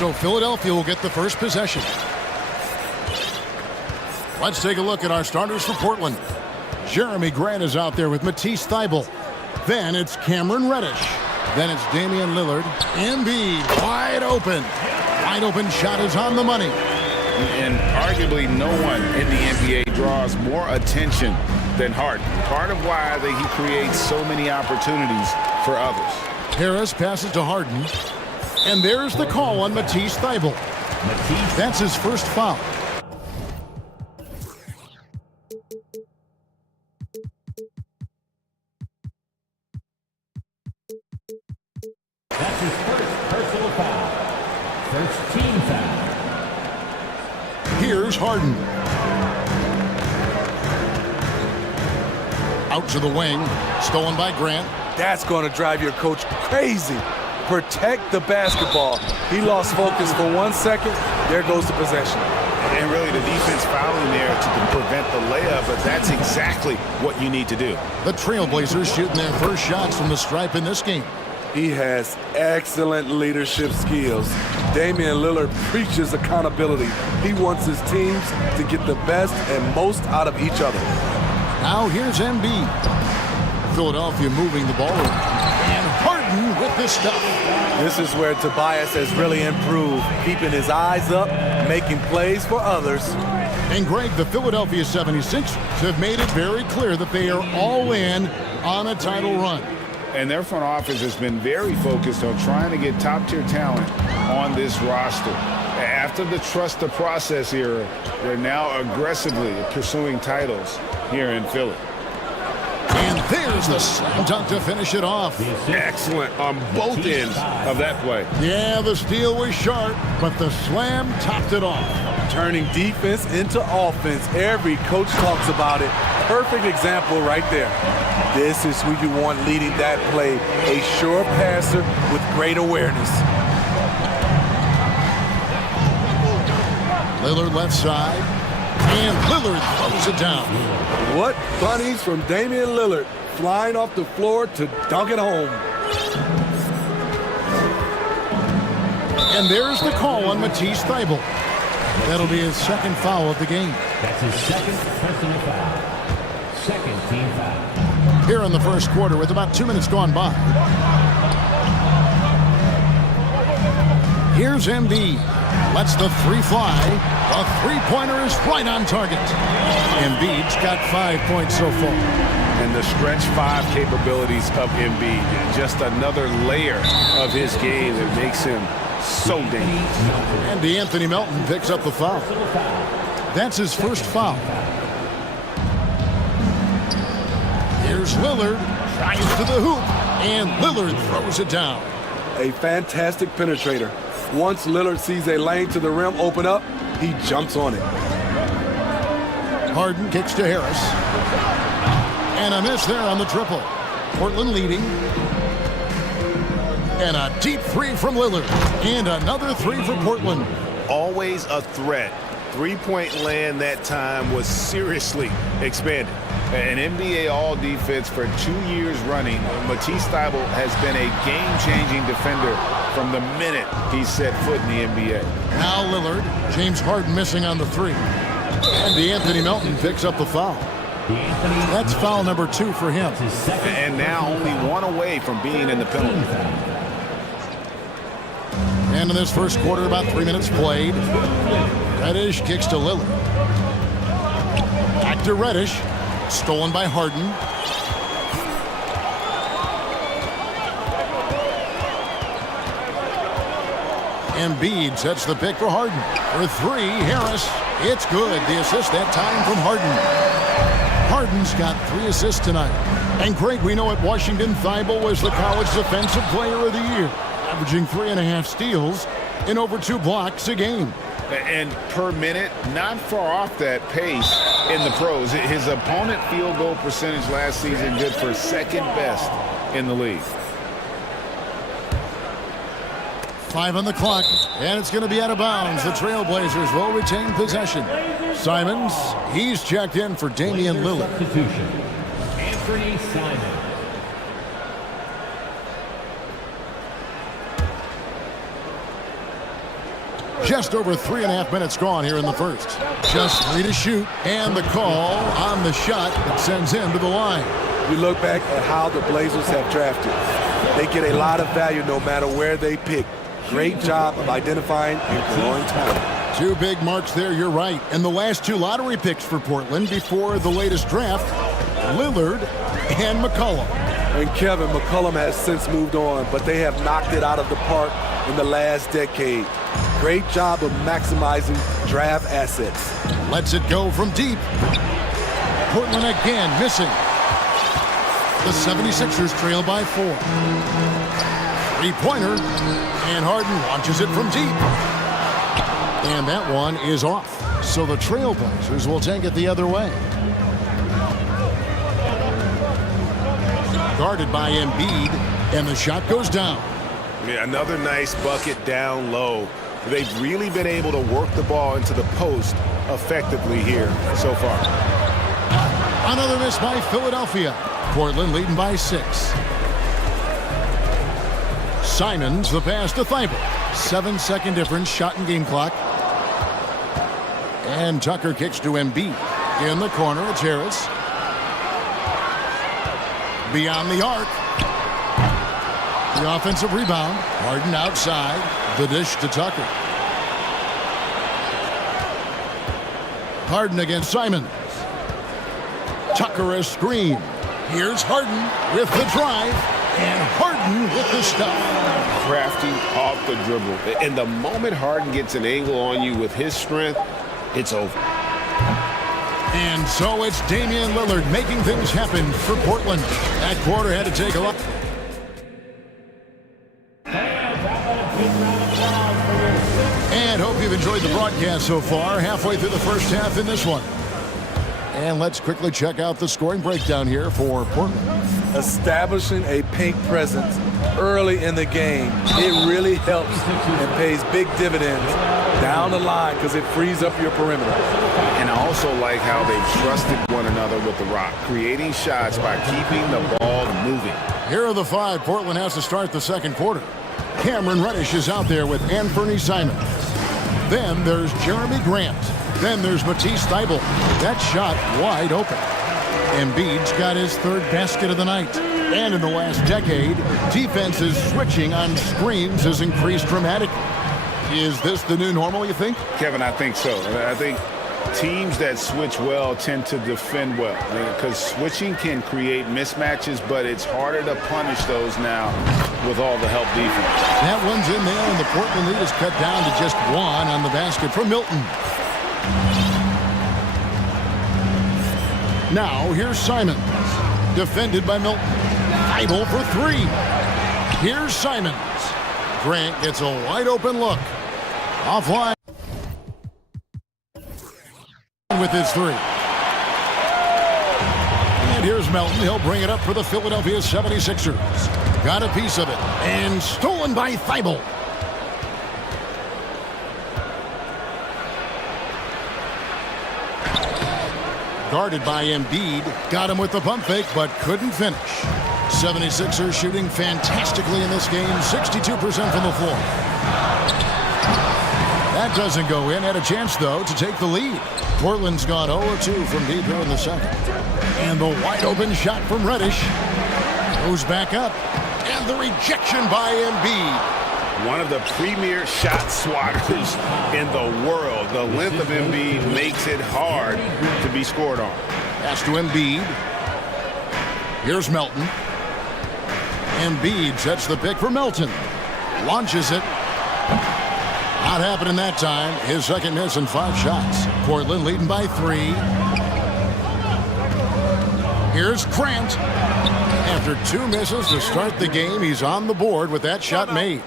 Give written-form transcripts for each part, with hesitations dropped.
So Philadelphia will get the first possession. Let's take a look at our starters for Portland. Jeremy Grant is out there with Matisse Thybulle. Then it's Cameron Reddish. Then it's Damian Lillard. Embiid wide open. Wide open shot is on the money. And arguably no one in the NBA draws more attention than Harden. Part of why he creates so many opportunities for others. Harris passes to Harden. And there's the call on Matisse Thybulle. That's his first foul. That's his first personal foul. First team foul. Here's Harden. Out to the wing. Stolen by Grant. That's going to drive your coach crazy. Protect the basketball. He lost focus for 1 second. There goes the possession. And really the defense fouling there to prevent the layup, but that's exactly what you need to do. The Trailblazers shooting their first shots from the stripe in this game. He has excellent leadership skills. Damian Lillard preaches accountability. He wants his teams to get the best and most out of each other. Now here's Embiid. Philadelphia moving the ball around. And Harden with the stuff. This is where Tobias has really improved, keeping his eyes up, making plays for others. And Greg, the Philadelphia 76ers have made it very clear that they are all in on a title run. And their front office has been very focused on trying to get top-tier talent on this roster. After the trust the process era, they're now aggressively pursuing titles here in Philly. And there's the slam dunk to finish it off. Excellent on both ends of that play. Yeah, the steal was sharp, but the slam topped it off. Turning defense into offense. Every coach talks about it. Perfect example right there. This is who you want leading that play. A sure passer with great awareness. Lillard left side. And Lillard throws it down. What bunnies from Damian Lillard. Flying off the floor to dunk it home. And there's the call on Matisse Thybulle. That'll be his second foul of the game. That's his second personal foul. Second team foul. Here in the first quarter with about 2 minutes gone by. Here's Embiid. Lets the three fly. A three-pointer is right on target. Embiid's got 5 points so far. And the stretch five capabilities of Embiid. Just another layer of his game that makes him so dangerous. And Anthony Melton picks up the foul. That's his first foul. Here's Lillard. Tries to the hoop. And Lillard throws it down. A fantastic penetrator. Once Lillard sees a lane to the rim open up, he jumps on it. Harden kicks to Harris. And a miss there on the triple. Portland leading. And a deep three from Lillard. And another three for Portland. Always a threat. Three-point land that time was seriously expanded. An NBA All-Defense for 2 years running. Matisse Thybulle has been a game-changing defender from the minute he set foot in the NBA. Now Lillard. James Harden missing on the three. And Anthony Melton picks up the foul. That's foul number 2 for him. And now only one away from being in the penalty. And in this first quarter, about 3 minutes played. Reddish kicks to Lillard. Back to Reddish. Stolen by Harden. Embiid sets the pick for Harden. For three, Harris. It's good. The assist that time from Harden. Harden's got 3 assists tonight. And Greg, we know at Washington, Thybulle was the college defensive player of the year, averaging 3.5 steals and over 2 blocks a game. And per minute, not far off that pace in the pros. His opponent field goal percentage last season good for second best in the league. 5 on the clock, and it's going to be out of bounds. The Trailblazers will retain possession. Simons, he's checked in for Damian Lillard. Substitution. Anthony Simons. Just over 3.5 minutes gone here in the first. Just 3 to shoot, and the call on the shot that sends him to the line. You look back at how the Blazers have drafted. They get a lot of value no matter where they pick. Great job of identifying and growing talent. 2 big marks there, you're right. And the last 2 lottery picks for Portland before the latest draft, Lillard and McCollum. And Kevin, McCollum has since moved on, but they have knocked it out of the park in the last decade. Great job of maximizing draft assets. Lets it go from deep. Portland again missing. The 76ers trail by 4. 3-pointer, and Harden launches it from deep. And that one is off. So the Trailblazers will take it the other way. Guarded by Embiid, and the shot goes down. Yeah, another nice bucket down low. They've really been able to work the ball into the post effectively here so far. Another miss by Philadelphia. Portland leading by 6. Simons the pass to Thibault. 7-second difference, shot and game clock. And Tucker kicks to Embiid. In the corner, it's Harris. Beyond the arc. The offensive rebound. Harden outside. The dish to Tucker. Harden against Simons. Tucker a screen. Here's Harden with the drive. And Harden with the stuff. Crafty off the dribble. And the moment Harden gets an angle on you with his strength, it's over. And so it's Damian Lillard making things happen for Portland. That quarter had to take a lot. And hope you've enjoyed the broadcast so far. Halfway through the first half in this one. And let's quickly check out the scoring breakdown here for Portland. Establishing a paint presence early in the game, it really helps and pays big dividends down the line because it frees up your perimeter. And I also like how they've trusted one another with the rock, creating shots by keeping the ball moving. Here are the 5 Portland has to start the second quarter. Cameron Reddish is out there with Anthony Simons. Then there's Jeremy Grant. Then there's Matisse Thybulle. That shot wide open. Embiid's got his 3rd basket of the night. And in the last decade, defenses switching on screens has increased dramatically. Is this the new normal, you think? Kevin, I think so. I think teams that switch well tend to defend well because switching can create mismatches, but it's harder to punish those now with all the help defense. That one's in there, and the Portland lead is cut down to just 1 on the basket from Milton. Now, here's Simons. Defended by Milton. Thybulle for 3. Here's Simons. Grant gets a wide-open look. Offline. With his 3. And here's Melton. He'll bring it up for the Philadelphia 76ers. Got a piece of it. And stolen by Thybulle. Guarded by Embiid. Got him with the pump fake, but couldn't finish. 76ers shooting fantastically in this game. 62% from the floor. That doesn't go in. Had a chance, though, to take the lead. Portland's gone 0-2 from deep here in the second. And the wide-open shot from Reddish goes back up. And the rejection by Embiid. One of the premier shot swatters in the world. The length of Embiid makes it hard to be scored on. Pass to Embiid. Here's Melton. Embiid sets the pick for Melton. Launches it. Not happening that time. His second miss in 5 shots. Portland leading by 3. Here's Grant. After 2 misses to start the game, he's on the board with that shot made.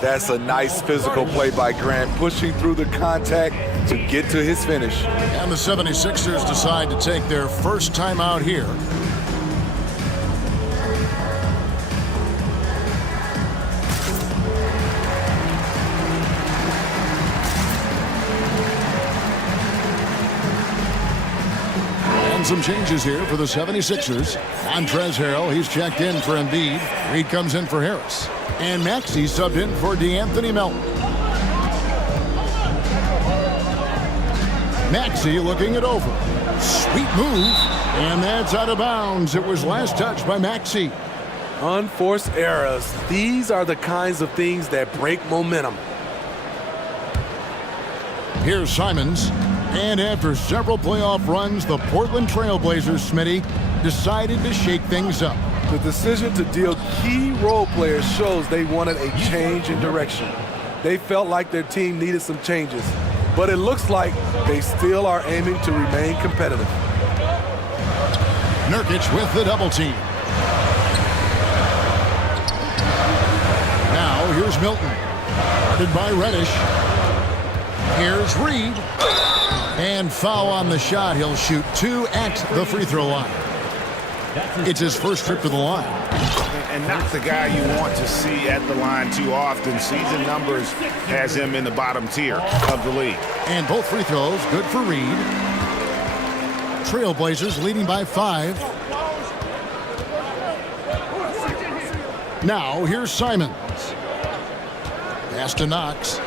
That's a nice physical play by Grant, pushing through the contact to get to his finish. And the 76ers decide to take their first time out here. Some changes here for the 76ers. Montrezl Harrell, he's checked in for Embiid. Reed comes in for Harris. And Maxey subbed in for DeAnthony Melton. Maxey looking it over. Sweet move. And that's out of bounds. It was last touched by Maxey. Unforced errors. These are the kinds of things that break momentum. Here's Simons. And after several playoff runs, the Portland Trailblazers, Smitty, decided to shake things up. The decision to deal key role players shows they wanted a change in direction. They felt like their team needed some changes, but it looks like they still are aiming to remain competitive. Nurkic with the double team. Now here's Milton. Guarded by Reddish. Here's Reed. And foul on the shot. He'll shoot 2 at the free throw line. It's his first trip to the line. And not the guy you want to see at the line too often. Season numbers has him in the bottom tier of the league. And both free throws good for Reed. Trailblazers leading by 5. Now here's Simons. Pass to Knox.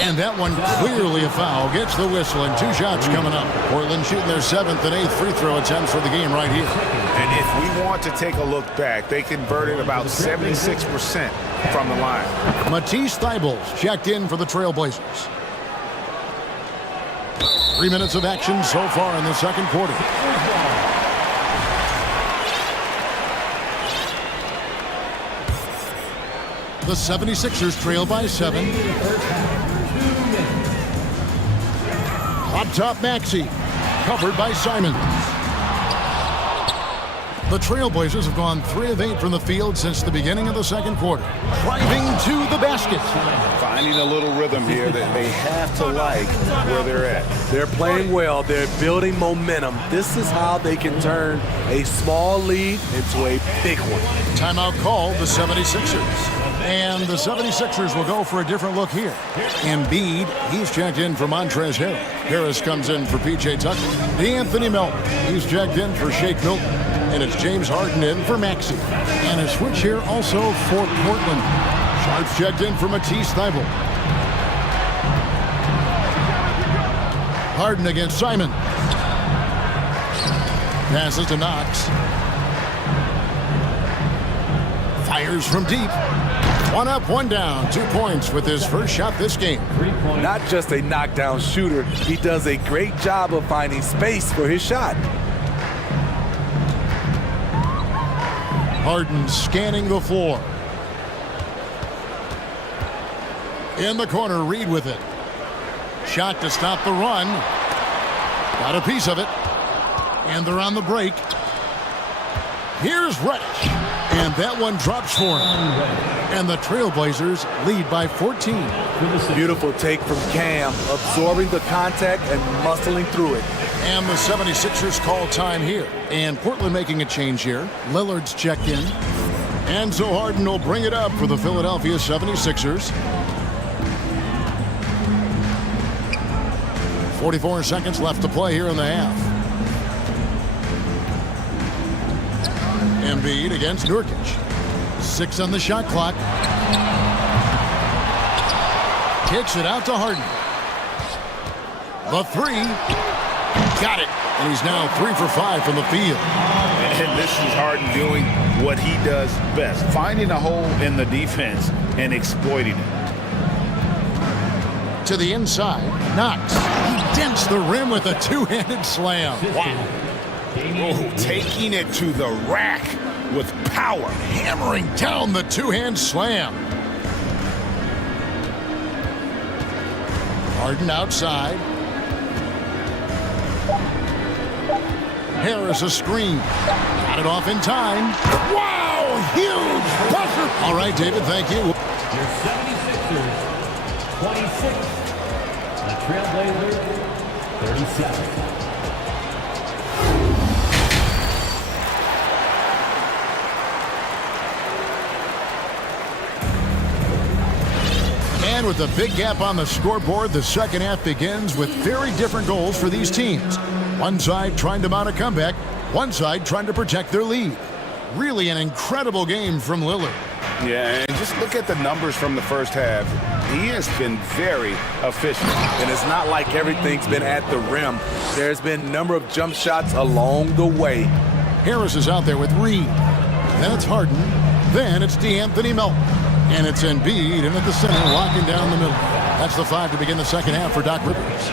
And that one clearly a foul. Gets the whistle and 2 shots coming up. Portland shooting their 7th and 8th free throw attempts for the game right here. And if we want to take a look back, they converted about 76% from the line. Matisse Thybulles checked in for the Trailblazers. 3 minutes of action so far in the second quarter. The 76ers trail by 7. Up top, Maxey. Covered by Simons. The Trailblazers have gone 3 of 8 from the field since the beginning of the second quarter. Driving to the basket. Finding a little rhythm here that they have to like where they're at. They're playing well. They're building momentum. This is how they can turn a small lead into a big one. Timeout called the 76ers. And the 76ers will go for a different look here. Embiid, he's checked in for Montrezl Harrell. Harris comes in for P.J. Tucker. D'Anthony Melton, he's checked in for Shake Milton. And it's James Harden in for Maxey. And a switch here also for Portland. Sharps checked in for Matisse Thybulle. Harden against Simon. Passes to Knox. Fires from deep. 1 up, 1 down. 2 points with his first shot this game. Not just a knockdown shooter, he does a great job of finding space for his shot. Harden scanning the floor. In the corner, Reed with it. Shot to stop the run. Got a piece of it. And they're on the break. Here's Reddish. And that one drops for him. And the Trailblazers lead by 14. Beautiful take from Cam, absorbing the contact and muscling through it. And the 76ers call time here. And Portland making a change here. Lillard's checked in. And so Harden will bring it up for the Philadelphia 76ers. 44 seconds left to play here in the half. Embiid against Nurkic. 6 on the shot clock. Kicks it out to Harden. The 3. Got it. And he's now 3 for 5 from the field. And this is Harden doing what he does best. Finding a hole in the defense and exploiting it. To the inside. Knox. He dents the rim with a 2-handed slam. Wow. Oh, taking it to the rack with power. Hammering down the 2-hand slam. Harden outside. Harris a screen. Got it off in time. Wow! Huge buzzer. All right, David, thank you. Your 76ers, 26. The Trailblazers, 37. And with a big gap on the scoreboard, the second half begins with very different goals for these teams. One side trying to mount a comeback, one side trying to protect their lead. Really an incredible game from Lillard. Yeah, and just look at the numbers from the first half. He has been very efficient. And it's not like everything's been at the rim. There's been a number of jump shots along the way. Harris is out there with Reed. Then it's Harden. Then it's D'Anthony Melton. And it's Embiid in at the center, locking down the middle. That's the 5 to begin the second half for Doc Rivers.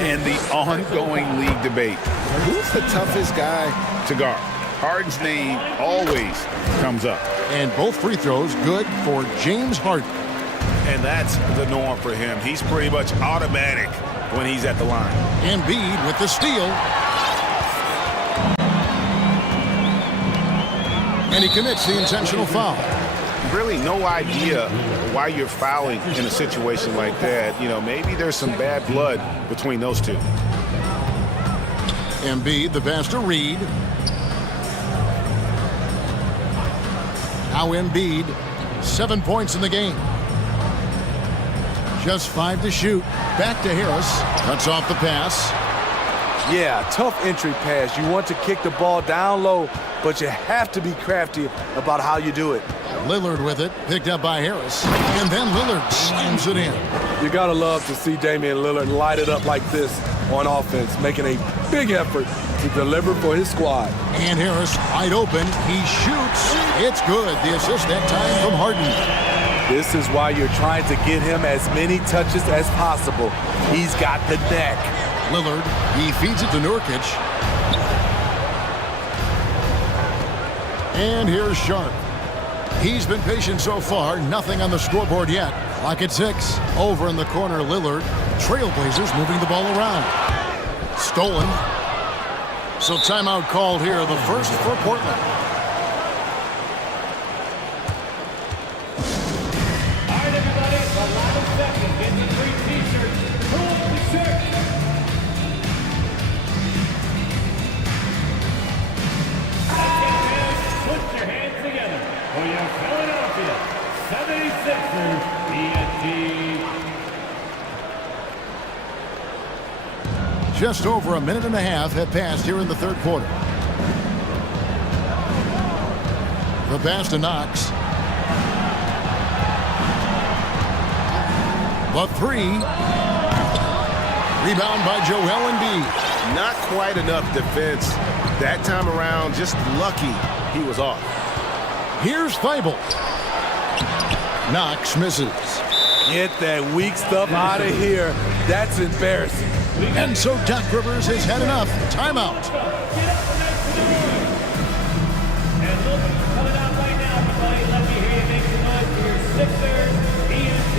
And the ongoing league debate. Who's the toughest guy to guard? Harden's name always comes up. And both free throws good for James Harden. And that's the norm for him. He's pretty much automatic when he's at the line. Embiid with the steal. And he commits the intentional foul. Really no idea why you're fouling in a situation like that. You know, maybe there's some bad blood between those two. Embiid, the pass to Reed. Now Embiid, 7 points in the game. Just 5 to shoot. Back to Harris. Cuts off the pass. Yeah, tough entry pass. You want to kick the ball down low, but you have to be crafty about how you do it. Lillard with it, picked up by Harris. And then Lillard slams it in. You gotta love to see Damian Lillard light it up like this on offense, making a big effort to deliver for his squad. And Harris wide open. He shoots. It's good. The assist that time from Harden. This is why you're trying to get him as many touches as possible. He's got the neck. Lillard, he feeds it to Nurkic. And here's Sharp. He's been patient so far. Nothing on the scoreboard yet. Clock at 6. Over in the corner, Lillard. Trailblazers moving the ball around. Stolen. So timeout called here, the first for Portland. All right, everybody, 11 seconds. Get the free t-shirt. Who wants the shirt? Put your hands together for your Philadelphia 76ers ESG. Just over a minute and a half have passed here in the third quarter. The pass to Knox. The 3. Rebound by Joel Embiid. Not quite enough defense that time around. Just lucky he was off. Here's Thibault. Knox misses. Get that weak stuff out of here. That's embarrassing. And so Doc Rivers has had enough. Timeout. And look, coming out right now, everybody. Let me hear you make some noise for your Sixers ESG.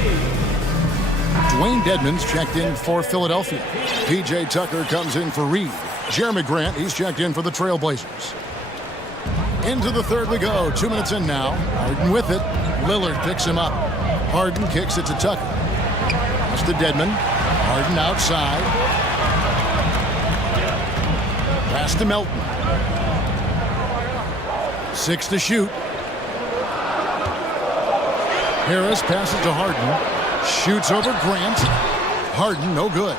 Dwayne Dedmon's checked in for Philadelphia. P.J. Tucker comes in for Reed. Jeremy Grant, he's checked in for the Trailblazers. Into the third we go. 2 minutes in now. Harden with it. Lillard picks him up. Harden kicks it to Tucker. Pass to Dedmon. Harden outside. Pass to Melton. 6 to shoot. Harris passes to Harden. Shoots over Grant. Harden, no good.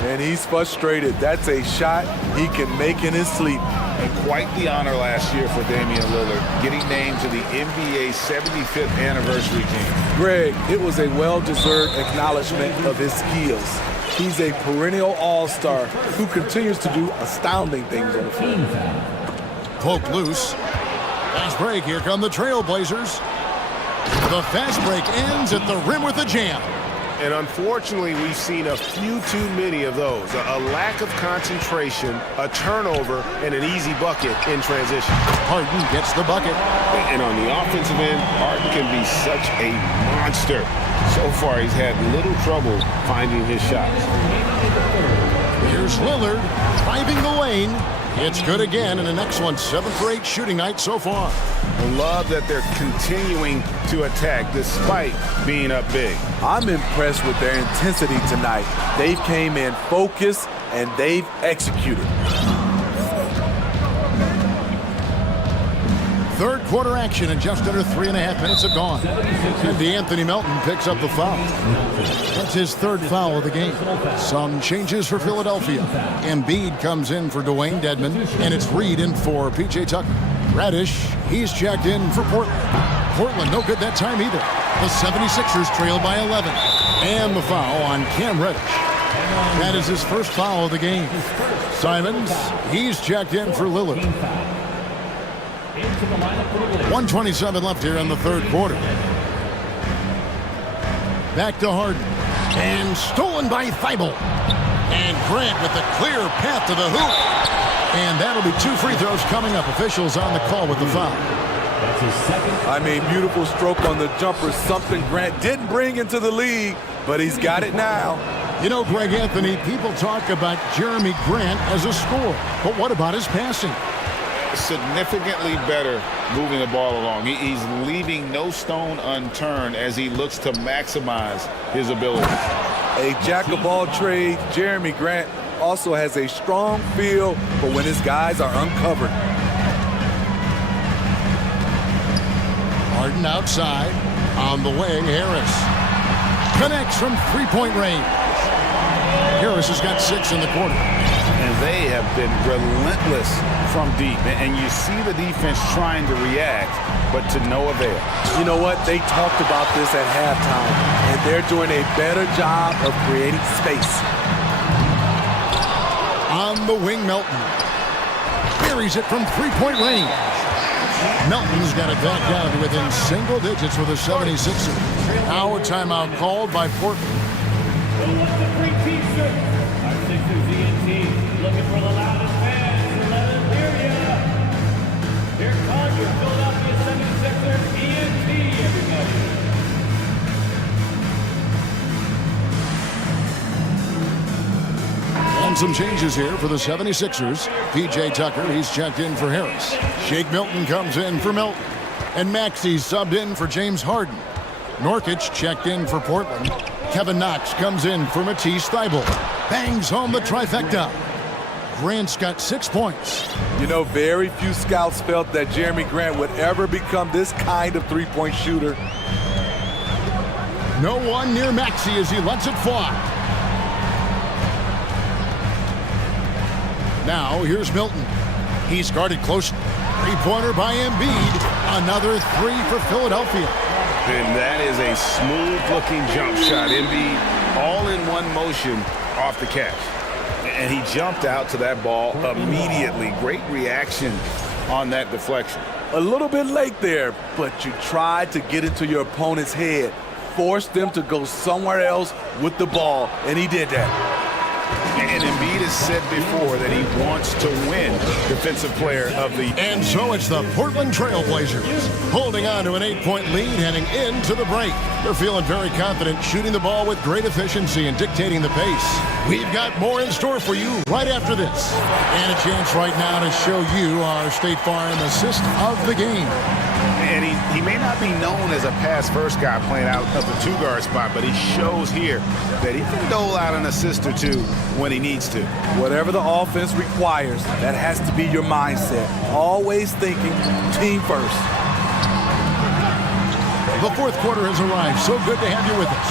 And he's frustrated. That's a shot he can make in his sleep. And quite the honor last year for Damian Lillard, getting named to the NBA 75th anniversary team. Greg, it was a well-deserved acknowledgement of his skills. He's a perennial all-star who continues to do astounding things on the field. Poke loose. Fast break. Here come the Trailblazers. The fast break ends at the rim with a jam. And unfortunately, we've seen a few too many of those. A lack of concentration, a turnover, and an easy bucket in transition. Harden gets the bucket. And on the offensive end, Harden can be such a monster. So far, he's had little trouble finding his shots. Here's Lillard driving the lane. It's good again in an excellent 7 for 8 shooting night so far. I love that they're continuing to attack despite being up big. I'm impressed with their intensity tonight. They came in focused and they've executed. Third quarter action and just under 3.5 minutes have gone. And D'Anthony Melton picks up the foul. That's his third foul of the game. Some changes for Philadelphia. Embiid comes in for Dwayne Dedmon, and it's Reed in for P.J. Tucker. Radish, he's checked in for Portland. Portland, no good that time either. The 76ers trail by 11. And the foul on Cam Reddish. That is his first foul of the game. Simons, he's checked in for Lillard. 1:27 left here in the third quarter. Back to Harden. And stolen by Thibault. And Grant with the clear path to the hoop. And that'll be 2 free throws coming up. Officials on the call with the foul. That's his second. I mean, beautiful stroke on the jumper, something Grant didn't bring into the league, but he's got it now. You know, Greg Anthony, people talk about Jeremy Grant as a scorer, but what about his passing? Significantly better moving the ball along. He's leaving no stone unturned as he looks to maximize his ability. A jack of all trades, Jeremy Grant also has a strong feel for when his guys are uncovered. Harden outside. On the wing, Harris. Connects from three-point range. Harris has got 6 in the quarter. And they have been relentless from deep. And you see the defense trying to react, but to no avail. You know what? They talked about this at halftime, and they're doing a better job of creating space. On the wing, Melton. Buries it from three-point range. Melton's got it back down to within single digits with a 76er. Now a timeout called by Portland. Our Sixers ENT looking for the loudest fans. Let us hear ya. Here comes your Philadelphia 76ers ENT, everybody. And some changes here for the 76ers. P.J. Tucker, he's checked in for Harris. Shake Milton comes in for Melton. And Maxey's subbed in for James Harden. Nurkic checked in for Portland. Kevin Knox comes in for Matisse Thybulle. Bangs home the trifecta. Grant's got 6 points. You know, very few scouts felt that Jeremy Grant would ever become this kind of three-point shooter. No one near Maxey as he lets it fly. Now, here's Milton. He's guarded close. Three-pointer by Embiid. Another 3 for Philadelphia. And that is a smooth-looking jump shot. Embiid all in one motion off the catch. And he jumped out to that ball immediately. Great reaction on that deflection. A little bit late there, but you tried to get into your opponent's head. Force them to go somewhere else with the ball, and he did that. And Embiid has said before that he wants to win Defensive Player of the Year. And so it's the Portland Trail Blazers holding on to an 8-point lead heading into the break. They're feeling very confident, shooting the ball with great efficiency and dictating the pace. We've got more in store for you right after this. And a chance right now to show you our State Farm assist of the game. And he may not be known as a pass-first guy playing out of the two-guard spot, but he shows here that he can dole out an assist or two when he needs to. Whatever the offense requires, that has to be your mindset. Always thinking team first. The fourth quarter has arrived. So good to have you with us.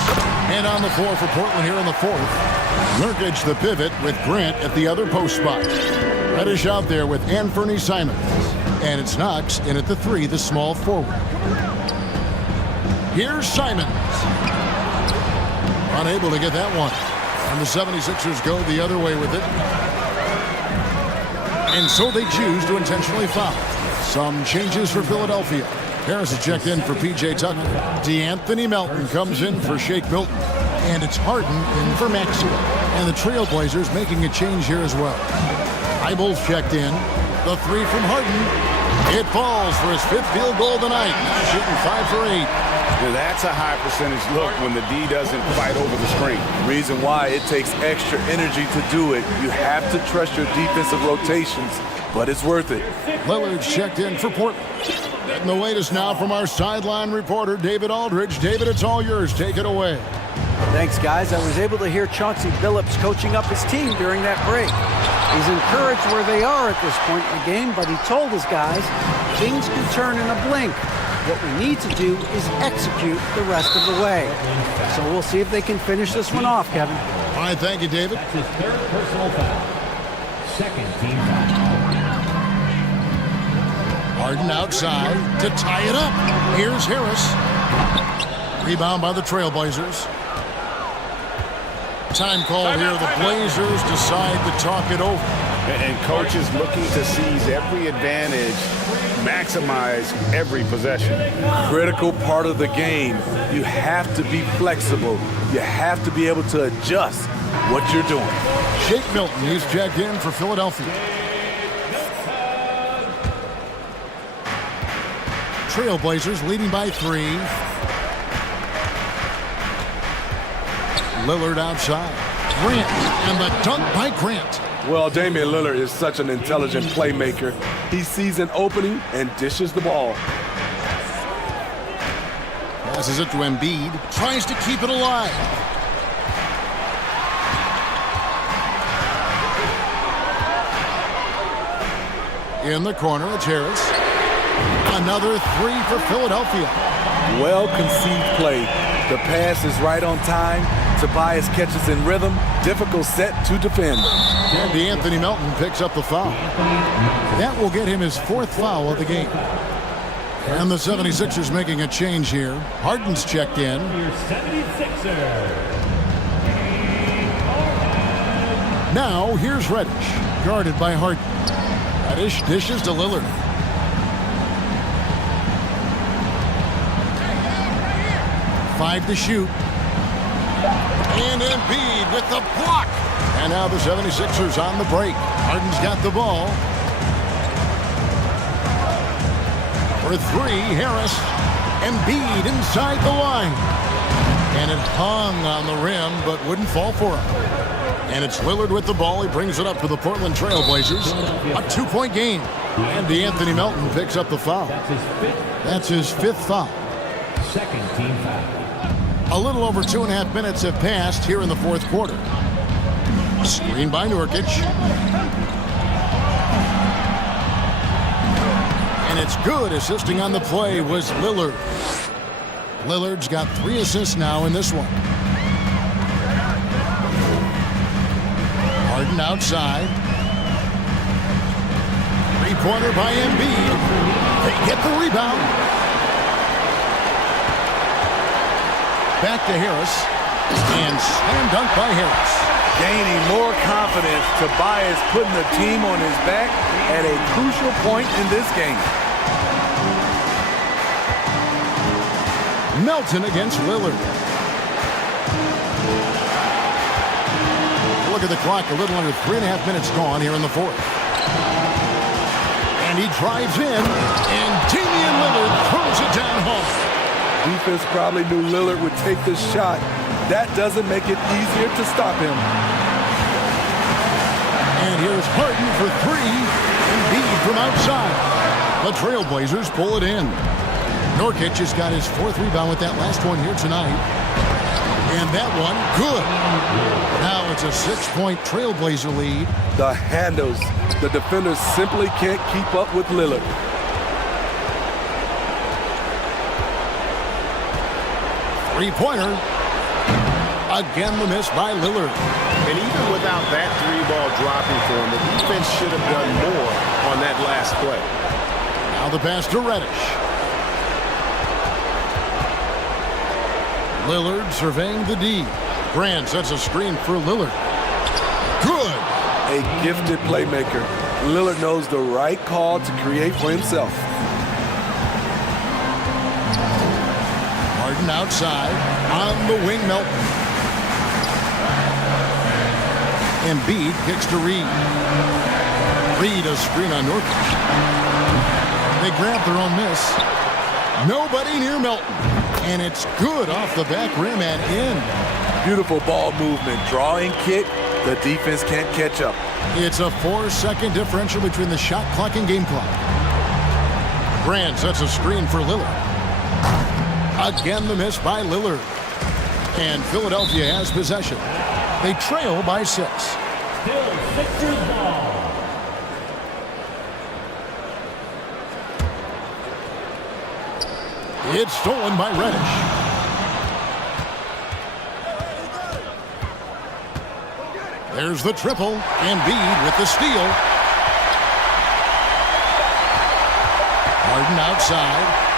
And on the floor for Portland here in the fourth. Nurkic the pivot with Grant at the other post spot. Reddish out there with Anthony Simons. And it's Knox in at the 3, the small forward. Here's Simons. Unable to get that one. And the 76ers go the other way with it. And so they choose to intentionally foul. Some changes for Philadelphia. Harris is checked in for P.J. Tucker. DeAnthony Melton comes in for Shake Milton. And it's Harden in for Maxey. And the Trailblazers making a change here as well. Thibault's checked in. The 3 from Harden. It falls for his 5th field goal tonight. Now shooting 5 for 8. Now that's a high percentage look when the D doesn't fight over the screen. Reason why it takes extra energy to do it. You have to trust your defensive rotations, but it's worth it. Lillard's checked in for Portland. Getting the latest now from our sideline reporter, David Aldridge. David, it's all yours. Take it away. Thanks, guys. I was able to hear Chauncey Billups coaching up his team during that break. He's encouraged where they are at this point in the game, but he told his guys things can turn in a blink. What we need to do is execute the rest of the way. So we'll see if they can finish this one off, Kevin. All right, thank you, David. That's his 3rd personal foul. 2nd team foul. Harden outside to tie it up. Here's Harris. Rebound by the Trailblazers. Time called here. The Blazers decide to talk it over. And coach is looking to seize every advantage, maximize every possession. Critical part of the game. You have to be flexible. You have to be able to adjust what you're doing. Shake Milton, he's checked in for Philadelphia. Trailblazers leading by 3. Lillard outside. Grant, and the dunk by Grant. Well, Damian Lillard is such an intelligent playmaker. He sees an opening and dishes the ball. Passes it to Embiid. Tries to keep it alive. In the corner, it's Harris. Another 3 for Philadelphia. Well-conceived play. The pass is right on time. Tobias catches in rhythm. Difficult set to defend. And Anthony Melton picks up the foul. That will get him his 4th foul of the game. And the 76ers making a change here. Harden's checked in. Your 76er. Now here's Reddish, guarded by Harden. Reddish dishes to Lillard. Five to shoot. And Embiid with the block. And now the 76ers on the break. Harden's got the ball. For 3, Harris. Embiid inside the line. And it hung on the rim, but wouldn't fall for him. And it's Lillard with the ball. He brings it up to the Portland Trailblazers. A 2-point game. And Anthony Melton picks up the foul. That's his 5th foul. Second team foul. A little over 2.5 minutes have passed here in the 4th quarter. Screen by Nurkic. And it's good. Assisting on the play was Lillard. Lillard's got 3 assists now in this one. Harden outside. 3-pointer by Embiid. They get the rebound. Back to Harris. And slam dunk by Harris. Gaining more confidence. Tobias putting the team on his back at a crucial point in this game. Melton against Lillard. Look at the clock. A little under 3.5 minutes gone here in the 4th. And he drives in. And Damian Lillard throws it down home. Defense probably knew Lillard would take this shot. That doesn't make it easier to stop him. And here's Harden for 3. Embiid from outside. The Trailblazers pull it in. Nurkic has got his 4th rebound with that last one here tonight. And that one, good. Now it's a 6-point Trailblazer lead. The handles. The defenders simply can't keep up with Lillard. Three-pointer. Again, the miss by Lillard. And even without that 3-ball dropping for him, the defense should have done more on that last play. Now the pass to Reddish. Lillard surveying the D. Grant sets a screen for Lillard. Good. A gifted playmaker. Lillard knows the right call to create for himself. Harden outside. On the wing, Melton. Embiid kicks to Reed. Reed a screen on Nurkic. They grab their own miss. Nobody near Melton. And it's good off the back rim and in. Beautiful ball movement. Drawing kick. The defense can't catch up. It's a 4-second differential between the shot clock and game clock. Grant sets a screen for Lillard. Again, the miss by Lillard. And Philadelphia has possession. They trail by 6. Still Sixers ball. It's stolen by Reddish. There's the triple. Embiid with the steal. Harden outside.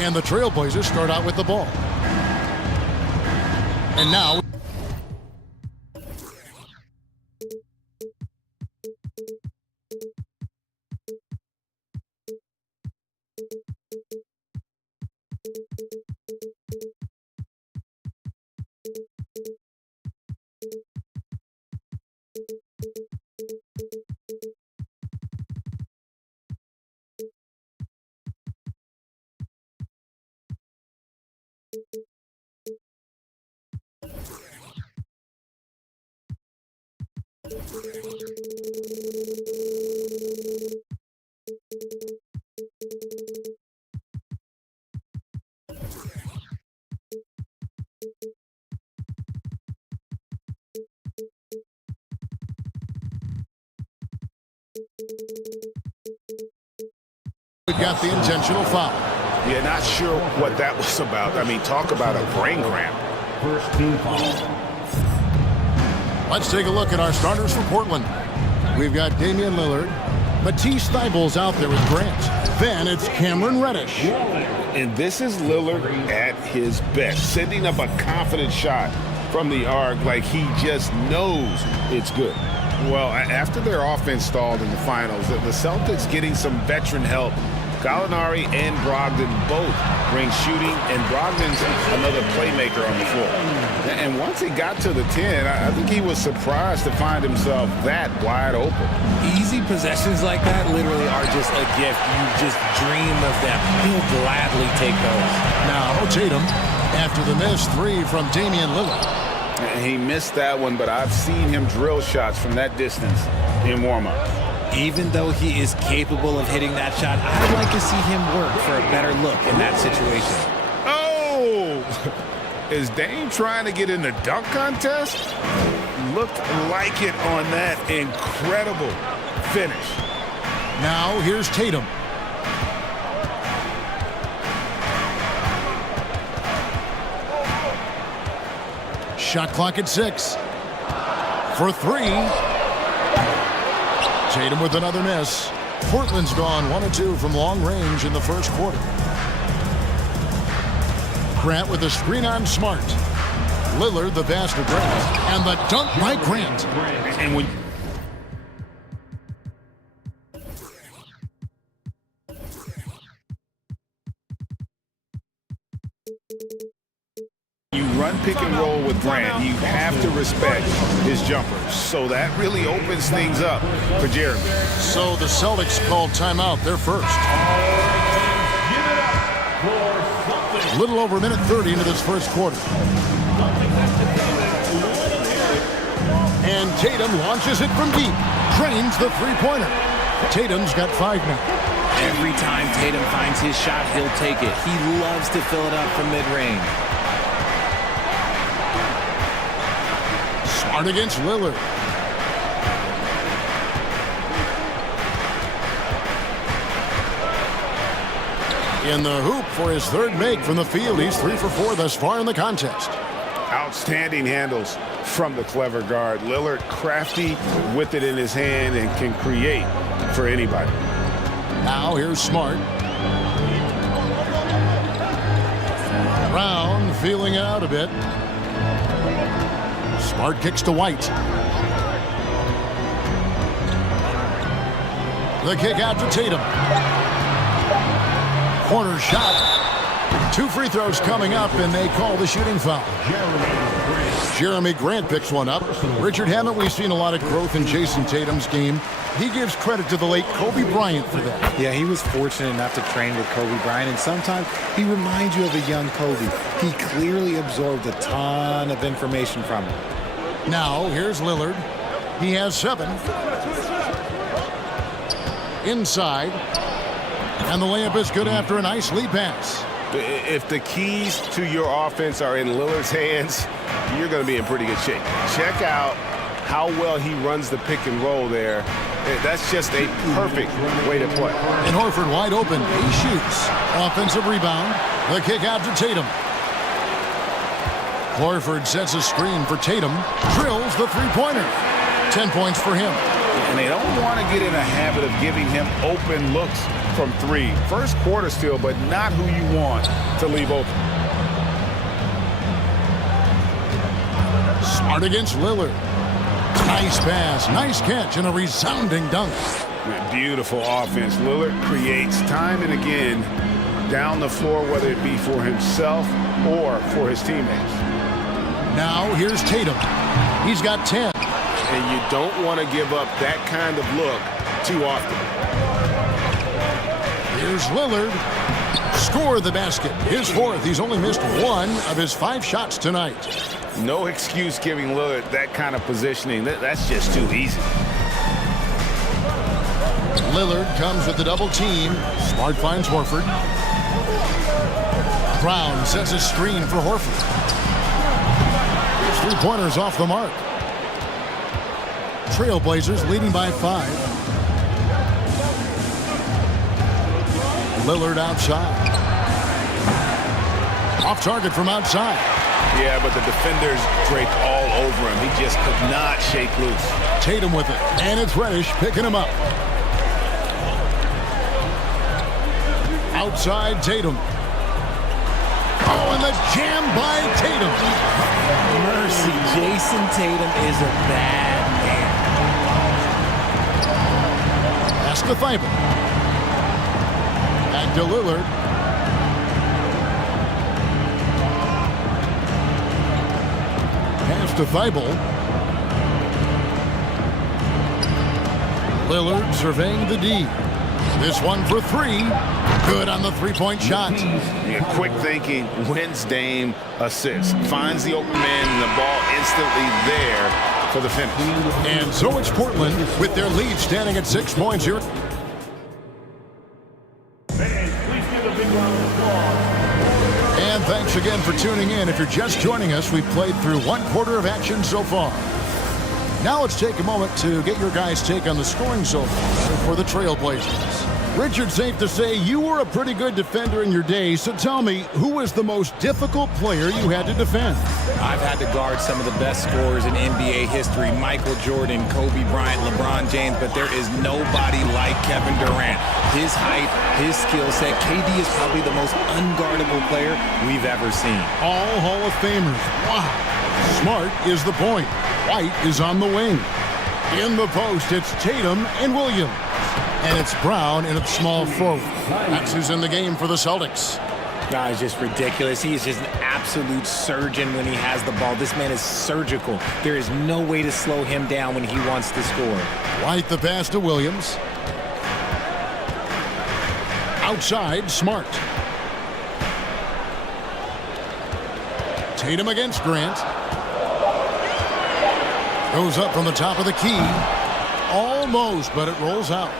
And the Trailblazers start out with the ball. And now... We got the intentional foul. Yeah, not sure what that was about. I mean, talk about a brain cramp. First team foul. Let's take a look at our starters for Portland. We've got Damian Lillard. Matisse Thybulle's out there with Grant. Then it's Cameron Reddish. And this is Lillard at his best, sending up a confident shot from the arc like he just knows it's good. Well, after their offense stalled in the finals, the Celtics getting some veteran help. Gallinari and Brogdon both bring shooting, and Brogdon's another playmaker on the floor. And once he got to the 10, I think he was surprised to find himself that wide open. Easy possessions like that literally are just a gift. You just dream of them. He'll gladly take those. Now Tatum, after the missed three from Damian Lillard. And he missed that one, but I've seen him drill shots from that distance in warm-up. Even though he is capable of hitting that shot, I'd like to see him work for a better look in that situation. Oh! Is Dame trying to get in the dunk contest? Looked like it on that incredible finish. Now here's Tatum. Shot clock at 6. For 3. Tatum with another miss. Portland's gone 1 of 2 from long range in the first quarter. Grant with a screen on Smart. Lillard the pass to Grant. And the dunk by Grant. And when you run pick and roll with Grant, you have to respect his jumpers. So that really opens things up for Jeremy. So the Celtics called timeout. They're first. A little over a minute 30 into this first quarter. And Tatum launches it from deep. Drains the three-pointer. Tatum's got 5 now. Every time Tatum finds his shot, he'll take it. He loves to fill it up from mid-range. Smart against Lillard. In the hoop for his third make from the field. He's 3 for 4 thus far in the contest. Outstanding handles from the clever guard. Lillard crafty with it in his hand and can create for anybody. Now here's Smart. Brown feeling it out a bit. Smart kicks to White. The kick out to Tatum. Corner shot. 2 free throws coming up, and they call the shooting foul. Jeremy Grant picks one up. Richard, haven't we seen a lot of growth in Jason Tatum's game? He gives credit to the late Kobe Bryant for that. Yeah, he was fortunate enough to train with Kobe Bryant, and sometimes he reminds you of a young Kobe. He clearly absorbed a ton of information from him. Now, here's Lillard. He has 7. Inside. And the layup is good after a nice lead pass. If the keys to your offense are in Lillard's hands, you're going to be in pretty good shape. Check out how well he runs the pick and roll there. That's just a perfect way to play. And Horford wide open. He shoots. Offensive rebound. The kick out to Tatum. Horford sets a screen for Tatum. Drills the three-pointer. 10 points for him. And they don't want to get in a habit of giving him open looks from three. First quarter still, but not who you want to leave open. Smart against Lillard. Nice pass, nice catch, and a resounding dunk. Beautiful offense. Lillard creates time and again down the floor, whether it be for himself or for his teammates. Now here's Tatum. He's got 10. And you don't want to give up that kind of look too often. Here's Lillard. Score the basket. His fourth. He's only missed one of his 5 shots tonight. No excuse giving Lillard that kind of positioning. That's just too easy. Lillard comes with the double team. Smart finds Horford. Brown sets a screen for Horford. His 3-pointers off the mark. Trailblazers leading by 5. Lillard outside. Off target from outside. Yeah, but the defenders draped all over him. He just could not shake loose. Tatum with it. And it's Reddish picking him up. Outside Tatum. Oh, and the jam by Tatum. Mercy, Jason Tatum is a bad man. Pass to Thibault. Back to Lillard. Pass to Thibault. Lillard surveying the D. This one for 3. Good on the 3-point shot. Yeah, quick thinking wins Dame assist. Finds the open man and the ball instantly there for the finish. And so it's Portland with their lead standing at 6 points here. Fans, please give a big round of applause. And thanks again for tuning in. If you're just joining us, we've played through 1/4 of action so far. Now let's take a moment to get your guys' take on the scoring so far for the Trailblazers. Richard, safe to say you were a pretty good defender in your day, so tell me, who was the most difficult player you had to defend? I've had to guard some of the best scorers in NBA history, Michael Jordan, Kobe Bryant, LeBron James, but there is nobody like Kevin Durant. His height, his skill set, KD is probably the most unguardable player we've ever seen. All Hall of Famers. Wow. Smart is the point. White is on the wing. In the post, it's Tatum and Williams. And it's Brown in at small forward. That's who's in the game for the Celtics. God, it's just ridiculous. He is just an absolute surgeon when he has the ball. This man is surgical. There is no way to slow him down when he wants to score. White the pass to Williams. Outside, Smart. Tatum against Grant. Goes up from the top of the key. Almost, but it rolls out.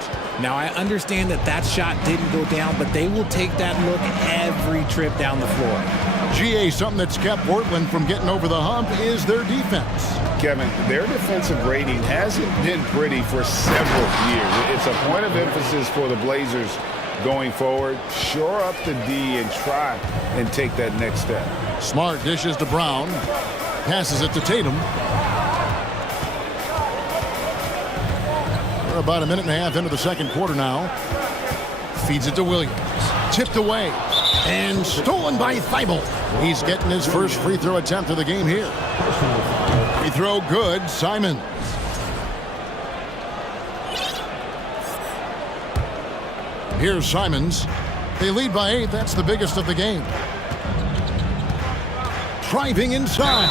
Now, I understand that that shot didn't go down, but they will take that look every trip down the floor. GA, something that's kept Portland from getting over the hump is their defense. Kevin, their defensive rating hasn't been pretty for several years. It's a point of emphasis for the Blazers going forward. Shore up the D and try and take that next step. Smart dishes to Brown. Passes it to Tatum. We're about a minute and a half into the second quarter now. Feeds it to Williams. Tipped away. And stolen by Thibault. He's getting his first free throw attempt of the game here. Free throw good. Simons. Here's Simons. They lead by 8. That's the biggest of the game. Driving inside.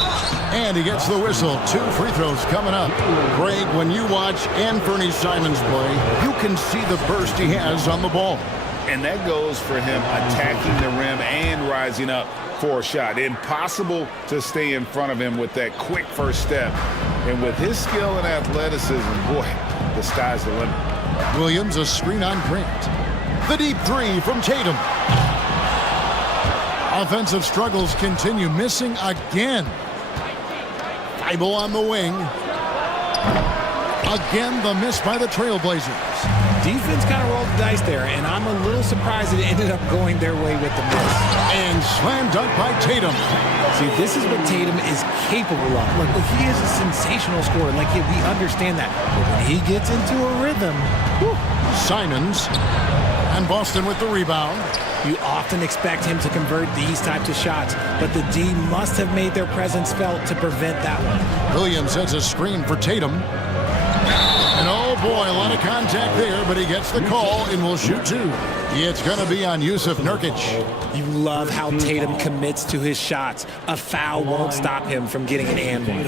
And he gets the whistle. 2 free throws coming up. Greg, when you watch Anthony Simons play, you can see the burst he has on the ball. And that goes for him attacking the rim and rising up for a shot. Impossible to stay in front of him with that quick first step. And with his skill and athleticism, boy, the sky's the limit. Williams, a screen on Grant. The deep 3 from Tatum. Offensive struggles continue, missing again. Thibault on the wing. Again, the miss by the Trailblazers. Defense kind of rolled the dice there, and I'm a little surprised it ended up going their way with the miss. And slam dunk by Tatum. See, this is what Tatum is capable of. Look, he is a sensational scorer. Like, yeah, we understand that. But when he gets into a rhythm, whew. Simons. And Boston with the rebound. You often expect him to convert these types of shots, but the D must have made their presence felt to prevent that one. Williams sets a screen for Tatum. And oh boy, a lot of contact there, but he gets the call and will shoot two. It's going to be on Yusuf Nurkic. You love how Tatum commits to his shots. A foul won't stop him from getting an and one.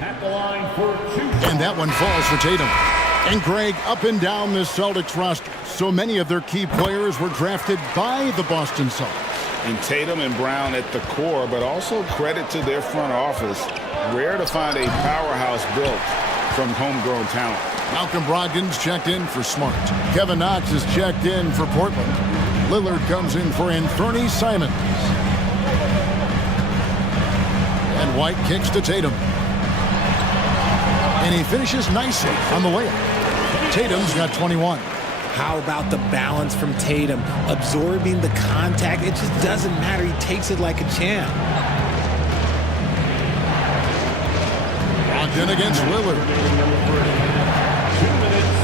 At the line for two. And that one falls for Tatum. And Greg, up and down this Celtics roster, so many of their key players were drafted by the Boston Celtics. And Tatum and Brown at the core, but also credit to their front office. Rare to find a powerhouse built from homegrown talent. Malcolm Brogdon's checked in for Smart. Kevin Knox is checked in for Portland. Lillard comes in for Anthony Simons. And White kicks to Tatum. And he finishes nicely on the layup. Tatum's got 21. How about the balance from Tatum? Absorbing the contact, it just doesn't matter. He takes it like a champ. Brogdon against Lillard. 2 minutes.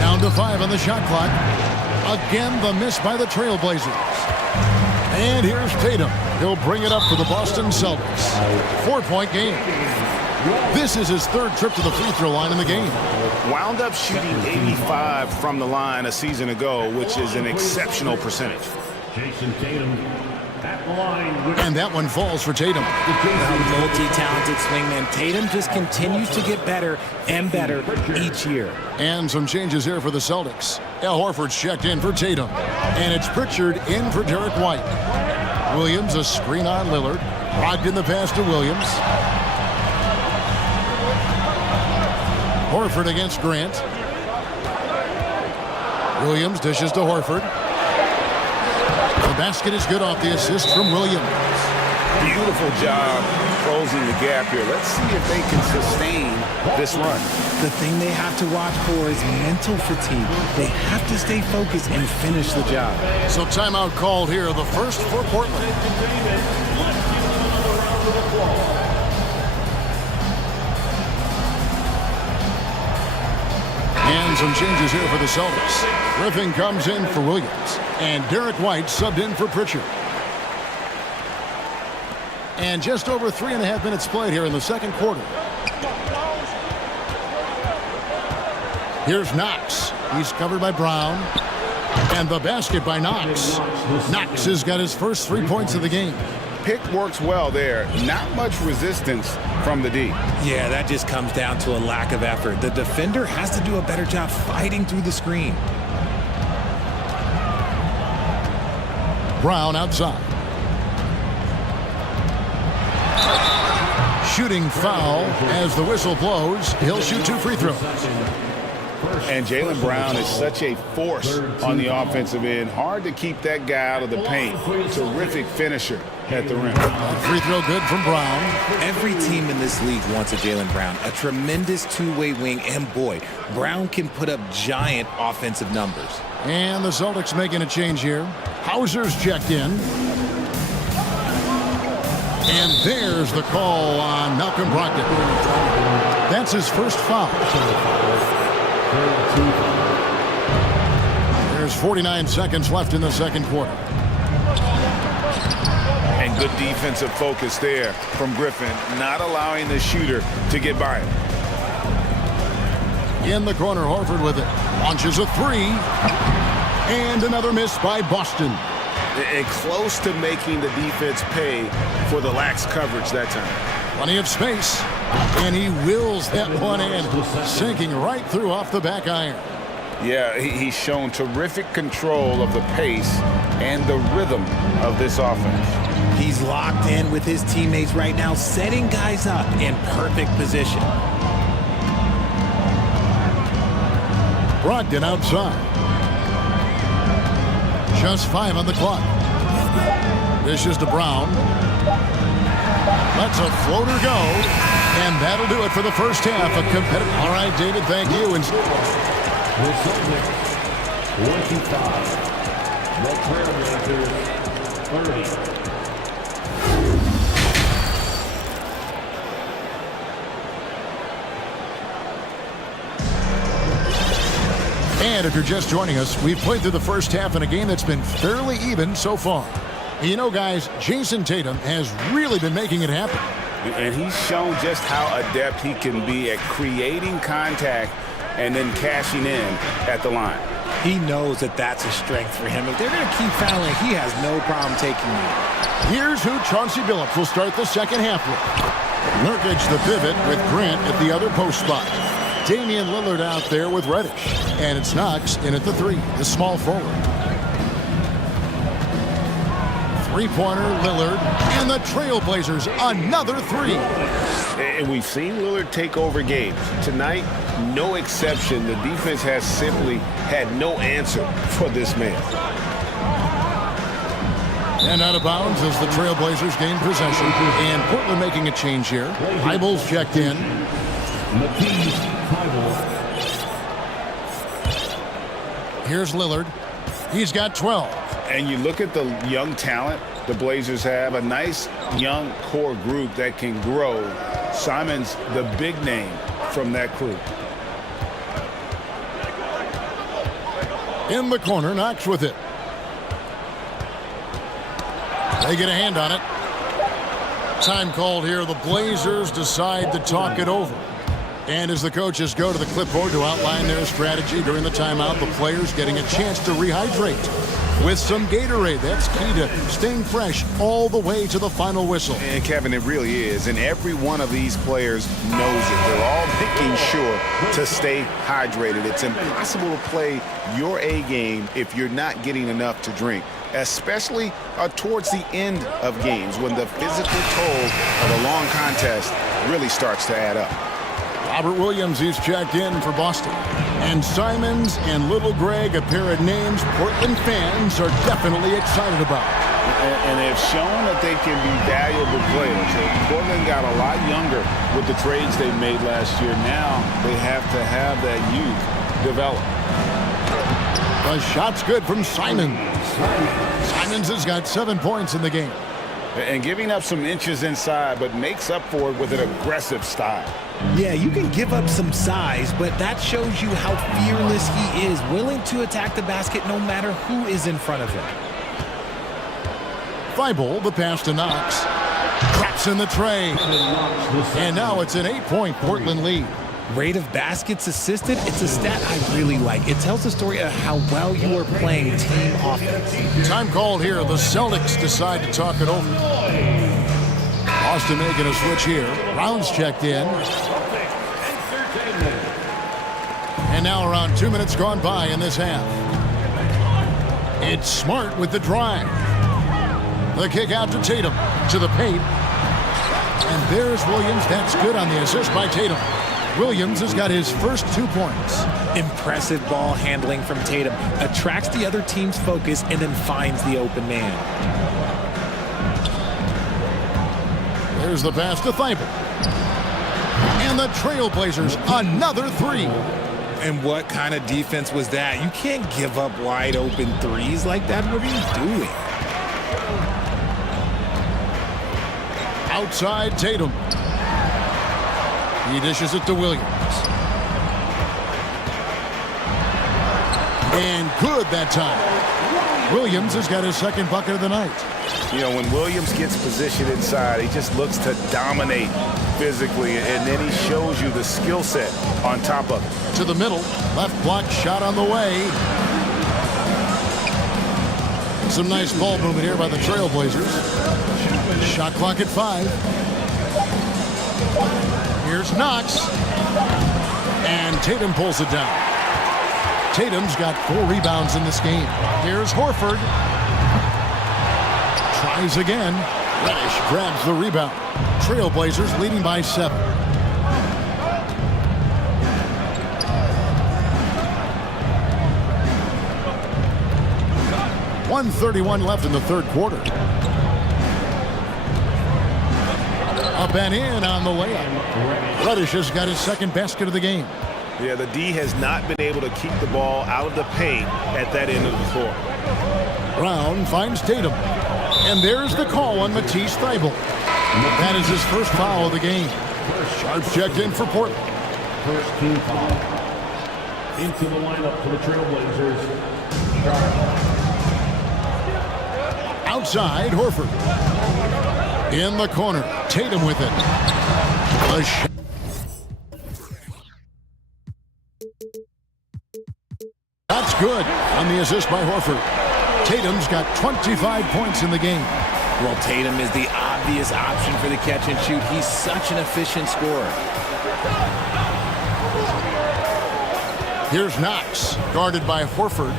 Down to 5 on the shot clock. Again, the miss by the Trailblazers. And here's Tatum. He'll bring it up for the Boston Celtics. 4-point game. This is his third trip to the free throw line in the game. Wound up shooting 85 from the line a season ago, which is an exceptional percentage. Jason Tatum at the line with And that one falls for Tatum. Now, multi-talented swingman Tatum just continues to get better and better each year. And some changes here for the Celtics. Al Horford's checked in for Tatum. And it's Pritchard in for Derek White. Williams a screen on Lillard. Brogdon the pass to Williams. Horford against Grant. Williams dishes to Horford. The basket is good off the assist from Williams. Beautiful job closing the gap here. Let's see if they can sustain this run. The thing they have to watch for is mental fatigue. They have to stay focused and finish the job. So timeout called here, the first for Portland. And some changes here for the Celtics. Griffin comes in for Williams. And Derek White subbed in for Pritchard. And just over 3.5 minutes played here in the second quarter. Here's Knox. He's covered by Brown. And the basket by Knox. Knox has got his first 3 points of the game. Pick works well there. Not much resistance from the D. Yeah, that just comes down to a lack of effort. The defender has to do a better job fighting through the screen. Brown outside. Shooting foul as the whistle blows. He'll shoot 2 free throws. And Jaylen Brown is such a force on the offensive end. Hard to keep that guy out of the paint. Terrific finisher at the rim. Free throw good from Brown. Every team in this league wants a Jaylen Brown, a tremendous two-way wing, and boy, Brown can put up giant offensive numbers. And the Celtics making a change here. Hauser's checked in. And there's the call on Malcolm Brogdon. That's his first foul. There's 49 seconds left in the second quarter. And good defensive focus there from Griffin, not allowing the shooter to get by him. In the corner, Horford with it. Launches a 3. And another miss by Boston. And close to making the defense pay for the lax coverage that time. Plenty of space. And he wills that one in, sinking right through off the back iron. Yeah, he's shown terrific control of the pace and the rhythm of this offense. He's locked in with his teammates right now, setting guys up in perfect position. Brogdon outside. Just 5 on the clock. Dishes to Brown. Lets a floater go. And that'll do it for the first half. A competitive. All right, David, thank you. And The Celtics, 25. The Trailblazers, 30. And if you're just joining us, we've played through the first half in a game that's been fairly even so far. You know, guys, Jason Tatum has really been making it happen. And he's shown just how adept he can be at creating contact and then cashing in at the line. He knows that that's a strength for him. If they're going to keep fouling, he has no problem taking it. Here's who Chauncey Billups will start the second half with. Nurkic the pivot with Grant at the other post spot. Damian Lillard out there with Reddish. And it's Knox in at the 3, the small forward. Three-pointer, Lillard, and the Trailblazers, another 3. And we've seen Lillard take over games. Tonight, no exception. The defense has simply had no answer for this man. And out of bounds as the Trailblazers gain possession. And Portland making a change here. Hybels checked in. Here's Lillard. He's got 12. And you look at the young talent the Blazers have, a nice young core group that can grow. Simon's the big name from that crew. In the corner, Knox with it. They get a hand on it. Time called here. The Blazers decide to talk it over. And as the coaches go to the clipboard to outline their strategy during the timeout, the players getting a chance to rehydrate with some Gatorade. That's key to staying fresh all the way to the final whistle. And Kevin, it really is. And every one of these players knows it. They're all making sure to stay hydrated. It's impossible to play your A game if you're not getting enough to drink, especially towards the end of games when the physical toll of a long contest really starts to add up. Robert Williams, he's checked in for Boston. And Simons and Little Greg, a pair of names Portland fans are definitely excited about. And they've shown that they can be valuable players. Portland got a lot younger with the trades they made last year. Now they have to have that youth develop. The shot's good from Simons. Simons has got 7 points in the game. And giving up some inches inside, but makes up for it with an aggressive style. Yeah, you can give up some size, but that shows you how fearless he is, willing to attack the basket no matter who is in front of him. Thibault, the pass to Knox. Drops in the tray. And now it's an 8-point Portland lead. Rate of baskets assisted, it's a stat I really like. It tells the story of how well you are playing team offense. Time called here. The Celtics decide to talk it over. Austin making a switch here. Rounds checked in. And now around 2 minutes gone by in this half. It's Smart with the drive. The kick out to Tatum. To the paint. And there's Williams. That's good on the assist by Tatum. Williams has got his first 2 points. Impressive ball handling from Tatum. Attracts the other team's focus and then finds the open man. There's the pass to Thibault. And the Trailblazers, another 3. And what kind of defense was that? You can't give up wide open threes like that. What are you doing? Outside Tatum. He dishes it to Williams. And good that time. Williams has got his second bucket of the night. You know, when Williams gets positioned inside, he just looks to dominate physically, and then he shows you the skill set on top of it. To the middle, left block shot on the way. Some nice ball movement here by the Trailblazers. Shot clock at 5. Here's Knox. And Tatum pulls it down. Tatum's got 4 rebounds in this game. Here's Horford. Tries again. Reddish grabs the rebound. Trailblazers leading by 7. .131 left in the third quarter. Up and in on the layup. Reddish has got his second basket of the game. Yeah, the D has not been able to keep the ball out of the paint at that end of the floor. Brown finds Tatum. And there's the call on Matisse Thybulle. That is his first foul of the game. Sharps checked in for Portland. First team foul. Into the lineup for the Trailblazers. Sharp. Outside, Horford. In the corner, Tatum with it. The shot. That's good on the assist by Horford. Tatum's got 25 points in the game. Well, Tatum is the obvious option for the catch and shoot. He's such an efficient scorer. Here's Knox, guarded by Horford.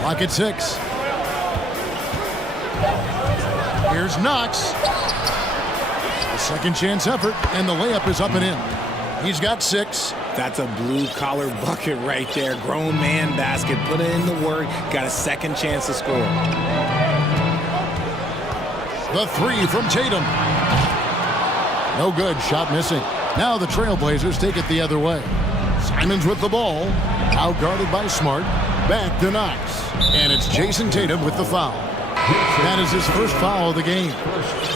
Clock at 6. Here's Knox. A second chance effort, and the layup is up and in. He's got 6. That's a blue-collar bucket right there. Grown man basket. Put in the work. Got a second chance to score. The 3 from Tatum. No good. Shot missing. Now the Trailblazers take it the other way. Simons with the ball. Out guarded by Smart. Back to Knox. And it's Jason Tatum with the foul. That is his first foul of the game.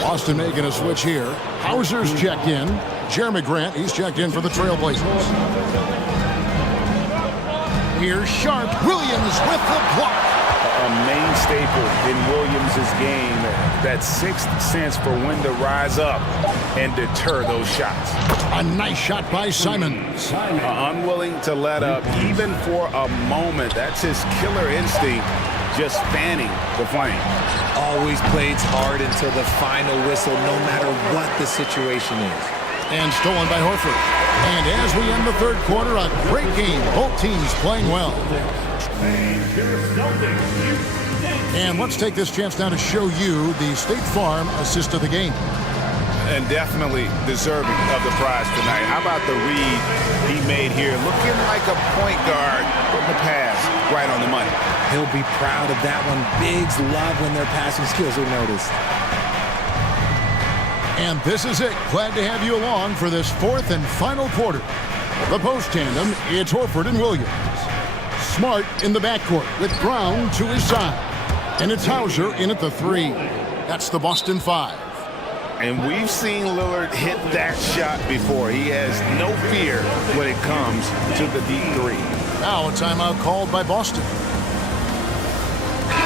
Boston making a switch here. Hauser's checked in. Jeremy Grant, he's checked in for the Trailblazers. Here's Sharp. Williams with the block. A main staple in Williams' game, that sixth sense for when to rise up and deter those shots. A nice shot by Simons. Unwilling to let up even for a moment. That's his killer instinct, just fanning the flame. Always plays hard until the final whistle, no matter what the situation is. And stolen by Horford. And as we end the third quarter, a great game. Both teams playing well. And let's take this chance now to show you the State Farm assist of the game. And definitely deserving of the prize tonight. How about the read he made here? Looking like a point guard, putting the pass right on the money. He'll be proud of that one. Bigs love when their passing skills are noticed. And this is it. Glad to have you along for this fourth and final quarter. The post tandem, it's Horford and Williams. Smart in the backcourt with Brown to his side. And it's Hauser in at the 3. That's the Boston 5. And we've seen Lillard hit that shot before. He has no fear when it comes to the deep 3. Now a timeout called by Boston.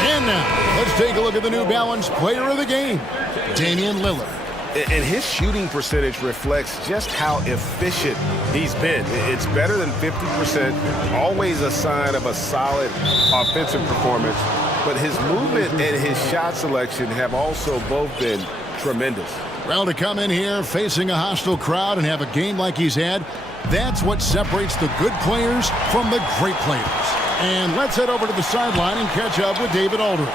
And now, let's take a look at the New Balance player of the game, Damian Lillard. And his shooting percentage reflects just how efficient he's been. It's better than 50%, always a sign of a solid offensive performance. But his movement and his shot selection have also both been tremendous. Well, to come in here facing a hostile crowd and have a game like he's had, that's what separates the good players from the great players. And let's head over to the sideline and catch up with David Aldridge.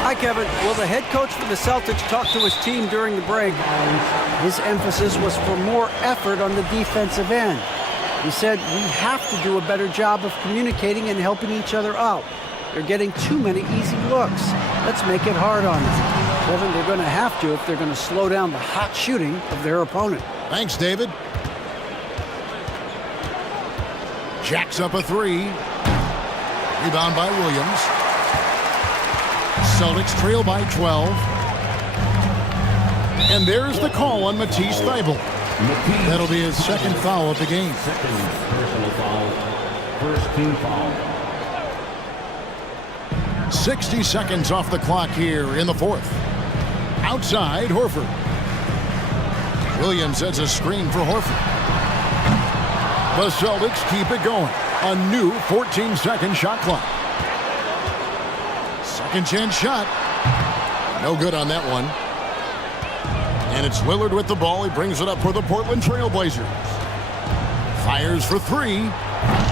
Hi, Kevin. Well, the head coach for the Celtics talked to his team during the break. His emphasis was for more effort on the defensive end. He said, we have to do a better job of communicating and helping each other out. They're getting too many easy looks. Let's make it hard on them. Kevin, they're going to have to if they're going to slow down the hot shooting of their opponent. Thanks, David. Jacks up a 3. Rebound by Williams. Celtics trail by 12. And there's the call on Matisse Thybulle. That'll be his second foul of the game. Second personal foul. First team foul. 60 seconds off the clock here in the fourth. Outside, Horford. Williams sets a screen for Horford. The Celtics keep it going. A new 14-second shot clock. Second chance shot. No good on that one. And it's Lillard with the ball. He brings it up for the Portland Trailblazers. Fires for 3.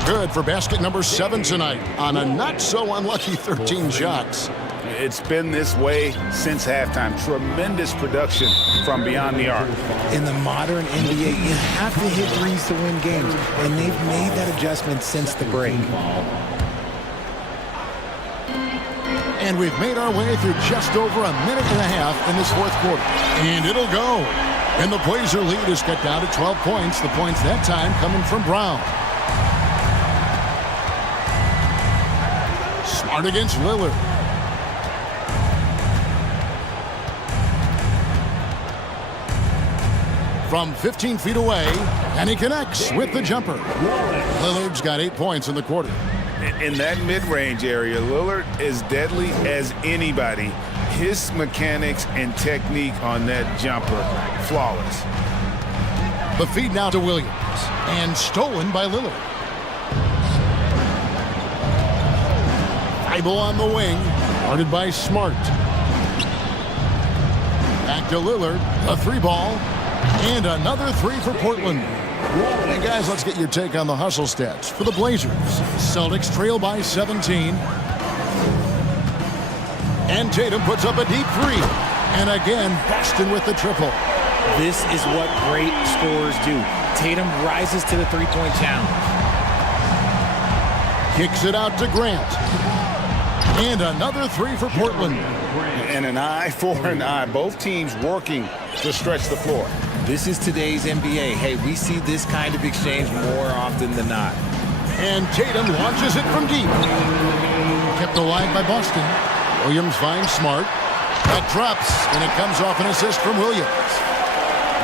Good for basket number 7 tonight on a not-so-unlucky 13 shots. It's been this way since halftime. Tremendous production from beyond the arc. In the modern NBA, you have to hit threes to win games, and they've made that adjustment since the break. And we've made our way through just over a minute and a half in this fourth quarter. And it'll go. And the Blazer lead is cut down to 12 points. The points that time coming from Brown. Smart against Lillard. From 15 feet away, and he connects with the jumper. Lillard's got 8 points in the quarter. In that mid-range area, Lillard is deadly as anybody. His mechanics and technique on that jumper, flawless. The feed now to Williams, and stolen by Lillard. Bible on the wing, guarded by Smart. Back to Lillard, a 3-ball, and another 3 for Portland. Hey guys, let's get your take on the hustle stats for the Blazers. Celtics trail by 17. And Tatum puts up a deep 3. And again, Boston with the triple. This is what great scorers do. Tatum rises to the three-point challenge. Kicks it out to Grant. And another 3 for Portland. And an eye for an eye. Both teams working to stretch the floor. This is today's NBA. Hey, we see this kind of exchange more often than not. And Tatum launches it from deep. Kept alive by Boston. Williams finds Smart. That drops, and it comes off an assist from Williams.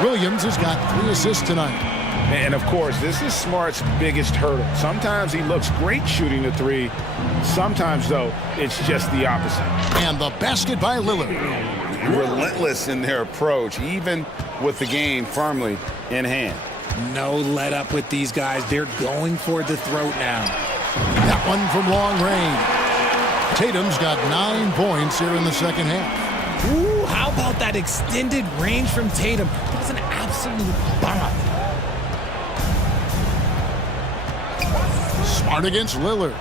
Williams has got 3 assists tonight. And of course, this is Smart's biggest hurdle. Sometimes he looks great shooting the 3. Sometimes, though, it's just the opposite. And the basket by Lillard. Relentless in their approach, even with the game firmly in hand. No let up with these guys. They're going for the throat now. That one from long range. Tatum's got 9 points here in the second half. Ooh, how about that extended range from Tatum? It was an absolute bomb. Smart against Lillard.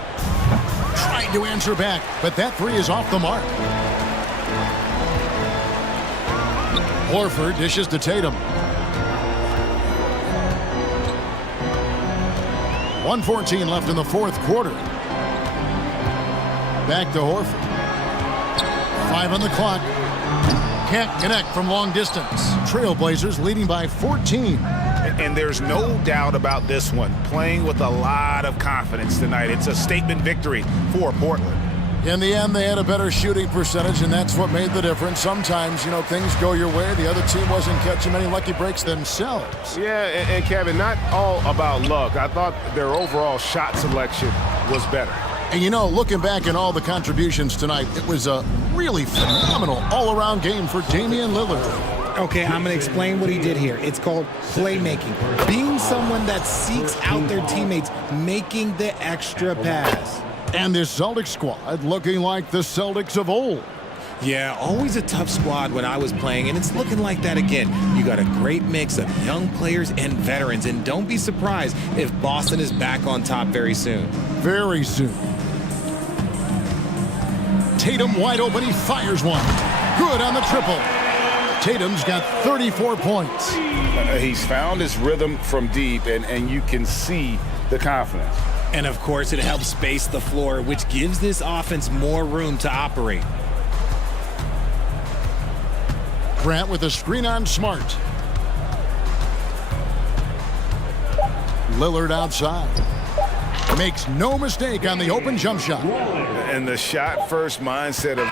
Trying to answer back, but that 3 is off the mark. Horford dishes to Tatum. 1:14 left in the fourth quarter. Back to Horford. 5 on the clock. Can't connect from long distance. Trailblazers leading by 14. And there's no doubt about this one. Playing with a lot of confidence tonight. It's a statement victory for Portland. In the end, they had a better shooting percentage, and that's what made the difference. Sometimes, things go your way. The other team wasn't catching many lucky breaks themselves. Yeah, and Kevin, not all about luck. I thought their overall shot selection was better. And looking back at all the contributions tonight, it was a really phenomenal all-around game for Damian Lillard. Okay, I'm going to explain what he did here. It's called playmaking. Being someone that seeks out their teammates, making the extra pass. And this Celtics squad looking like the Celtics of old. Yeah, always a tough squad when I was playing, and it's looking like that again. You got a great mix of young players and veterans, and don't be surprised if Boston is back on top very soon. Very soon. Tatum wide open, he fires one. Good on the triple. Tatum's got 34 points. He's found his rhythm from deep, and you can see the confidence. And of course, it helps space the floor, which gives this offense more room to operate. Grant with a screen on Smart. Lillard outside. Makes no mistake on the open jump shot. And the shot-first mindset of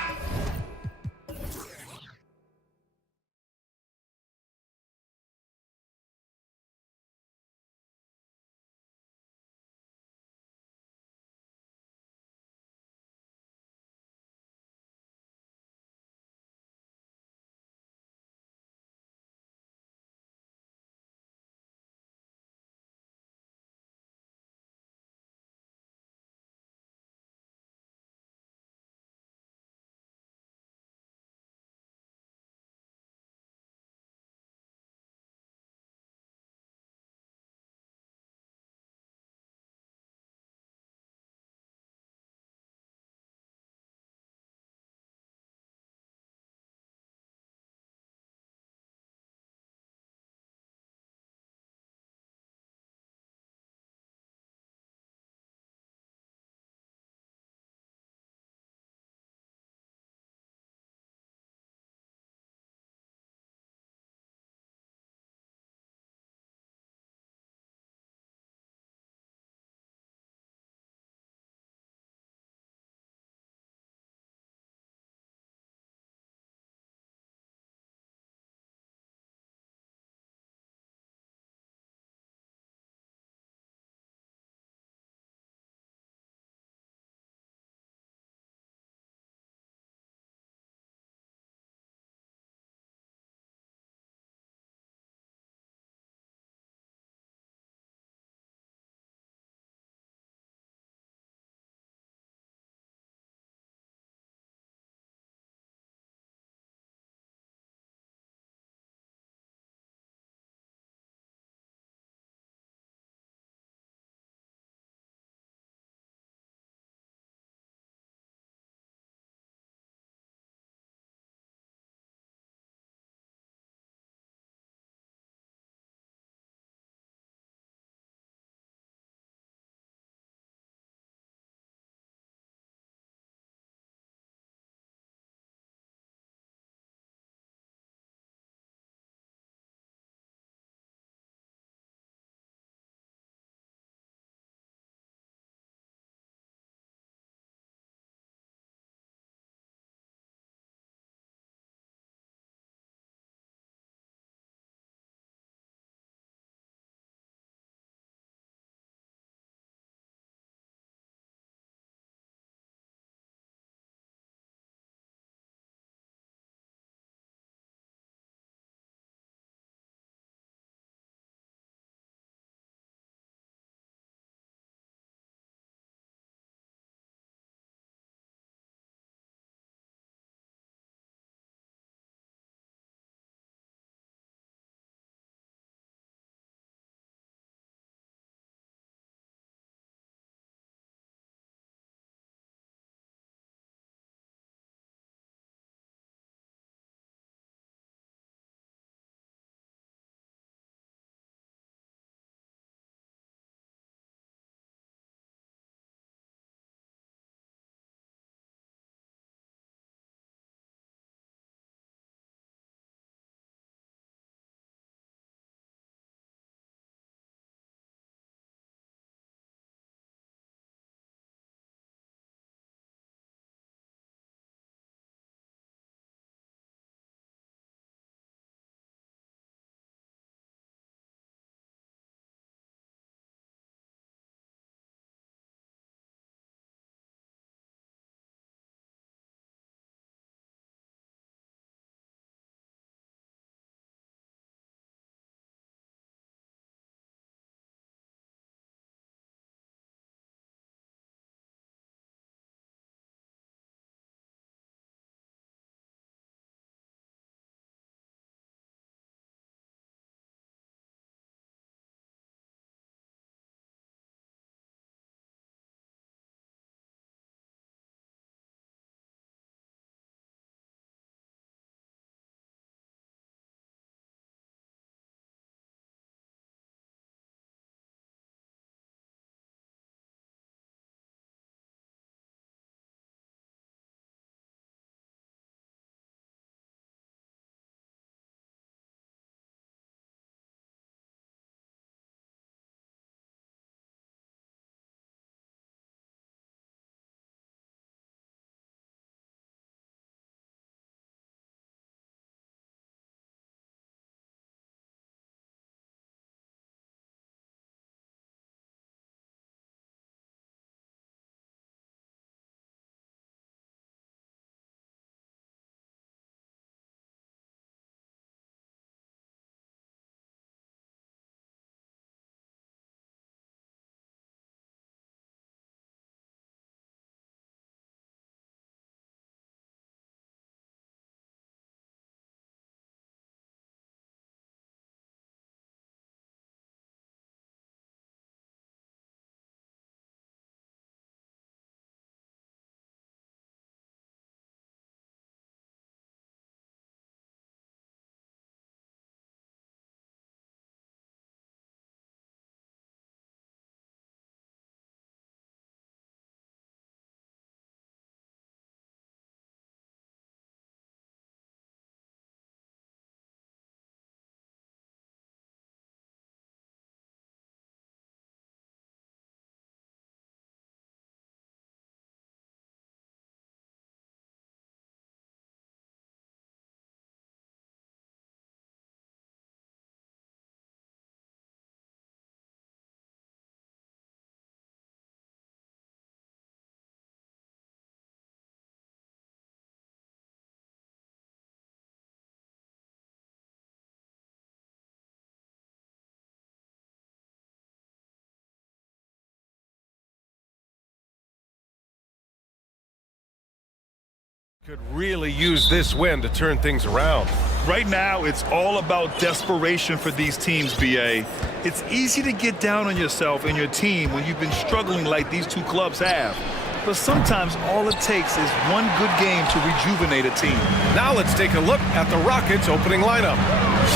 Could really use this win to turn things around. Right now, it's all about desperation for these teams, BA. It's easy to get down on yourself and your team when you've been struggling like these two clubs have. But sometimes all it takes is one good game to rejuvenate a team. Now let's take a look at the Rockets' opening lineup.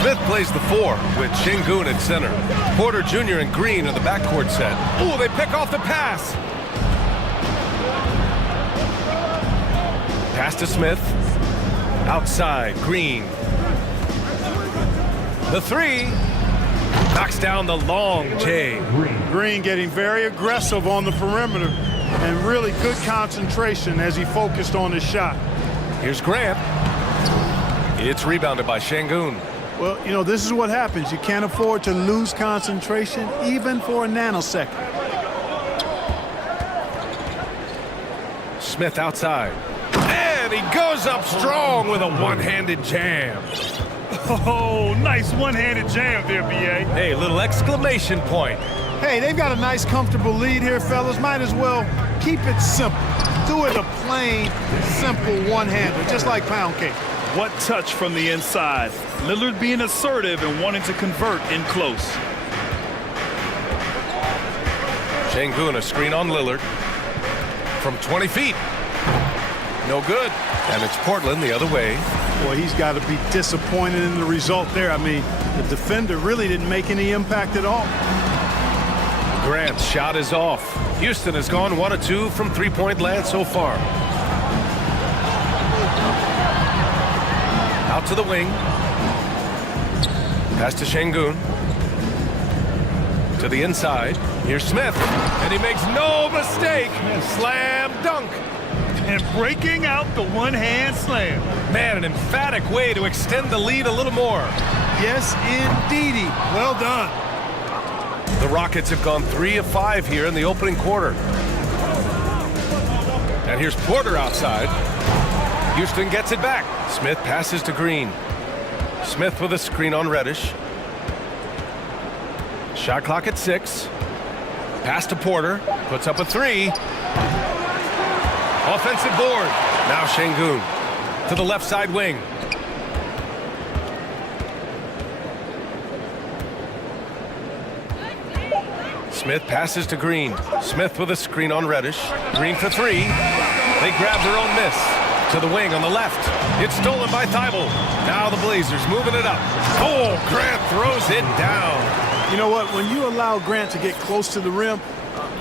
Smith plays the 4 with Şengün at center. Porter Jr. and Green in the backcourt set. Ooh, they pick off the pass. Pass to Smith. Outside, Green. The 3. Knocks down the long J. Green getting very aggressive on the perimeter and really good concentration as he focused on his shot. Here's Grant. It's rebounded by Şengün. Well, you know, this is what happens. You can't afford to lose concentration even for a nanosecond. Smith outside. And he goes up strong with a one-handed jam. Oh, nice one-handed jam there, BA. Hey, little exclamation point. Hey, they've got a nice, comfortable lead here, fellas. Might as well keep it simple. Do it a plain, simple one-hander, just like pound cake. What touch from the inside. Lillard being assertive and wanting to convert in close. Şengün, a screen on Lillard. From 20 feet. No good. And it's Portland the other way. Boy, he's got to be disappointed in the result there. I mean, the defender really didn't make any impact at all. Grant's shot is off. Houston has gone 1 of 2 from three-point land so far. Out to the wing. Pass to Şengün. To the inside. Here's Smith. And he makes no mistake. Slam dunk. And breaking out the one-hand slam. Man, an emphatic way to extend the lead a little more. Yes, indeedy. Well done. The Rockets have gone 3 of 5 here in the opening quarter. And here's Porter outside. Houston gets it back. Smith passes to Green. Smith with a screen on Reddish. Shot clock at 6. Pass to Porter. Puts up a 3. Offensive board. Now Şengün to the left side wing. Smith passes to Green. Smith with a screen on Reddish. Green for 3. They grab their own miss. To the wing on the left. It's stolen by Thibault. Now the Blazers moving it up. Oh, Grant throws it down. You know what? When you allow Grant to get close to the rim,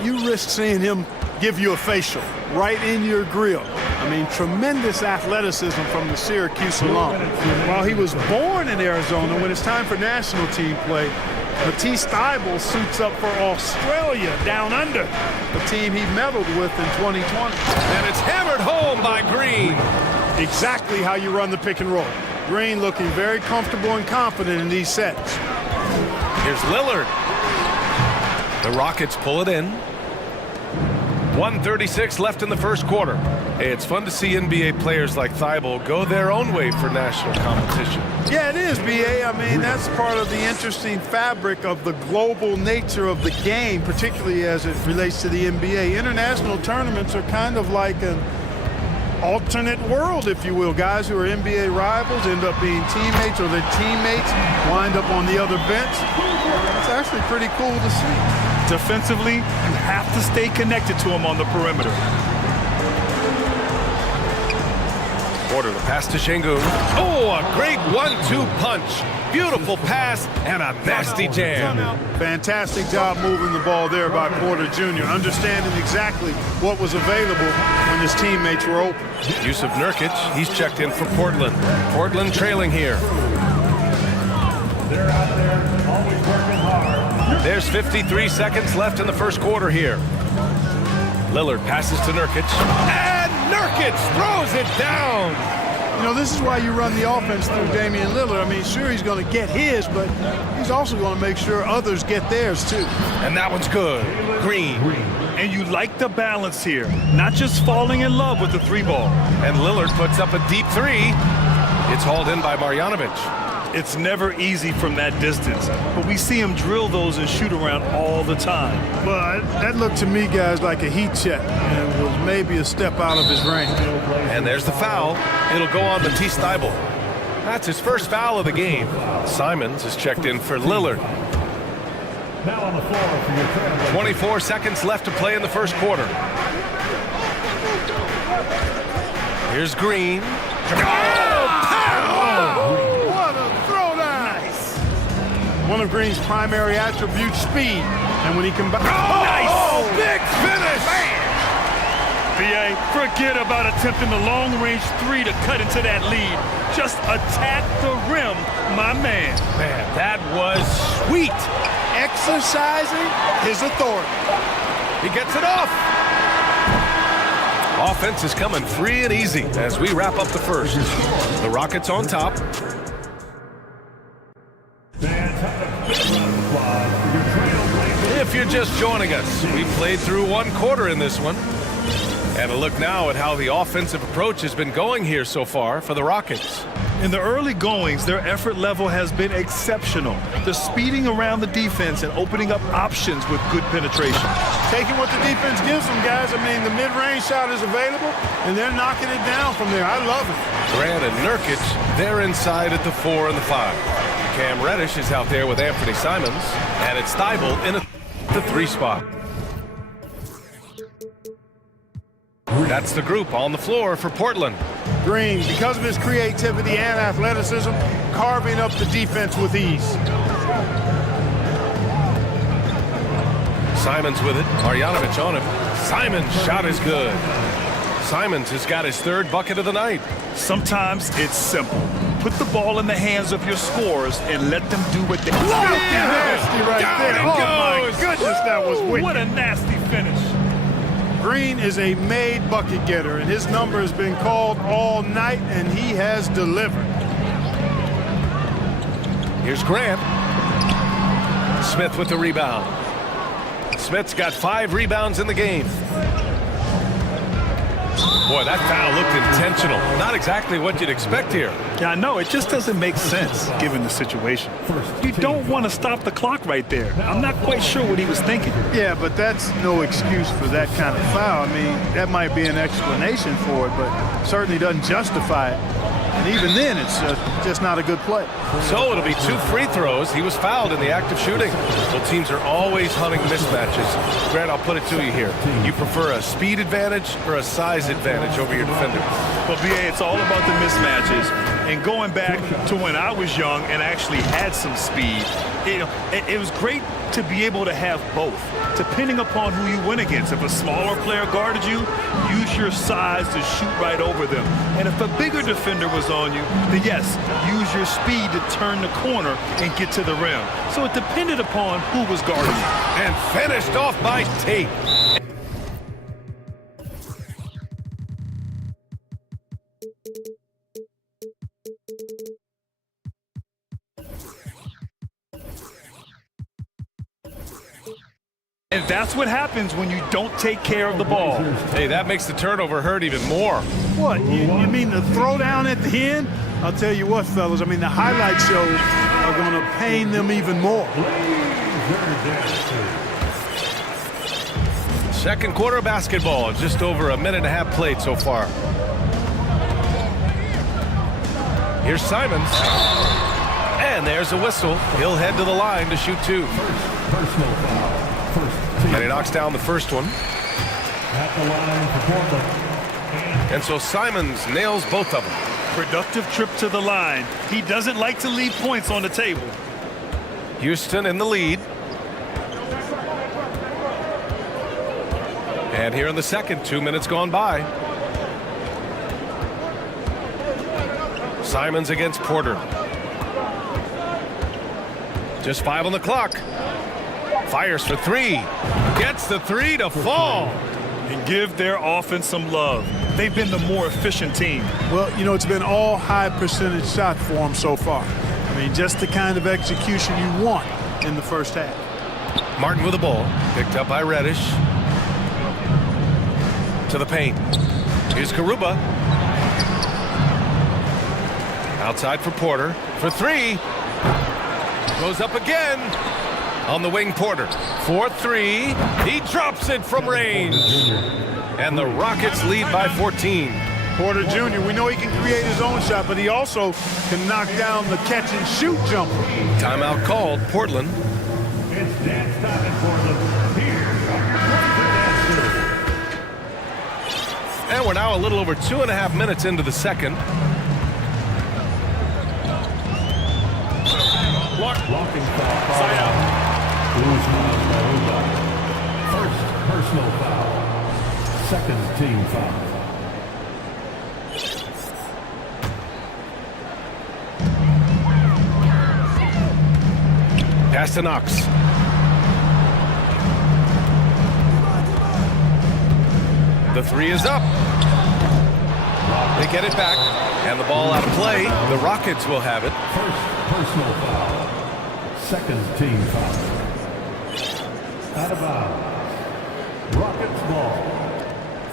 you risk seeing him give you a facial right in your grill. I mean, tremendous athleticism from the Syracuse alum. While he was born in Arizona, when it's time for national team play, Matisse Thybulle suits up for Australia down under, the team he medaled with in 2020. And it's hammered home by Green. Exactly how you run the pick and roll. Green looking very comfortable and confident in these sets. Here's Lillard. The Rockets pull it in. 1:36 left in the first quarter. Hey, it's fun to see NBA players like Thibault go their own way for national competition. Yeah, it is, BA. I mean, that's part of the interesting fabric of the global nature of the game, particularly as it relates to the NBA. International tournaments are kind of like an alternate world, if you will. Guys who are NBA rivals end up being teammates, or their teammates wind up on the other bench. It's actually pretty cool to see. Defensively, you have to stay connected to him on the perimeter. Porter, the pass to Şengün. Oh, a great 1-2 punch. Beautiful pass and a nasty jam. Fantastic job moving the ball there by Porter Jr., understanding exactly what was available when his teammates were open. Yusuf Nurkic, he's checked in for Portland. Portland trailing here. They're out there always working hard. There's 53 seconds left in the first quarter here. Lillard passes to Nurkic. And Nurkic throws it down. You know, this is why you run the offense through Damian Lillard. I mean, sure, he's going to get his, but he's also going to make sure others get theirs, too. And that one's good. Green. And you like the balance here. Not just falling in love with the 3 ball. And Lillard puts up a deep 3. It's hauled in by Marjanovic. It's never easy from that distance, but we see him drill those and shoot around all the time. Well, that looked to me, guys, like a heat check, and was maybe a step out of his range. And there's the foul. It'll go on Matisse Thybulle. That's his first foul of the game. Simons is checked in for Lillard. Now on the floor for your trail. 24 seconds left to play in the first quarter. Here's Green. What a throwdown! Nice. One of Green's primary attributes, speed. And when he combines... Nice! Big finish! Man! BA, forget about attempting the long-range three to cut into that lead. Just attack the rim, my man. Man, that was sweet. Exercising his authority. He gets it off. Offense is coming free and easy as we wrap up the first. The Rockets on top. If you're just joining us, we played through one quarter in this one. And a look now at how the offensive approach has been going here so far for the Rockets. In the early goings, their effort level has been exceptional. They're speeding around the defense and opening up options with good penetration. Taking what the defense gives them, guys. I mean, the mid-range shot is available, and they're knocking it down from there. I love it. Grant and Nurkic, they're inside at the 4 and the 5. Cam Reddish is out there with Anthony Simons, and it's Thybulle in the 3 spot. That's the group on the floor for Portland. Green, because of his creativity and athleticism, carving up the defense with ease. Simons with it. Marjanovic on him. Simons' shot is good. Simons has got his 3rd bucket of the night. Sometimes it's simple. Put the ball in the hands of your scorers and let them do what they do. Nasty right there. Down it goes. My goodness, that was wicked. What a nasty finish. Green is a made bucket getter, and his number has been called all night, and he has delivered. Here's Grant. Smith with the rebound. Smith's got 5 rebounds in the game. Boy, that foul looked intentional. Not exactly what you'd expect here. Yeah, I know. It just doesn't make sense given the situation. You don't want to stop the clock right there. I'm not quite sure what he was thinking. Yeah, but that's no excuse for that kind of foul. I mean, that might be an explanation for it, but certainly doesn't justify it. And even then, it's just not a good play. So it'll be 2 free throws. He was fouled in the act of shooting. Well, teams are always hunting mismatches. Grant, I'll put it to you here. You prefer a speed advantage or a size advantage over your defender? Well, BA, it's all about the mismatches. And going back to when I was young and actually had some speed, it was great to be able to have both, depending upon who you went against. If a smaller player guarded you, use your size to shoot right over them. And if a bigger defender was on you, then yes, use your speed to turn the corner and get to the rim. So it depended upon who was guarding you. And finished off by Tate. And that's what happens when you don't take care of the ball. Hey, that makes the turnover hurt even more. What, you mean the throwdown at the end? I'll tell you what, fellas, I mean, the highlight shows are going to pain them even more. Second quarter of basketball, just over a minute and a half played so far. Here's Simons. And there's a whistle. He'll head to the line to shoot 2. Personal foul. And he knocks down the first one. At the line for Portland. And so Simons nails both of them. Productive trip to the line. He doesn't like to leave points on the table. Houston in the lead. And here in the second, 2 minutes gone by. Simons against Porter. Just 5 on the clock. Fires for 3. Gets the 3 to fall. And give their offense some love. They've been the more efficient team. Well, you know, it's been all high percentage shot for them so far. I mean, just the kind of execution you want in the first half. Martin with the ball. Picked up by Reddish. To the paint. Here's Karuba. Outside for Porter. For three. Goes up again. On the wing, Porter. 4-3. He drops it from range. And the Rockets lead by 14. Porter Jr., we know he can create his own shot, but he also can knock down the catch-and-shoot jumper. Timeout called. Portland. It's dance time in Portland. Here's your And we're now a little over 2.5 minutes into the second. blocking foul. Side out. Loose miles by Uba. First personal foul. Second team foul. Pass to Knox. The three is up. They get it back, and the ball out of play. The Rockets will have it. First personal foul. Second team foul. Out of bounds. Rockets ball.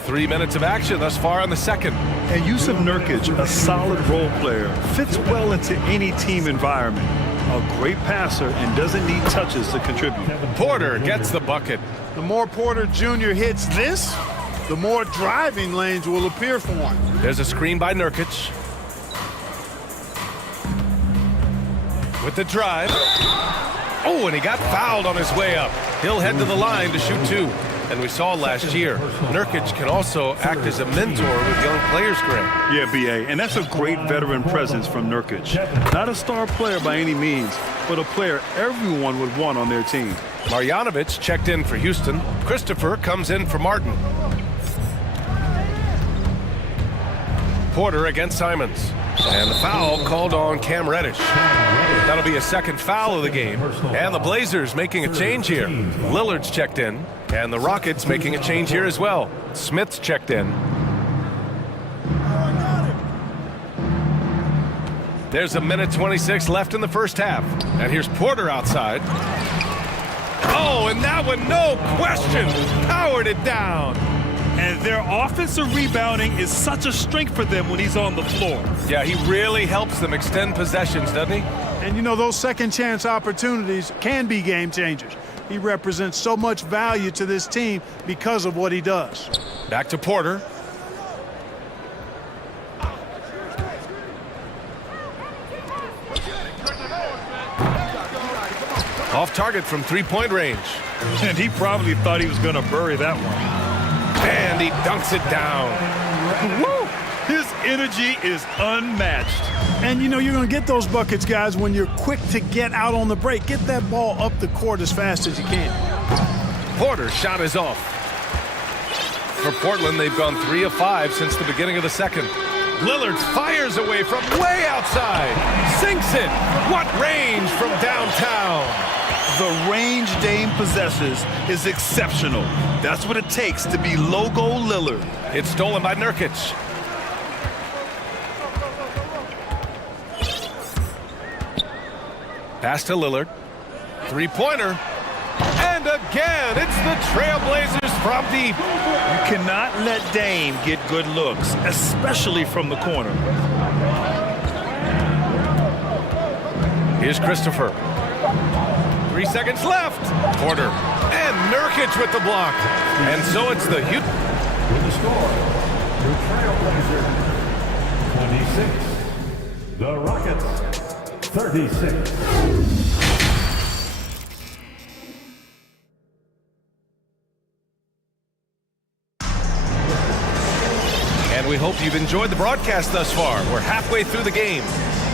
3 minutes of action thus far in the second. And Yusuf Nurkic, a solid role player, fits well into any team environment. A great passer and doesn't need touches to contribute. Porter gets the bucket. The more Porter Jr. hits this, the more driving lanes will appear for him. There's a screen by Nurkic. With the drive. Oh, and he got fouled on his way up. He'll head to the line to shoot two. And we saw last year, Nurkic can also act as a mentor with young players, Graham. Yeah, B.A., and that's a great veteran presence from Nurkic. Not a star player by any means, but a player everyone would want on their team. Marjanovic checked in for Houston. Christopher comes in for Martin. Porter against Simons. And the foul called on Cam Reddish. That'll be a second foul of the game. And the Blazers making a change here. Lillard's checked in. And the Rockets making a change here as well. Smith's checked in. There's a minute 26 left in the first half. And here's Porter outside. Oh, and that one, no question, powered it down. And their offensive rebounding is such a strength for them when he's on the floor. Yeah, he really helps them extend possessions, doesn't he? And you know, those second chance opportunities can be game changers. He represents so much value to this team because of what he does. Back to Porter. Off target from three-point range. And he probably thought he was going to bury that one. And he dunks it down. Woo! His energy is unmatched. And you know, you're going to get those buckets, guys, when you're quick to get out on the break. Get that ball up the court as fast as you can. Porter's shot is off. For Portland, they've gone 3 of 5 since the beginning of the second. Lillard fires away from way outside. Sinks it. What range from downtown. The range Dame possesses is exceptional. That's what it takes to be logo Lillard. It's stolen by Nurkic. Pass to Lillard. Three-pointer. And again, it's the Trailblazers from deep. You cannot let Dame get good looks, especially from the corner. Here's Christopher. 3 seconds left. Porter. And Nurkic with the block. And so it's the Houston. With the score, your Trailblazer 26. The Rockets 36. And we hope you've enjoyed the broadcast thus far. We're halfway through the game.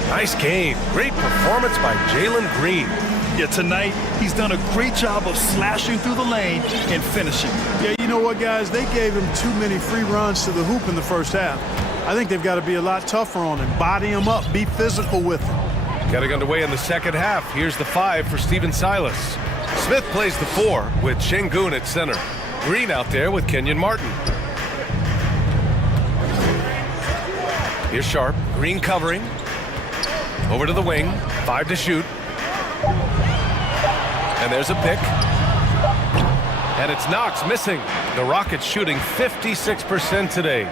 Nice game. Great performance by Jalen Green. Yeah, tonight, he's done a great job of slashing through the lane and finishing. Yeah, you know what, guys? They gave him too many free runs to the hoop in the first half. I think they've got to be a lot tougher on him. Body him up. Be physical with him. Getting underway in the second half. Here's the 5 for Steven Silas. Smith plays the 4 with Şengün at center. Green out there with Kenyon Martin. Here's Sharp. Green covering. Over to the wing. 5 to shoot. And there's a pick. And it's Knox missing. The Rockets shooting 56% today.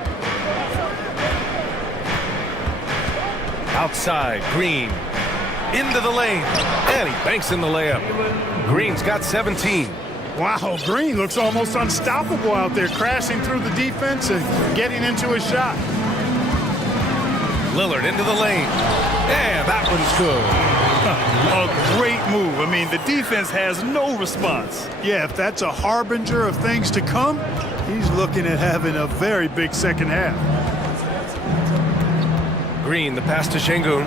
Outside, Green. Into the lane. And he banks in the layup. Green's got 17. Wow, Green looks almost unstoppable out there, crashing through the defense and getting into his shot. Lillard into the lane. Yeah, that one's good. A great move. I mean, the defense has no response. Yeah, if that's a harbinger of things to come, he's looking at having a very big second half. Green, the pass to Şengün.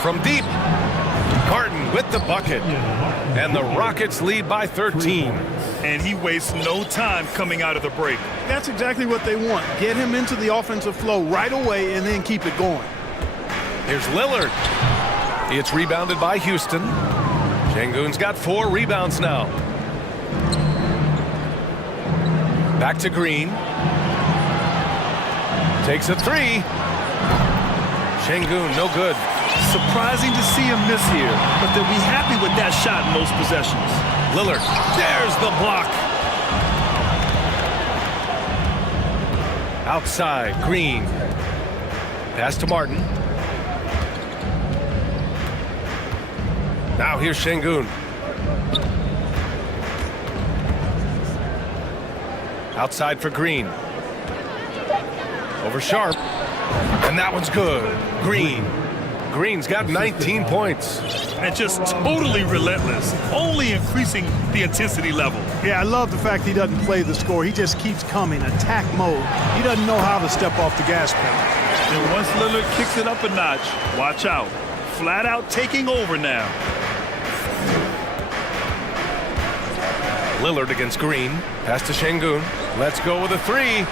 From deep. Martin with the bucket. And the Rockets lead by 13. And he wastes no time coming out of the break. That's exactly what they want. Get him into the offensive flow right away and then keep it going. Here's Lillard. It's rebounded by Houston. Şengün's got 4 rebounds now. Back to Green. Takes a 3. Şengün, no good. Surprising to see him miss here, but they'll be happy with that shot in most possessions. Lillard, there's the block. Outside, Green. Pass to Martin. Now here's Şengün. Outside for Green. Over Sharp. And that one's good. Green. Green's got 19 points. And just totally relentless, only increasing the intensity level. Yeah, I love the fact he doesn't play the score. He just keeps coming, attack mode. He doesn't know how to step off the gas pedal. And once Lillard kicks it up a notch, watch out. Flat out taking over now. Lillard against Green. Pass to Şengün. Let's go with a 3.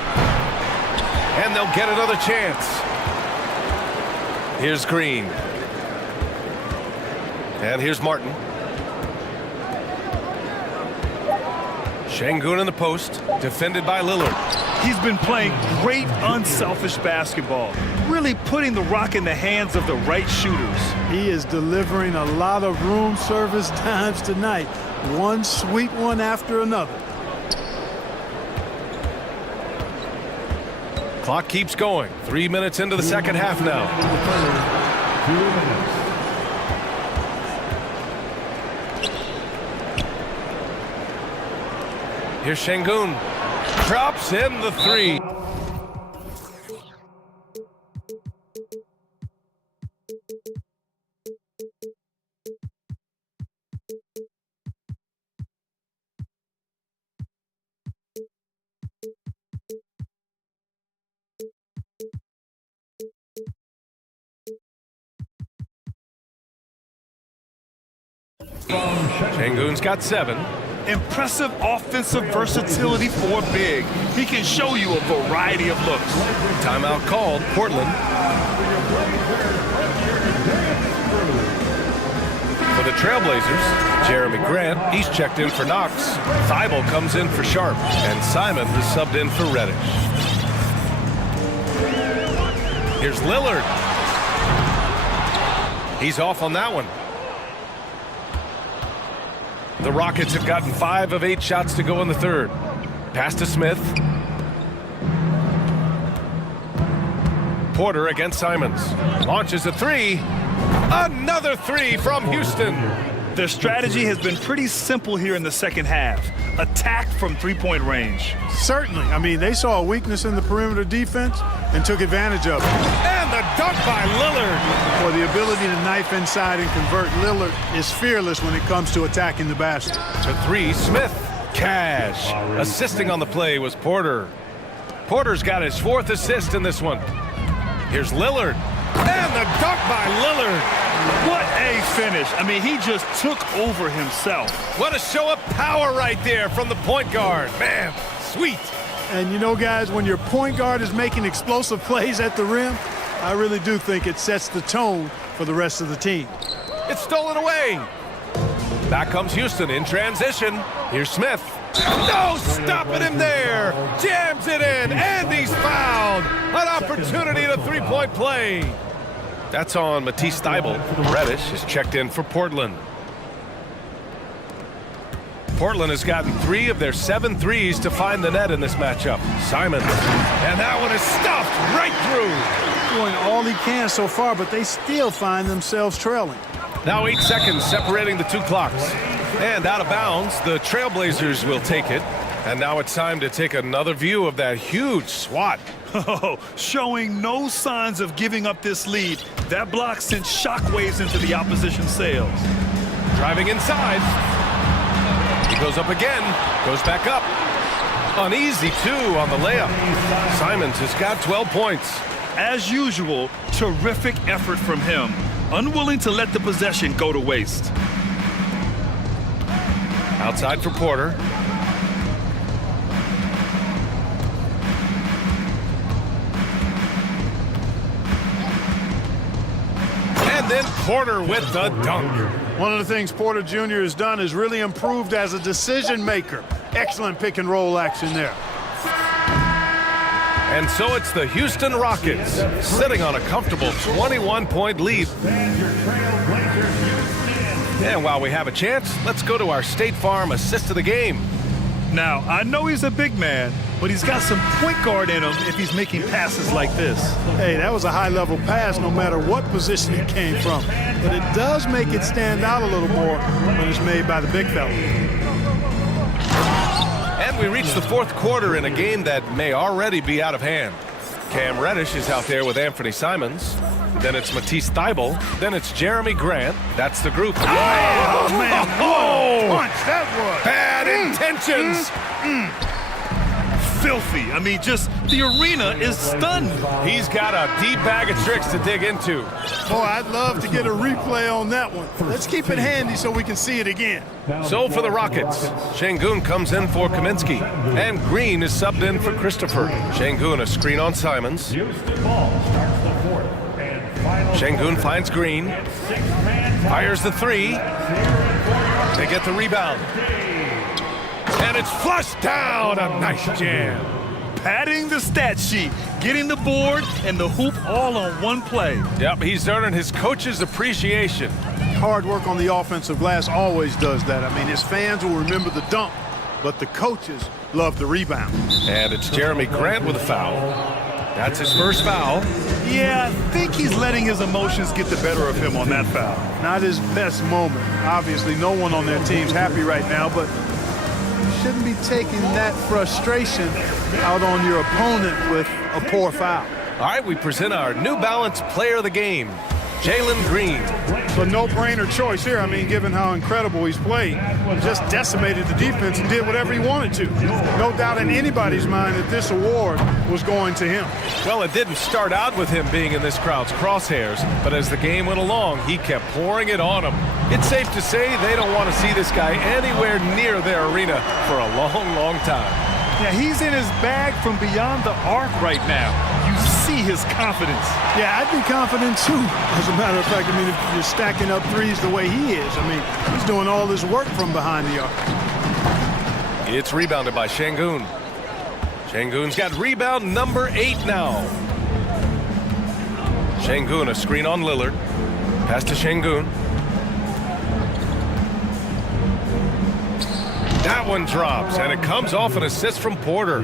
And they'll get another chance. Here's Green. And here's Martin. Şengün in the post, defended by Lillard. He's been playing great unselfish basketball, really putting the rock in the hands of the right shooters. He is delivering a lot of room service times tonight. One sweet one after another. Clock keeps going. 3 minutes into the second half now. 2 minutes. Here's Şengün. Drops in the 3. Şengün's got 7. Impressive offensive versatility for a big. He can show you a variety of looks. Timeout called, Portland. For the Trailblazers, Jeremy Grant, he's checked in for Knox. Thibault comes in for Sharp, and Simon is subbed in for Reddish. Here's Lillard. He's off on that one. The Rockets have gotten 5 of 8 shots to go in the third. Pass to Smith. Porter against Simons. Launches a 3. Another 3 from Houston. Their strategy has been pretty simple here in the second half. Attack from three-point range. Certainly. I mean, they saw a weakness in the perimeter defense and took advantage of it. And the dunk by Lillard. For the ability to knife inside and convert, Lillard is fearless when it comes to attacking the basket. To 3, Smith. Cash. Assisting on the play was Porter. Porter's got his 4th assist in this one. Here's Lillard. And the dunk by Lillard. What a finish. I mean, he just took over himself. What a show of power right there from the point guard. Man, sweet. And you know, guys, when your point guard is making explosive plays at the rim, I really do think it sets the tone for the rest of the team. It's stolen away. Back comes Houston in transition. Here's Smith. No stopping him there. Jams it in, and he's fouled. An opportunity to 3-point play. That's on Matisse Thybulle. Reddish is checked in for Portland. Portland has gotten 3 of their 7 threes to find the net in this matchup. Simons, and that one is stuffed right through. Doing all he can so far, but they still find themselves trailing. Now 8 seconds separating the 2 clocks. And out of bounds, the Trailblazers will take it. And now it's time to take another view of that huge swat. Oh, showing no signs of giving up this lead. That block sent shockwaves into the opposition sails. Driving inside. He goes up again, goes back up. Uneasy, too, on the layup. Simons has got 12 points. As usual, terrific effort from him. Unwilling to let the possession go to waste. Outside for Porter. And then Porter with the dunk. One of the things Porter Jr. has done is really improved as a decision maker. Excellent pick and roll action there. And so it's the Houston Rockets sitting on a comfortable 21-point lead. And while we have a chance, let's go to our State Farm assist of the game. Now, I know he's a big man, but he's got some point guard in him if he's making passes like this. Hey, that was a high-level pass no matter what position it came from. But it does make it stand out a little more when it's made by the big fella. And we reach the 4th quarter in a game that may already be out of hand. Cam Reddish is out there with Anthony Simons. Then it's Matisse Thybulle. Then it's Jeremy Grant. That's the group. Oh, man, oh, punch that was. Bad intentions. Filthy. I mean, just the arena is stunned. He's got a deep bag of tricks to dig into. Boy, I'd love to get a replay on that one. Let's keep it handy so we can see it again. So for the Rockets, Şengün comes in for Kaminsky, and Green is subbed in for Christopher. Şengün a screen on Simons. Şengün finds Green, fires the 3. They get the rebound. And it's flushed down. A nice jam. Padding the stat sheet, getting the board and the hoop all on one play. Yep, he's earning his coach's appreciation. Hard work on the offensive glass always does that. I mean, his fans will remember the dunk, but the coaches love the rebound. And it's Jeremy Grant with a foul. That's his first foul. Yeah, I think he's letting his emotions get the better of him on that foul. Not his best moment. Obviously, no one on their team's happy right now, but you shouldn't be taking that frustration out on your opponent with a poor foul. All right, we present our New Balance player of the game, Jalen Green. It's a no-brainer choice here. I mean, given how incredible he's played, just decimated the defense and did whatever he wanted to. No doubt in anybody's mind that this award was going to him. Well, it didn't start out with him being in this crowd's crosshairs, but as the game went along, he kept pouring it on him. It's safe to say they don't want to see this guy anywhere near their arena for a long, long time. Yeah, he's in his bag from beyond the arc right now. You see his confidence. Yeah, I'd be confident too. As a matter of fact, I mean, if you're stacking up threes the way he is, I mean, he's doing all this work from behind the arc. It's rebounded by Şengün. Şengün's got rebound number 8 now. Şengün a screen on Lillard. Pass to Şengün. That one drops, and it comes off an assist from Porter.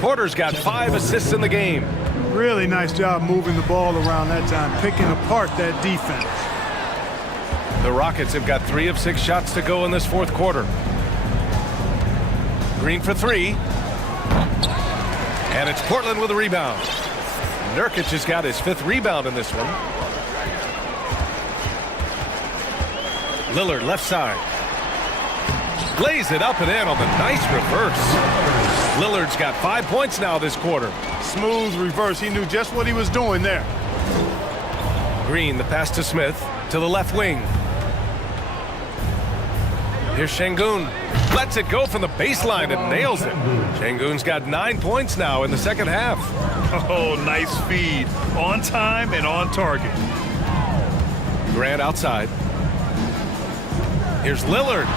Porter's got 5 assists in the game. Really nice job moving the ball around that time, picking apart that defense. The Rockets have got 3 of 6 shots to go in this 4th quarter. Green for 3. And it's Portland with a rebound. Nurkic has got his 5th rebound in this one. Lillard left side. Lays it up and in on the nice reverse. Lillard's got 5 points now this quarter. Smooth reverse. He knew just what he was doing there. Green, the pass to Smith, to the left wing. Here's Şengün. Lets it go from the baseline and nails it. Şengün's got 9 points now in the second half. Oh, nice feed. On time and on target. Grant outside. Here's Lillard.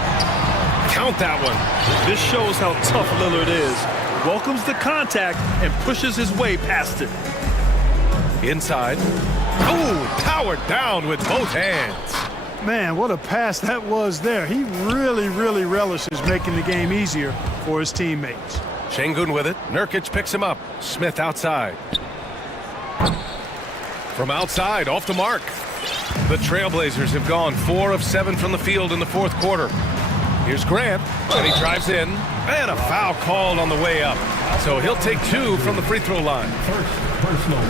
Count that one. This shows how tough Lillard is. Welcomes the contact and pushes his way past it. Inside. Oh, powered down with both hands. Man, what a pass that was there. He really relishes making the game easier for his teammates. Şengün with it. Nurkic picks him up. Smith outside. From outside, off the mark. The Trailblazers have gone 4 of 7 from the field in the fourth quarter. Here's Grant, and he drives in, and a foul called on the way up. So he'll take 2 from the free throw line.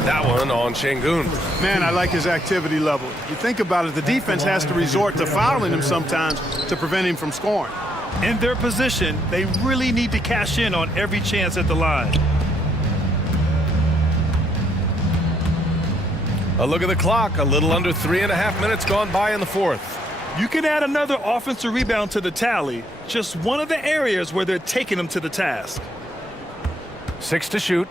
That one on Şengün. Man, I like his activity level. You think about it, the defense has to resort to fouling him sometimes to prevent him from scoring. In their position, they really need to cash in on every chance at the line. A look at the clock. A little under 3.5 minutes gone by in the fourth. You can add another offensive rebound to the tally, just one of the areas where they're taking them to the task. 6 to shoot.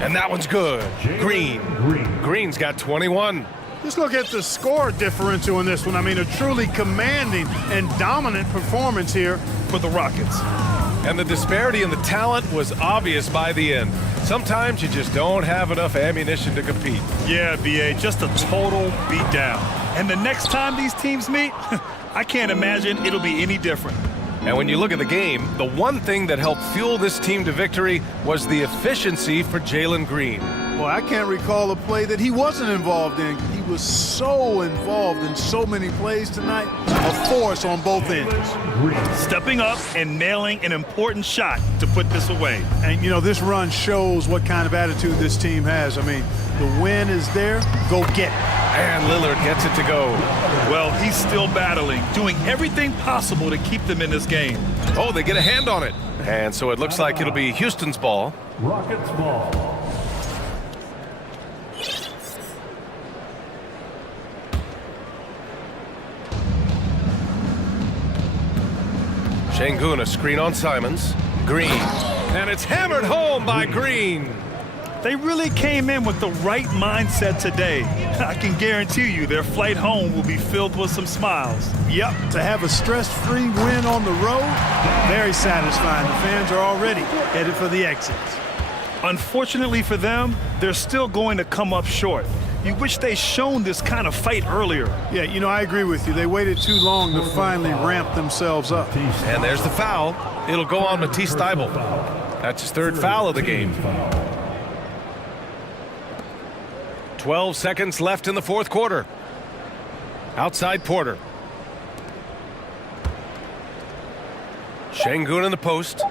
And that one's good. Green's got 21. Just look at the score differential in this one. I mean, a truly commanding and dominant performance here For the Rockets. And the disparity in the talent was obvious by the end. Sometimes you just don't have enough ammunition to compete. Yeah, BA, just a total beatdown. And the next time these teams meet, I can't imagine it'll be any different. And when you look at the game, the one thing that helped fuel this team to victory was the efficiency for Jalen Green. Boy, I can't recall a play that he wasn't involved in. He was so involved in so many plays tonight. A force on both ends. Stepping up and nailing an important shot to put this away. And, you know, this run shows what kind of attitude this team has. I mean, the win is there. Go get it. And Lillard gets it to go. Well, he's still battling, doing everything possible to keep them in this game. Oh, they get a hand on it. And so it looks like it'll be Houston's ball. Rockets ball. Şengün, a screen on Simons. Green. And it's hammered home by Green. They really came in with the right mindset today. I can guarantee you their flight home will be filled with some smiles. Yep, to have a stress-free win on the road, very satisfying. The fans are already headed for the exits. Unfortunately for them, they're still going to come up short. You wish they'd shown this kind of fight earlier. Yeah, you know, I agree with you. They waited too long to finally ramp themselves up. And there's the foul. It'll go on Matisse Thybulle. That's his third foul of the game. 12 seconds left in the fourth quarter. Outside Porter. Şengün in the post.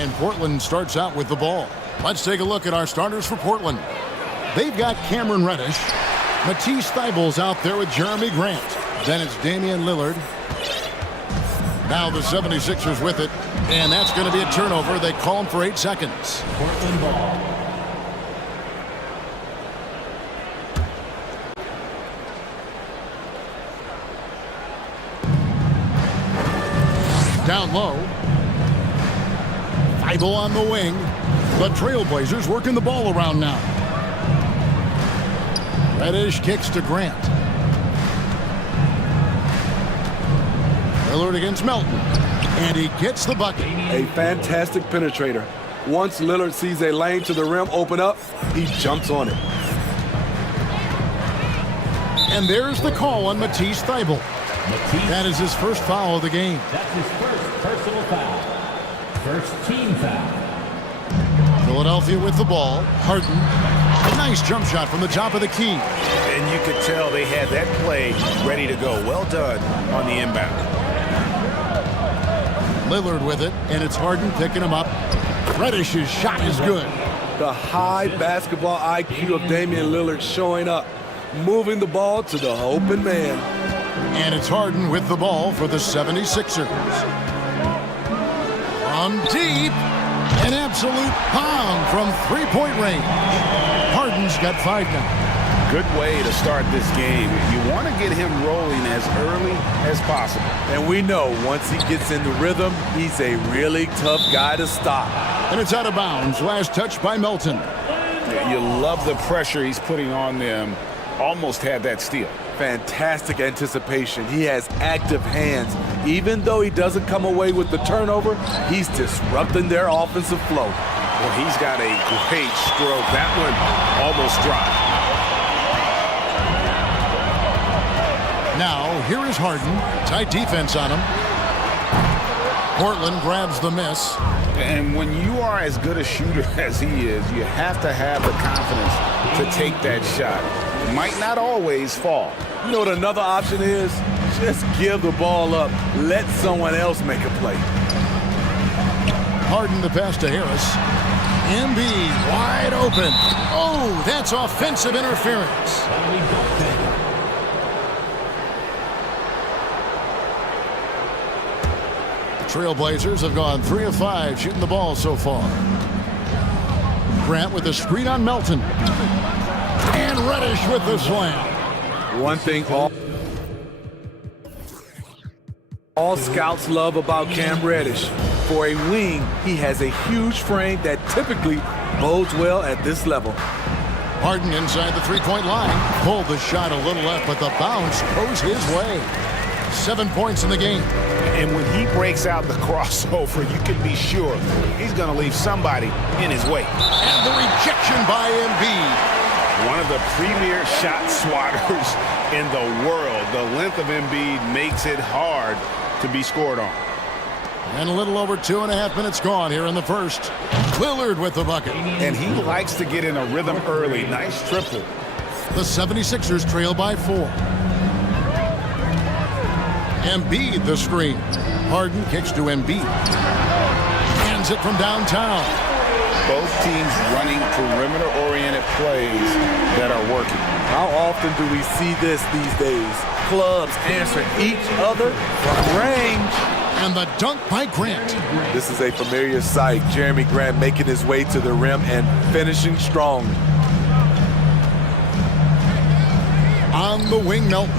And Portland starts out with the ball. Let's take a look at our starters for Portland. They've got Cameron Reddish. Matisse Thybulle's out there with Jeremy Grant. Then it's Damian Lillard. Now the 76ers with it. And that's going to be a turnover. They call him for 8 seconds. Portland ball. Down low. Thibault on the wing. The Trailblazers working the ball around now. Reddish kicks to Grant. Lillard against Melton. And he gets the bucket. A fantastic penetrator. Once Lillard sees a lane to the rim open up, he jumps on it. And there's the call on Matisse Thybulle. That is his first foul of the game. That's his first personal foul. First team foul. Philadelphia with the ball. Harden. A nice jump shot from the top of the key. And you could tell they had that play ready to go. Well done on the inbound. Lillard with it, and it's Harden picking him up. Reddish's shot is good. The high basketball IQ of Damian Lillard showing up, moving the ball to the open man. And it's Harden with the ball for the 76ers. From deep, an absolute pound from three-point range. Harden's got 5 now. Good way to start this game. You want to get him rolling as early as possible. And we know once he gets in the rhythm, he's a really tough guy to stop. And it's out of bounds. Last touch by Melton. You love the pressure he's putting on them. Almost had that steal. Fantastic anticipation. He has active hands. Even though he doesn't come away with the turnover, he's disrupting their offensive flow. Well, he's got a great stroke. That one almost dropped. Now, here is Harden. Tight defense on him. Portland grabs the miss. And when you are as good a shooter as he is, you have to have the confidence to take that shot. It might not always fall. You know what another option is? Just give the ball up. Let someone else make a play. Harden the pass to Harris. Embiid wide open. Oh, that's offensive interference. Trailblazers have gone 3 of 5 shooting the ball so far. Grant with the screen on Melton. And Reddish with the slam. One thing all scouts love about Cam Reddish. For a wing, he has a huge frame that typically bodes well at this level. Harden inside the three-point line. Pulled the shot a little left, but the bounce goes his way. 7 points in the game. And when he breaks out the crossover, you can be sure he's going to leave somebody in his way. And the rejection by Embiid. One of the premier shot swatters in the world. The length of Embiid makes it hard to be scored on. And a little over 2.5 minutes gone here in the first. Lillard with the bucket. And he likes to get in a rhythm early. Nice triple. The 76ers trail by 4. Embiid the screen. Harden kicks to Embiid. Hands it from downtown. Both teams running perimeter-oriented plays that are working. How often do we see this these days? Clubs answering each other from range. And the dunk by Grant. This is a familiar sight. Jeremy Grant making his way to the rim and finishing strong. On the wing, Melton.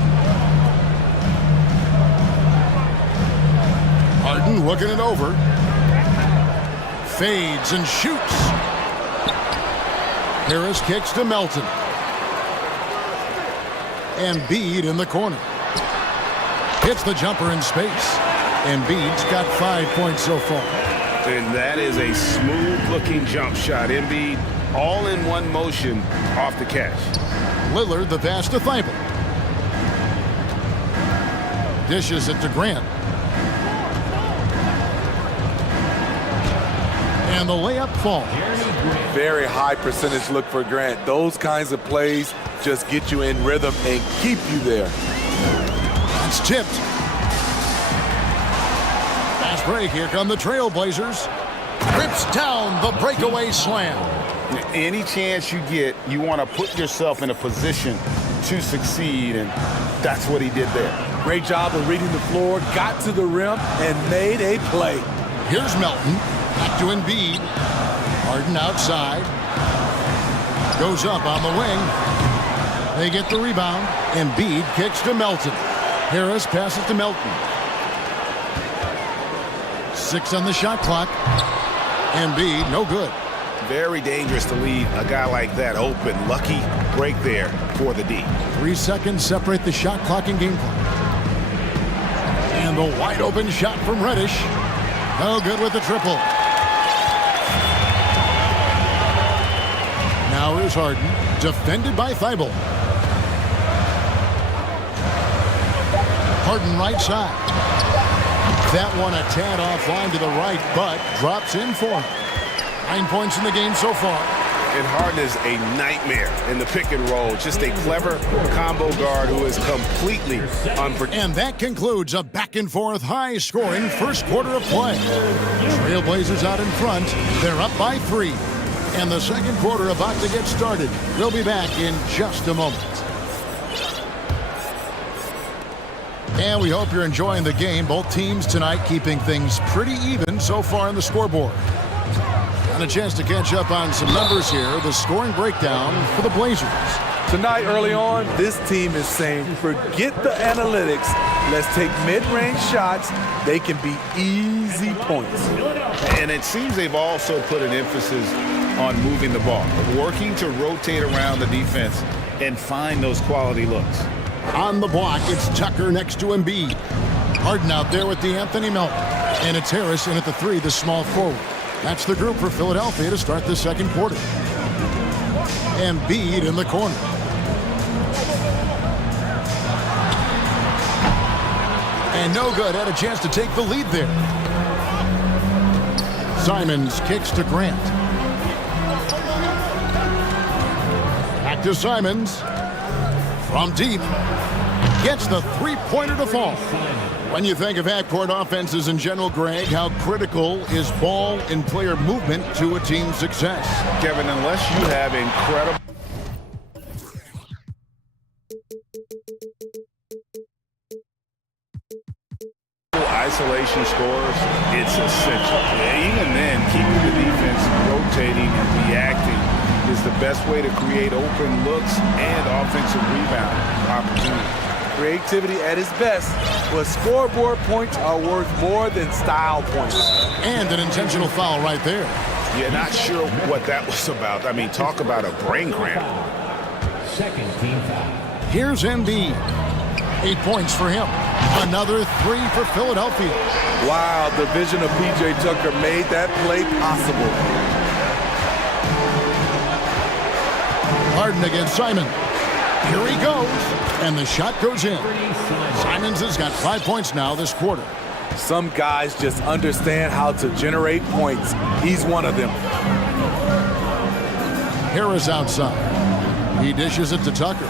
Harden looking it over. Fades and shoots. Harris kicks to Melton. Embiid in the corner. Hits the jumper in space. Embiid's got 5 points so far. And that is a smooth-looking jump shot. Embiid all in one motion off the catch. Lillard the pass to Thybulle. Dishes it to Grant. And the layup falls. Very high percentage look for Grant. Those kinds of plays just get you in rhythm and keep you there. It's tipped. Fast break. Here come the Trailblazers. Rips down the breakaway slam. Any chance you get, you want to put yourself in a position to succeed, and that's what he did there. Great job of reading the floor, got to the rim, and made a play. Here's Melton. Back to Embiid. Harden outside. Goes up on the wing. They get the rebound. Embiid kicks to Melton. Harris passes to Melton. 6 on the shot clock. Embiid, no good. Very dangerous to leave a guy like that open. Lucky break there for the D. 3 seconds separate the shot clock and game clock. And the wide open shot from Reddish. No good with the triple. Now here's Harden, defended by Thibault. Harden right side. That one a tad offline to the right, but drops in for him. 9 points in the game so far. And Harden is a nightmare in the pick and roll. Just a clever combo guard who is completely unpredictable. And that concludes a back-and-forth, high-scoring first quarter of play. Trailblazers out in front. They're up by 3. And the second quarter about to get started. We'll be back in just a moment. And we hope you're enjoying the game. Both teams tonight keeping things pretty even so far on the scoreboard. And a chance to catch up on some numbers here. The scoring breakdown for the Blazers. Tonight, early on, this team is saying, forget the analytics. Let's take mid-range shots. They can be easy points. And it seems they've also put an emphasis on moving the ball, working to rotate around the defense and find those quality looks. On the block, it's Tucker next to Embiid. Harden out there with DeAnthony Melton. And it's Harris in at the 3, the small forward. That's the group for Philadelphia to start the second quarter. Embiid in the corner. And no good. Had a chance to take the lead there. Simons kicks to Grant. Back to Simons. From deep. Gets the three-pointer to fall. When you think of half-court offenses in general, Greg, how critical is ball and player movement to a team's success? Kevin, unless you have incredible isolation scores, it's essential. Even then, keeping the defense rotating and reacting is the best way to create open looks and offensive rebound opportunities. Creativity at its best, but scoreboard points are worth more than style points. And an intentional foul right there. Yeah, not sure what that was about. I mean, talk about a brain cramp. Second team foul. Here's Embiid. 8 points for him. Another 3 for Philadelphia. Wow, the vision of P.J. Tucker made that play possible. Harden against Simon. Here he goes. And the shot goes in. Simons has got 5 points now this quarter. Some guys just understand how to generate points. He's one of them. Harris outside. He dishes it to Tucker.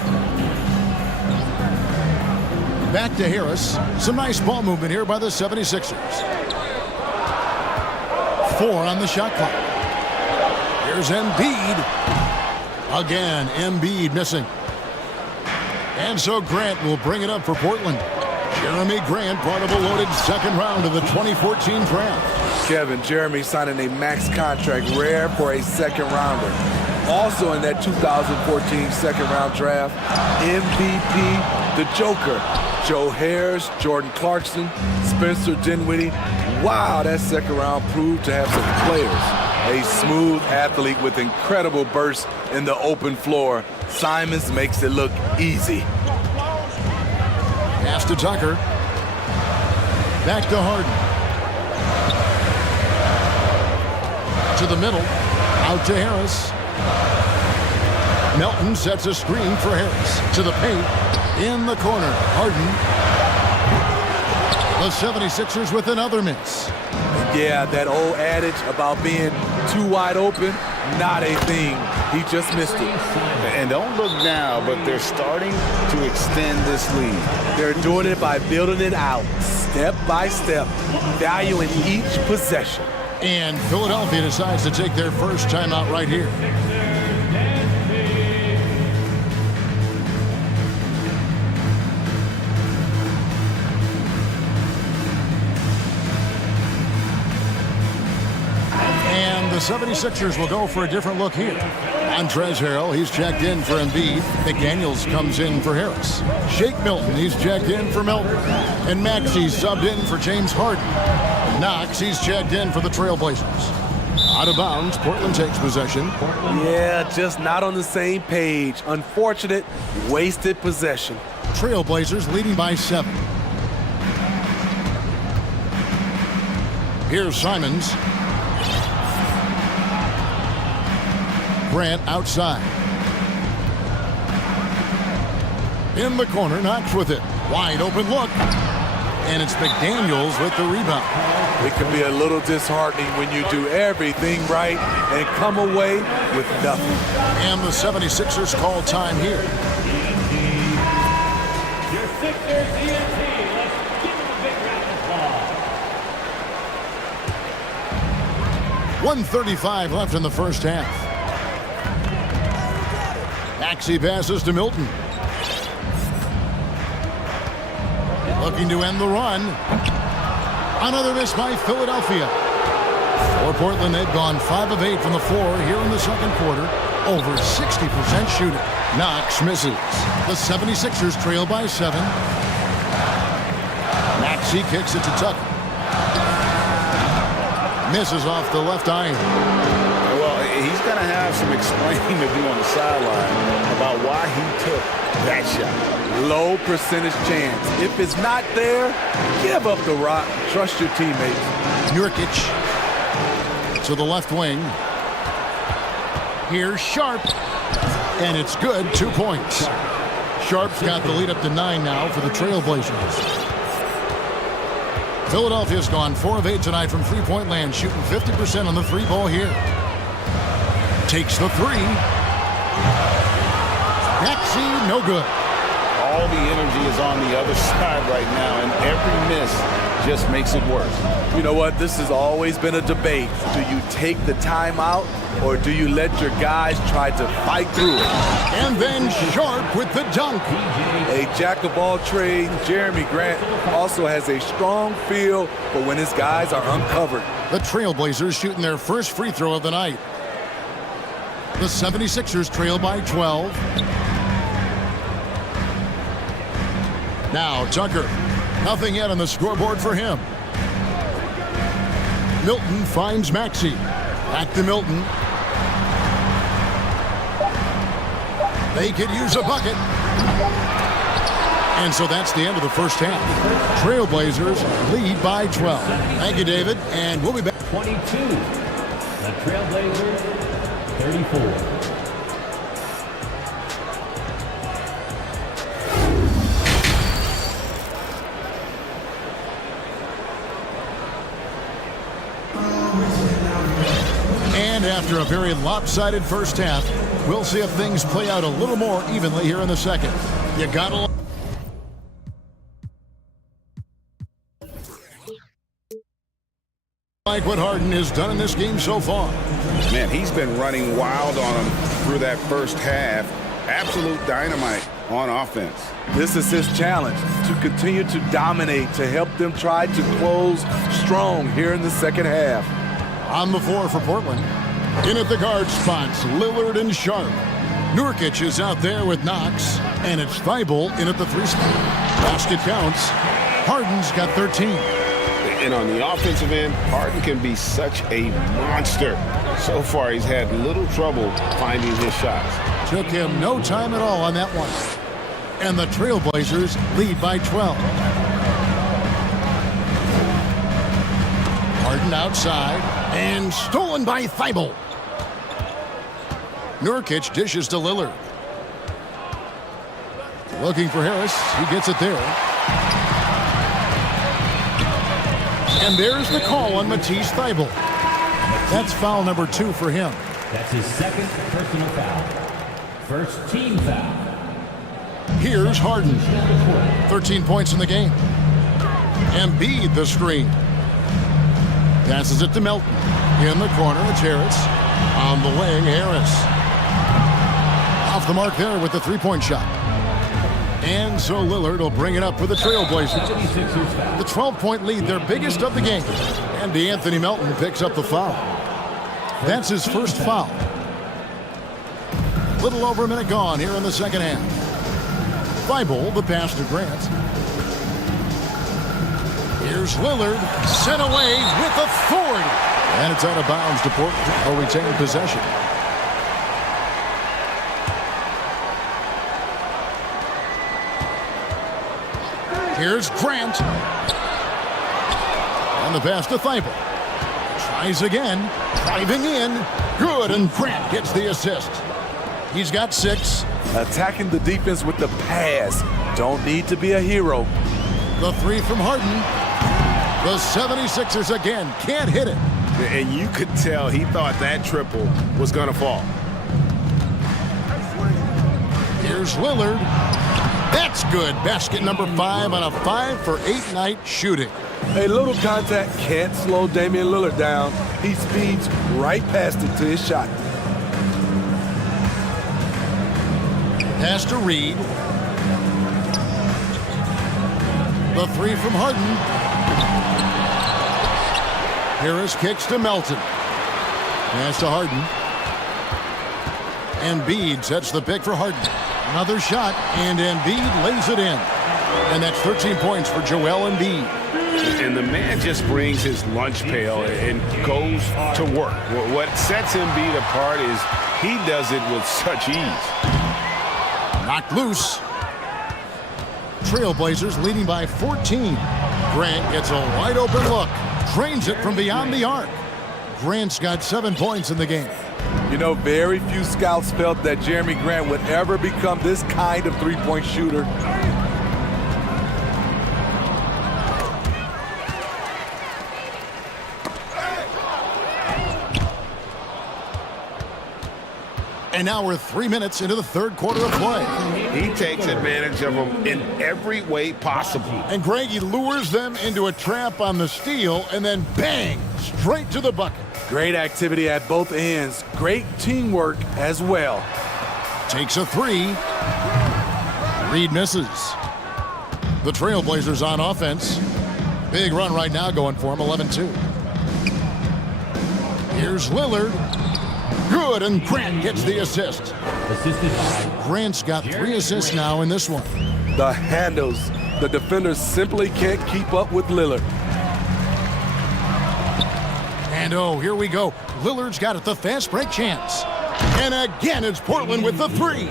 Back to Harris. Some nice ball movement here by the 76ers. 4 on the shot clock. Here's Embiid. Again, Embiid missing. And so Grant will bring it up for Portland. Jeremy Grant, part of a loaded second round of the 2014 draft. Kevin, Jeremy signing a max contract, rare for a second rounder. Also in that 2014 second round draft, MVP, the Joker, Joe Harris, Jordan Clarkson, Spencer Dinwiddie. Wow, that second round proved to have some players. A smooth athlete with incredible bursts in the open floor. Simons makes it look easy. Pass to Tucker. Back to Harden. To the middle. Out to Harris. Melton sets a screen for Harris. To the paint. In the corner. Harden. The 76ers with another miss. Yeah, that old adage about being too wide open, not a thing. He just missed it. And don't look now, but they're starting to extend this lead. They're doing it by building it out, step by step, valuing each possession. And Philadelphia decides to take their first timeout right here. And the 76ers will go for a different look here. Montrezl Harrell, he's checked in for Embiid. McDaniels comes in for Harris. Shake Milton, he's checked in for Milton. And Maxey's subbed in for James Harden. Knox, he's checked in for the Trailblazers. Out of bounds, Portland takes possession. Yeah, just not on the same page. Unfortunate, wasted possession. Trailblazers leading by 7. Here's Simons. Grant outside. In the corner, Knox with it. Wide open look. And it's McDaniels with the rebound. It can be a little disheartening when you do everything right and come away with nothing. And the 76ers call time here. Your Sixers ENT. Let's give them a big round of applause. 1:35 left in the first half. Maxey passes to Milton. Looking to end the run. Another miss by Philadelphia. For Portland, they've gone 5 of 8 from the floor here in the second quarter. Over 60% shooting. Knox misses. The 76ers trail by 7. Maxey kicks it to Tucker. Misses off the left iron. Well, he's going to have some explaining to do on the sideline about why he took that shot. Low percentage chance. If it's not there, give up the rock. Trust your teammates. Nurkic to the left wing. Here's Sharp. And it's good. 2 points. Sharp's got the lead up to 9 now for the Trailblazers. Philadelphia's gone 4 of 8 tonight from three-point land, shooting 50% on the three ball here. Takes the three. Maxey, no good. All the energy is on the other side right now, and every miss just makes it worse. You know what? This has always been a debate. Do you take the timeout, or do you let your guys try to fight through it? And then Sharp with the dunk. A jack of all trades, Jeremy Grant also has a strong feel for when his guys are uncovered. The Trailblazers shooting their first free throw of the night. The 76ers trail by 12. Now Tucker. Nothing yet on the scoreboard for him. Milton finds Maxey. Back to Milton. They could use a bucket. And so that's the end of the first half. Trailblazers lead by 12. Thank you, David, and we'll be back. 22. The Trailblazers, 34. And after a very lopsided first half, we'll see if things play out a little more evenly here in the second. You gotta like what Harden has done in this game so far. Man, he's been running wild on him through that first half. Absolute dynamite on offense. This is his challenge, to continue to dominate, to help them try to close strong here in the second half. On the floor for Portland. In at the guard spots, Lillard and Sharp. Nurkic is out there with Knox, and it's Thibault in at the 3 spot. Basket counts. Harden's got 13. And on the offensive end, Harden can be such a monster. So far, he's had little trouble finding his shots. Took him no time at all on that one. And the Trailblazers lead by 12. Harden outside, and stolen by Thibault. Nurkic dishes to Lillard. Looking for Harris. He gets it there. And there's the call on Matisse Thibault. That's foul number 2 for him. That's his second personal foul. First team foul. Here's Harden. 13 points in the game. Embiid the screen. Passes it to Melton. In the corner, it's Harris. On the wing, Harris. Off the mark there with the three-point shot. And so Lillard will bring it up for the Trailblazers. The 12-point lead, their biggest of the game. And DeAnthony Melton picks up the foul. That's his first foul. Little over a minute gone here in the second half. Thibault, the pass to Grant. Here's Lillard, sent away with authority. And it's out of bounds to Portland. Will retain possession. Here's Grant. And the pass to Thibault. Tries again. Diving in. Good, and Grant gets the assist. He's got 6. Attacking the defense with the pass. Don't need to be a hero. The three from Harden. The 76ers again can't hit it. And you could tell he thought that triple was going to fall. Here's Lillard. That's good. Basket number 5 on a 5-for-8 night shooting. A little contact can't slow Damian Lillard down. He speeds right past it to his shot. Pass to Reed. The three from Harden. Harris kicks to Melton. Pass to Harden. Embiid sets the pick for Harden. Another shot, and Embiid lays it in. And that's 13 points for Joel Embiid. And the man just brings his lunch pail and goes to work. What sets Embiid apart is he does it with such ease. Knocked loose. Trailblazers leading by 14. Grant gets a wide open look. Drains it from beyond the arc. Grant's got 7 points in the game. You know, very few scouts felt that Jeremy Grant would ever become this kind of three-point shooter. And now we're 3 minutes into the third quarter of play. He takes advantage of them in every way possible. And Greg, he lures them into a trap on the steal, and then bang, straight to the bucket. Great activity at both ends. Great teamwork as well. Takes a three. Reed misses. The Trailblazers on offense. Big run right now going for him, 11-2. Here's Lillard. Good, and Grant gets the assist. Grant's got 3 assists now in this one. The handles. The defenders simply can't keep up with Lillard. And oh, here we go. Lillard's got it, the fast break chance. And again, it's Portland with the three.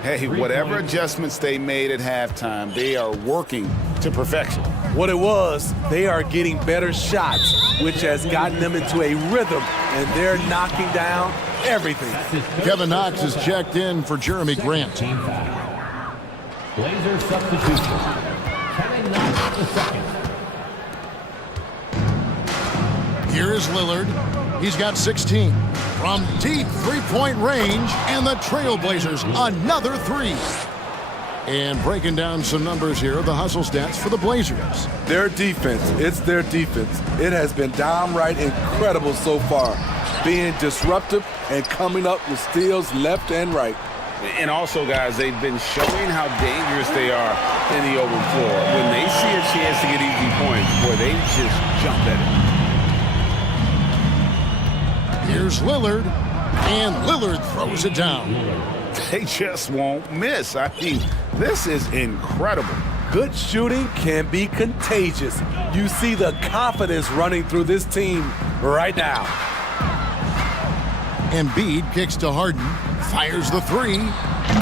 Hey, whatever adjustments they made at halftime, they are working to perfection. What it was, they are getting better shots, which has gotten them into a rhythm, and they're knocking down everything. Kevin Knox is checked in for Jeremy Grant. Team foul. Blazer substitution. Kevin Knox the second. Here is Lillard. He's got 16. From deep three-point range, and the Trailblazers another three. And breaking down some numbers here, the hustle stats for the Blazers. Their defense, it's their defense. It has been downright incredible so far, being disruptive and coming up with steals left and right. And also, guys, they've been showing how dangerous they are in the open floor. When they see a chance to get easy points, boy, they just jump at it. Here's Lillard, and Lillard throws it down. They just won't miss. I mean, this is incredible. Good shooting can be contagious. You see the confidence running through this team right now. Embiid kicks to Harden, fires the three.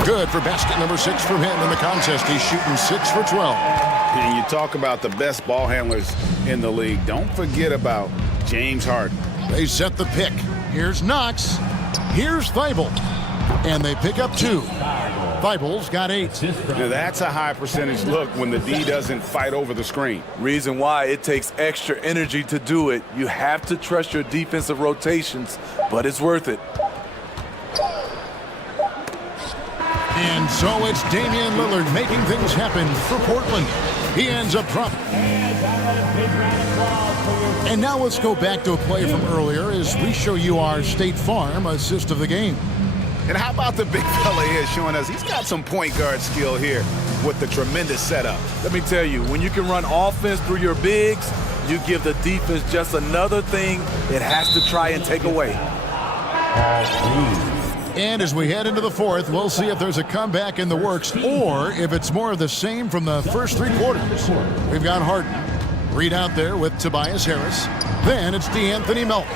Good for basket number 6 from him in the contest. He's shooting 6 for 12. And you talk about the best ball handlers in the league. Don't forget about James Harden. They set the pick. Here's Knox. Here's Thibault. And they pick up 2. Thibault's got 8. Now that's a high percentage look when the D doesn't fight over the screen. Reason why it takes extra energy to do it. You have to trust your defensive rotations, but it's worth it. And so it's Damian Lillard making things happen for Portland. He ends up dropping. And now let's go back to a play from earlier as we show you our State Farm assist of the game. And how about the big fella here showing us he's got some point guard skill here with the tremendous setup. Let me tell you, when you can run offense through your bigs, you give the defense just another thing it has to try and take away. And as we head into the fourth, we'll see if there's a comeback in the works or if it's more of the same from the first three quarters. We've got Harden. Reed out there with Tobias Harris. Then it's DeAnthony Melton.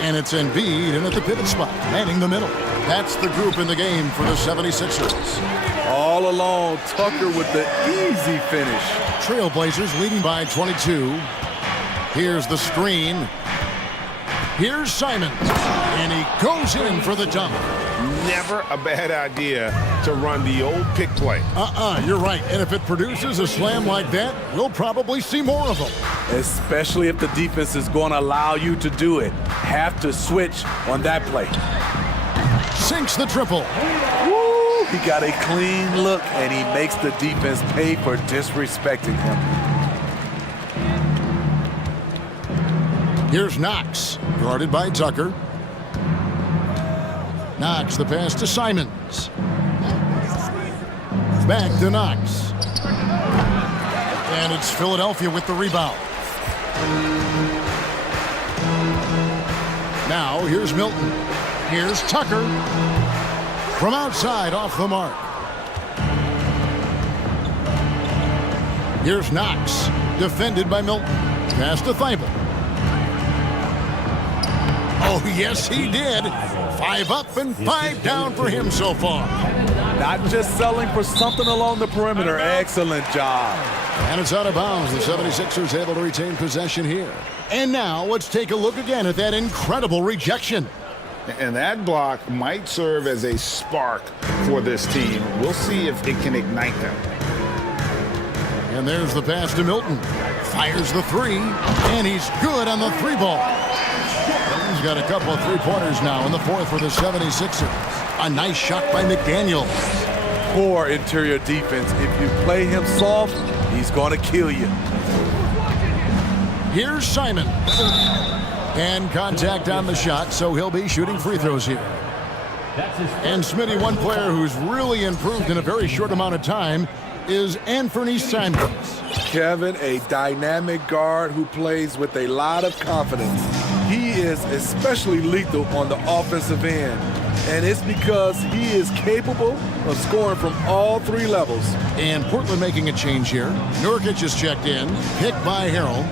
And it's Embiid in at the pivot spot, manning the middle. That's the group in the game for the 76ers. All alone, Tucker with the easy finish. Trailblazers leading by 22. Here's the screen. Here's Simons. And he goes in for the dunk. Never a bad idea to run the old pick play. You're right. And if it produces a slam like that, we'll probably see more of them. Especially if the defense is going to allow you to do it. Have to switch on that play. Sinks the triple. Woo! He got a clean look, and he makes the defense pay for disrespecting him. Here's Knox, guarded by Tucker. Knox, the pass to Simons. Back to Knox. And it's Philadelphia with the rebound. Now, here's Milton. Here's Tucker. From outside, off the mark. Here's Knox, defended by Milton. Pass to Thibault. Oh, yes, he did. 5 up and 5 down for him so far. Not just selling for something along the perimeter. Excellent job. And it's out of bounds. The 76ers able to retain possession here. And now let's take a look again at that incredible rejection. And that block might serve as a spark for this team. We'll see if it can ignite them. And there's the pass to Milton. Fires the three, and he's good on the three ball. Milton's got a couple of three-pointers now in the fourth for the 76ers. A nice shot by McDaniel. Poor interior defense. If you play him soft, he's going to kill you. Here's Simon. And contact on the shot, so he'll be shooting free throws here. And Smitty, one player who's really improved in a very short amount of time is Anthony Simons. Kevin, a dynamic guard who plays with a lot of confidence. He is especially lethal on the offensive end. And it's because he is capable of scoring from all three levels. And Portland making a change here. Nurkic is checked in, picked by Harrell.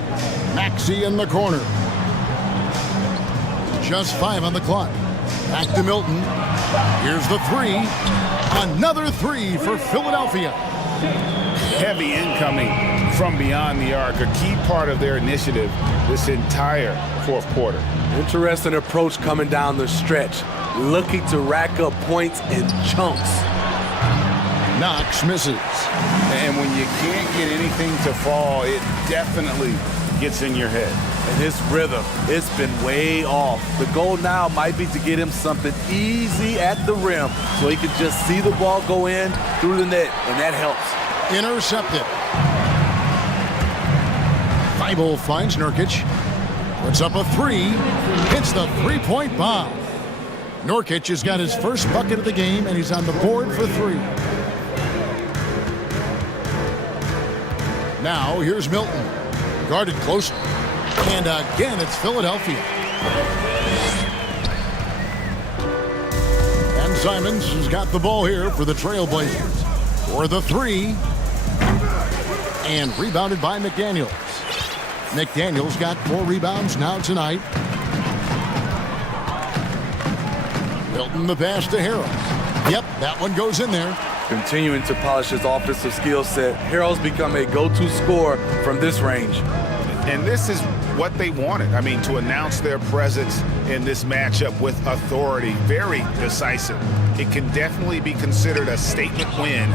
Maxey in the corner. Just 5 on the clock. Back to Milton. Here's the three. Another three for Philadelphia. Heavy incoming from beyond the arc, a key part of their initiative this entire fourth quarter. Interesting approach coming down the stretch, looking to rack up points in chunks. Knox misses. And when you can't get anything to fall, it definitely gets in your head. And his rhythm, it's been way off. The goal now might be to get him something easy at the rim so he can just see the ball go in through the net, and that helps. Intercepted. Thibault finds Nurkic. Puts up a three. Hits the three-point bomb. Nurkic has got his first bucket of the game, and he's on the board for three. Now, here's Milton. Guarded closely. And again, it's Philadelphia. And Simons has got the ball here for the Trailblazers. For the three. And rebounded by McDaniels. McDaniels got 4 rebounds now tonight. Milton the pass to Harrell. Yep, that one goes in there. Continuing to polish his offensive skill set, Harrell's become a go-to scorer from this range. And this is what they wanted. I mean, to announce their presence in this matchup with authority, very decisive. It can definitely be considered a statement win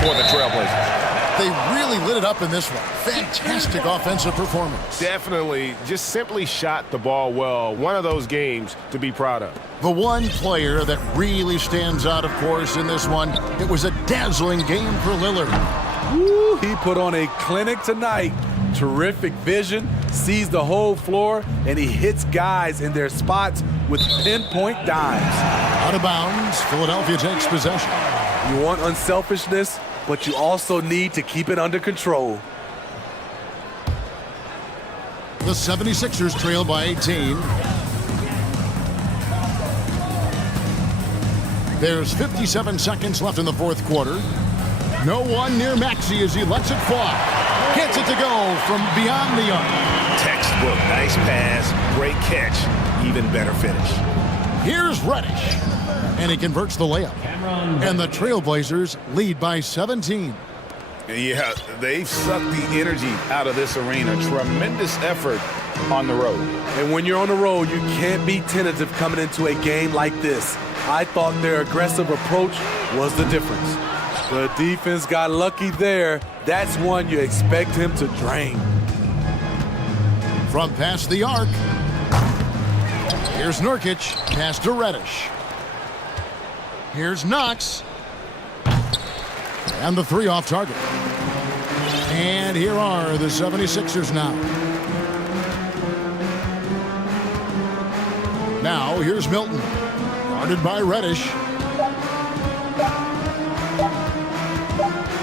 for the Trailblazers. They really lit it up in this one. Fantastic offensive performance. Definitely just simply shot the ball well. One of those games to be proud of. The one player that really stands out, of course, in this one, it was a dazzling game for Lillard. Woo, he put on a clinic tonight. Terrific vision, sees the whole floor, and he hits guys in their spots with pinpoint dimes. Out of bounds, Philadelphia takes possession. You want unselfishness, but you also need to keep it under control. The 76ers trail by 18. There's 57 seconds left in the fourth quarter. No one near Maxey as he lets it fly. Gets it to go from beyond the arc. Textbook, nice pass, great catch, even better finish. Here's Reddish, and he converts the layup. And the Trailblazers lead by 17. Yeah, they've sucked the energy out of this arena. Tremendous effort on the road. And when you're on the road, you can't be tentative coming into a game like this. I thought their aggressive approach was the difference. The defense got lucky there. That's one you expect him to drain. From past the arc, here's Nurkic, pass to Reddish. Here's Knox. And the three off target. And here are the 76ers now. Now here's Milton, guarded by Reddish.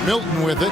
Milton with it.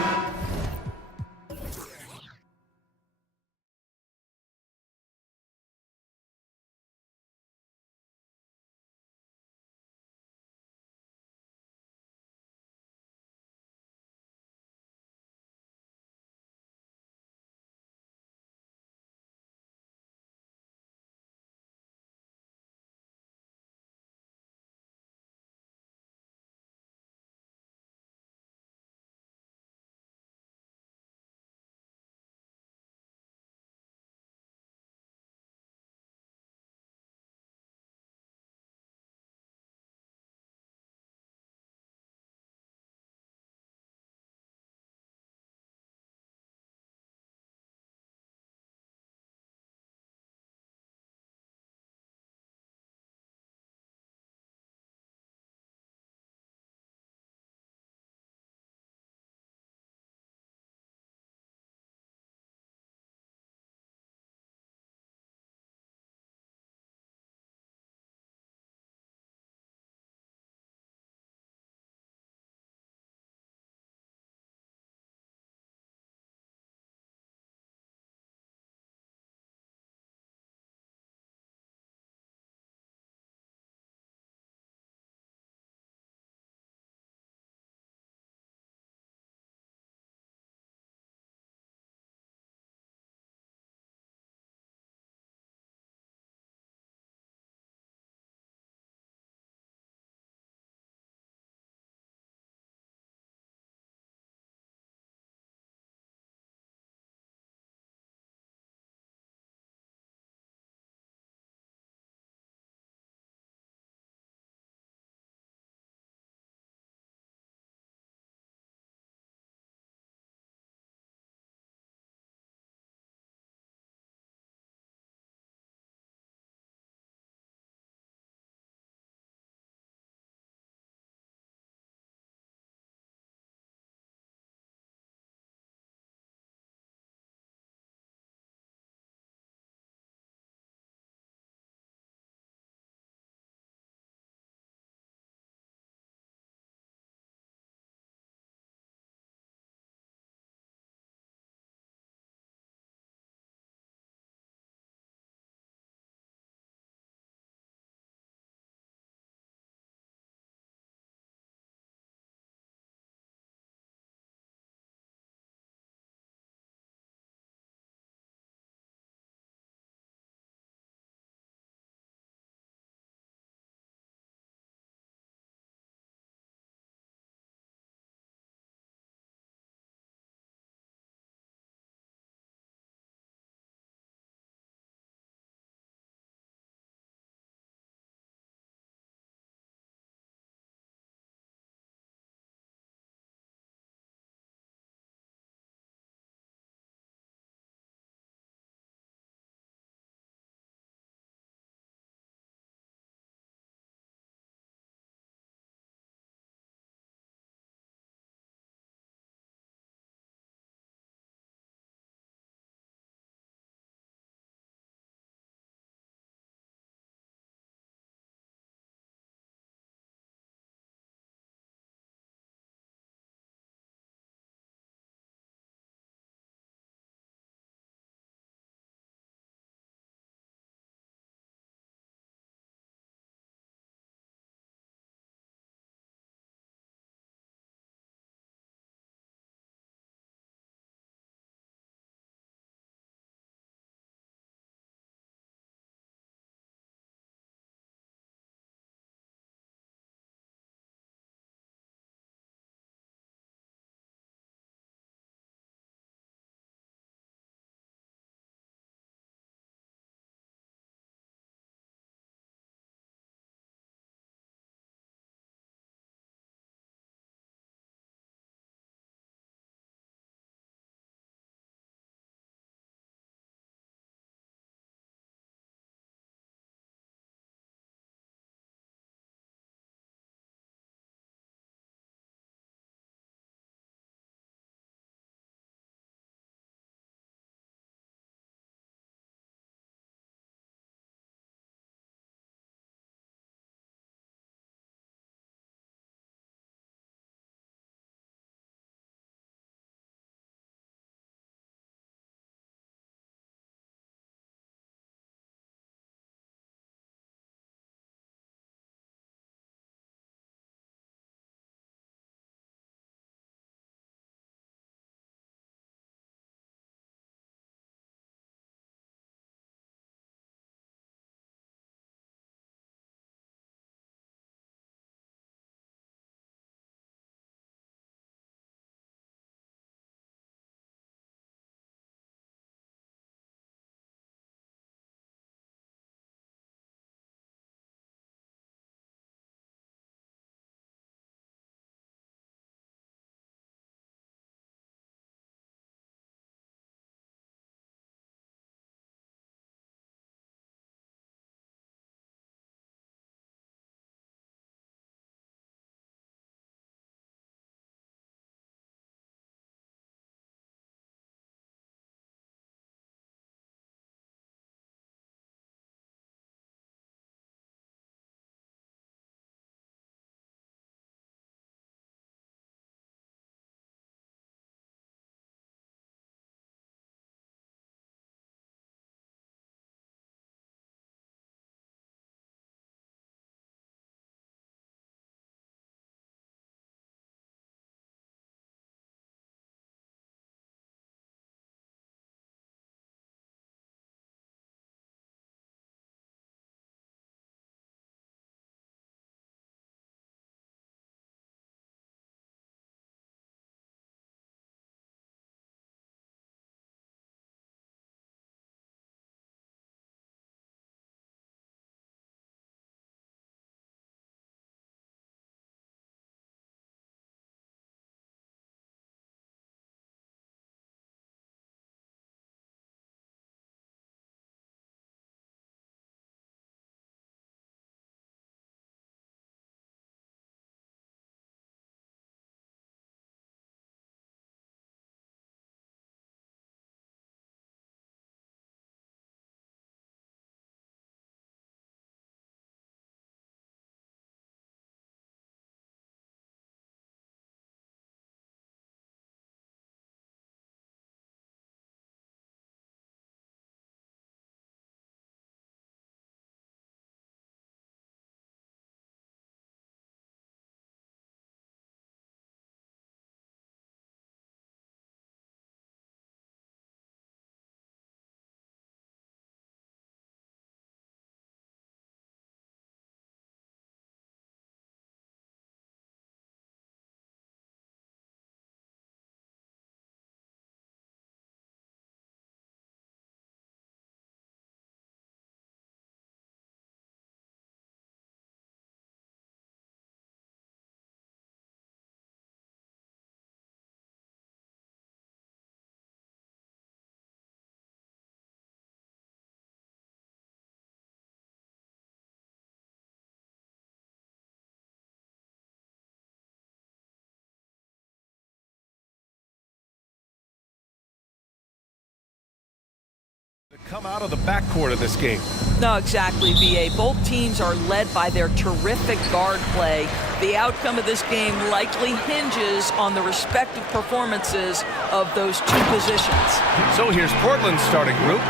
come out of the backcourt of this game. No, exactly, VA. Both teams are led by their terrific guard play. The outcome of this game likely hinges on the respective performances of those two positions. So here's Portland's starting group.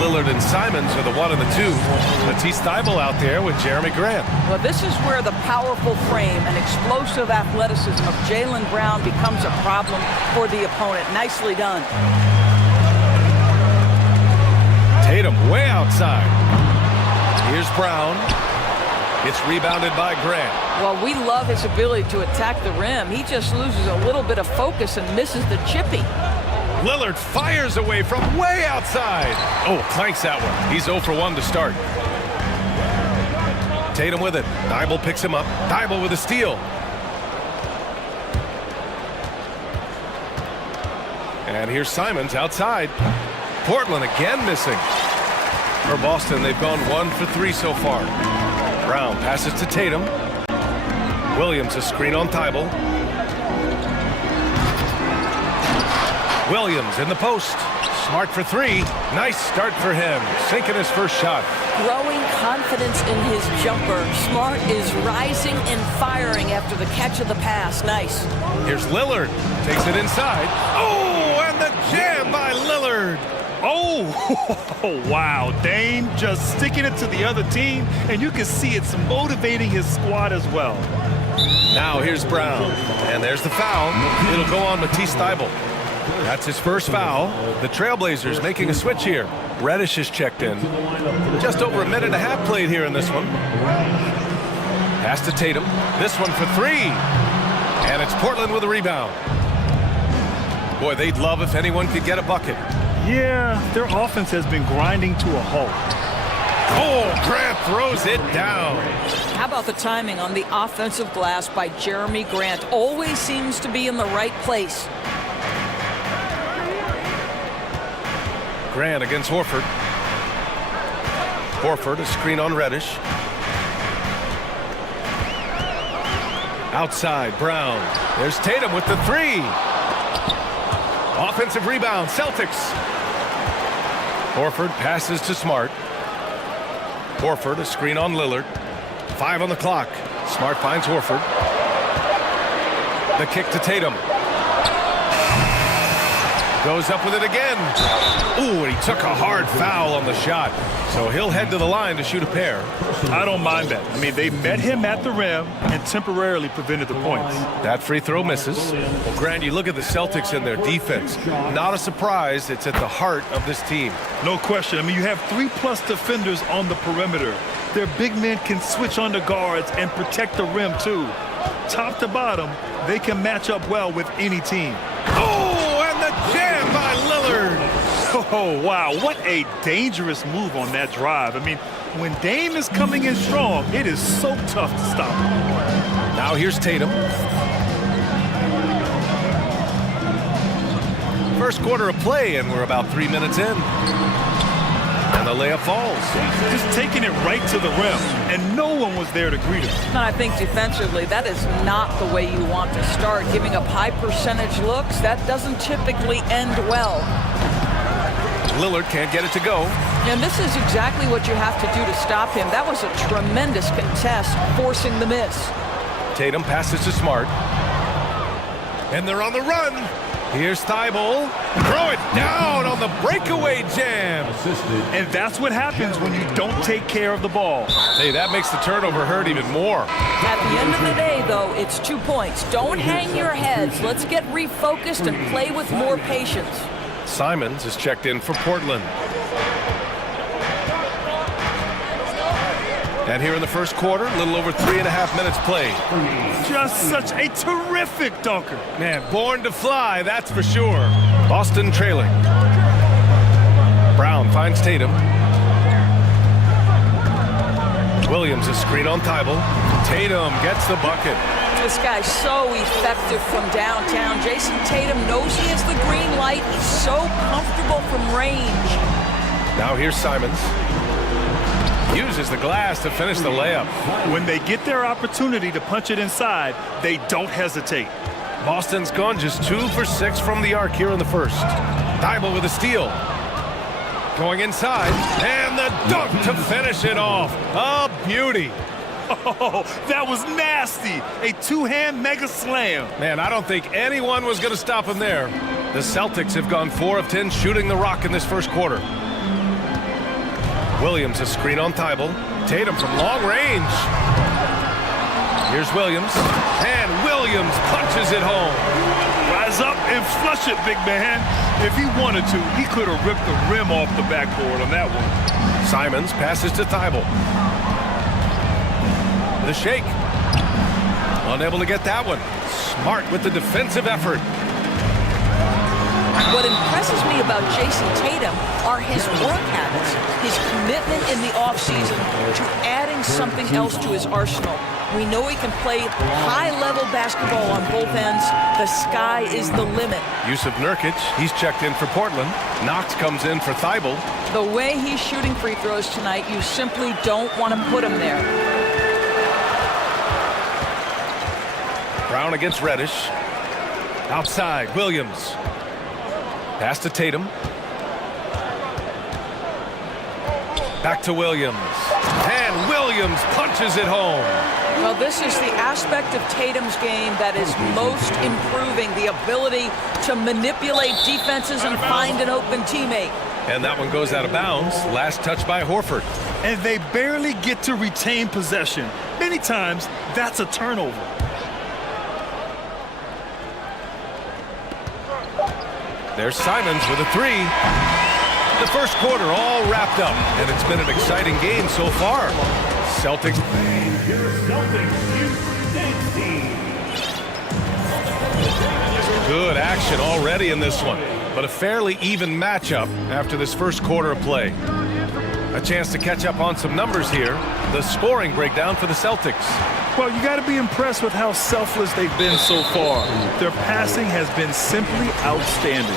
Lillard and Simons are the 1 and the 2. Matisse Thybulle out there with Jeremy Grant. Well, this is where the powerful frame and explosive athleticism of Jaylen Brown becomes a problem for the opponent. Nicely done. Tatum way outside. Here's Brown. It's rebounded by Grant. Well, we love his ability to attack the rim. He just loses a little bit of focus and misses the chippy. Lillard fires away from way outside. Oh, clanks that one. He's 0 for 1 to start. Tatum with it. Thybulle picks him up. Thybulle with a steal. And here's Simons outside. Portland again missing. For Boston, they've gone 1 for 3 so far. Brown passes to Tatum. Williams a screen on Thybulle. Williams in the post. Smart for 3. Nice start for him. Sinking his first shot. Growing confidence in his jumper. Smart is rising and firing after the catch of the pass. Nice. Here's Lillard. Takes it inside. Oh, and the jam by Lillard. Oh, wow. Dame just sticking it to the other team, and you can see it's motivating his squad as well. Now here's Brown, and there's the foul. It'll go on Matisse Thybulle. That's his first foul. The Trailblazers making a switch here. Reddish is checked in. Just over a minute and a half played here in this one. Pass to Tatum. This one for 3. And it's Portland with a rebound. Boy, they'd love if anyone could get a bucket. Yeah, their offense has been grinding to a halt. Oh, Grant throws it down. How about the timing on the offensive glass by Jeremy Grant? Always seems to be in the right place. Grant against Horford. Horford, a screen on Reddish. Outside, Brown. There's Tatum with the 3. Offensive rebound, Celtics. Horford passes to Smart. Horford, a screen on Lillard. 5 on the clock. Smart finds Horford. The kick to Tatum. Goes up with it again. Ooh, and he took a hard foul on the shot. So he'll head to the line to shoot a pair. I don't mind that. I mean, they met him at the rim and temporarily prevented the points. That free throw misses. Well, Grant, you look at the Celtics and their defense. Not a surprise. It's at the heart of this team. No question. I mean, you have 3+ defenders on the perimeter. Their big men can switch on the guards and protect the rim, too. Top to bottom, they can match up well with any team. Oh, and the jam by Lillard. Oh, wow. What a dangerous move on that drive. I mean, when Dame is coming in strong, it is so tough to stop him. Now here's Tatum. First quarter of play, and we're about 3 minutes in. And the layup falls. Just taking it right to the rim, and no one was there to greet him. And I think defensively, that is not the way you want to start. Giving up high percentage looks, that doesn't typically end well. Lillard can't get it to go. And this is exactly what you have to do to stop him. That was a tremendous contest, forcing the miss. Tatum passes to Smart. And they're on the run. Here's Thybulle. Throw it down on the breakaway jam. And that's what happens when you don't take care of the ball. Hey, that makes the turnover hurt even more. At the end of the day, though, it's 2 points. Don't hang your heads. Let's get refocused and play with more patience. Simons is checked in for Portland. And here in the first quarter, a little over 3.5 minutes played. Just such a terrific dunker. Man, born to fly, that's for sure. Boston trailing. Brown finds Tatum. Williams, a screen on Thybulle. Tatum gets the bucket. This guy's so effective from downtown. Jason Tatum knows he has the green light. He's so comfortable from range. Now here's Simons. Uses the glass to finish the layup. When they get their opportunity to punch it inside, they don't hesitate. Boston's gone just 2 for 6 from the arc here in the first. Thybulle with a steal. Going inside, and the dunk to finish it off. A beauty. Oh, that was nasty. A two-hand mega slam. Man, I don't think anyone was going to stop him there. The Celtics have gone 4 of 10 shooting the rock in this first quarter. Williams, a screen on Thibault. Tatum from long range. Here's Williams, and Williams punches it home. Rise up and flush it, big man. If he wanted to, he could have ripped the rim off the backboard on that one. Simons passes to Thibault. The shake. Unable to get that one. Smart with the defensive effort. What impresses me about Jason Tatum are his work habits, his commitment in the offseason to adding something else to his arsenal. We know he can play high-level basketball on both ends. The sky is the limit. Yusuf Nurkic, he's checked in for Portland. Knox comes in for Thibault. The way he's shooting free throws tonight, you simply don't want to put him there. Brown against Reddish. Outside, Williams. Pass to Tatum. Back to Williams. And Williams punches it home. Well, this is the aspect of Tatum's game that is most improving, the ability to manipulate defenses and find an open teammate. And that one goes out of bounds. Last touch by Horford. And they barely get to retain possession. Many times, that's a turnover. There's Simons with a three. The first quarter all wrapped up, and it's been an exciting game so far. Celtics. Good action already in this one, but a fairly even matchup after this first quarter of play. A chance to catch up on some numbers here. The scoring breakdown for the Celtics. Well, you got to be impressed with how selfless they've been so far. Their passing has been simply outstanding.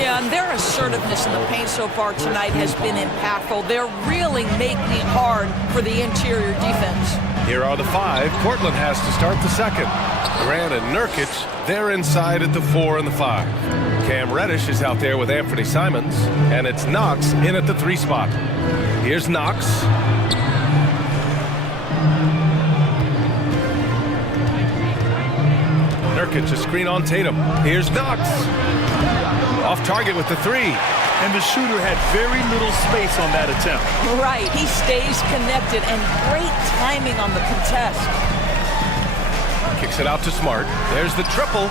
Yeah, and their assertiveness in the paint so far tonight has been impactful. They're really making it hard for the interior defense. Here are the 5. Portland has to start the second. Durant and Nurkic, they're inside at the 4 and the 5. Cam Reddish is out there with Anthony Simons, and it's Knox in at the 3 spot. Here's Knox. Nurkic, a screen on Tatum. Here's Knox. Off target with the 3. And the shooter had very little space on that attempt. Right, he stays connected, and great timing on the contest. Kicks it out to Smart. There's the triple.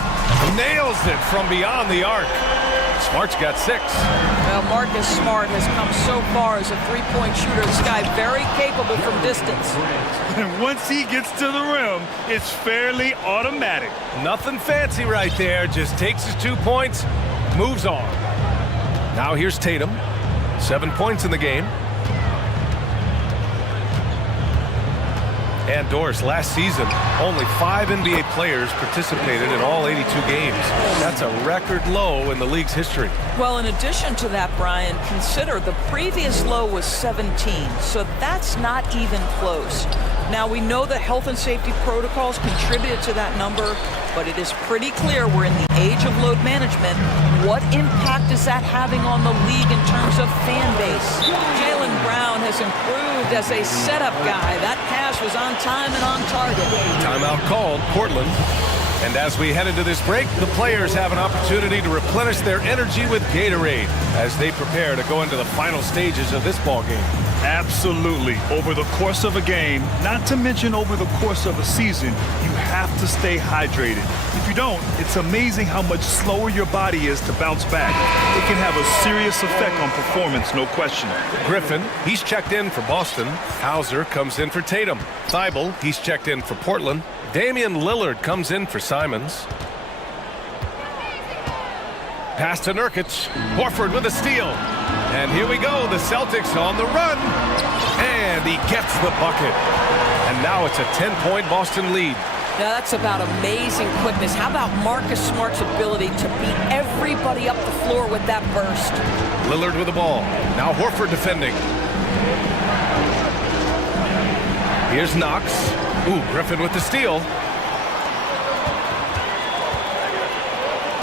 Nails it from beyond the arc. Smart's got 6. Well, Marcus Smart has come so far as a three-point shooter. This guy very capable from distance. And once he gets to the rim, it's fairly automatic. Nothing fancy right there. Just takes his 2 points, moves on. Now here's Tatum. 7 points in the game. And Doris, last season, only 5 NBA players participated in all 82 games. That's a record low in the league's history. Well, in addition to that, Brian, consider the previous low was 17, so that's not even close. Now, we know that health and safety protocols contributed to that number, but it is pretty clear we're in the age of load management. What impact is that having on the league in terms of fan base? Jaylen Brown has improved as a setup guy. That pass was on time and on target. Timeout called, Portland. And as we head into this break, the players have an opportunity to replenish their energy with Gatorade as they prepare to go into the final stages of this ball game. Absolutely. Over the course of a game, not to mention over the course of a season, you have to stay hydrated. If you don't, it's amazing how much slower your body is to bounce back. It can have a serious effect on performance, no question. Griffin, he's checked in for Boston. Hauser comes in for Tatum. Thibault, he's checked in for Portland. Damian Lillard comes in for Simons. Pass to Nurkic. Horford with a steal. And here we go, the Celtics on the run. And he gets the bucket. And now it's a 10-point Boston lead. Now that's about amazing quickness. How about Marcus Smart's ability to beat everybody up the floor with that burst? Lillard with the ball. Now Horford defending. Here's Knox. Ooh, Griffin with the steal.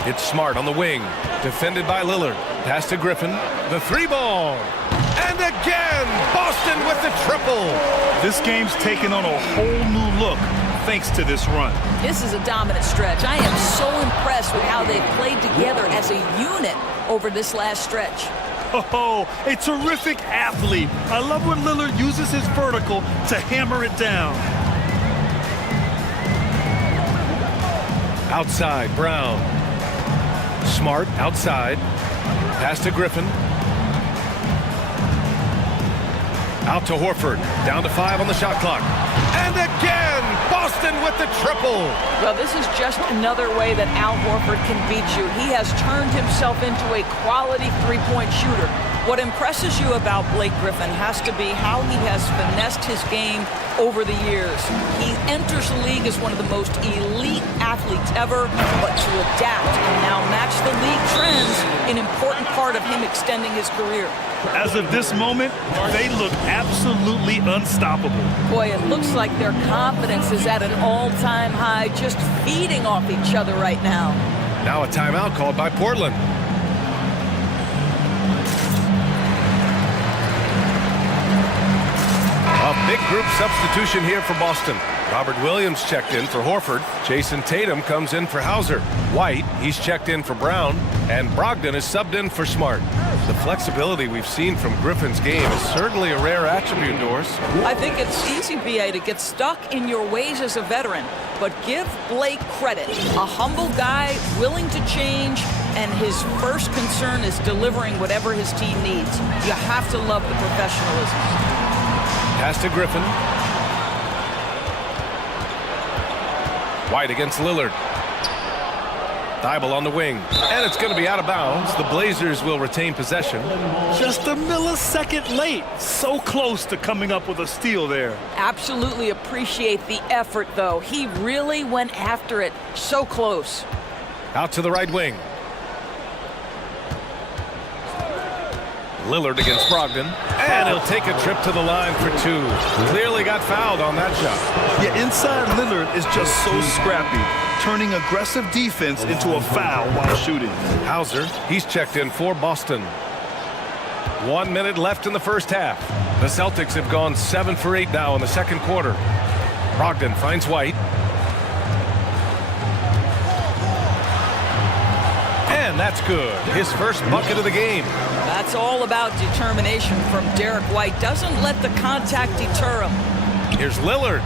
It's Smart on the wing. Defended by Lillard. Pass to Griffin. The three ball. And again, Boston with the triple. This game's taken on a whole new look thanks to this run. This is a dominant stretch. I am so impressed with how they've played together as a unit over this last stretch. Oh, a terrific athlete. I love when Lillard uses his vertical to hammer it down. Outside, Brown. Smart, outside. Pass to Griffin. Out to Horford. Down to 5 on the shot clock. And again, Boston with the triple. Well, this is just another way that Al Horford can beat you. He has turned himself into a quality three-point shooter. What impresses you about Blake Griffin has to be how he has finessed his game over the years. He enters the league as one of the most elite athletes ever, but to adapt and now match the league trends, an important part of him extending his career. As of this moment, they look absolutely unstoppable. Boy, it looks like their confidence is at an all-time high, just feeding off each other right now. Now a timeout called by Portland. A big group substitution here for Boston. Robert Williams checked in for Horford. Jason Tatum comes in for Hauser. White, he's checked in for Brown. And Brogdon is subbed in for Smart. The flexibility we've seen from Griffin's game is certainly a rare attribute, Doris. I think it's easy, BA, to get stuck in your ways as a veteran. But give Blake credit. A humble guy, willing to change, and his first concern is delivering whatever his team needs. You have to love the professionalism. Pass to Griffin. White against Lillard. Thibault on the wing. And it's going to be out of bounds. The Blazers will retain possession. Just a millisecond late. So close to coming up with a steal there. Absolutely appreciate the effort, though. He really went after it. So close. Out to the right wing. Lillard against Brogdon. And he'll take a trip to the line for two. Clearly got fouled on that shot. Yeah, inside Lillard is just so scrappy, turning aggressive defense into a foul while shooting. Hauser, he's checked in for Boston. 1 minute left in the first half. The Celtics have gone 7 for 8 now in the second quarter. Brogdon finds White. And that's good. His first bucket of the game. That's all about determination from Derek White. Doesn't let the contact deter him. Here's Lillard.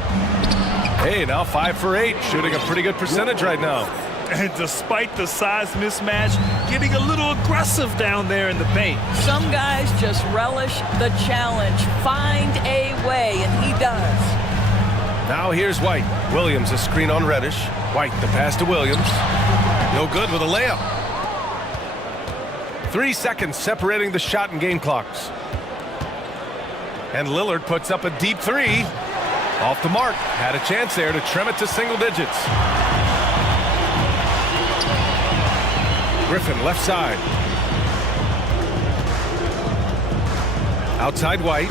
Hey, now 5 for 8. Shooting a pretty good percentage right now. And despite the size mismatch, getting a little aggressive down there in the paint. Some guys just relish the challenge. Find a way, and he does. Now here's White. Williams a screen on Reddish. White the pass to Williams. No good with a layup. 3 seconds separating the shot and game clocks. And Lillard puts up a deep three. Off the mark. Had a chance there to trim it to single digits. Griffin left side. Outside White.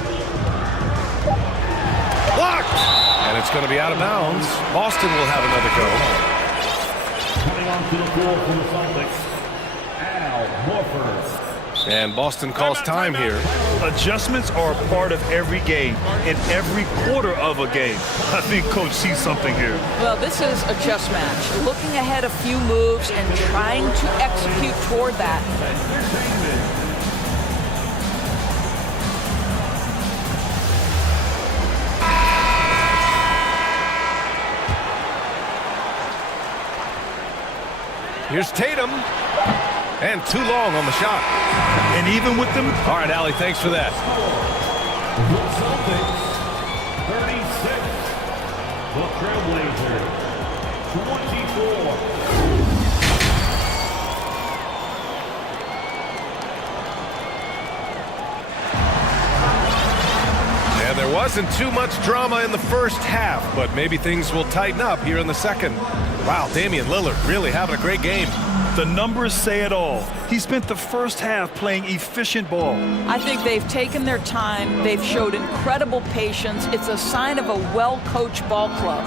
Blocked! And it's going to be out of bounds. Boston will have another go. Coming onto the floor from the Celtics, Al Horford. And Boston calls time here. Adjustments are a part of every game, in every quarter of a game. I think Coach sees something here. Well, this is a chess match. Looking ahead a few moves and trying to execute toward that. Here's Tatum. And too long on the shot. And even with them... All right, Allie, thanks for that. The Celtics, 36. The Trailblazers, 24. And there wasn't too much drama in the first half, but maybe things will tighten up here in the second. Wow, Damian Lillard really having a great game. The numbers say it all. He spent the first half playing efficient ball. I think they've taken their time. They've showed incredible patience. It's a sign of a well-coached ball club.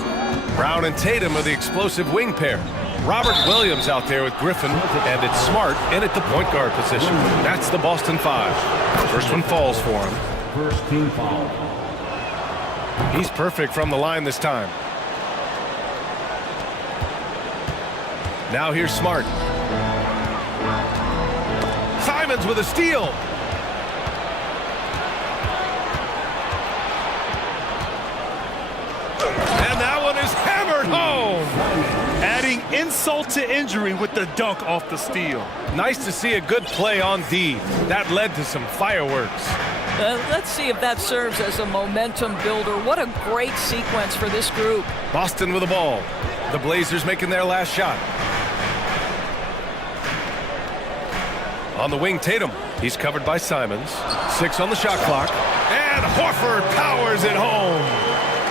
Brown and Tatum are the explosive wing pair. Robert Williams out there with Griffin, and it's Smart in at the point guard position. That's the Boston 5. First one falls for him. First team foul. He's perfect from the line this time. Now here's Smart. Simons with a steal. And that one is hammered home. Adding insult to injury with the dunk off the steal. Nice to see a good play on D. That led to some fireworks. Let's see if that serves as a momentum builder. What a great sequence for this group. Boston with the ball. The Blazers making their last shot. On the wing, Tatum. He's covered by Simons. 6 on the shot clock. And Horford powers it home.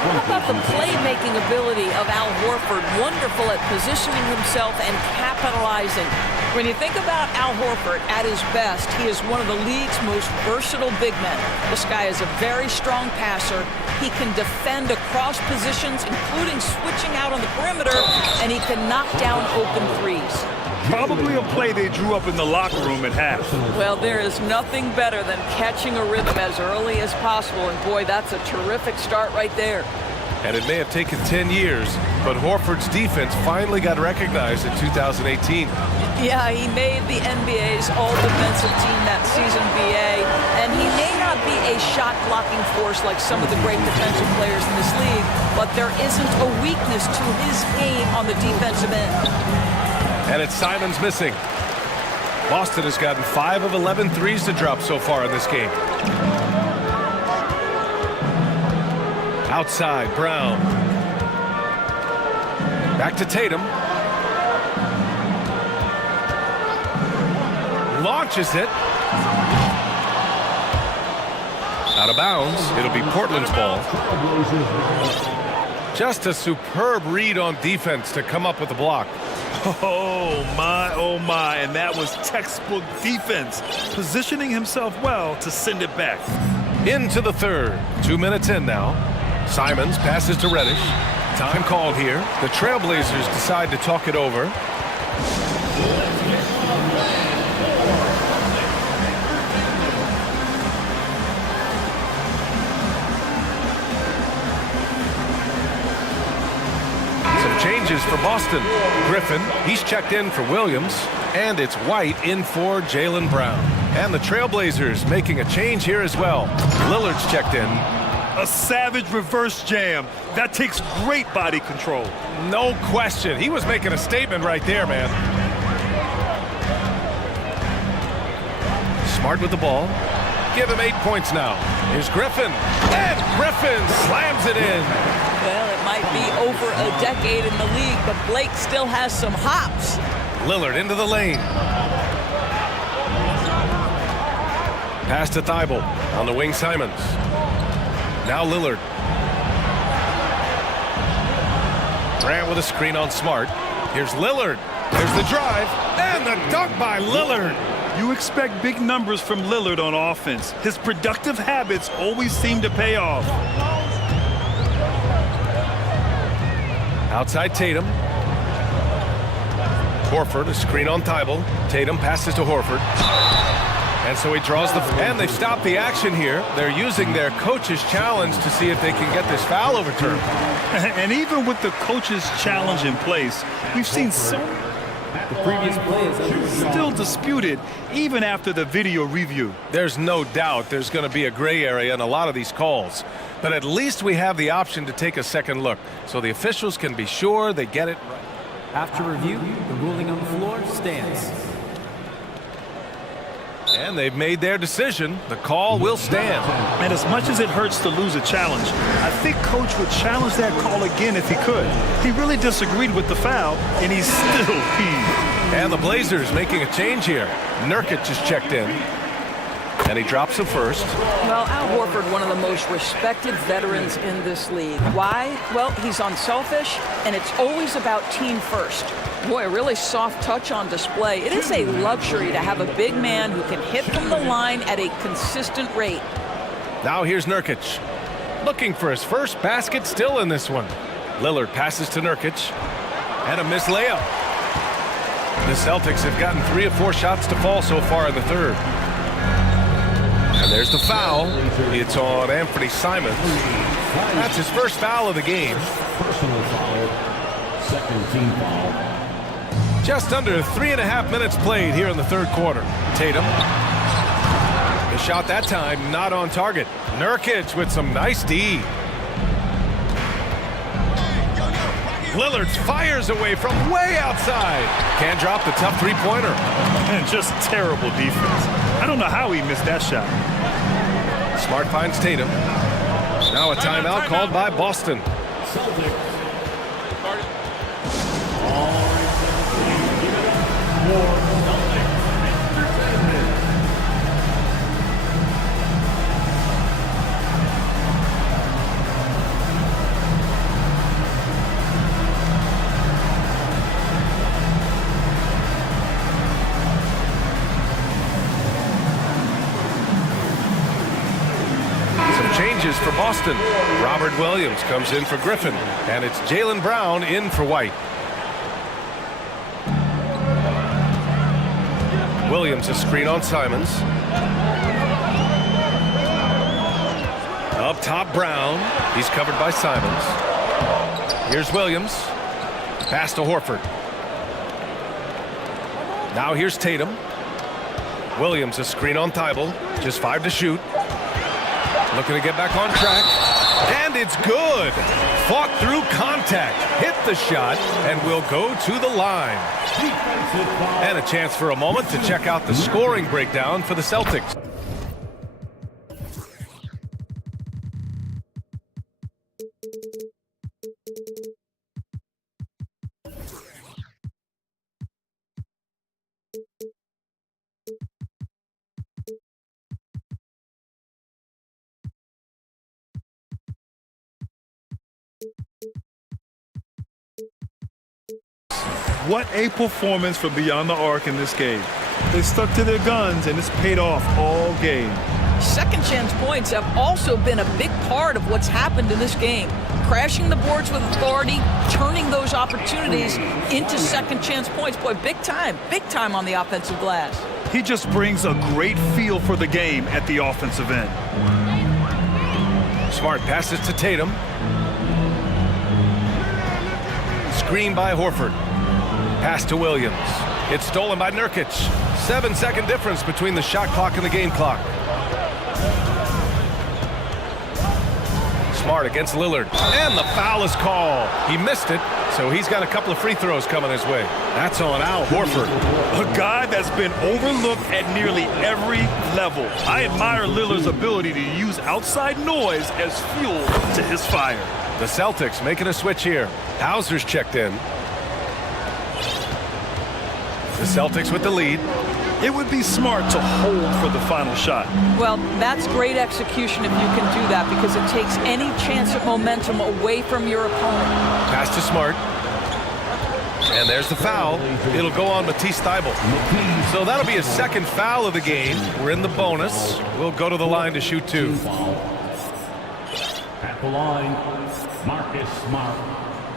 How about the playmaking ability of Al Horford? Wonderful at positioning himself and capitalizing. When you think about Al Horford at his best, he is one of the league's most versatile big men. This guy is a very strong passer. He can defend across positions, including switching out on the perimeter, and he can knock down open threes. Probably a play they drew up in the locker room at half. Well, there is nothing better than catching a rhythm as early as possible, and boy, that's a terrific start right there. And it may have taken 10 years, but Horford's defense finally got recognized in 2018. Yeah, he made the NBA's all-defensive team that season, BA, and he may not be a shot-blocking force like some of the great defensive players in this league, but there isn't a weakness to his game on the defensive end. And it's Simons missing. Boston has gotten 5 of 11 threes to drop so far in this game. Outside, Brown. Back to Tatum. Launches it. Out of bounds. It'll be Portland's ball. Just a superb read on defense to come up with the block. Oh my, and that was textbook defense. Positioning himself well to send it back. Into the third. 2 minutes in now. Simons passes to Reddish. Time called here. The Trailblazers decide to talk it over. Some changes for Boston. Griffin, he's checked in for Williams. And it's White in for Jaylen Brown. And the Trailblazers making a change here as well. Lillard's checked in. A savage reverse jam. That takes great body control. No question. He was making a statement right there, man. Smart with the ball. Give him 8 points now. Here's Griffin. And Griffin slams it in. Well, it might be over a decade in the league, but Blake still has some hops. Lillard into the lane. Pass to Thibault. On the wing, Simons. Now Lillard. Grant with a screen on Smart. Here's Lillard. There's the drive. And the dunk by Lillard. You expect big numbers from Lillard on offense. His productive habits always seem to pay off. Outside Tatum. Horford, a screen on Thibault. Tatum passes to Horford. And so he draws the... And they've stopped the action here. They're using their coach's challenge to see if they can get this foul overturned. And even with the coach's challenge in place, we've seen so... The previous play is still disputed even after the video review. There's no doubt there's going to be a gray area in a lot of these calls. But at least we have the option to take a second look, so the officials can be sure they get it right. After review, the ruling on the floor stands. And they've made their decision. The call will stand. And as much as it hurts to lose a challenge, I think Coach would challenge that call again if he could. He really disagreed with the foul, and he's still peeved. And the Blazers making a change here. Nurkic just checked in. And he drops the first. Well, Al Horford, one of the most respected veterans in this league. Why? Well, he's unselfish, and it's always about team first. Boy, a really soft touch on display. It is a luxury to have a big man who can hit from the line at a consistent rate. Now here's Nurkic. Looking for his first basket still in this one. Lillard passes to Nurkic. And a missed layup. The Celtics have gotten 3 of 4 shots to fall so far in the third. And there's the foul. It's on Anthony Simons. That's his first foul of the game. Personal foul. Second team foul. Just under 3.5 minutes played here in the third quarter. Tatum. The shot that time not on target. Nurkic with some nice D. Lillard fires away from way outside. Can't drop the tough three-pointer. And just terrible defense. I don't know how he missed that shot. Smart finds Tatum. Now a timeout called by Boston. Changes for Boston. Robert Williams comes in for Griffin, and it's Jaylen Brown in for White. Williams a screen on Simons. Up top, Brown. He's covered by Simons. Here's Williams. Pass to Horford. Now here's Tatum. Williams a screen on Thibault. Just 5 to shoot. Looking to get back on track. And it's good. Fought through contact. Hit the shot and will go to the line. And a chance for a moment to check out the scoring breakdown for the Celtics. What a performance for Beyond the Arc in this game. They stuck to their guns, and it's paid off all game. Second chance points have also been a big part of what's happened in this game. Crashing the boards with authority, turning those opportunities into second chance points. Boy, big time on the offensive glass. He just brings a great feel for the game at the offensive end. Smart passes to Tatum. Screen by Horford. Pass to Williams. It's stolen by Nurkic. 7-second difference between the shot clock and the game clock. Smart against Lillard. And the foul is called. He missed it, so he's got a couple of free throws coming his way. That's on Al Horford. A guy that's been overlooked at nearly every level. I admire Lillard's ability to use outside noise as fuel to his fire. The Celtics making a switch here. Hauser's checked in. The Celtics with the lead. It would be smart to hold for the final shot. Well, that's great execution if you can do that, because it takes any chance of momentum away from your opponent. Pass to Smart. And there's the foul. It'll go on Matisse Thybulle. So that'll be his second foul of the game. We're in the bonus. We'll go to the line to shoot 2. At the line, Marcus Smart.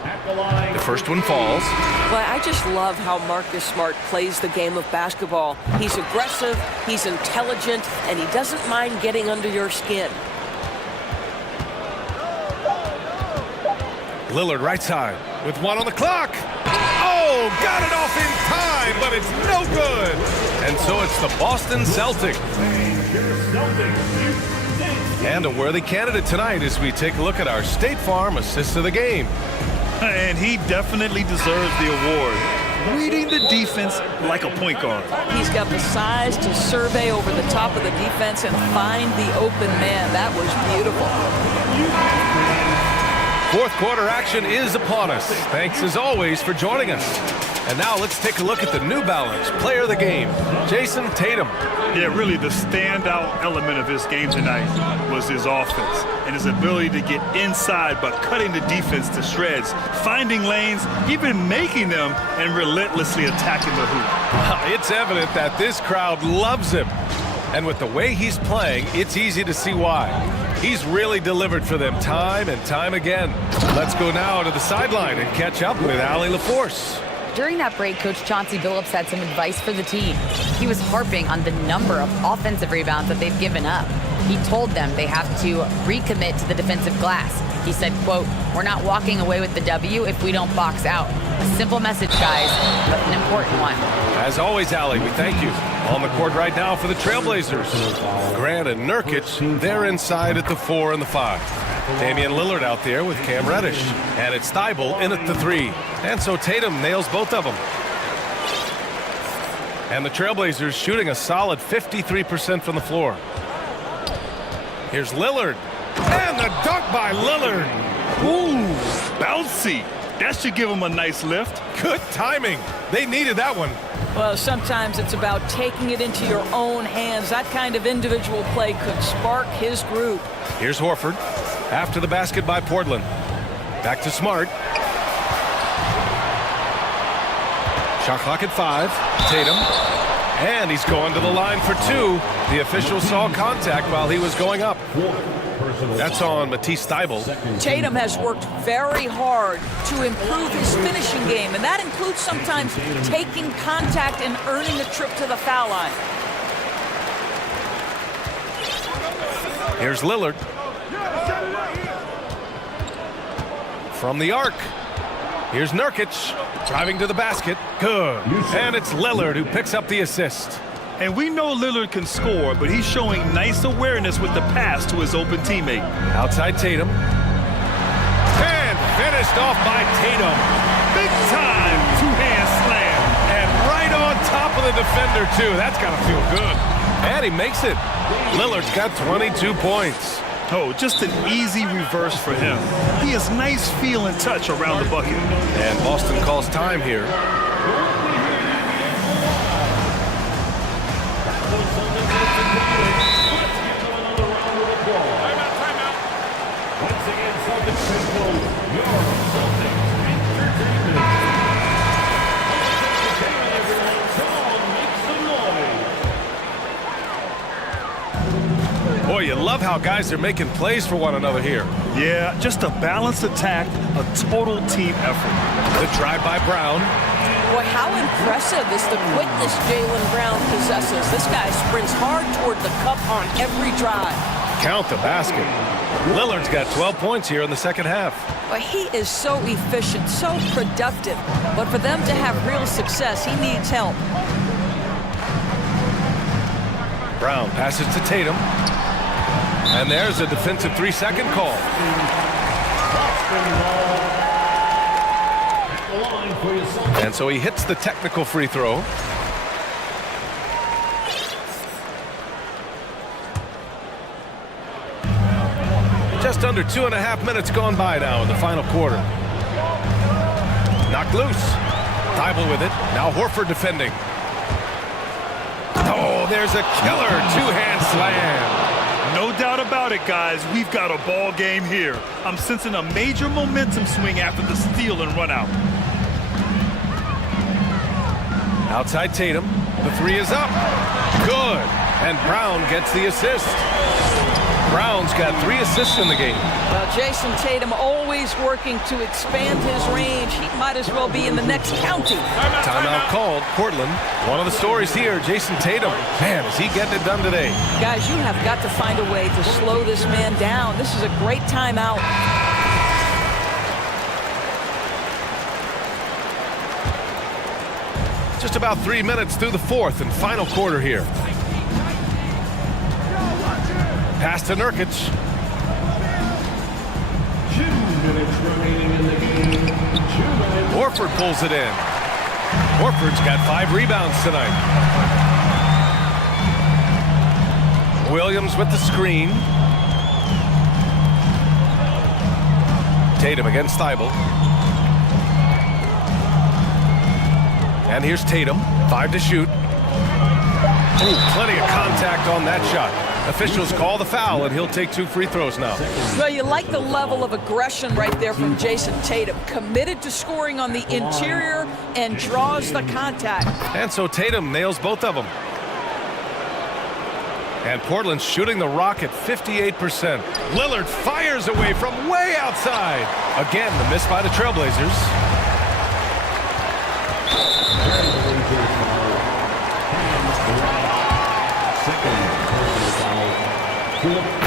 At the line. The first one falls. Well, I just love how Marcus Smart plays the game of basketball. He's aggressive, he's intelligent, and he doesn't mind getting under your skin. Lillard right side with 1 on the clock. Oh, got it off in time, but it's no good. And so it's the Boston Celtics. And a worthy candidate tonight as we take a look at our State Farm Assist of the Game. And he definitely deserves the award. Reading the defense like a point guard. He's got the size to survey over the top of the defense and find the open man. That was beautiful. Fourth quarter action is upon us. Thanks as always for joining us. And now let's take a look at the New Balance Player of the Game, Jason Tatum. Yeah, really the standout element of his game tonight was his offense and his ability to get inside but cutting the defense to shreds, finding lanes, even making them, and relentlessly attacking the hoop. It's evident that this crowd loves him. And with the way he's playing, it's easy to see why. He's really delivered for them time and time again. Let's go now to the sideline and catch up with Allie LaForce. During that break, Coach Chauncey Billups had some advice for the team. He was harping on the number of offensive rebounds that they've given up. He told them they have to recommit to the defensive glass. He said, quote, "We're not walking away with the W if we don't box out." A simple message, guys, but an important one. As always, Allie, we thank you. On the court right now for the Trailblazers. Grant and Nurkic, they're inside at the 4 and the 5. Damian Lillard out there with Cam Reddish. And it's Thibault in at the 3. And so Tatum nails both of them. And the Trailblazers shooting a solid 53% from the floor. Here's Lillard. And the dunk by Lillard. Ooh, bouncy. That should give him a nice lift. Good timing. They needed that one. Well, sometimes it's about taking it into your own hands. That kind of individual play could spark his group. Here's Horford after the basket by Portland. Back to Smart. Shot clock at 5. Tatum. And he's going to the line for 2. The official saw contact while he was going up. That's on Matisse Thybulle. Tatum has worked very hard to improve his finishing game, and that includes sometimes taking contact and earning a trip to the foul line. Here's Lillard. From the arc. Here's Nurkic. Driving to the basket. Good. And it's Lillard who picks up the assist. And we know Lillard can score, but he's showing nice awareness with the pass to his open teammate. Outside Tatum. And finished off by Tatum. Big time two-hand slam. And right on top of the defender, too. That's got to feel good. And he makes it. Lillard's got 22 points. Oh, just an easy reverse for him. He has nice feel and touch around the bucket. And Boston calls time here. Boy, you love how guys are making plays for one another here. Yeah, just a balanced attack, a total team effort. The drive by Brown. Boy, how impressive is the quickness Jaylen Brown possesses. This guy sprints hard toward the cup on every drive. Count the basket. Lillard's got 12 points here in the second half. But he is so efficient, so productive. But for them to have real success, he needs help. Brown passes to Tatum. And there's a defensive 3-second call. And so he hits the technical free throw. Just under 2.5 minutes gone by now in the final quarter. Knocked loose. Thybulle with it. Now Horford defending. Oh, there's a killer two-hand slam. No doubt about it, guys. We've got a ball game here. I'm sensing a major momentum swing after the steal and run out. Outside Tatum. The 3 is up. Good. And Brown gets the assist. Brown's got 3 assists in the game. Well, Jason Tatum always working to expand his range. He might as well be in the next county. Timeout called. Portland. One of the stories here, Jason Tatum. Man, is he getting it done today. Guys, you have got to find a way to slow this man down. This is a great timeout. Just about 3 minutes through the fourth and final quarter here. Pass to Nurkic. 2 minutes remaining in the game. Horford pulls it in. Horford's got 5 rebounds tonight. Williams with the screen. Tatum against Thybulle. And here's Tatum. 5 to shoot. Ooh, plenty of contact on that shot. Officials call the foul, and he'll take 2 free throws now. Well, you like the level of aggression right there from Jason Tatum. Committed to scoring on the interior and draws the contact. And so Tatum nails both of them. And Portland's shooting the rock at 58%. Lillard fires away from way outside. Again, the miss by the Trailblazers.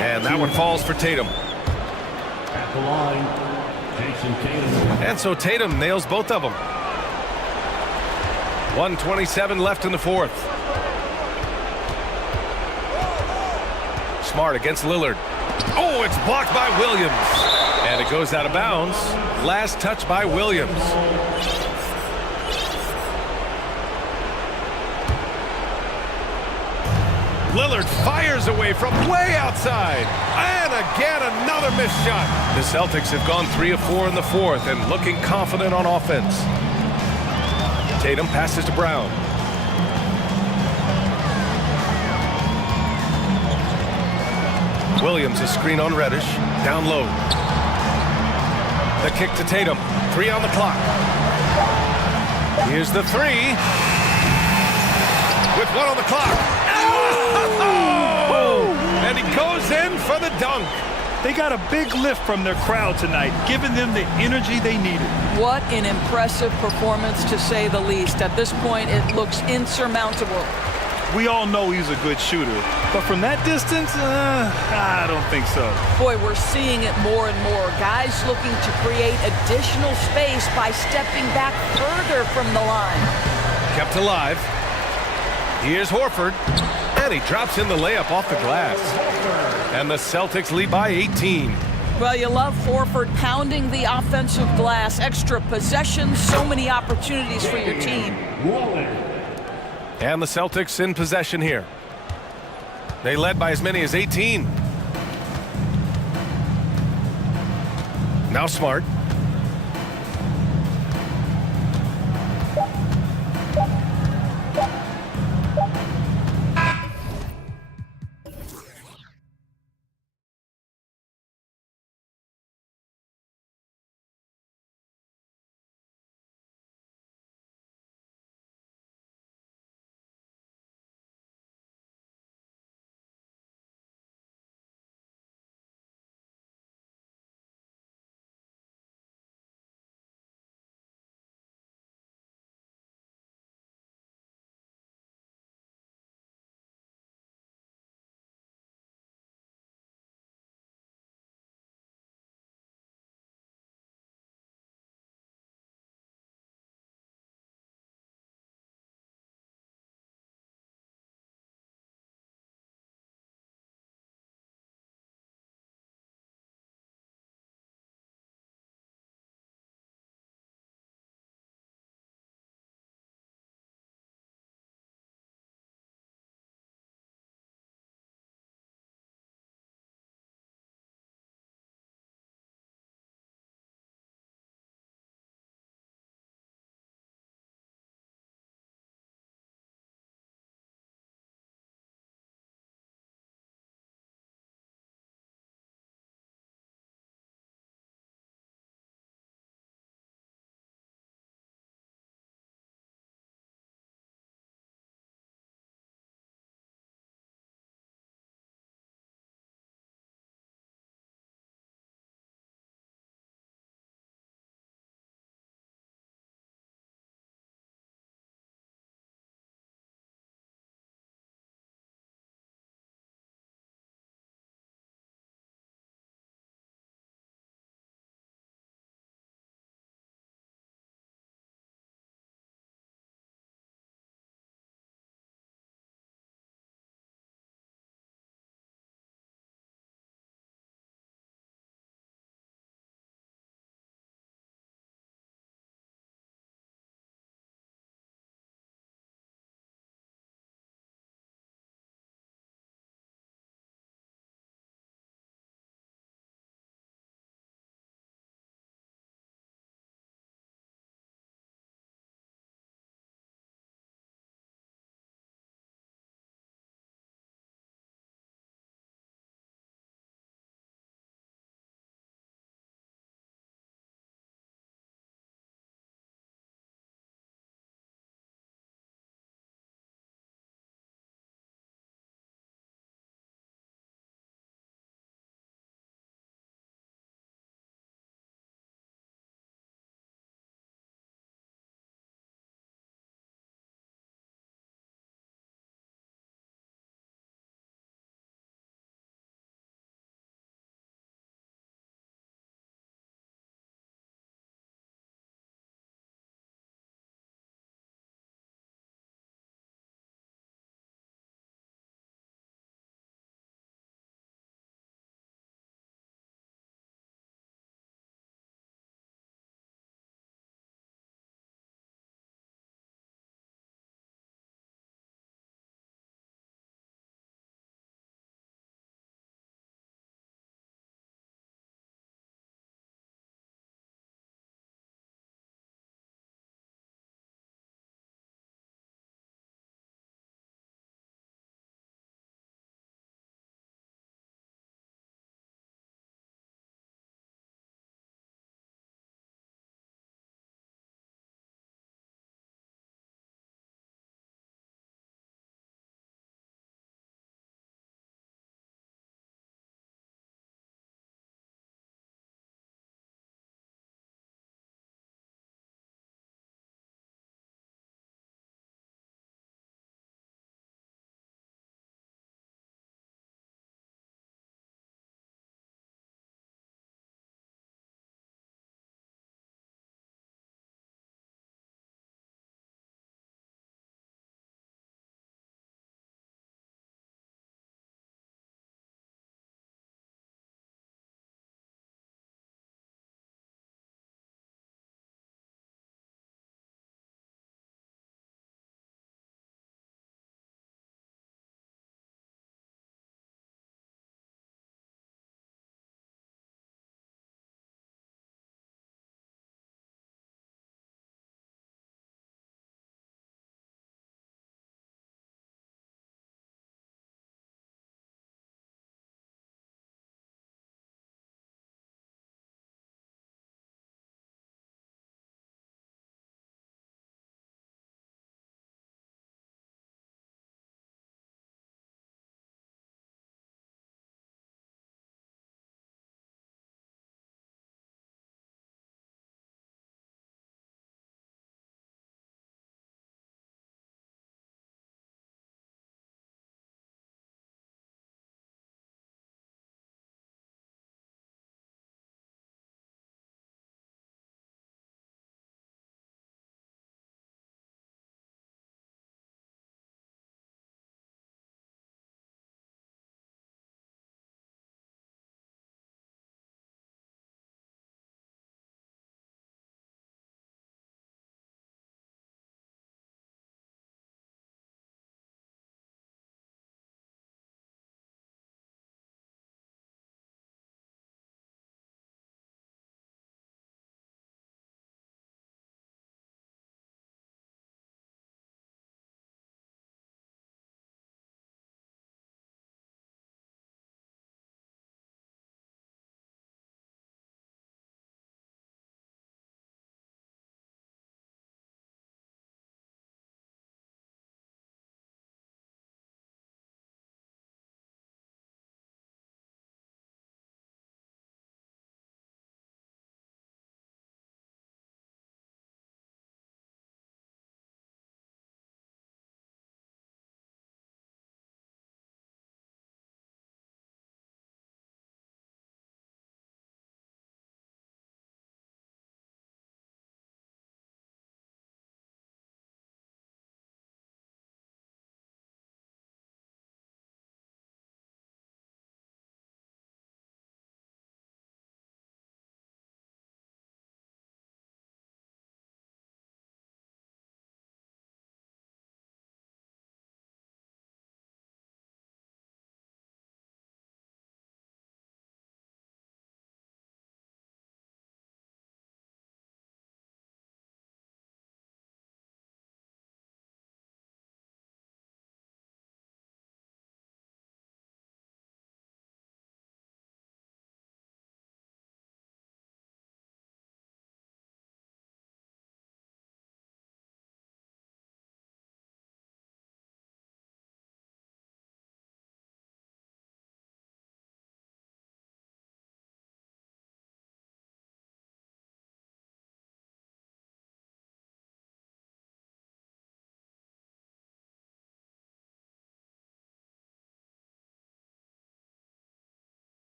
And that one falls for Tatum. At the line, Jason Tatum. And so Tatum nails both of them. 1:27 left in the fourth. Smart against Lillard. Oh, it's blocked by Williams. And it goes out of bounds. Last touch by Williams. Lillard fires away from way outside. And again, another missed shot. The Celtics have gone 3 of 4 in the fourth and looking confident on offense. Tatum passes to Brown. Williams, a screen on Reddish. Down low. The kick to Tatum. 3 on the clock. Here's the 3. With 1 on the clock. Oh! And he goes in for the dunk. They got a big lift from their crowd tonight, giving them the energy they needed. What an impressive performance, to say the least. At this point, it looks insurmountable. We all know he's a good shooter, but from that distance, I don't think so. Boy, we're seeing it more and more. Guys looking to create additional space by stepping back further from the line. Kept alive. Here's Horford, and he drops in the layup off the glass. And the Celtics lead by 18. Well, you love Horford pounding the offensive glass. Extra possessions, so many opportunities for your team. And the Celtics in possession here. They led by as many as 18. Now Smart.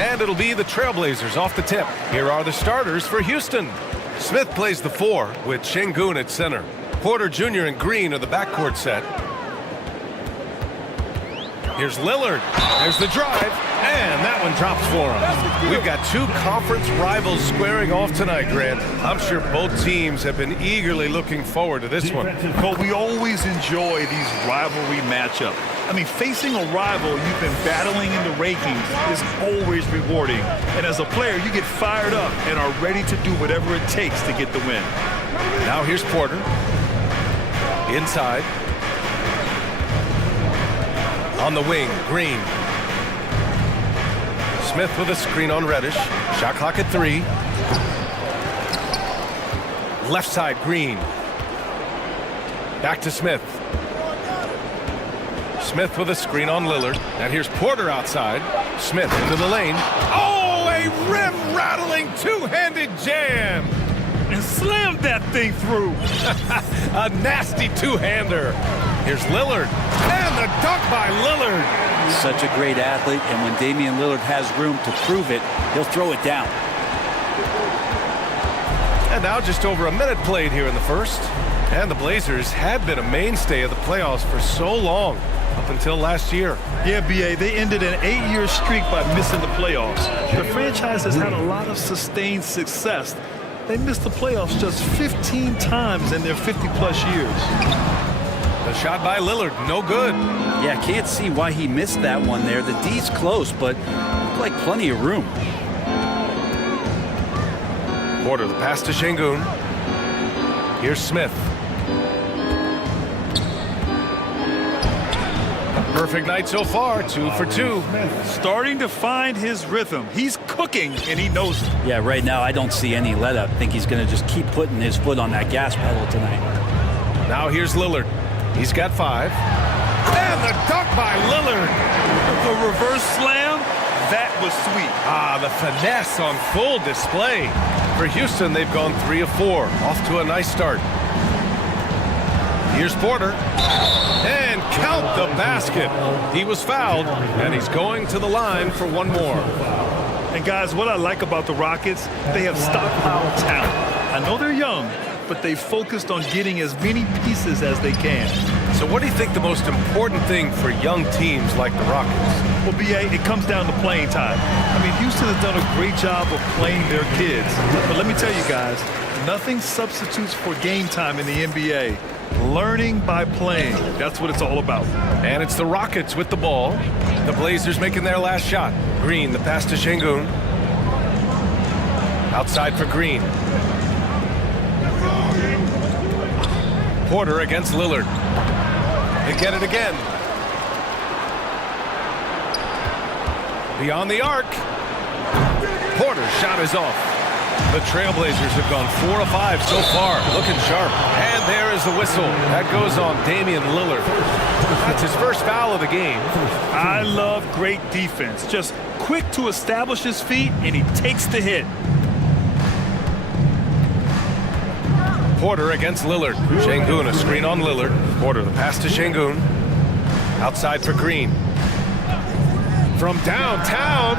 And it'll be the Trailblazers off the tip. Here are the starters for Houston. Smith plays the 4 with Şengün at center. Porter Jr. and Green are the backcourt set. Here's Lillard. There's the drive. And that one drops for him. We've got two conference rivals squaring off tonight, Grant. I'm sure both teams have been eagerly looking forward to this one. But we always enjoy these rivalry matchups. I mean, facing a rival you've been battling in the rankings is always rewarding. And as a player, you get fired up and are ready to do whatever it takes to get the win. Now here's Porter. Inside. On the wing, Green. Smith with a screen on Reddish. Shot clock at 3. Left side, Green. Back to Smith. Smith with a screen on Lillard. And here's Porter outside. Smith into the lane. Oh, a rim-rattling two-handed jam. And slammed that thing through. A nasty two-hander. Here's Lillard. And the dunk by Lillard. Such a great athlete, and when Damian Lillard has room to prove it, he'll throw it down. And now just over a minute played here in the first. And the Blazers had been a mainstay of the playoffs for so long, up until last year. Yeah, B.A., they ended an 8-year streak by missing the playoffs. The franchise has had a lot of sustained success. They missed the playoffs just 15 times in their 50-plus years. The shot by Lillard, no good. Yeah, can't see why he missed that one there. The D's close, but looked like plenty of room. Porter, the pass to Şengün. Here's Smith. Perfect night so far, 2 for 2. Starting to find his rhythm. He's cooking, and he knows it. Yeah, right now I don't see any let up. I think he's going to just keep putting his foot on that gas pedal tonight. Now here's Lillard. He's got 5. And the dunk by Lillard. The reverse slam, that was sweet. Ah, the finesse on full display. For Houston, they've gone 3 of 4. Off to a nice start. Here's Porter. And count the basket. He was fouled, and he's going to the line for one more. And guys, what I like about the Rockets, they have stockpiled talent. I know they're young, but they focused on getting as many pieces as they can. So what do you think the most important thing for young teams like the Rockets? Well, B.A., it comes down to playing time. I mean, Houston has done a great job of playing their kids. But let me tell you guys, nothing substitutes for game time in the NBA. Learning by playing. That's what it's all about. And it's the Rockets with the ball. The Blazers making their last shot. Green, the pass to Şengün. Outside for Green. Porter against Lillard. They get it again. Beyond the arc. Porter's shot is off. The Trailblazers have gone 4 of 5 so far. Looking sharp. And there is the whistle. That goes on Damian Lillard. That's his first foul of the game. I love great defense. Just quick to establish his feet, and he takes the hit. Porter against Lillard. Şengün, a screen on Lillard. Porter, the pass to Şengün. Outside for Green. From downtown.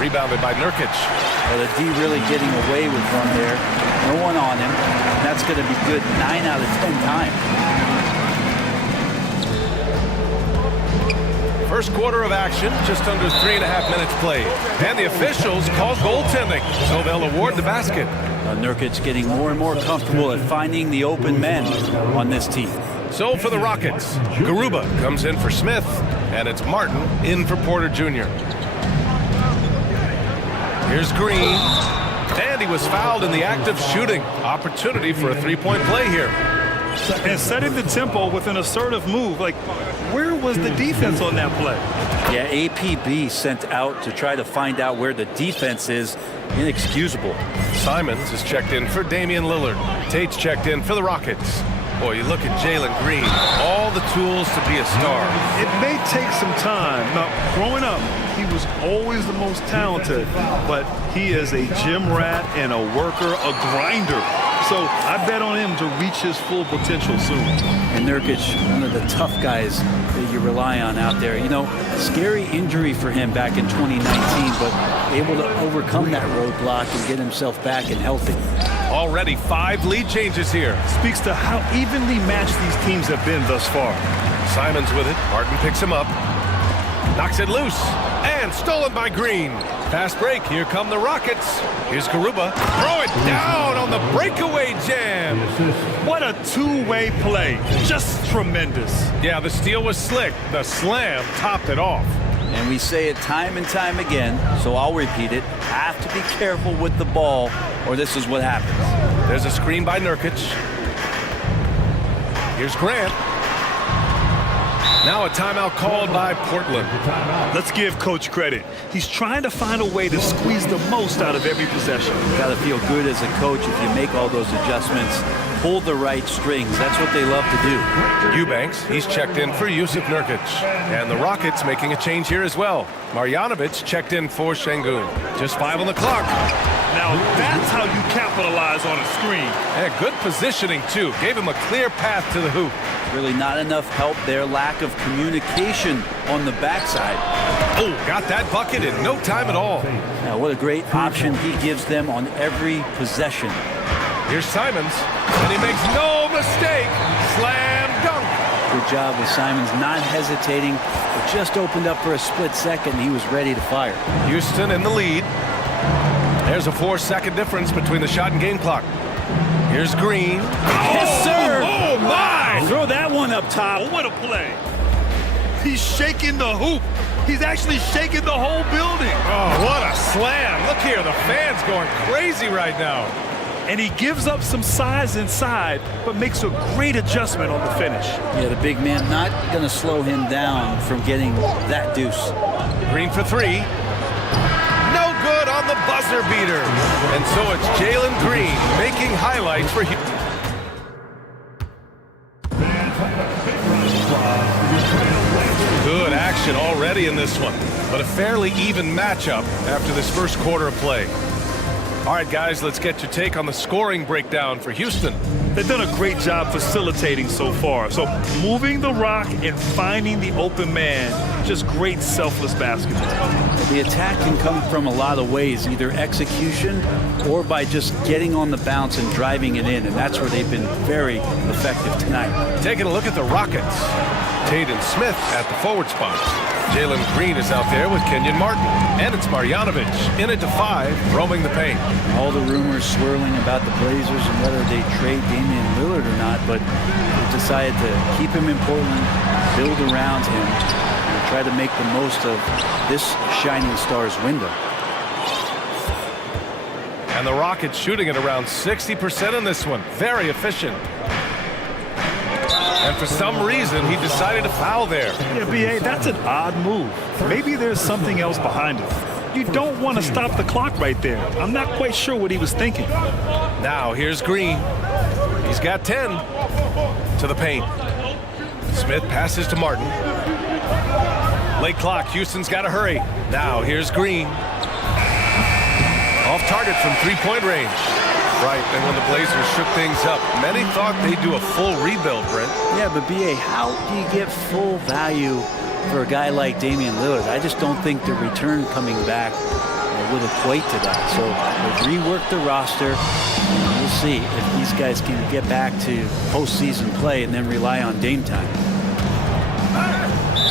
Rebounded by Nurkic. Well, the D really getting away with one there. No one on him. That's going to be good 9 out of 10 times. First quarter of action, just under 3.5 minutes played. And the officials call goaltending, so they'll award the basket. Nurkic getting more and more comfortable at finding the open men on this team. So for the Rockets, Garuba comes in for Smith, and it's Martin in for Porter Jr. Here's Green, and he was fouled in the act of shooting. Opportunity for a three-point play here. And setting the tempo with an assertive move. Like, where was the defense on that play? Yeah, APB sent out to try to find out where the defense is. Inexcusable. Simons is checked in for Damian Lillard. Tate's checked in for the Rockets. Boy, you look at Jalen Green. All the tools to be a star. It may take some time. Now, growing up, he was always the most talented, but he is a gym rat and a worker, a grinder. So I bet on him to reach his full potential soon. And Nurkic, one of the tough guys that you rely on out there. You know, scary injury for him back in 2019, but able to overcome that roadblock and get himself back and healthy. Already 5 lead changes here. Speaks to how evenly matched these teams have been thus far. Simons with it. Martin picks him up. Knocks it loose. And stolen by Green. Fast break. Here come the Rockets. Here's Garuba. Throw it down on the breakaway jam. What a two-way play. Just tremendous. Yeah, the steal was slick. The slam topped it off. And we say it time and time again, so I'll repeat it. Have to be careful with the ball, or this is what happens. There's a screen by Nurkic. Here's Grant. Now a timeout called by Portland. Let's give Coach credit. He's trying to find a way to squeeze the most out of every possession. Got to feel good as a coach if you make all those adjustments, pull the right strings. That's what they love to do. Eubanks, he's checked in for Yusuf Nurkic. And the Rockets making a change here as well. Marjanovic checked in for Şengün. Just 5 on the clock. Now that's how you capitalize on a screen. And good positioning, too. Gave him a clear path to the hoop. Really not enough help there. Lack of communication on the backside. Oh, got that bucket in no time at all. Now what a great option he gives them on every possession. Here's Simons, and he makes no mistake. Slam dunk. Good job with Simons not hesitating. It just opened up for a split second. He was ready to fire. Houston in the lead. There's a 4-second difference between the shot and game clock. Here's Green. Yes, sir. Oh, my. Throw that one up top. What a play. He's shaking the hoop. He's actually shaking the whole building. Oh, what a slam. Look here, the fans going crazy right now. And he gives up some size inside, but makes a great adjustment on the finish. Yeah, the big man not going to slow him down from getting that deuce. Green for 3. No good on the buzzer beater. And so it's Jalen Green making highlights for Houston. Good action already in this one, but a fairly even matchup after this first quarter of play. All right, guys, let's get your take on the scoring breakdown for Houston. They've done a great job facilitating so far. So moving the rock and finding the open man, just great selfless basketball. The attack can come from a lot of ways, either execution or by just getting on the bounce and driving it in, and that's where they've been very effective tonight. Taking a look at the Rockets. Tate and Smith at the forward spot. Jalen Green is out there with Kenyon Martin. And it's Marjanovic in it to 5, roaming the paint. All the rumors swirling about the Blazers and whether they trade Damian Lillard or not, but they decided to keep him in Portland, build around him, and try to make the most of this shining star's window. And the Rockets shooting at around 60% in this one. Very efficient. And for some reason, he decided to foul there. Yeah, B.A., that's an odd move. Maybe there's something else behind it. You don't want to stop the clock right there. I'm not quite sure what he was thinking. Now, here's Green. He's got 10 to the paint. Smith passes to Martin. Late clock, Houston's got to hurry. Now, here's Green. Off target from three-point range. Right, and when the Blazers shook things up, many thought they'd do a full rebuild, Brent. Yeah, but B.A., how do you get full value for a guy like Damian Lillard? I just don't think the return coming back would equate to that. So they've reworked the roster. We'll see if these guys can get back to postseason play and then rely on Dame time.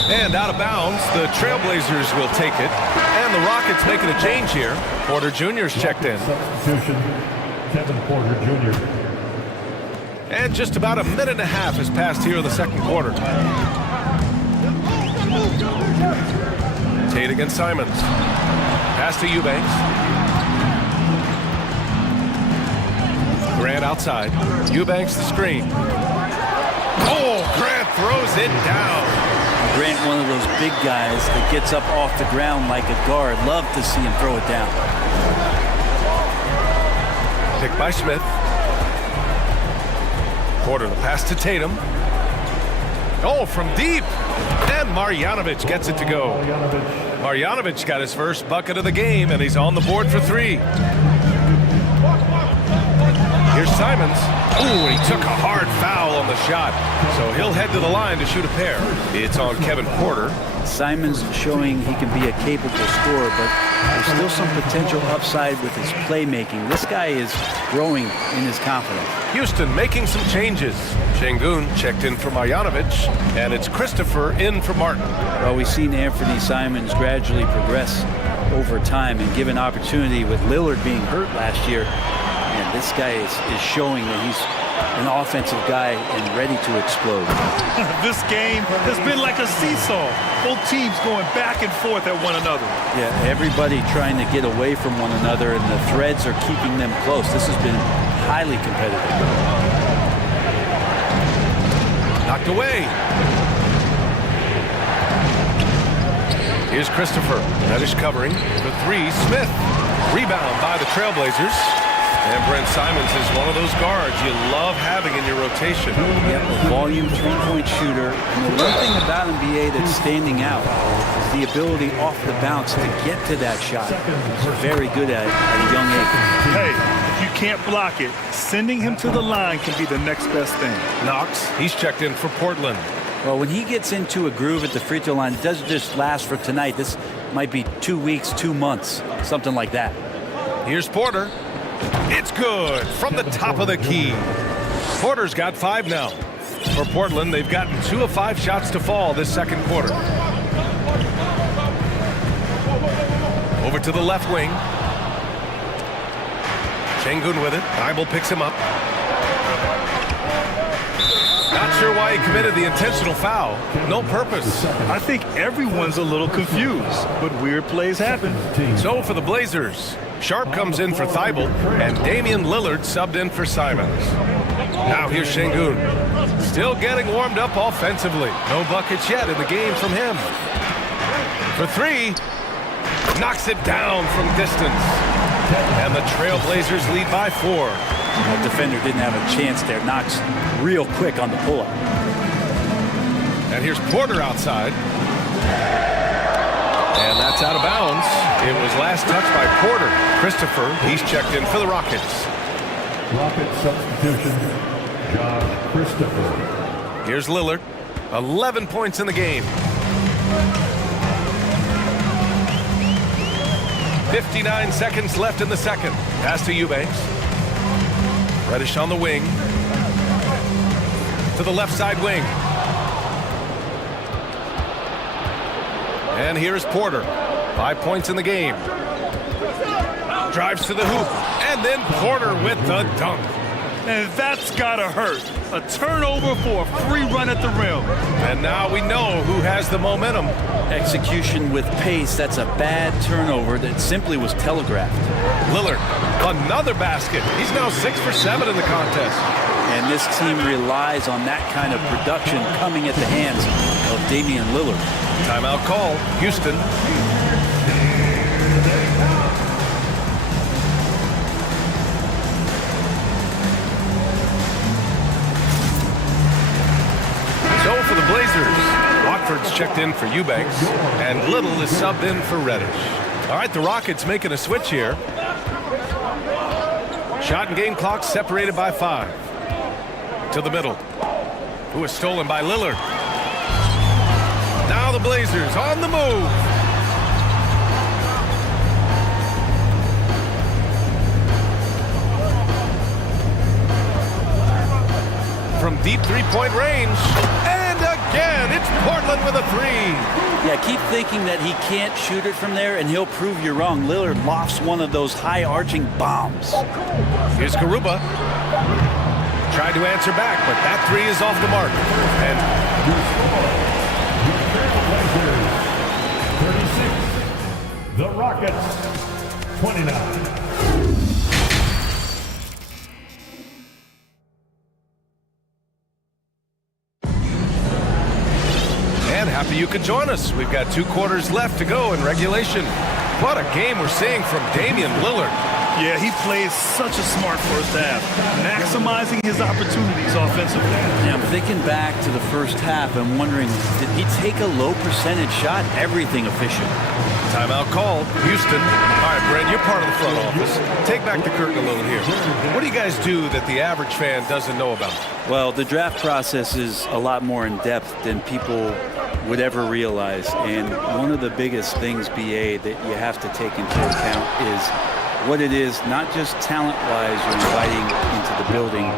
And out of bounds, the Trailblazers will take it. And the Rockets making a change here. Porter Jr.'s checked in. Kevin Porter Jr. And just about a minute and a half has passed here in the second quarter. Tate against Simons. Pass to Eubanks. Grant outside. Eubanks the screen. Oh, Grant throws it down. Grant, one of those big guys that gets up off the ground like a guard. Love to see him throw it down. Picked by Smith. Porter the pass to Tatum. Oh, from deep. And Marjanovic gets it to go. Marjanovic got his first bucket of the game, and he's on the board for 3. Here's Simons. Ooh, and he took a hard foul on the shot. So he'll head to the line to shoot a pair. It's on Kevin Porter. Simons showing he can be a capable scorer, but there's still some potential upside with his playmaking. This guy is growing in his confidence. Houston making some changes. Şengün checked in for Marjanovic, and it's Christopher in for Martin. Well, we've seen Anthony Simons gradually progress over time and given opportunity with Lillard being hurt last year. And this guy is showing that he's an offensive guy and ready to explode. This game has been like a seesaw. Both teams going back and forth at one another. Yeah, everybody trying to get away from one another, and the threads are keeping them close. This has been highly competitive. Knocked away. Here's Christopher. Reddish covering. The three. Smith. Rebound by the Trailblazers. And Brent Simons is one of those guards you love having in your rotation. Yep, a volume three-point shooter. And the one thing about NBA that's standing out is the ability off the bounce to get to that shot. He's very good at it at a young age. Hey, if you can't block it, sending him to the line can be the next best thing. Knox, he's checked in for Portland. Well, when he gets into a groove at the free throw line, it doesn't just last for tonight. This might be 2 weeks, 2 months, something like that. Here's Porter. It's good from the top of the key. Porter's got 5 now. For Portland, they've gotten 2 of 5 shots to fall this second quarter. Over to the left wing. Şengün with it. Bible picks him up. Not sure why he committed the intentional foul. No purpose. I think everyone's a little confused, but weird plays happen. So for the Blazers, Sharp comes in for Thibault, and Damian Lillard subbed in for Simons. Now here's Şengün. Still getting warmed up offensively. No buckets yet in the game from him. For 3, knocks it down from distance. And the Trailblazers lead by 4. The defender didn't have a chance there. Knox real quick on the pull-up. And here's Porter outside. And that's out of bounds. It was last touched by Porter. Christopher, he's checked in for the Rockets. Rocket substitution, Josh Christopher. Here's Lillard. 11 points in the game. 59 seconds left in the second. Pass to Eubanks. Reddish on the wing. To the left side wing. And here's Porter. 5 points in the game. Drives to the hoop. And then Porter with the dunk. And that's gotta hurt. A turnover for a free run at the rim. And now we know who has the momentum. Execution with pace. That's a bad turnover that simply was telegraphed. Lillard, another basket. He's now 6 for 7 in the contest. And this team relies on that kind of production coming at the hands of Damian Lillard. Timeout call, Houston. So for the Blazers, Watford's checked in for Eubanks, and Little is subbed in for Reddish. All right, the Rockets making a switch here. Shot and game clock separated by 5. To the middle. Who is stolen by Lillard. Now the Blazers on the move. From deep three-point range. And again, it's Portland with a 3. Yeah, keep thinking that he can't shoot it from there, and he'll prove you wrong. Lillard lofts one of those high-arching bombs. Here's Garuba. Tried to answer back, but that 3 is off the mark. And 36. The Rockets, 29. And happy you could join us. We've got 2 quarters left to go in regulation. What a game we're seeing from Damian Lillard. Yeah, he played such a smart first half, maximizing his opportunities offensively. Yeah, I'm thinking back to the first half and wondering, did he take a low percentage shot? Everything efficient. Timeout called. Houston. All right, Brent, you're part of the front office. Take back the curtain a little here. What do you guys do that the average fan doesn't know about? Well, the draft process is a lot more in depth than people would ever realize. And one of the biggest things, BA, that you have to take into account is what it is, not just talent-wise you're inviting into the building,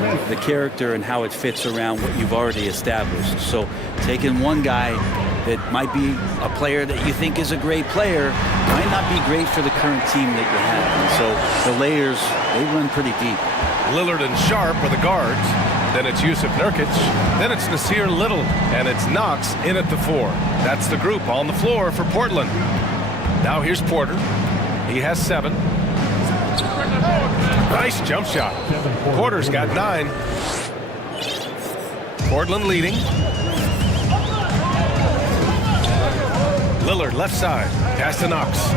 but the character and how it fits around what you've already established. So taking one guy that might be a player that you think is a great player might not be great for the current team that you have. And so the layers, they run pretty deep. Lillard and Sharp are the guards. Then it's Yusuf Nurkic. Then it's Nasir Little. And it's Knox in at the 4. That's the group on the floor for Portland. Now here's Porter. He has 7. Nice jump shot. Porter's got 9. Portland leading. Lillard left side. Pass to Knox.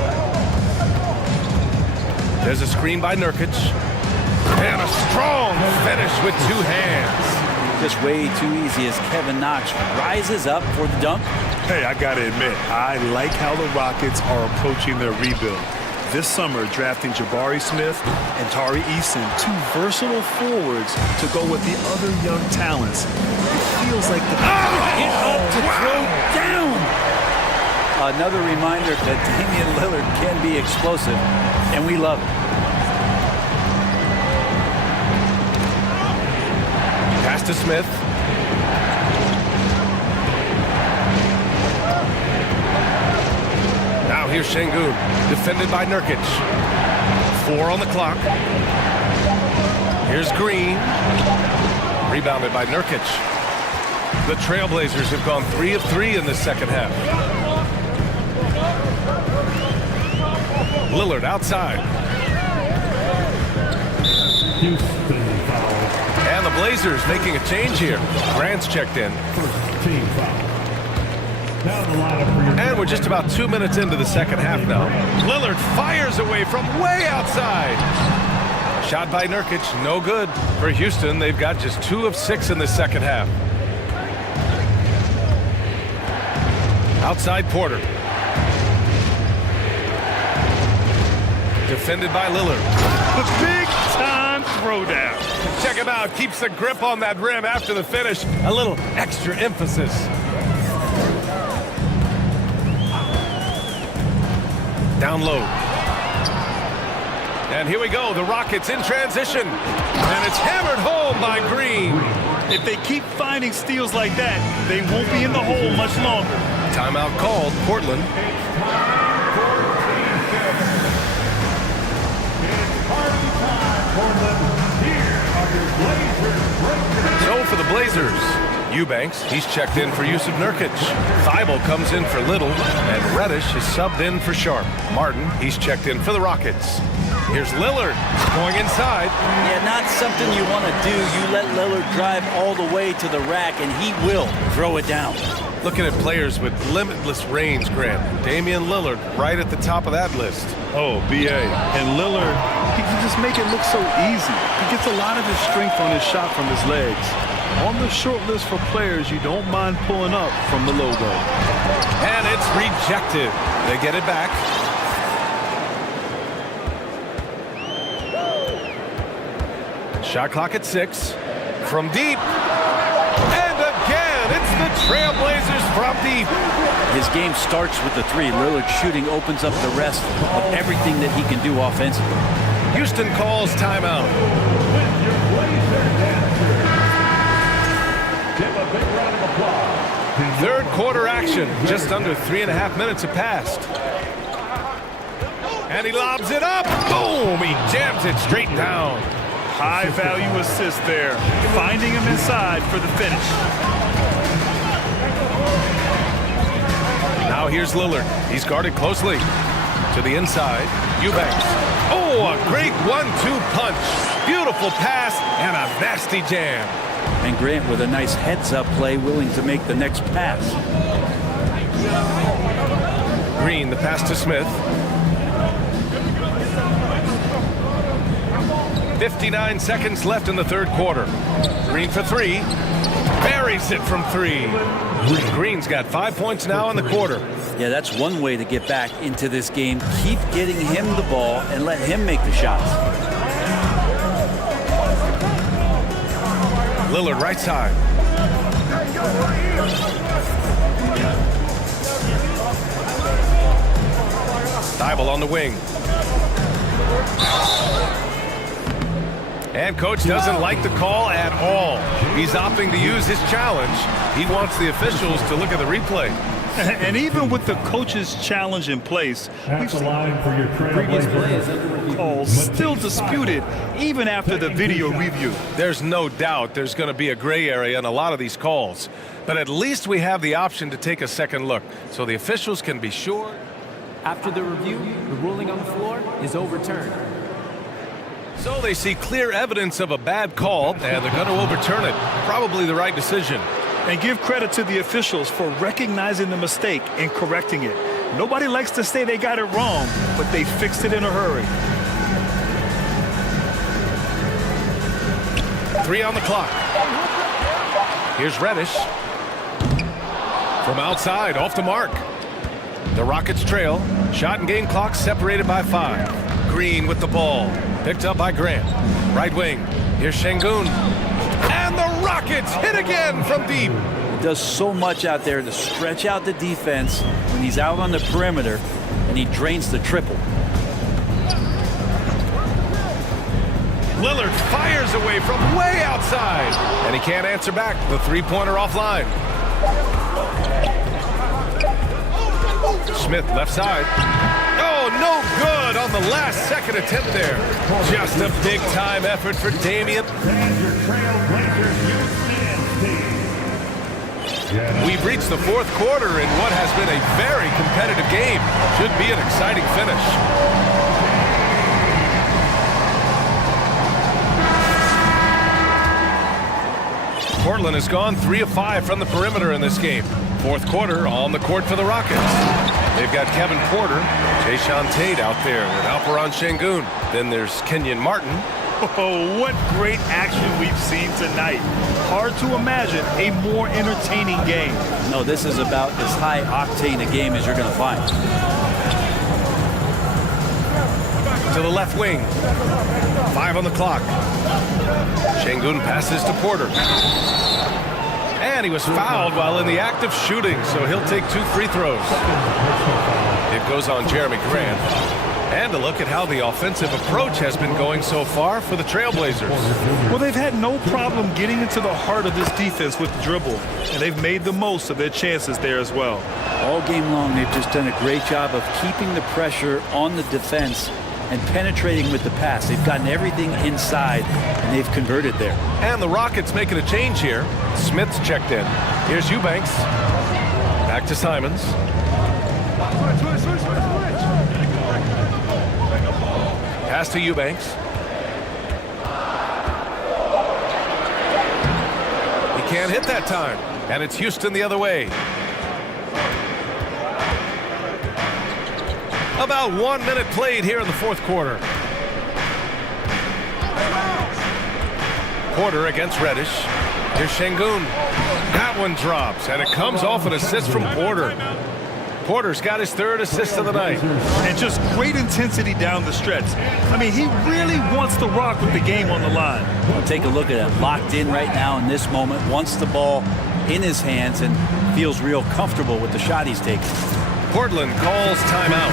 There's a screen by Nurkic. And a strong finish with 2 hands. Just way too easy as Kevin Knox rises up for the dunk. Hey, I gotta admit, I like how the Rockets are approaching their rebuild. This summer, drafting Jabari Smith and Tari Eason, 2 versatile forwards to go with the other young talents. It feels like the hit up to throw down. Another reminder that Damian Lillard can be explosive, and we love it. Pass to Smith. Now here's Şengün, defended by Nurkic. 4 on the clock. Here's Green. Rebounded by Nurkic. The Trailblazers have gone 3 of 3 in the second half. Lillard outside. And the Blazers making a change here. Grant's checked in. And we're just about 2 minutes into the second half now. Lillard fires away from way outside. Shot by Nurkic, no good. For Houston, they've got just 2 of 6 in the second half. Outside Porter. Defended by Lillard. The big-time throwdown. Check him out. Keeps the grip on that rim after the finish. A little extra emphasis. Down low. And here we go. The Rockets in transition. And it's hammered home by Green. If they keep finding steals like that, they won't be in the hole much longer. Timeout called. Portland. So for the Blazers, Eubanks, he's checked in for Yusuf Nurkic. Thibault comes in for Little, and Reddish is subbed in for Sharp. Martin, he's checked in for the Rockets. Here's Lillard going inside. Yeah, not something you want to do. You let Lillard drive all the way to the rack, and he will throw it down. Looking at players with limitless range, Grant. Damian Lillard right at the top of that list. Oh, B.A. And Lillard, he can just make it look so easy. He gets a lot of his strength on his shot from his legs. On the short list for players you don't mind pulling up from the logo. And it's rejected. They get it back. Shot clock at 6. From deep. And again, it's the Trailblazers from deep. His game starts with the 3. Lillard shooting opens up the rest of everything that he can do offensively. Houston calls timeout. Third quarter action. Just under 3.5 minutes have passed. And he lobs it up. Boom! He jams it straight down. High value assist there. Finding him inside for the finish. Now here's Lillard. He's guarded closely. To the inside. Eubanks. Oh, a great 1-2 punch. Beautiful pass and a nasty jam. And Grant with a nice heads-up play, willing to make the next pass. Green, the pass to Smith. 59 seconds left in the third quarter. Green for three. Buries it from three. Green's got 5 points now in the quarter. Yeah, that's one way to get back into this game. Keep getting him the ball and let him make the shots. Lillard right side. Thibault on the wing. And coach doesn't like the call at all. He's opting to use his challenge. He wants the officials to look at the replay. And even with the coach's challenge in place, we've seen previous plays calls still disputed even after the video review. There's no doubt there's going to be a gray area in a lot of these calls. But at least we have the option to take a second look so the officials can be sure. After the review, the ruling on the floor is overturned. So they see clear evidence of a bad call, and they're going to overturn it. Probably the right decision. And give credit to the officials for recognizing the mistake and correcting it. Nobody likes to say they got it wrong, but they fixed it in a hurry. 3 on the clock. Here's Reddish. From outside, off the mark. The Rockets trail. Shot and game clock separated by 5. Green with the ball. Picked up by Grant. Right wing. Here's Şengün. And the Rockets hit again from deep. He does so much out there to stretch out the defense when he's out on the perimeter, and he drains the triple. Lillard fires away from way outside. And he can't answer back. The three-pointer offline. Smith left side. Oh, no good on the last second attempt there. Just a big-time effort for Damian. We've reached the fourth quarter in what has been a very competitive game. Should be an exciting finish. Portland has gone 3 of 5 from the perimeter in this game. Fourth quarter on the court for the Rockets. They've got Kevin Porter, Jayshawn Tate out there with Alperen Şengün. Then there's Kenyon Martin. Oh, what great action we've seen tonight. Hard to imagine a more entertaining game. No, this is about as high octane a game as you're going to find. To the left wing. 5 on the clock. Şengün passes to Porter. And he was fouled while in the act of shooting, so he'll take 2 free throws. It goes on Jeremy Grant. And a look at how the offensive approach has been going so far for the Trailblazers. Well, they've had no problem getting into the heart of this defense with the dribble, and they've made the most of their chances there as well. All game long, they've just done a great job of keeping the pressure on the defense and penetrating with the pass. They've gotten everything inside, and they've converted there. And the Rockets making a change here. Smith's checked in. Here's Eubanks. Back to Simons. Pass to Eubanks. He can't hit that time. And it's Houston the other way. About 1 minute played here in the fourth quarter. Porter against Reddish. Here's Şengün. That one drops, and it comes off an assist from Porter. Porter's got his 3rd assist of the night. And just great intensity down the stretch. I mean, he really wants to rock with the game on the line. Well, take a look at it. Locked in right now in this moment. Wants the ball in his hands and feels real comfortable with the shot he's taking. Portland calls timeout.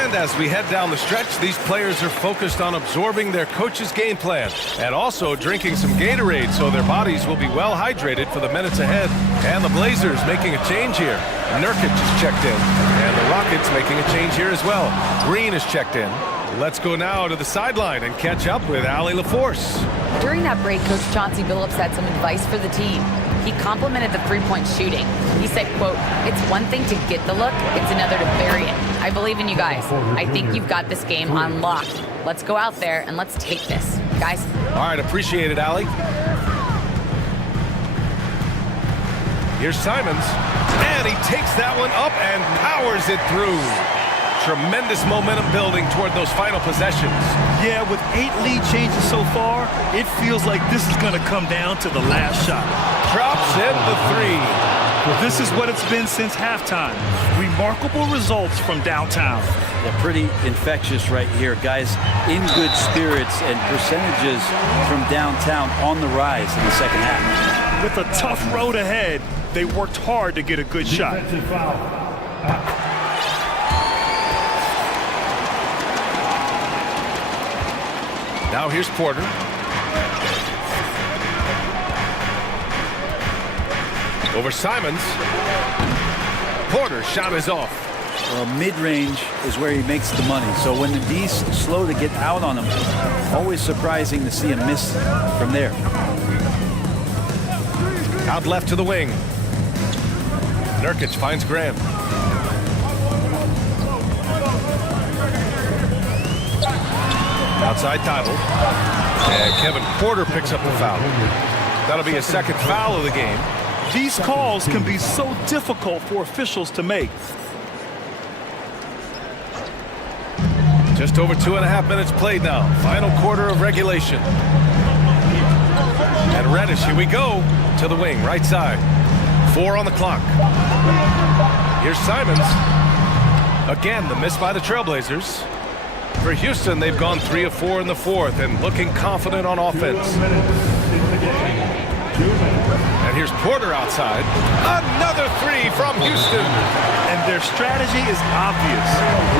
And as we head down the stretch, these players are focused on absorbing their coach's game plan and also drinking some Gatorade so their bodies will be well hydrated for the minutes ahead. And the Blazers making a change here. Nurkic is checked in. And the Rockets making a change here as well. Green is checked in. Let's go now to the sideline and catch up with Allie LaForce. During that break, Coach Chauncey Billups had some advice for the team. He complimented the three-point shooting. He said, quote, "It's one thing to get the look, it's another to bury it. I believe in you guys. I think you've got this game on lock. Let's go out there and let's take this, guys." All right, appreciate it, Allie. Here's Simons, and he takes that one up and powers it through. tremendous momentum building toward those final possessions. Yeah, with 8 lead changes so far, it feels like this is going to come down to the last shot. Drops in the 3. This is what it's been since halftime. Remarkable results from downtown. Yeah, pretty infectious right here. Guys in good spirits and percentages from downtown on the rise in the second half. With a tough road ahead, they worked hard to get a good shot. Now here's Porter. Over Simons. Porter's shot is off. Well, mid-range is where he makes the money. So when the D's slow to get out on him, always surprising to see him miss from there. Out left to the wing. Nurkic finds Graham. Outside Tybalt. And Kevin Porter picks up the foul. That'll be his second foul of the game. These calls can be so difficult for officials to make. Just over 2.5 minutes played now. Final quarter of regulation. And Reddish, here we go, to the wing, right side. 4 on the clock. Here's Simons. Again, the miss by the Trailblazers. For Houston, they've gone 3 of 4 in the fourth and looking confident on offense. And here's Porter outside. Another 3 from Houston. And their strategy is obvious.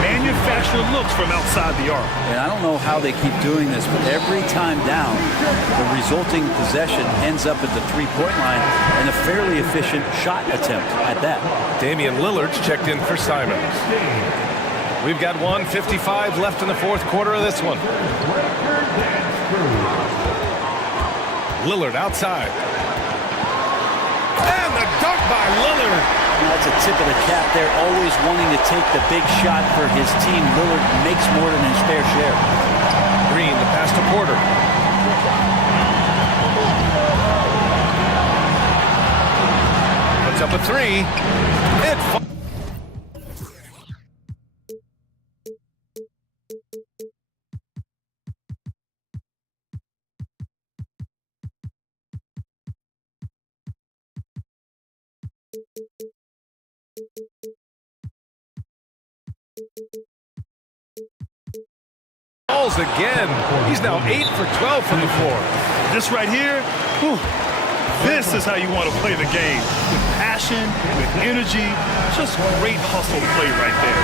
Manufacture looks from outside the arc. And I don't know how they keep doing this, but every time down, the resulting possession ends up at the three-point line and a fairly efficient shot attempt at that. Damian Lillard's checked in for Simons. We've got 1:55 left in the fourth quarter of this one. Lillard outside. And the dunk by Lillard. That's a tip of the cap there, always wanting to take the big shot for his team. Lillard makes more than his fair share. Green, the pass to Porter. Puts up a 3. It falls again. He's now 8 for 12 from the floor. This right here, whew, this is how you want to play the game. With passion, with energy, just great hustle play right there.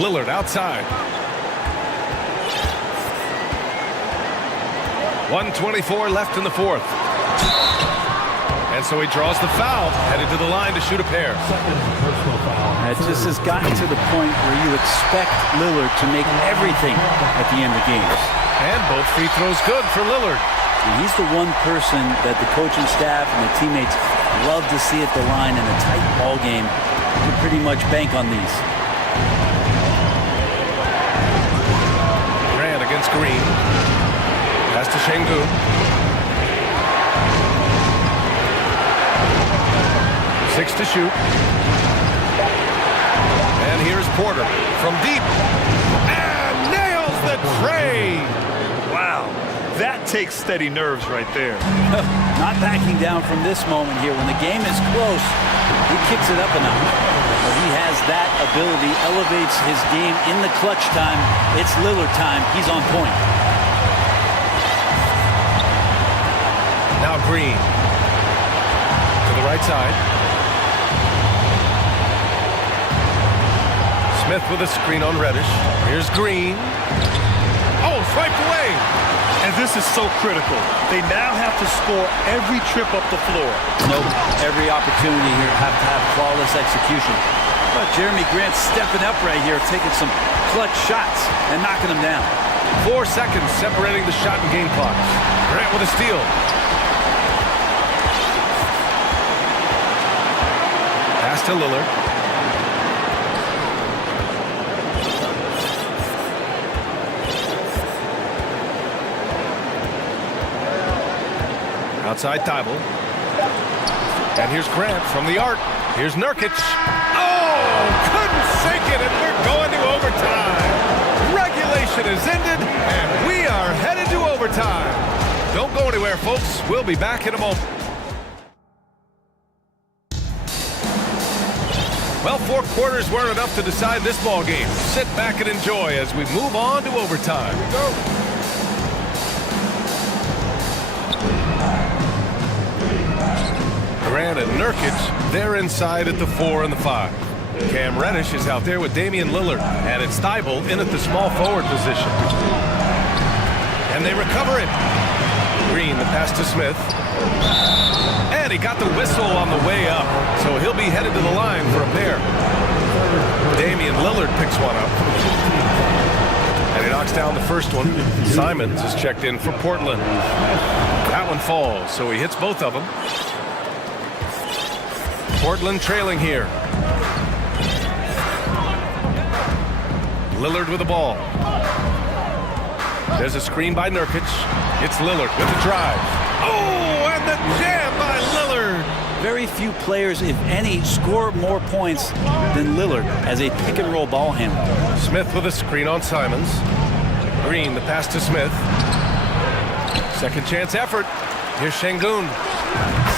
Lillard outside. 1:24 left in the fourth. And so he draws the foul, headed to the line to shoot a pair. It just has gotten to the point where you expect Lillard to make everything at the end of games. And both free throws good for Lillard. And he's the one person that the coaching staff and the teammates love to see at the line in a tight ball game. You pretty much bank on these. Grant against Green. Pass to Şengün. Six to shoot. And here's Porter from deep. And nails the tray. Wow, that takes steady nerves right there. Not backing down from this moment here. When the game is close, he kicks it up a notch. But he has that ability, elevates his game in the clutch time. It's Lillard time. He's on point. Now Green to the right side. Smith with a screen on Reddish. Here's Green. Oh, swiped away. And this is so critical. They now have to score every trip up the floor. Nope. Every opportunity here have to have flawless execution. But Jeremy Grant stepping up right here, taking some clutch shots and knocking them down. 4 seconds separating the shot and game clocks. Grant with a steal. Pass to Lillard. Outside Thibault. And here's Grant from the arc. Here's Nurkic. Oh, couldn't sink it, and we're going to overtime. Regulation is ended, and we are headed to overtime. Don't go anywhere, folks. We'll be back in a moment. Well, 4 quarters weren't enough to decide this ball game. Sit back and enjoy as we move on to overtime. Here we go. Grant and Nurkic, they're inside at the 4 and the 5. Cam Reddish is out there with Damian Lillard, and it's Thibault in at the small forward position. And they recover it. Green, the pass to Smith. And he got the whistle on the way up, so he'll be headed to the line for a pair. Damian Lillard picks one up. And he knocks down the first one. Simons is checked in for Portland. That one falls, so he hits both of them. Portland trailing here. Lillard with the ball. There's a screen by Nurkic. It's Lillard with the drive. Oh, and the jam by Lillard. Very few players, if any, score more points than Lillard as a pick-and-roll ball handler. Smith with a screen on Simons. Green, the pass to Smith. Second chance effort. Here's Şengün.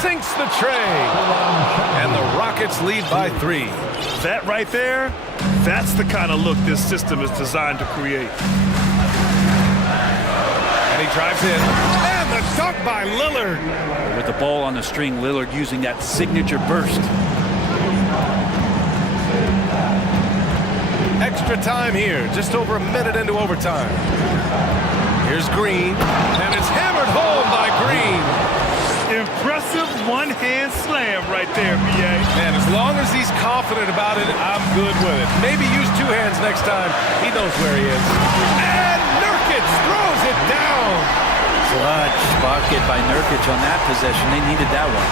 Sinks the tray. And the Rockets lead by 3. That right there, that's the kind of look this system is designed to create. And he drives in. And the dunk by Lillard. With the ball on the string, Lillard using that signature burst. Extra time here, just over a minute into overtime. Here's Green, and it's hammered home by Green. Impressive one-hand slam right there, B.A. Man, as long as he's confident about it, I'm good with it. Maybe use 2 hands next time. He knows where he is. And Nurkic throws it down. Clutch bucket by Nurkic on that possession. They needed that one.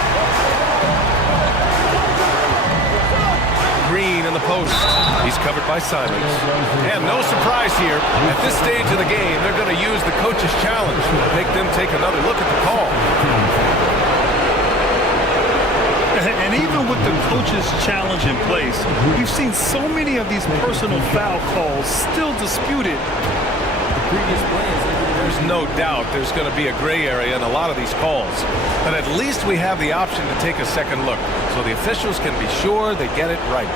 Green in the post. He's covered by Simons. And no surprise here. At this stage of the game, they're going to use the coach's challenge. Make them take another look at the call. And even with the coach's challenge in place, we've seen so many of these personal foul calls still disputed. There's no doubt there's going to be a gray area in a lot of these calls. But at least we have the option to take a second look, so the officials can be sure they get it right.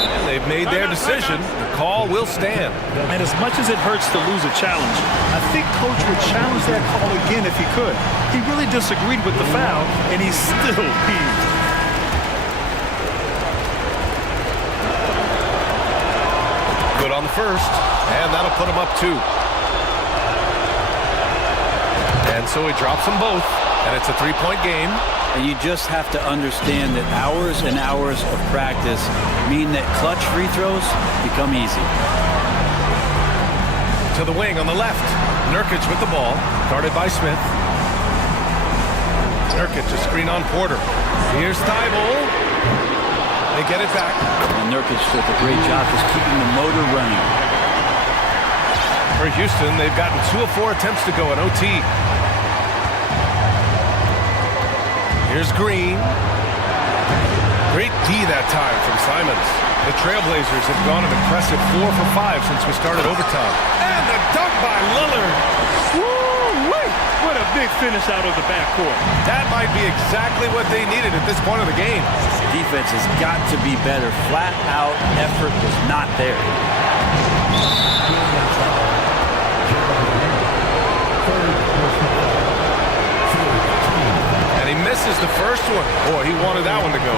And they've made their decision. The call will stand. And as much as it hurts to lose a challenge, I think Coach would challenge that call again if he could. He really disagreed with the foul, and he's still peeved. Good on the first, and that'll put him up 2. And so he drops them both, and it's a 3-point game. And you just have to understand that hours and hours of practice mean that clutch free throws become easy. To the wing on the left. Nurkic with the ball, guarded by Smith. Nurkic a screen on Porter. Here's Thibault. They get it back. And Nurkic did a great job just keeping the motor running. For Houston, they've gotten 2 of 4 attempts to go in OT. Here's Green. Great D that time from Simons. The Trailblazers have gone an impressive 4 for 5 since we started overtime. And the dunk by Lillard. Woo-wee! What a big finish out of the backcourt. That might be exactly what they needed at this point of the game. Defense has got to be better. Flat out effort was not there. And he misses the first one. Boy, he wanted that one to go.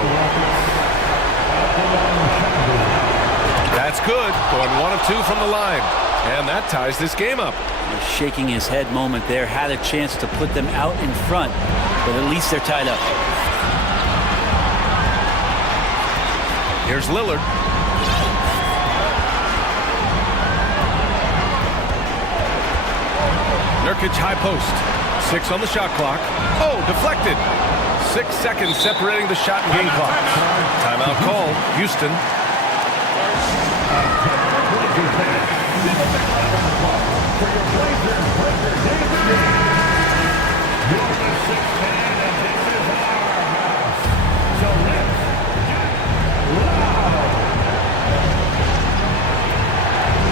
That's good. Going 1 of 2 from the line. And that ties this game up. A shaking his head moment there. Had a chance to put them out in front, but at least they're tied up. Here's Lillard. Nurkic high post. 6 on the shot clock. Oh, deflected. 6 seconds separating the shot and game clock. Timeout called. Houston.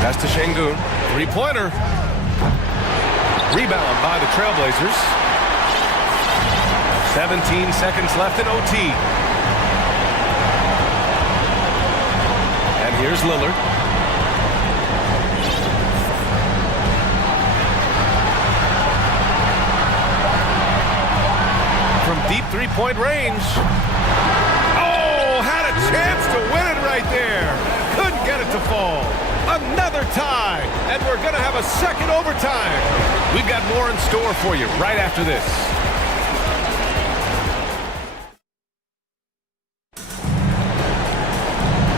Pass to Şengün. Three-pointer. Rebound by the Trailblazers. 17 seconds left in OT. And here's Lillard. From deep three-point range. Oh, had a chance to win it right there. Couldn't get it to fall. Another tie, and we're going to have a second overtime. We've got more in store for you right after this.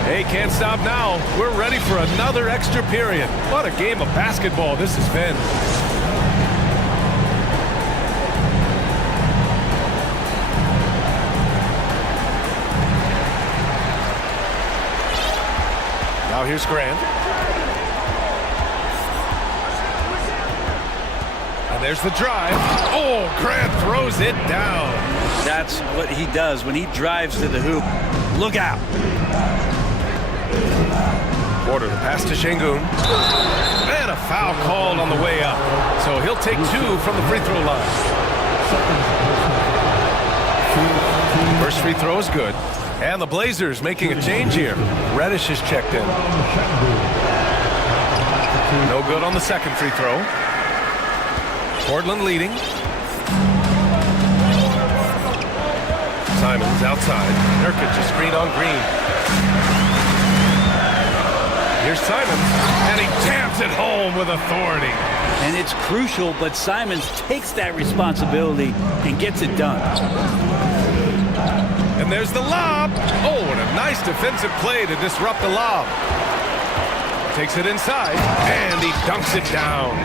Hey, can't stop now. We're ready for another extra period. What a game of basketball this has been. Now here's Grant. And there's the drive. Oh, Grant throws it down. That's what he does when he drives to the hoop. Look out. Porter, the pass to Şengün. And a foul called on the way up. So he'll take two from the free throw line. First free throw is good. And the Blazers making a change here. Reddish is checked in. No good on the second free throw. Portland leading. Simons outside. Nurkic is screened on Green. Here's Simons, and he jams it home with authority. And it's crucial, but Simons takes that responsibility and gets it done. And there's the lob. Oh, and a nice defensive play to disrupt the lob. Takes it inside, and he dunks it down.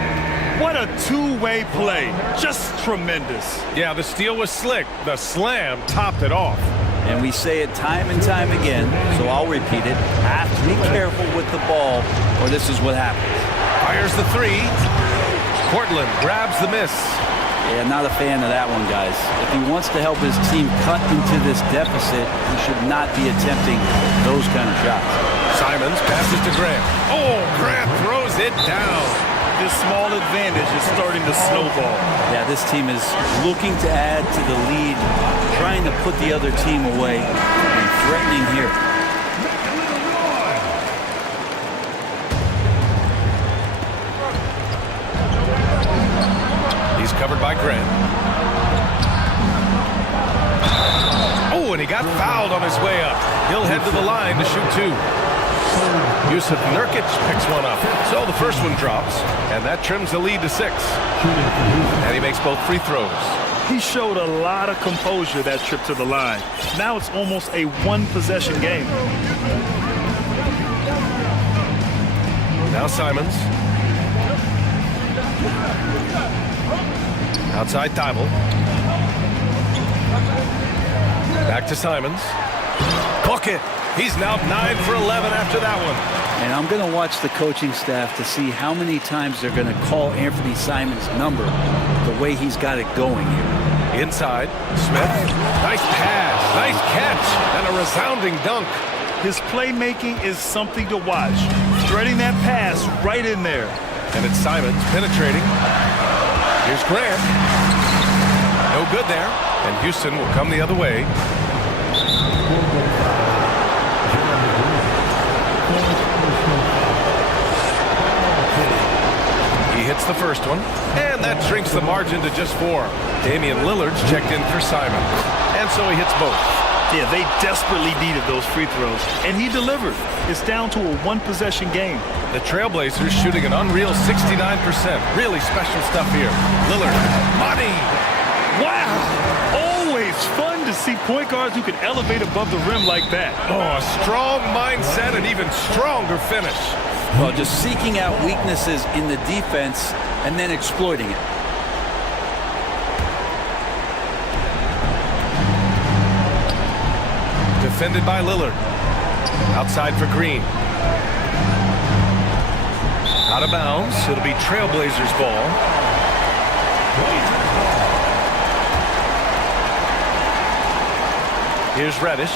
What a two-way play. Just tremendous. Yeah, the steal was slick. The slam topped it off. And we say it time and time again, so I'll repeat it. Have to be careful with the ball, or this is what happens. Fires the three. Portland grabs the miss. Yeah, not a fan of that one, guys. If he wants to help his team cut into this deficit, he should not be attempting those kind of shots. Simons passes to Grant. Oh, Grant throws it down. This small advantage is starting to snowball. Yeah, this team is looking to add to the lead, trying to put the other team away, and threatening here. He's covered by Grant. Oh, and he got fouled on his way up. He'll head to the line to shoot two. Yusuf Nurkic picks one up. So the first one drops, and that trims the lead to 6. And he makes both free throws. He showed a lot of composure that trip to the line. Now it's almost a one-possession game. Now Simons. Outside Thibault. Back to Simons. Bucket. He's now 9 for 11 after that one. And I'm going to watch the coaching staff to see how many times they're going to call Anthony Simons' number the way he's got it going here. Inside, Smith. Nice pass, nice catch, and a resounding dunk. His playmaking is something to watch. Threading that pass right in there. And it's Simons penetrating. Here's Grant. No good there. And Houston will come the other way. He hits the first one, and that shrinks the margin to just 4. Damian Lillard's checked in for Simon, and so he hits both. Yeah, they desperately needed those free throws, and he delivered. It's down to a one-possession game. The Trailblazers shooting an unreal 69%. Really special stuff here. Lillard, money! Wow! Always fun to see point guards who can elevate above the rim like that. Oh, a strong mindset and even stronger finish. Well, just seeking out weaknesses in the defense and then exploiting it. Defended by Lillard. Outside for Green. Out of bounds. It'll be Trailblazers ball. Here's Reddish.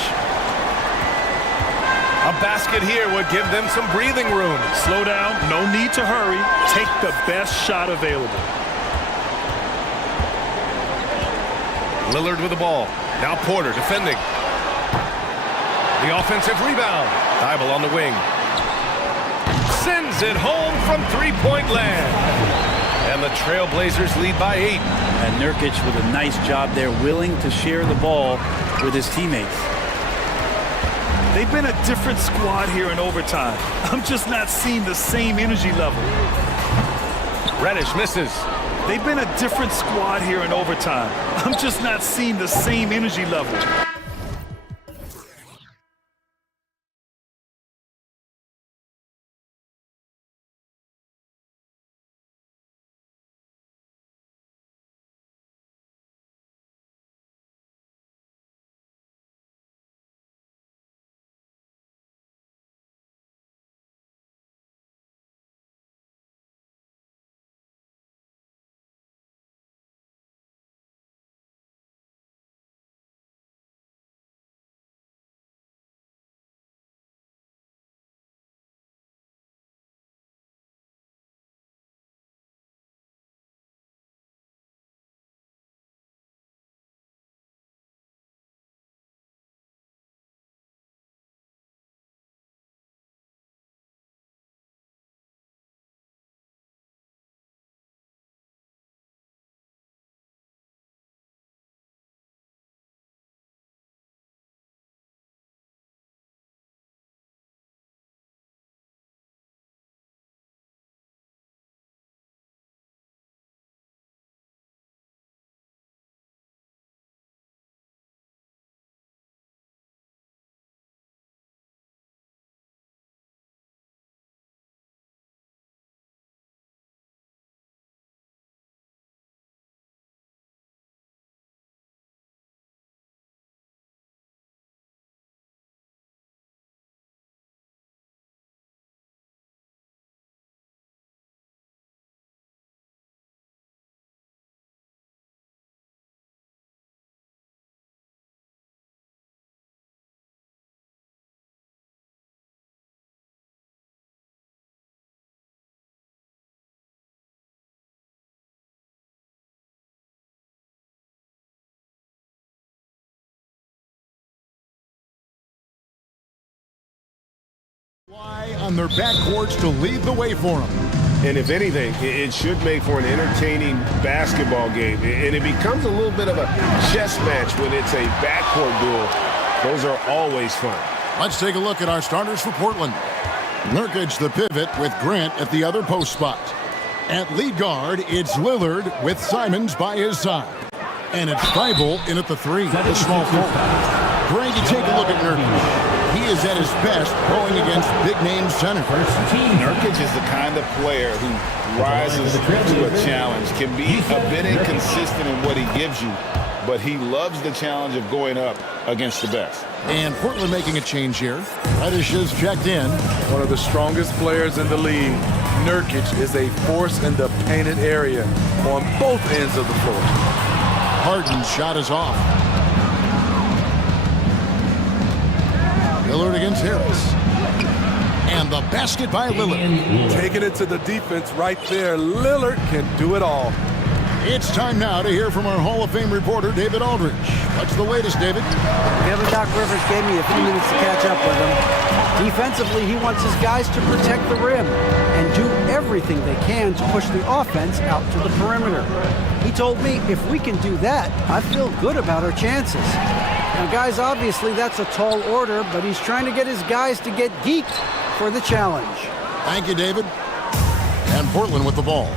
A basket here would give them some breathing room. Slow down. No need to hurry. Take the best shot available. Lillard with the ball. Now Porter defending. The offensive rebound. Thibault on the wing. Sends it home from three-point land. And the Trailblazers lead by 8. And Nurkic with a nice job there, willing to share the ball with his teammates. They've been a different squad here in overtime. I'm just not seeing the same energy level. Reddish misses. They've been a different squad here in overtime. I'm just not seeing the same energy level. On their backcourts to lead the way for them. And if anything, it should make for an entertaining basketball game. And it becomes a little bit of a chess match when it's a backcourt duel. Those are always fun. Let's take a look at our starters for Portland. Nurkic the pivot with Grant at the other post spot. At lead guard, it's Lillard with Simons by his side. And it's Thibault in at the 3, the small forward. Greg, you take a look at Nurkic. He is at his best going against big-name centers. Nurkic is the kind of player who rises to a challenge, can be a bit inconsistent in what he gives you, but he loves the challenge of going up against the best. And Portland making a change here. Reddish is checked in. One of the strongest players in the league. Nurkic is a force in the painted area on both ends of the floor. Harden's shot is off. Lillard against Harris. And the basket by Lillard. Taking it to the defense right there. Lillard can do it all. It's time now to hear from our Hall of Fame reporter, David Aldridge. What's the latest, David? Kevin Doc Rivers gave me a few minutes to catch up with him. Defensively, he wants his guys to protect the rim and do everything they can to push the offense out to the perimeter. He told me if we can do that, I feel good about our chances. Now, guys, obviously that's a tall order, but he's trying to get his guys to get geeked for the challenge. Thank you, David. And Portland with the ball.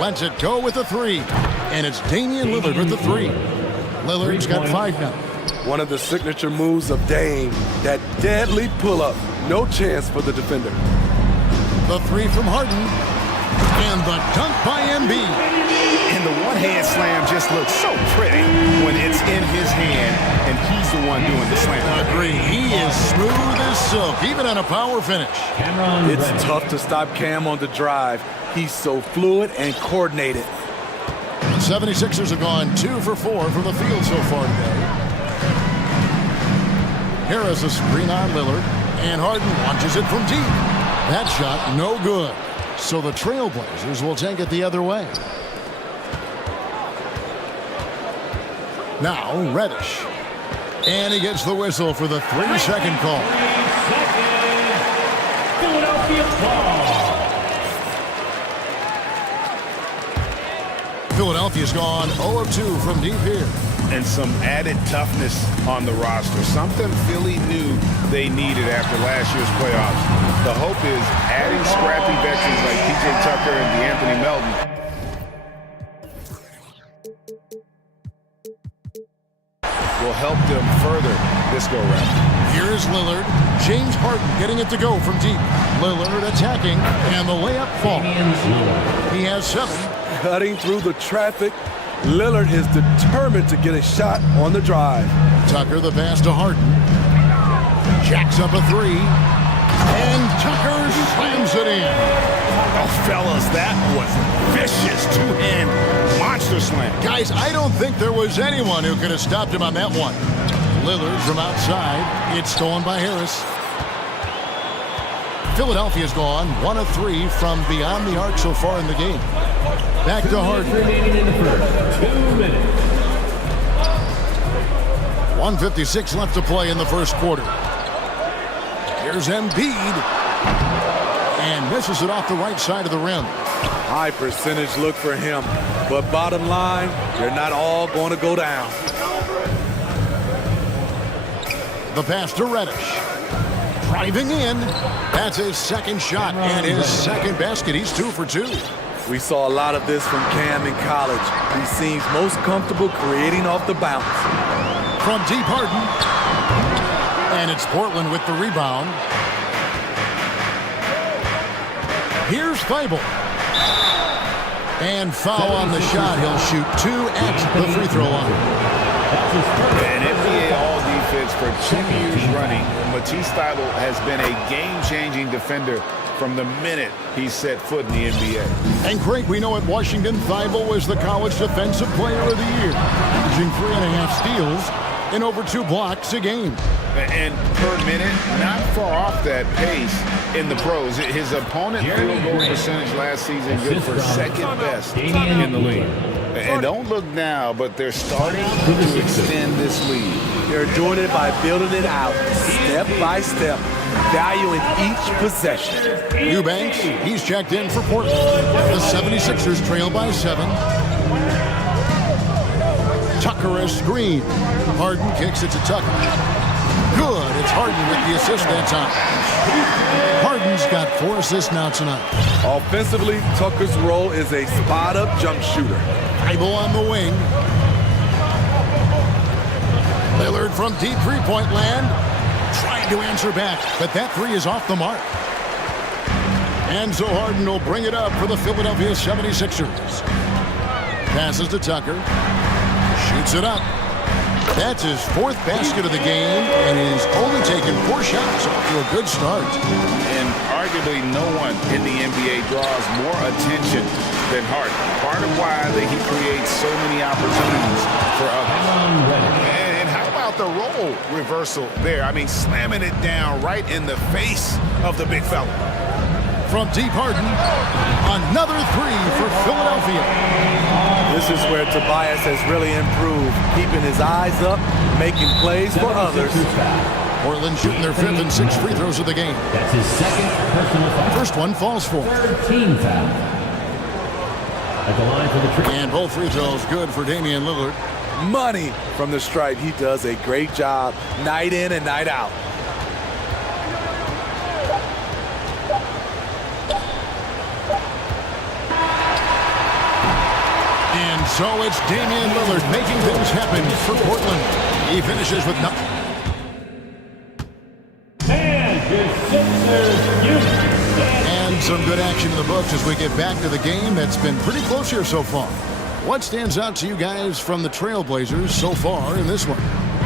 Lets it go with the 3. And it's Damian Lillard with the 3. Lillard's got 5 now. One of the signature moves of Dame, that deadly pull-up. No chance for the defender. The 3 from Harden. And the dunk by Embiid. And the one-hand slam just looks so pretty when it's in his hand and he's the one doing the slam. Agree. He is smooth as as silk, even on a power finish. It's tough to stop Cam on the drive. He's so fluid and coordinated. The 76ers have gone 2 for 4 from the field so far today. Harris a screen on Lillard, and Harden launches it from deep. That shot no good. So the Trailblazers will take it the other way. Now Reddish. And he gets the whistle for the 3-second call. Philadelphia ball. Philadelphia's gone 0 of 2 from deep here. And some added toughness on the roster. Something Philly knew they needed after last year's playoffs. The hope is adding scrappy veterans like P.J. Tucker and DeAnthony Melton will help them further this go-round. Here's Lillard. James Harden getting it to go from deep. Lillard attacking, and the layup falls. He has 7. Cutting through the traffic, Lillard is determined to get a shot on the drive. Tucker the pass to Harden. Jacks up a 3. And Tucker slams it in. Oh, fellas, that was vicious two-hand monster slam. Guys, I don't think there was anyone who could have stopped him on that one. Lillard from outside. It's stolen by Harris. Philadelphia's gone 1 of 3 from beyond the arc so far in the game. Back to Harden. Remaining in the first. 2 minutes. 1:56 left to play in the first quarter. Here's Embiid. And misses it off the right side of the rim. High percentage look for him. But bottom line, they're not all going to go down. The pass to Reddish. Driving in. That's his second shot and his second basket. He's 2 for 2. We saw a lot of this from Cam in college. He seems most comfortable creating off the bounce. From deep, Harden. And it's Portland with the rebound. Here's Thibault. And foul on the shot. He'll shoot 2 at the free throw line. An NBA All-Defense for 2 years running. Matisse Thybulle has been a game-changing defender from the minute he set foot in the NBA. And Craig, we know at Washington, Thybulle was the College Defensive Player of the Year, averaging 3.5 steals and over 2 blocks a game. And per minute, not far off that pace in the pros. His opponent field goal percentage last season good for second best in the league. And don't look now, but they're starting to extend this lead. They're doing it by building it out, step by step, valuing each possession. Eubanks, he's checked in for Portland. The 76ers trail by 7. Tucker a screen. Harden kicks it to Tucker. Good. It's Harden with the assist that time. Harden's got 4 assists now tonight. Offensively, Tucker's role is a spot-up jump shooter. Thibault on the wing. Lillard from deep three-point land. Trying to answer back, but that 3 is off the mark. And so Harden will bring it up for the Philadelphia 76ers. Passes to Tucker. Shoots it up. That's his 4th basket of the game, and he's only taken 4 shots off to a good start. And arguably no one in the NBA draws more attention than Harden. Part of why that he creates so many opportunities for others. And how about the role reversal there? I mean, slamming it down right in the face of the big fella. From deep, Harden, another 3 for Philadelphia. This is where Tobias has really improved, keeping his eyes up, making plays for others. Portland shooting their 5th and 6th free throws of the game. That's his 2nd personal foul. First one falls for. 13 foul. At the line for the trick. And both free throws good for Damian Lillard. Money from the stripe. He does a great job night in and night out. And so it's Damian Lillard making things happen for Portland. He finishes with nothing. And some good action in the books as we get back to the game that's been pretty close here so far. What stands out to you guys from the Trailblazers so far in this one?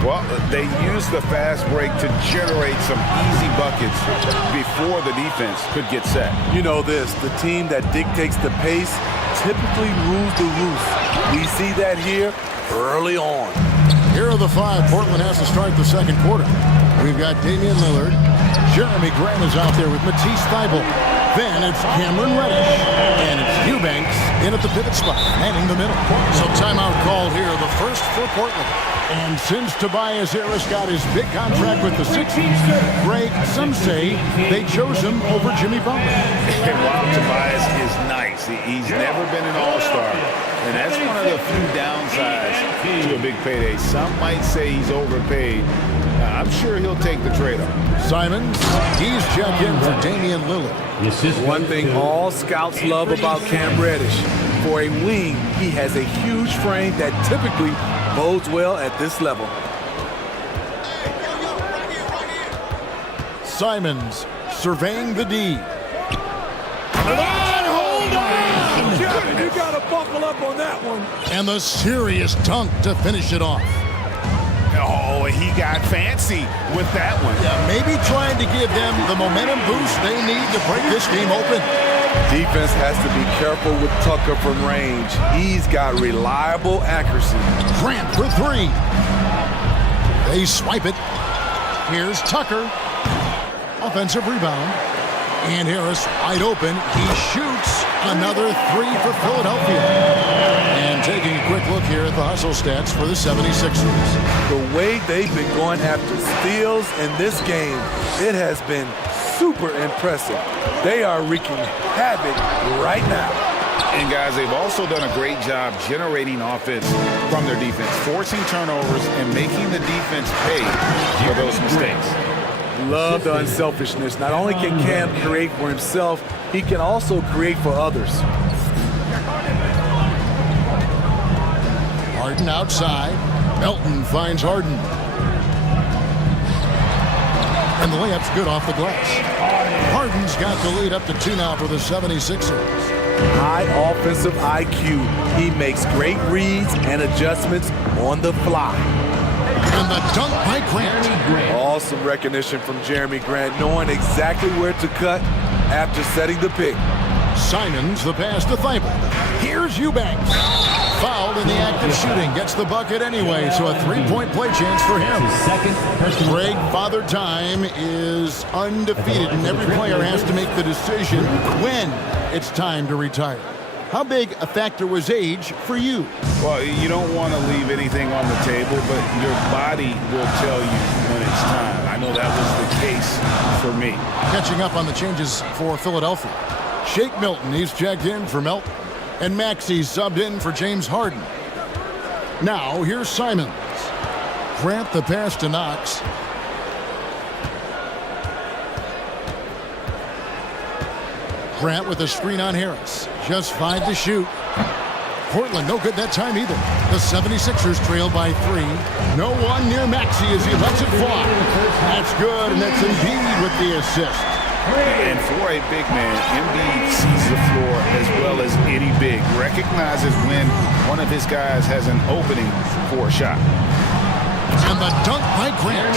Well, they used the fast break to generate some easy buckets before the defense could get set. You know this, the team that dictates the pace typically rules the roost. We see that here early on. Here are the five Portland has to start the second quarter. We've got Damian Lillard. Jeremy Grant is out there with Matisse Thybulle. Then it's Cameron Reddish. And it's Eubanks in at the pivot spot, manning the middle. So timeout called here, the first for Portland. And since Tobias Harris got his big contract with the Sixers, Greg, some say they chose him over Jimmy Butler. Wow, Tobias is nice. He's never been an all-star. And that's one of the few downsides to a big payday. Some might say he's overpaid. I'm sure he'll take the trade-off. Simons, he's checked in for Damian Lillard. One thing all scouts love about Cam Reddish, for a wing, he has a huge frame that typically bodes well at this level. Simons surveying the D. You gotta buckle up on that one. And the serious dunk to finish it off. Oh, he got fancy with that one. Yeah, maybe trying to give them the momentum boost they need to break this game open. Defense has to be careful with Tucker from range. He's got reliable accuracy. Grant for three. They swipe it. Here's Tucker. Offensive rebound. And Harris wide open. He shoots another three for Philadelphia. And taking a quick look here at the hustle stats for the 76ers. The way they've been going after steals in this game, it has been super impressive. They are wreaking havoc right now. And guys, they've also done a great job generating offense from their defense, forcing turnovers and making the defense pay for those mistakes. Love the unselfishness. Not only can Cam create for himself, he can also create for others. Harden outside. Melton finds Harden. And the layup's good off the glass. Harden's got the lead up to 2 now for the 76ers. High offensive IQ. He makes great reads and adjustments on the fly. And the dunk by Grant. Awesome recognition from Jeremy Grant, knowing exactly where to cut after setting the pick. Simons, the pass to Thybulle. Here's Eubanks. Fouled in the act of shooting. Gets the bucket anyway, so a three-point play chance for him. Greg, Father Time is undefeated, and every player has to make the decision when it's time to retire. How big a factor was age for you? Well, you don't want to leave anything on the table, but your body will tell you when it's time. I know that was the case for me. Catching up on the changes for Philadelphia. Shake Milton, he's checked in for Melton. And Maxey's subbed in for James Harden. Now, here's Simons. Grant the pass to Knox. Grant with a screen on Harris. Just 5 to shoot. Portland no good that time either. The 76ers trail by 3. No one near Maxey as he lets it fly. That's good, and that's Embiid with the assist. And for a big man, Embiid sees the floor as well as any big. Recognizes when one of his guys has an opening for a shot. And the dunk by Grant.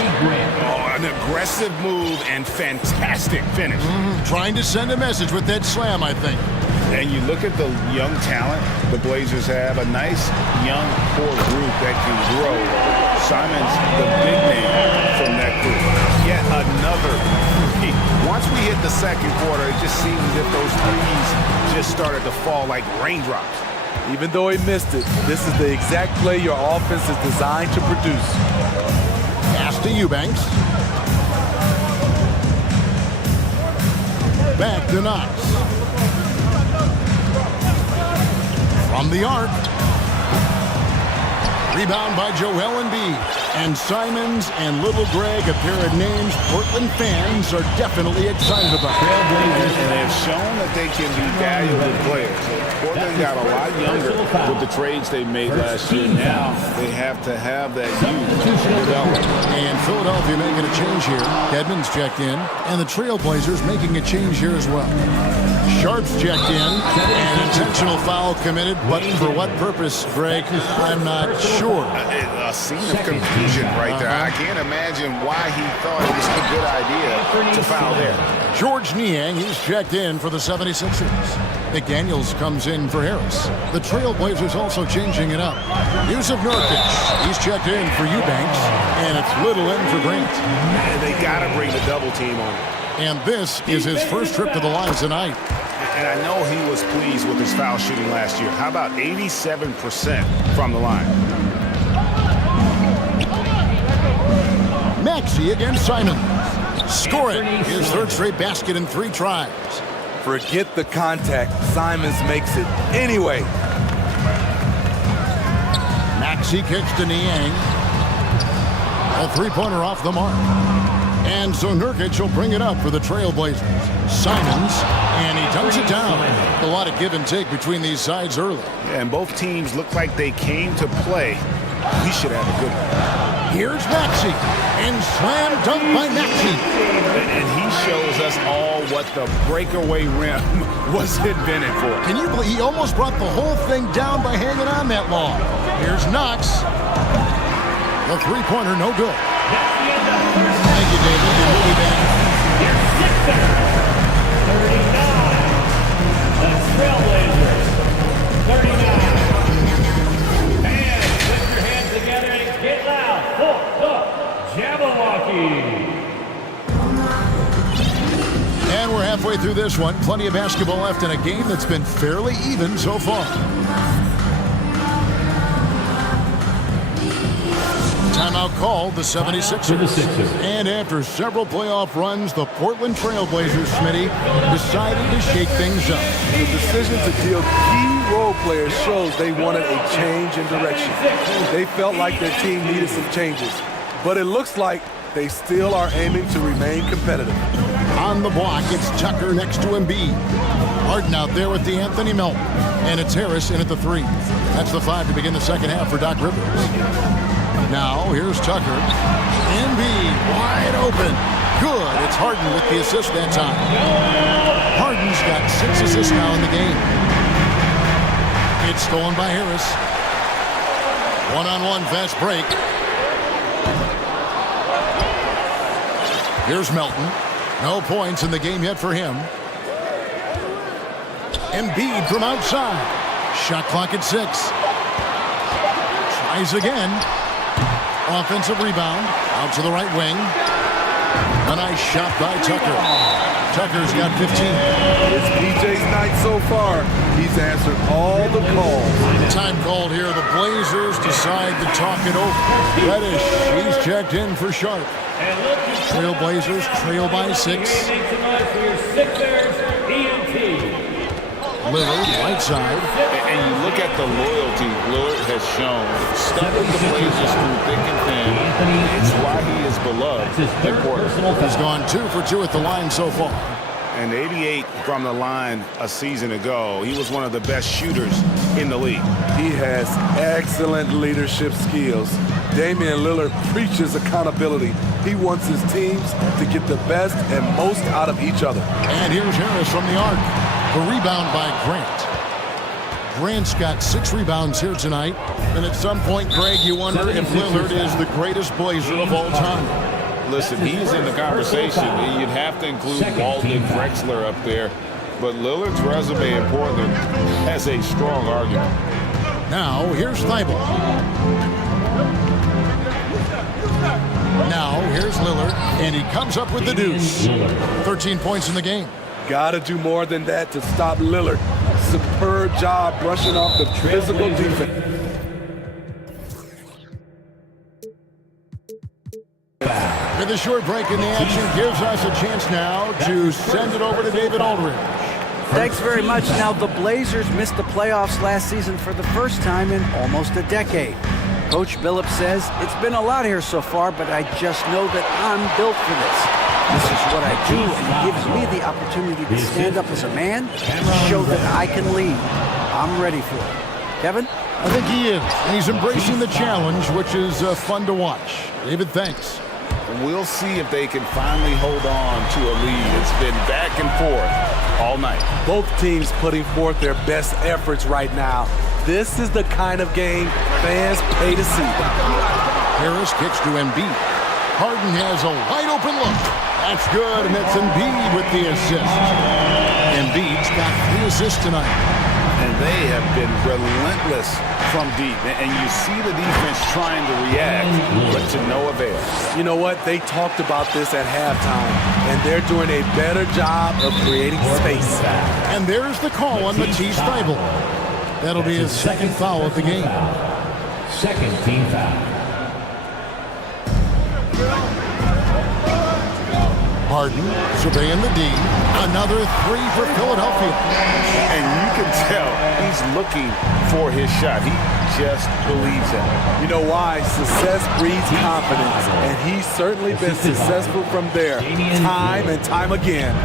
Oh, an aggressive move and fantastic finish. Trying to send a message with that slam, I think. And you look at the young talent the Blazers have, a nice young core group that can grow. Simons, the big name from that group. Yet another three. Once we hit the second quarter, it just seems as if those threes just started to fall like raindrops. Even though he missed it, this is the exact play your offense is designed to produce. Pass to Eubanks. Back to Knox. From the arc. Rebound by Joel Embiid. And Simons and Little Greg, a pair of names Portland fans are definitely excited about. And they've shown that they can be valuable players. Portland got a lot younger with the trades they made last year. Now they have to have that youth develop. And Philadelphia making a change here. Kedman's checked in. And the Trailblazers making a change here as well. Sharp's checked in. An intentional foul committed, but for what purpose, Greg? I'm not sure. A scene of confusion right there. I can't imagine why he thought it was a good idea to foul there. George Niang, he's checked in for the 76ers. McDaniels comes in for Harris. The Trailblazers also changing it up. Yusuf Nurkic, he's checked in for Eubanks, and it's Little in for Grant. And they got to bring the double team on him. And this is his first trip to the line tonight. And I know he was pleased with his foul shooting last year. How about 87% from the line? Maxey against Simon. Score it. His third straight basket in 3 tries. Forget the contact. Simons makes it anyway. Maxey kicks to Niang. A three-pointer off the mark. And so Nurkic will bring it up for the Trailblazers. Simons, and he dunks it down. A lot of give and take between these sides early. Yeah, and both teams look like they came to play. We should have a good one. Here's Maxey, and slam dunk by Maxey. And he shows us all what the breakaway rim was invented for. Can you believe he almost brought the whole thing down by hanging on that long? Here's Knox. The three-pointer, no good. Thank you, David. And we'll be back. Your Sixers, 39. The Trailblazers, 39. And put your hands together and get loud for the Jabberwocky. And we're halfway through this one. Plenty of basketball left in a game that's been fairly even so far. Timeout called, the 76ers. And after several playoff runs, the Portland Trailblazers, Smitty, decided to shake things up. The decision to deal key role players shows they wanted a change in direction. They felt like their team needed some changes. But it looks like they still are aiming to remain competitive. On the block, it's Tucker next to Embiid. Harden out there with Anthony Melton. And it's Harris in at the 3. That's the 5 to begin the second half for Doc Rivers. Now, here's Tucker. Embiid wide open. Good. It's Harden with the assist that time. Harden's got 6 assists now in the game. It's stolen by Harris. One-on-one fast break. Here's Melton. No points in the game yet for him. Embiid from outside. Shot clock at 6. Tries again. Offensive rebound. Out to the right wing. A nice shot by Tucker. Tucker's got 15. It's PJ's night so far. He's answered all the calls. Time called here. The Blazers decide to talk it over. Reddish, he's checked in for Sharp. Trailblazers trail by 6. Lillard, right side. And you look at the loyalty Lillard has shown. Stuck with the Blazers through thick and thin. It's why he is beloved in Portland. He's gone 2 for 2 at the line so far. And 88 from the line a season ago. He was one of the best shooters in the league. He has excellent leadership skills. Damian Lillard preaches accountability. He wants his teams to get the best and most out of each other. And here's Harris from the arc. The rebound by Grant. Grant's got 6 rebounds here tonight. And at some point, Greg, you wonder if Lillard is the greatest Blazer of all time. Listen, he's in the conversation. You'd have to include Walden Drexler up there. But Lillard's resume in Portland has a strong argument. Now, here's Thibault. Now, here's Lillard, and he comes up with the deuce. 13 points in the game. Gotta do more than that to stop Lillard. Superb job brushing off the physical defense. With a short break in the action gives us a chance now to send it over to David Aldridge. Thanks very much. Now, the Blazers missed the playoffs last season for the first time in almost a decade. Coach Billups says, it's been a lot here so far, but I just know that I'm built for this. This is what I do, and it gives me the opportunity to stand up as a man and show that I can lead. I'm ready for it. Kevin? I think he is, and he's embracing the challenge, which is fun to watch. David, thanks. We'll see if they can finally hold on to a lead. It's been back and forth all night. Both teams putting forth their best efforts right now. This is the kind of game fans pay to see. Harris kicks to Embiid. Harden has a wide open look. That's good, and it's Embiid with the assist. Embiid's got 3 assists tonight. And they have been relentless from deep. And you see the defense trying to react, but to no avail. You know what? They talked about this at halftime, and they're doing a better job of creating space. And there's the call on Matisse Thybulle. That'll be his second foul of the game. Second team foul. Harden surveying the D. Another 3 for Philadelphia. And you can tell he's looking for his shot. He just believes it. You know why? Success breeds confidence, and he's certainly been successful from there, time and time again.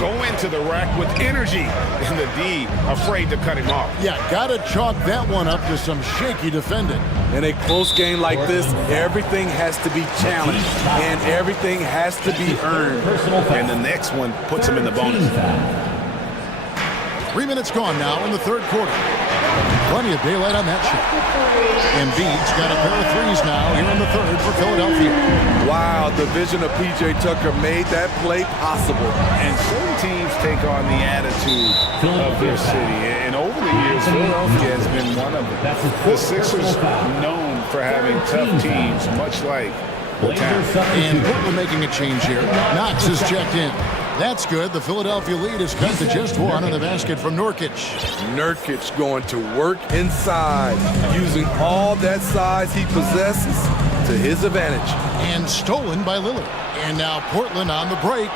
Go into the rack with energy, and the D afraid to cut him off. Yeah, gotta chalk that one up to some shaky defending. In a close game like this, everything has to be challenged, and everything has to be earned. And the next one puts him in the bonus. 3 minutes gone now in the third quarter. Plenty of daylight on that shot. Embiid's got a pair of 3s now here in the third for Philadelphia. Wow, the vision of P.J. Tucker made that play possible. And certain teams take on the attitude of their city. And over the years, Philadelphia has been one of them. The Sixers known for having tough teams, much like the town. And Portland making a change here. Knox is checked in. That's good. The Philadelphia lead is cut to just 1 on the basket from Nurkic. Nurkic going to work inside, using all that size he possesses to his advantage. And stolen by Lillard. And now Portland on the break.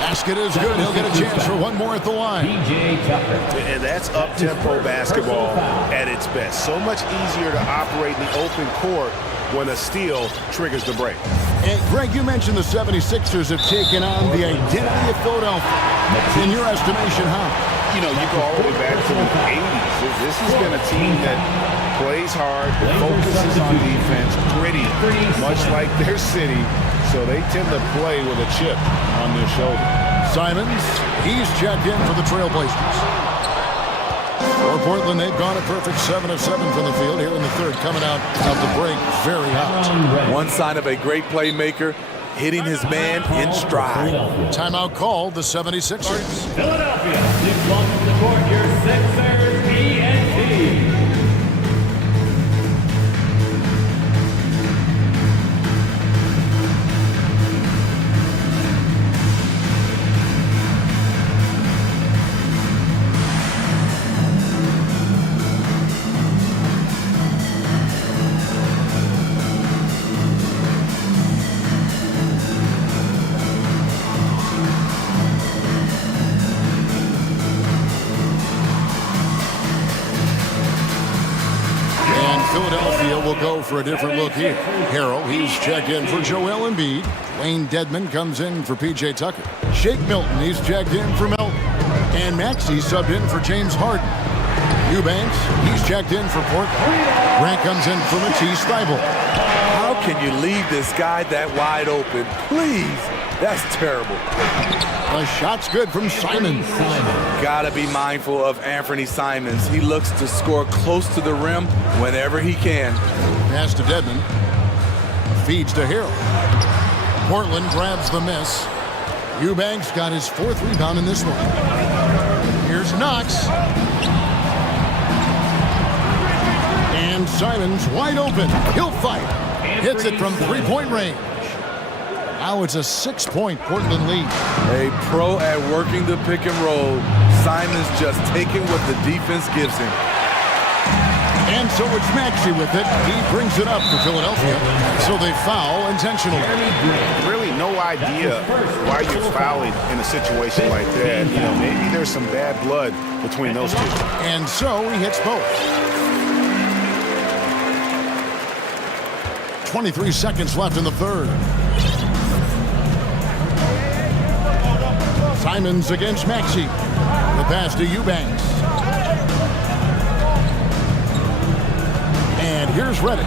Basket is good. He'll get a chance for one more at the line. And that's up-tempo basketball at its best. So much easier to operate in the open court when a steal triggers the break. And Greg, you mentioned the 76ers have taken on the identity of Philadelphia. In your estimation, how? You know, you go all the way back to the 80s. This has been a team that plays hard, focuses on defense, gritty, much like their city. So they tend to play with a chip on their shoulder. Simons, he's checked in for the Trailblazers. For Portland, they've gone a perfect 7 of 7 from the field here in the third, coming out of the break very hot. One sign of a great playmaker, hitting his man in stride. Timeout called the 76ers. Philadelphia, please welcome to the court your Sixers ENT. Philadelphia will go for a different look here. Harrell, he's checked in for Joel Embiid. Wayne Dedmon comes in for P.J. Tucker. Shake Milton, he's checked in for Milton. And Maxey subbed in for James Harden. Eubanks, he's checked in for Portland. Grant comes in for Matisse Thybulle. How can you leave this guy that wide open? Please, that's terrible. The shot's good from Simons. Gotta be mindful of Anthony Simons. He looks to score close to the rim whenever he can. Pass to Dedmon. Feeds to Harrell. Portland grabs the miss. Eubanks got his 4th rebound in this one. Here's Knox. And Simons wide open. He'll fight. Hits it from 3-point range. Now it's a 6-point Portland lead. A pro at working the pick and roll. Simons just taking what the defense gives him. And so it's Maxey with it. He brings it up for Philadelphia. So they foul intentionally. Really no idea why you're fouling in a situation like that. You know, maybe there's some bad blood between those two. And so he hits both. 23 seconds left in the third. Simons against Maxey. The pass to Eubanks. And here's Reddish.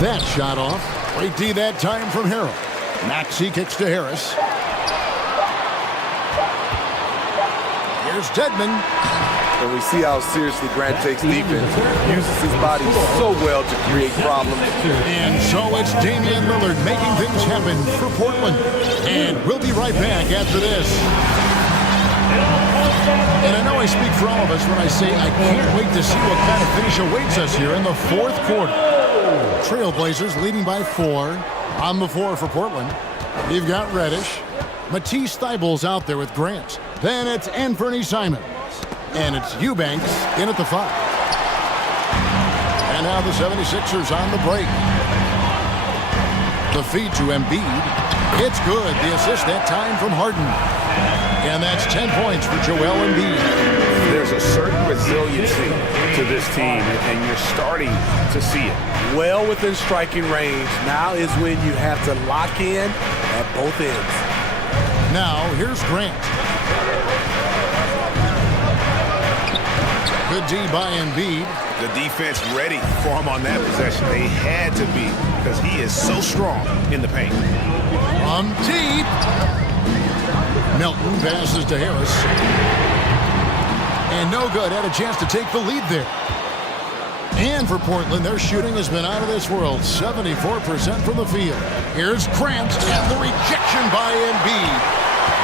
That shot off. Great D that time from Harrell. Maxey kicks to Harris. Here's Dedman. And we see how seriously Grant takes defense. Uses his body so well to create problems. And so it's Damian Lillard making things happen for Portland. And we'll be right back after this. And I know I speak for all of us when I say I can't wait to see what kind of finish awaits us here in the fourth quarter. Trailblazers leading by 4. On the floor for Portland, you've got Reddish. Matisse Thybulle's out there with Grant. Then it's Anthony Simons. And it's Eubanks in at the 5. And now the 76ers on the break. The feed to Embiid. It's good. The assist that time from Harden. And that's 10 points for Joel Embiid. There's a certain resiliency to this team, and you're starting to see it. Well within striking range. Now is when you have to lock in at both ends. Now, here's Grant. Good D by Embiid. The defense ready for him on that possession. They had to be, because he is so strong in the paint. From deep. Melton passes to Harris. And no good. Had a chance to take the lead there. And for Portland, their shooting has been out of this world. 74% from the field. Here's Grant and the rejection by Embiid.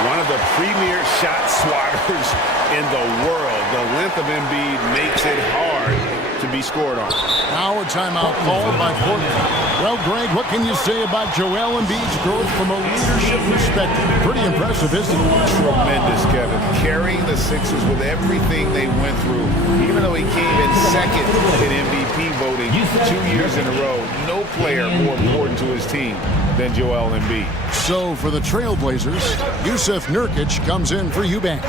One of the premier shot swatters in the world. The length of Embiid makes it hard to be scored on. Now a timeout called by Portland. Well, Greg, what can you say about Joel Embiid's growth from a leadership perspective? Pretty impressive, isn't it? Tremendous, Kevin. Carrying the Sixers with everything they went through. Even though he came in second in MVP voting 2 years in a row, no player more important to his team than Joel Embiid. So for the Trailblazers, Yusuf Nurkic comes in for Eubanks.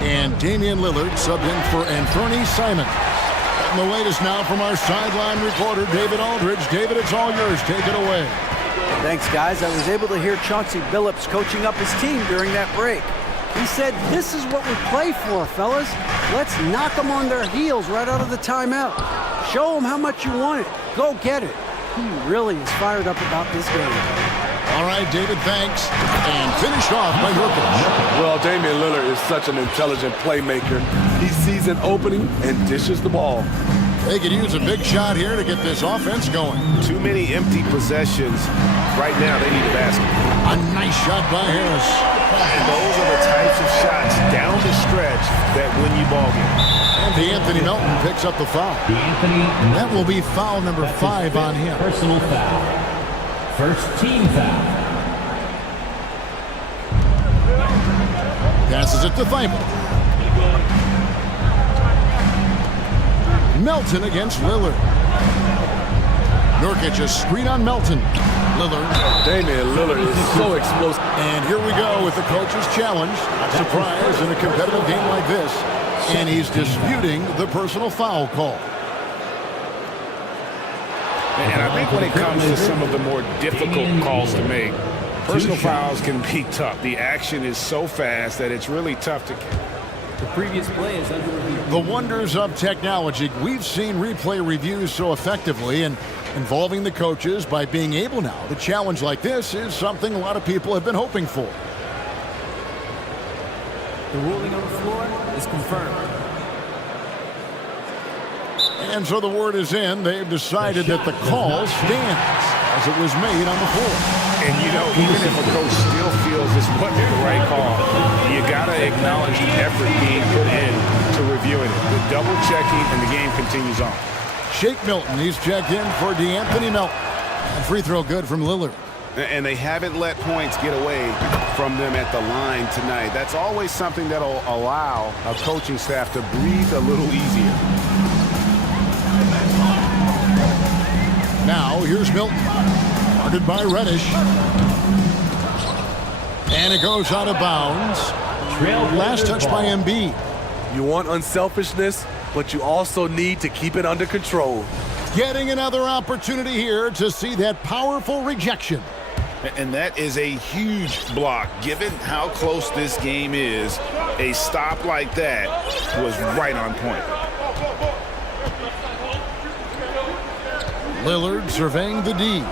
And Damian Lillard subbed in for Anthony Simons. And the latest now from our sideline reporter, David Aldridge. David, it's all yours. Take it away. Thanks, guys. I was able to hear Chauncey Billups coaching up his team during that break. He said, "This is what we play for, fellas. Let's knock them on their heels right out of the timeout. Show them how much you want it. Go get it." He really is fired up about this game. All right, David, thanks. And finished off by Nurkic. Well, Damian Lillard is such an intelligent playmaker. He sees an opening and dishes the ball. They could use a big shot here to get this offense going. Too many empty possessions. Right now, they need a basket. A nice shot by Harris. And those are the types of shots down the stretch that win you ball games. And Anthony Melton picks up the foul. That will be foul number 5 on him. Personal foul. First team foul. Passes it to Thibault. Melton against Lillard. Nurkic a screen on Melton. Lillard. Damian Lillard is so explosive. And here we go with the coach's challenge. A surprise in a competitive game like this. And he's disputing the personal foul call. And I think when it comes to some of the more difficult calls to make, personal fouls can be tough. The action is so fast that it's really tough to get. The previous play is under review. The wonders of technology. We've seen replay reviews so effectively, and involving the coaches by being able now to challenge like this is something a lot of people have been hoping for. The ruling on the floor is confirmed. And so the word is in. They've decided that the call stands as it was made on the floor. And, you know, even if a coach still feels this wasn't the right call, you got to acknowledge the effort being put in to reviewing it. The double checking, and the game continues on. Shake Milton, he's checked in for DeAnthony Melton. And free throw good from Lillard. And they haven't let points get away from them at the line tonight. That's always something that'll allow a coaching staff to breathe a little easier. Now, here's Milton. Guarded by Reddish. And it goes out of bounds. Last touch by Embiid. You want unselfishness, but you also need to keep it under control. Getting another opportunity here to see that powerful rejection. And that is a huge block. Given how close this game is, a stop like that was right on point. Lillard surveying the D.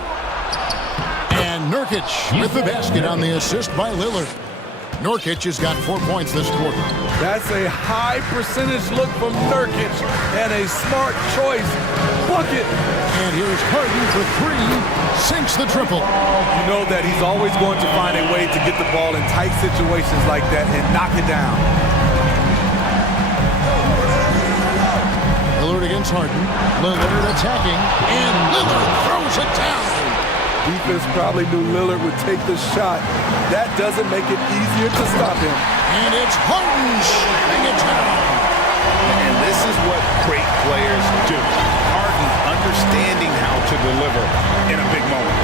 And Nurkic with the basket on the assist by Lillard. Nurkic has got 4 points this quarter. That's a high percentage look from Nurkic and a smart choice. Bucket. And here's Harden for three. Sinks the triple. You know that he's always going to find a way to get the ball in tight situations like that and knock it down. Lillard against Harden. Lillard attacking. And Lillard throws it down. Defense probably knew Lillard would take the shot. That doesn't make it easier to stop him. And it's Harden shooting it down. And this is what great players do. Harden understanding how to deliver in a big moment.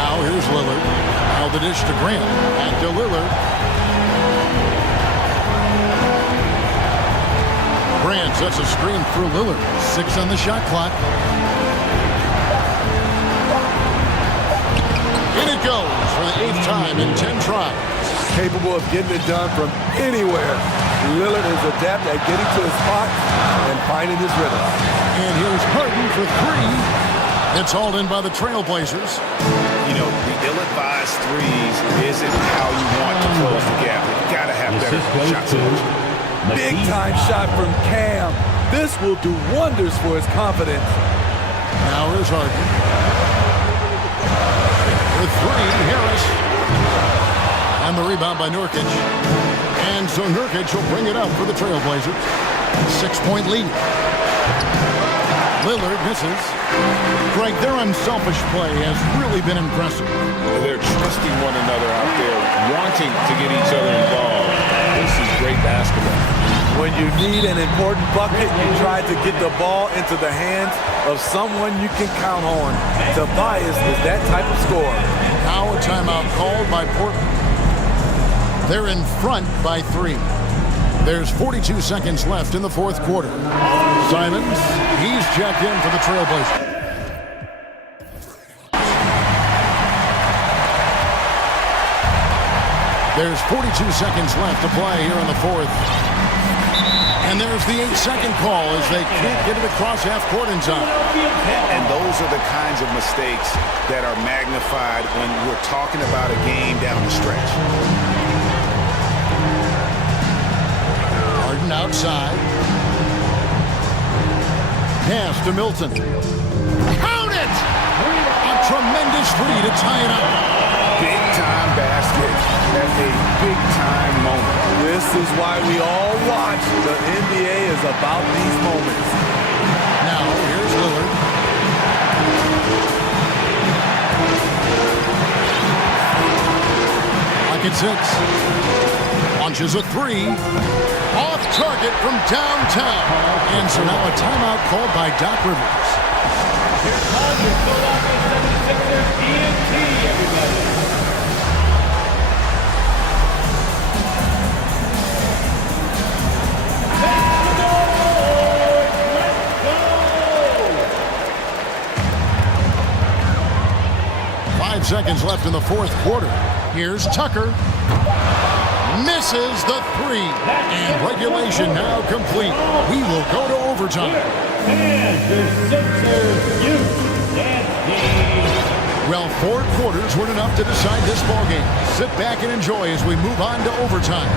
Now here's Lillard. Now the dish to Grant. Back to Lillard. Grant sets a screen through Lillard. 6 on the shot clock. In it goes for the 8th time in 10 tries. Capable of getting it done from anywhere. Lillard is adept at getting to his spot and finding his rhythm. And here's Harden for three. It's hauled in by the Trailblazers. You know, the ill-advised threes isn't how you want to close the gap. You've got to have better shot selection. Big-time shot from Cam. This will do wonders for his confidence. Now here's Harden. With three, Harris. And the rebound by Nurkic. And so Nurkic will bring it up for the Trailblazers. 6-point lead. Lillard misses. Greg, their unselfish play has really been impressive. They're trusting one another out there, wanting to get each other involved. This is great basketball. When you need an important bucket, you try to get the ball into the hands of someone you can count on. Tobias is that type of scorer. Now a timeout called by Portland. They're in front by 3. There's 42 seconds left in the fourth quarter. Simons, he's checked in for the Trailblazers. There's 42 seconds left to play here in the fourth. And there's the 8-second call as they can't get it across half court in time. And those are the kinds of mistakes that are magnified when we're talking about a game down the stretch. Harden outside. Pass to Milton. Count it! A tremendous three to tie it up. Big-time basket at a big-time moment. This is why we all watch. The NBA is about these moments. Now, here's Lillard. Like it's 6. Launches a 3. Off target from downtown. And so now a timeout called by Doc Rivers. Here's Harden, Philadelphia 76ers, ENT, everybody. Seconds left in the fourth quarter. Here's Tucker. Misses the 3. And regulation now complete. We will go to overtime. And the Sixers youth dance. Well, 4 quarters weren't enough to decide this ballgame. Sit back and enjoy as we move on to overtime.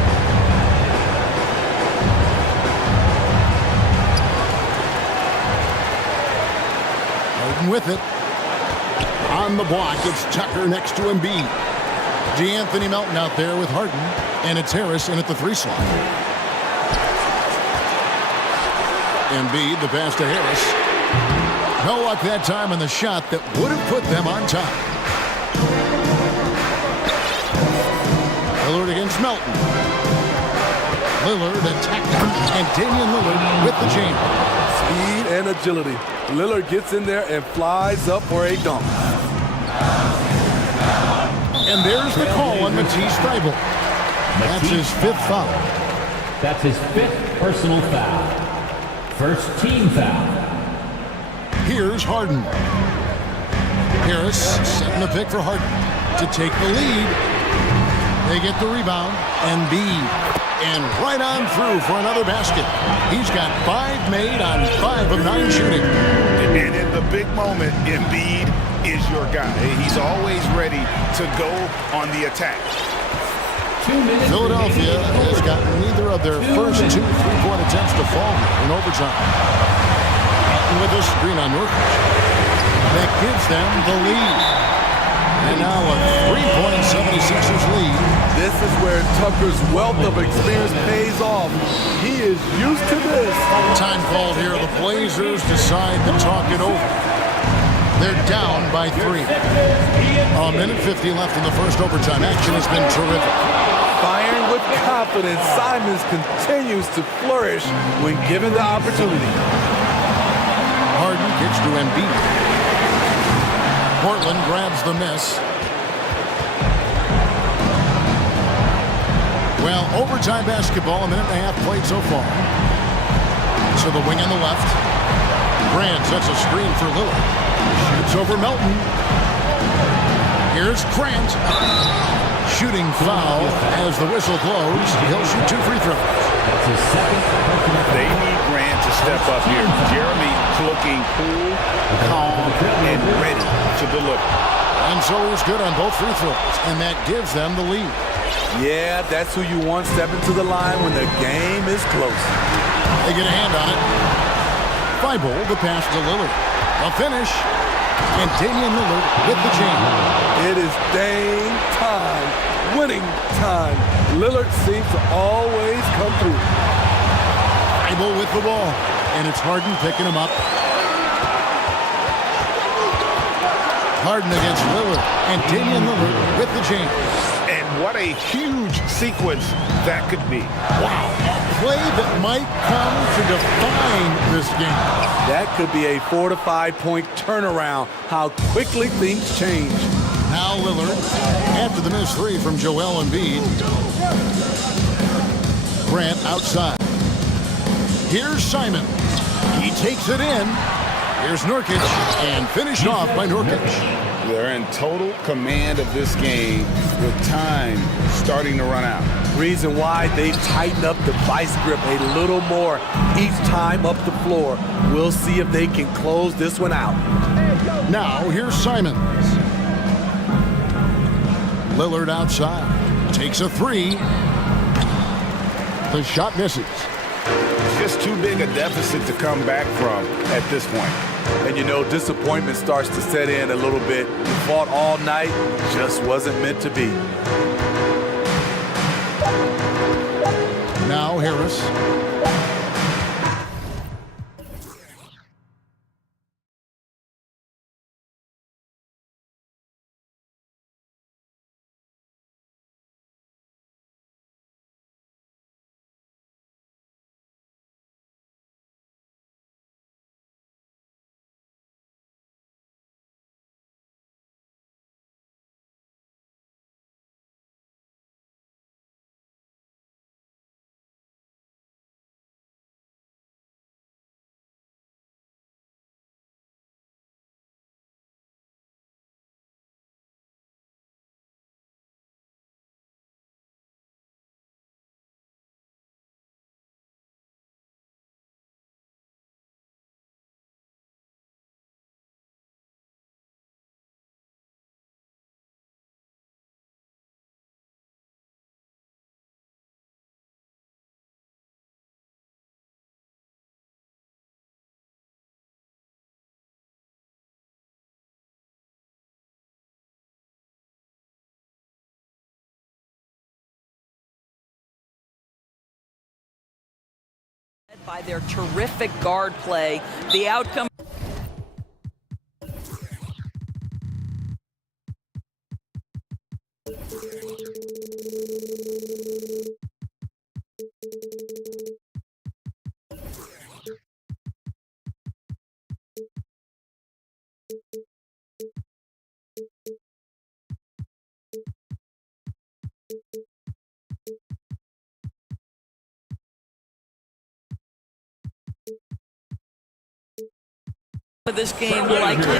Harden with it. On the block, it's Tucker next to Embiid. DeAnthony Melton out there with Harden. And it's Harris in at the 3 slot. Embiid, the pass to Harris. No luck that time on the shot that would have put them on top. Lillard against Melton. Lillard attacked and Damian Lillard with the jam. Speed and agility. Lillard gets in there and flies up for a dunk. And there's the call on Matisse Thybulle. That's his 5th foul. That's his 5th personal foul. First team foul. Here's Harden. Harris setting the pick for Harden to take the lead. They get the rebound. Embiid. And right on through for another basket. He's got 5 made on 5 of 9 shooting. And in the big moment, Embiid is your guy. He's always ready to go on the attack. Philadelphia has gotten neither of their first two three-point attempts to fall in overtime. And with this screen on Nurkic, that gives them the lead. And now a 3-point 76ers lead. This is where Tucker's wealth of experience pays off. He is used to this. Time called here. The Blazers decide to talk it over. They're down by 3. A minute 50 left in the first overtime. Action has been terrific. Firing with confidence, Simons continues to flourish when given the opportunity. Harden gets to Embiid. Portland grabs the miss. Well, overtime basketball, a minute and a half played so far. To the wing on the left. Grant sets a screen for Lillard. Shoots over Melton. Here's Grant. Shooting foul as the whistle blows. He'll shoot 2 free throws. That's his second. They need Grant to step up here. Jeremy looking cool, calm, and ready to deliver. And so he's good on both free throws, and that gives them the lead. Yeah, that's who you want stepping to the line when the game is close. They get a hand on it. Thibault, the pass to Lillard. A finish. And Damian Lillard with the jam. It is Dame time, winning time. Lillard seems to always come through. Thibault with the ball. And it's Harden picking him up. Harden against Lillard. And Damian Lillard with the jam. And what a huge sequence that could be. Wow. A play that might come to define this game. That could be a 4 to 5 point turnaround. How quickly things change. Now Lillard, after the missed 3 from Joel Embiid. Grant outside. Here's Simon. He takes it in. Here's Nurkic, and finished off by Nurkic. They're in total command of this game with time starting to run out. Reason why they tighten up the vice grip a little more each time up the floor. We'll see if they can close this one out. Now here's Simons. Lillard outside. Takes a 3. The shot misses. Just too big a deficit to come back from at this point. And you know, disappointment starts to set in a little bit. You fought all night, just wasn't meant to be. Now Harris. By their terrific guard play, the outcome. Of this game likely.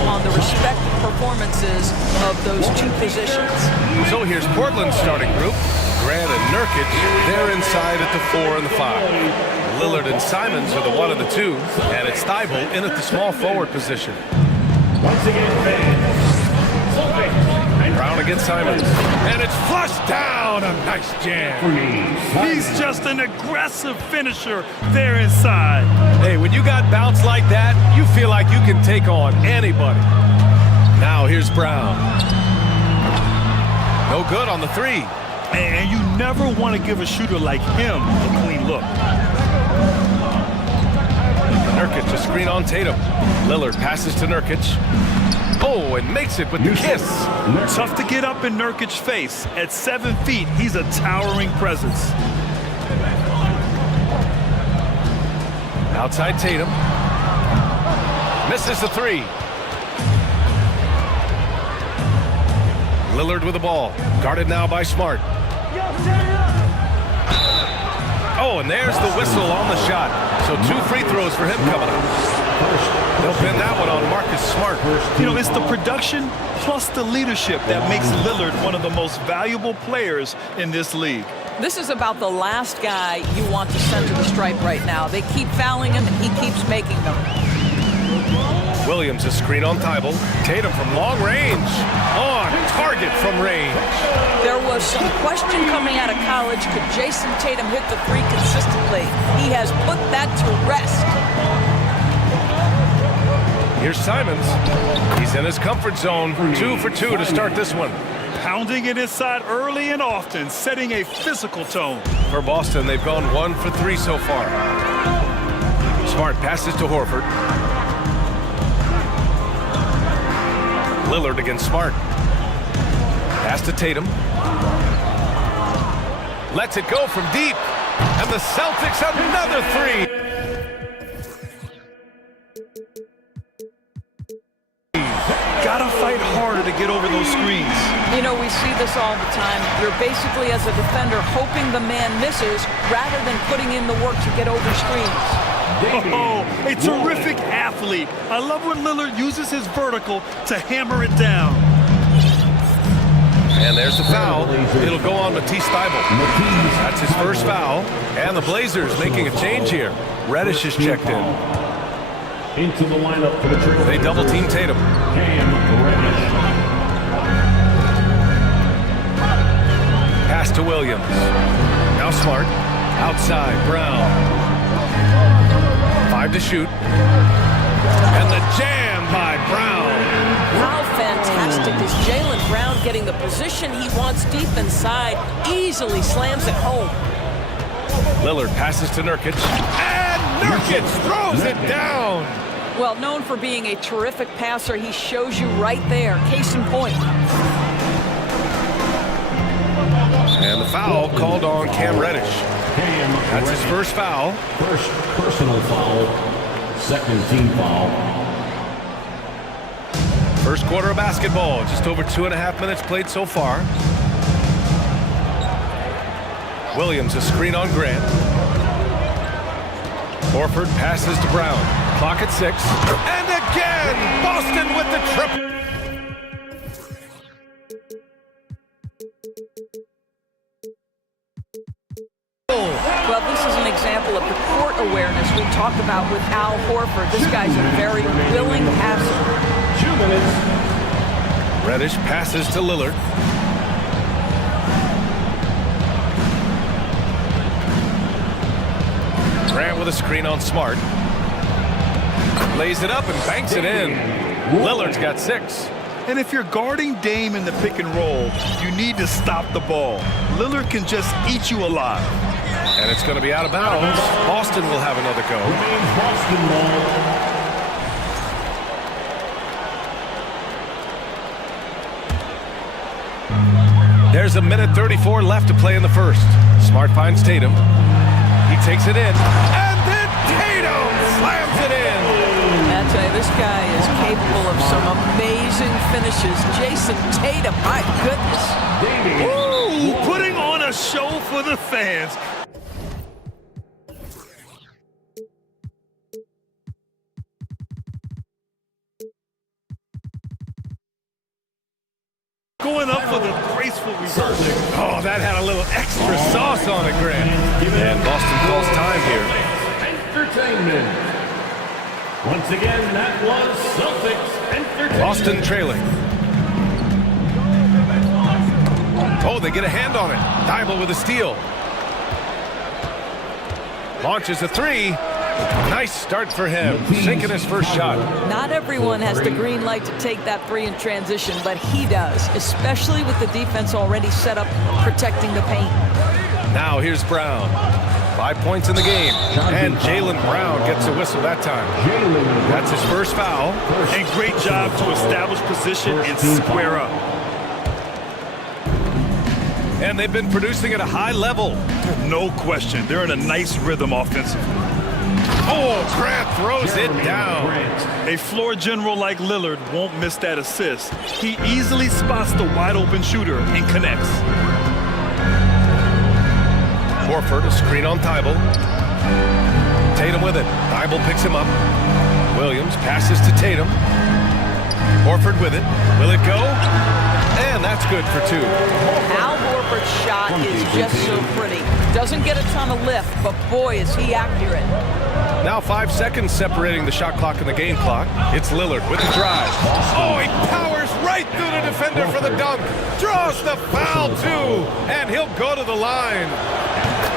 On the respective performances of those two positions. So here's Portland's starting group. Grant and Nurkic, they're inside at the 4 and the 5. Lillard and Simons are the 1 and the 2, and it's Thibault in at the small forward position. Once again, fans. Brown against Simons, and it's flushed down. A nice jam. He's just an aggressive finisher there inside. Hey, when you got bounce like that, you feel like you can take on anybody. Now here's Brown. No good on the 3. And you never want to give a shooter like him a clean look. Nurkic, a screen on Tatum. Lillard passes to Nurkic. Oh, and makes it with the kiss. Tough to get up in Nurkic's face. At 7 feet, he's a towering presence. Outside Tatum. Misses the 3. Lillard with the ball. Guarded now by Smart. Oh, and there's the whistle on the shot. So 2 free throws for him coming up. They'll pin that one on Marcus Smart. You know, it's the production plus the leadership that makes Lillard one of the most valuable players in this league. This is about the last guy you want to send to the stripe right now. They keep fouling him, and he keeps making them. Williams, a screen on Thibault. Tatum from long range. On target from range. There was some question coming out of college. Could Jason Tatum hit the 3 consistently? He has put that to rest. Here's Simons. He's in his comfort zone. 2 for 2 to start this one. Pounding it inside early and often, setting a physical tone. For Boston, they've gone 1 for 3 so far. Smart passes to Horford. Lillard against Smart. Pass to Tatum. Lets it go from deep. And the Celtics another 3. Gotta fight harder to get over those screens. You know, we see this all the time. You're basically, as a defender, hoping the man misses rather than putting in the work to get over screens. Oh, a terrific athlete. I love when Lillard uses his vertical to hammer it down. And there's the foul. It'll go on Matisse Thibault. That's his first foul. And the Blazers making a change here. Reddish is checked in. Into the lineup for the Trailblazers. They double team Tatum. Pass to Williams. Now Smart. Outside, Brown. 5 to shoot. And the jam by Brown. How fantastic is Jaylen Brown getting the position he wants deep inside, easily slams it home. Lillard passes to Nurkic. And Nurkic throws it down. Well, known for being a terrific passer, he shows you right there. Case in point. And the foul called on Cam Reddish. That's his first foul. First personal foul, second team foul. First quarter of basketball, just over 2.5 minutes played so far. Williams, a screen on Grant. Horford passes to Brown. Clock at 6. And again, Boston with the triple. Well, this is an example of the court awareness we talk about with Al Horford. This guy's a very willing passer. 2 minutes. Reddish passes to Lillard. Grant with a screen on Smart. Lays it up and banks it in. Lillard's got 6. And if you're guarding Dame in the pick and roll, you need to stop the ball. Lillard can just eat you alive. And it's going to be out of bounds. Boston will have another go. Boston ball. There's a minute 34 left to play in the first. Smart finds Tatum. He takes it in, and then Tatum slams it in. I tell you, this guy is capable of some amazing finishes. Jason Tatum, my goodness. Ooh, putting on a show for the fans. Going up for the graceful reverse. Oh, that had a little extra sauce on it, Grant. And Boston calls time here. Entertainment. Once again, that was Celtics Entertainment. Boston trailing. Oh, they get a hand on it. Thibault with a steal. Launches a three. Nice start for him, sinking his first shot. Not everyone has the green light to take that three in transition, but he does, especially with the defense already set up protecting the paint. Now here's Brown. 5 points in the game, and Jaylen Brown gets a whistle that time. That's his first foul. And great job to establish position and square up. And they've been producing at a high level. No question. They're in a nice rhythm offensively. Oh, Grant throws it down. A floor general like Lillard won't miss that assist. He easily spots the wide open shooter and connects. Horford, a screen on Thibault. Tatum with it. Thibault picks him up. Williams passes to Tatum. Horford with it. Will it go? And that's good for two. Al Horford's shot is just so pretty. Doesn't get a ton of lift, but boy, is he accurate. Now 5 seconds separating the shot clock and the game clock. It's Lillard with the drive. Oh, he powers right through the defender for the dunk. Draws the foul, too. And he'll go to the line.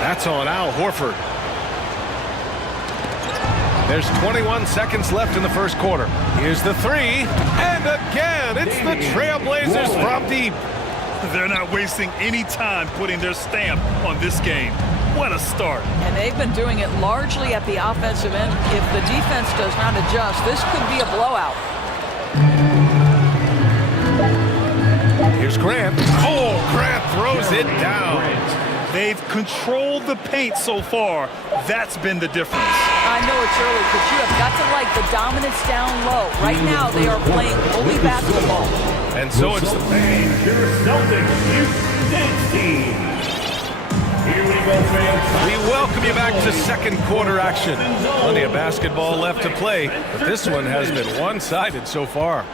That's on Al Horford. There's 21 seconds left in the first quarter. Here's the three. And again, it's the Trailblazers from deep. They're not wasting any time putting their stamp on this game. What a start. And they've been doing it largely at the offensive end. If the defense does not adjust, this could be a blowout. Here's Grant. Oh, Grant throws it down. They've controlled the paint so far. That's been the difference. I know it's early, but you have got to like the dominance down low. Right now, they are playing bully basketball. And so it's the Celtics Houston team. Here we go, fans. We welcome you back to second quarter action. Plenty of basketball left to play, but this one has been one-sided so far.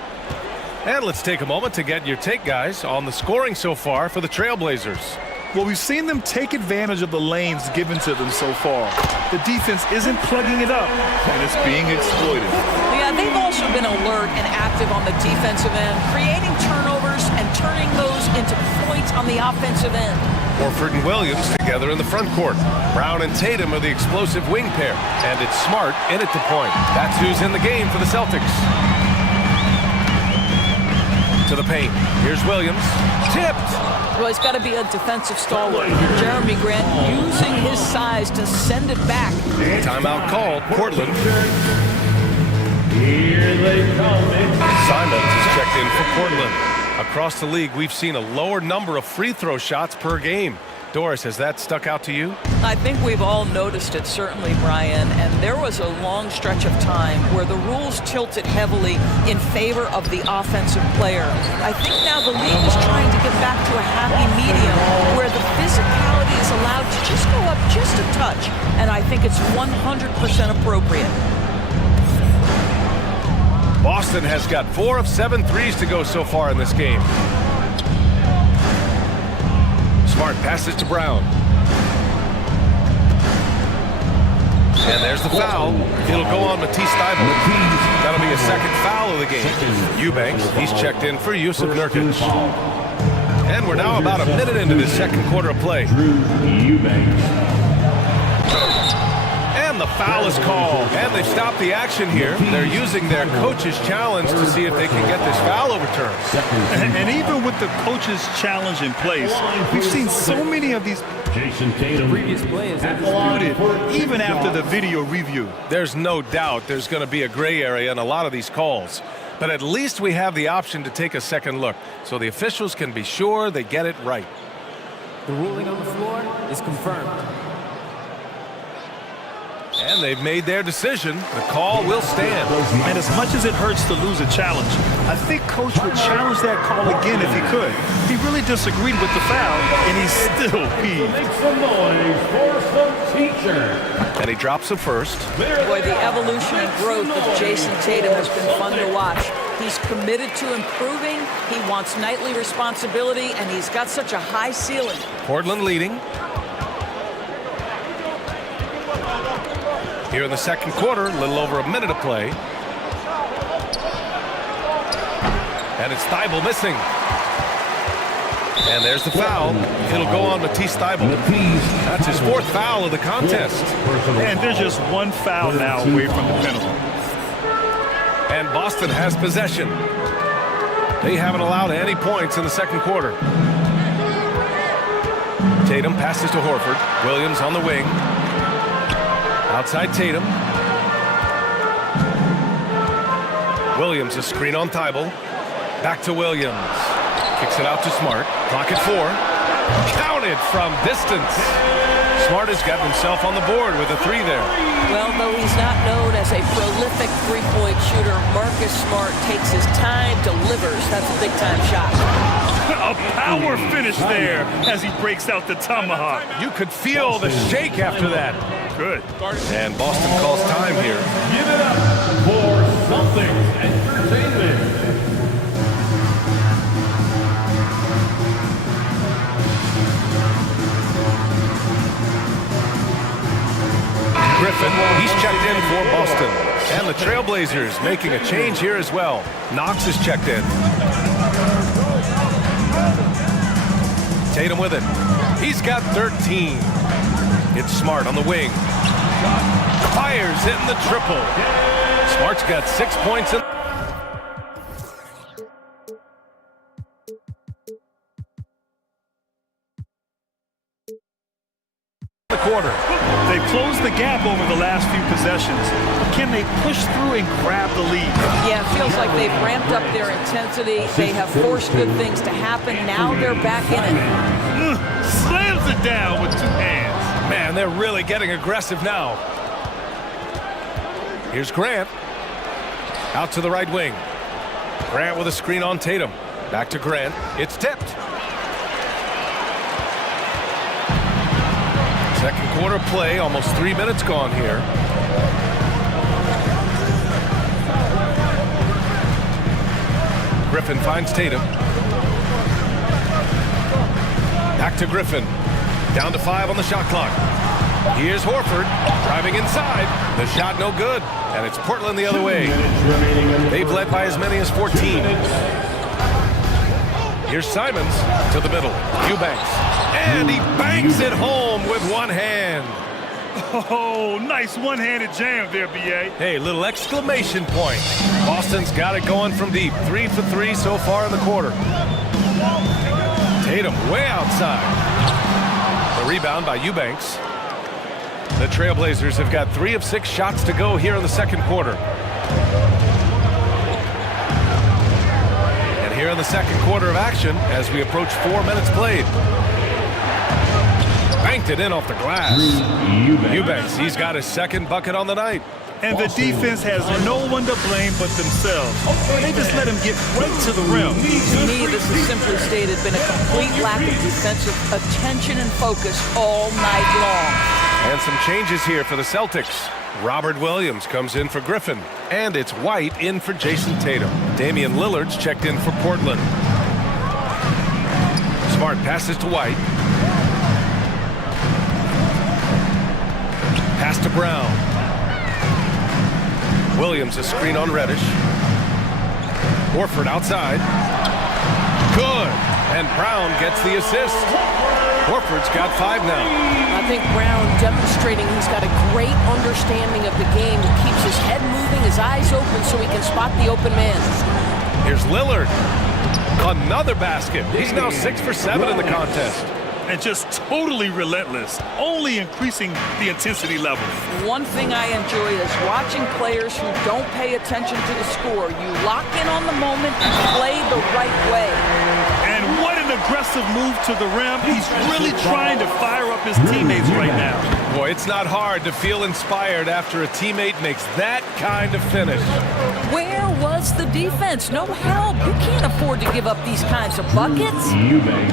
And let's take a moment to get your take, guys, on the scoring so far for the Trailblazers. Well, we've seen them take advantage of the lanes given to them so far. The defense isn't plugging it up, and it's being exploited. Yeah, they've also been alert and active on the defensive end, creating turnovers and turning those into points on the offensive end. Horford and Williams together in the front court. Brown and Tatum are the explosive wing pair, and it's Smart in at the point. That's who's in the game for the Celtics. To the paint. Here's Williams. Tipped. Well, he's got to be a defensive stalwart. Jeremy Grant using his size to send it back. Timeout called. Portland. Here they come. Simons is checked in for Portland. Across the league, we've seen a lower number of free throw shots per game. Doris, has that stuck out to you? I think we've all noticed it, certainly, Brian. And there was a long stretch of time where the rules tilted heavily in favor of the offensive player. I think now the league is trying to get back to a happy medium where the physicality is allowed to just go up just a touch. And I think it's 100% appropriate. Boston has got 4 of 7 threes to go so far in this game. Smart passes to Brown. And there's the foul. It'll go on Matisse Thibault. That'll be a second foul of the game. Eubanks, he's checked in for Yusuf Nurkic. And we're now about a minute into this second quarter of play. And the foul is called. And they've stopped the action here. They're using their coach's challenge to see if they can get this foul overturned. And even with the coach's challenge in place, we've seen so many of these previous plays undisputed, even after the video review. There's no doubt there's going to be a gray area in a lot of these calls. But at least we have the option to take a second look, so the officials can be sure they get it right. The ruling on the floor is confirmed. And they've made their decision. The call will stand. And as much as it hurts to lose a challenge, I think Coach would challenge that call again if he could. He really disagreed with the foul, and he's still peeved. Make some noise for some teacher. And he drops it first. Boy, the evolution and growth of Jason Tatum has been fun to watch. He's committed to improving. He wants nightly responsibility, and he's got such a high ceiling. Portland leading. Here in the second quarter, a little over a minute of play. And it's Thibault missing. And there's the foul. It'll go on Matisse Thibault. That's his fourth foul of the contest. And they're just one foul now away from the penalty. And Boston has possession. They haven't allowed any points in the second quarter. Tatum passes to Horford. Williams on the wing. Outside Tatum. Williams, a screen on Thibault. Back to Williams. Kicks it out to Smart. Clock at 4. Counted from distance. Smart has got himself on the board with a 3 there. Well, though he's not known as a prolific three-point shooter, Marcus Smart takes his time, delivers. That's a big-time shot. A power finish there as he breaks out the tomahawk. You could feel the shake after that. Good. And Boston calls time here. Give it up for something entertainment. Griffin, he's checked in for Boston. And the Trailblazers making a change here as well. Knox is checked in. Tatum with it. He's got 13. It's Smart on the wing. Fires in the triple. Smart's got 6 points in the quarter. They closed the gap over the last few possessions. Can they push through and grab the lead? Yeah, it feels like they've ramped up their intensity. They have forced good things to happen. Now they're back in it. Slams it down with 2 hands. Man, they're really getting aggressive now. Here's Grant. Out to the right wing. Grant with a screen on Tatum. Back to Grant. It's tipped. Second quarter play, almost 3 minutes gone here. Griffin finds Tatum. Back to Griffin. Down to 5 on the shot clock. Here's Horford driving inside. The shot no good. And it's Portland the other way. They've led by as many as 14. Here's Simons to the middle. Eubanks. And he bangs it home with one hand. Oh, nice one-handed jam there, B.A. Hey, little exclamation point. Boston's got it going from deep. 3 for 3 so far in the quarter. Tatum way outside. The rebound by Eubanks. The Trailblazers have got 3 of 6 shots to go here in the second quarter. And here in the second quarter of action as we approach 4 minutes played. Banked it in off the glass. Eubanks, he's got his second bucket on the night. And the defense has no one to blame but themselves. They just let him get right to the rim. To me, this has simply stated been a complete lack of defensive attention and focus all night long. And some changes here for the Celtics. Robert Williams comes in for Griffin. And it's White in for Jason Tatum. Damian Lillard's checked in for Portland. Smart passes to White. Pass to Brown. Williams a screen on Reddish. Horford outside. Good. And Brown gets the assist. Horford's got 5 now. I think Brown demonstrating he's got a great understanding of the game. He keeps his head moving, his eyes open so he can spot the open man. Here's Lillard. Another basket. He's now 6 for 7 in the contest. And just totally relentless, only increasing the intensity level. One thing I enjoy is watching players who don't pay attention to the score. You lock in on the moment and play the right way. And what an aggressive move to the rim. He's really trying to fire up his teammates right now. Boy, it's not hard to feel inspired after a teammate makes that kind of finish. Where was the defense? No help. You can't afford to give up these kinds of buckets.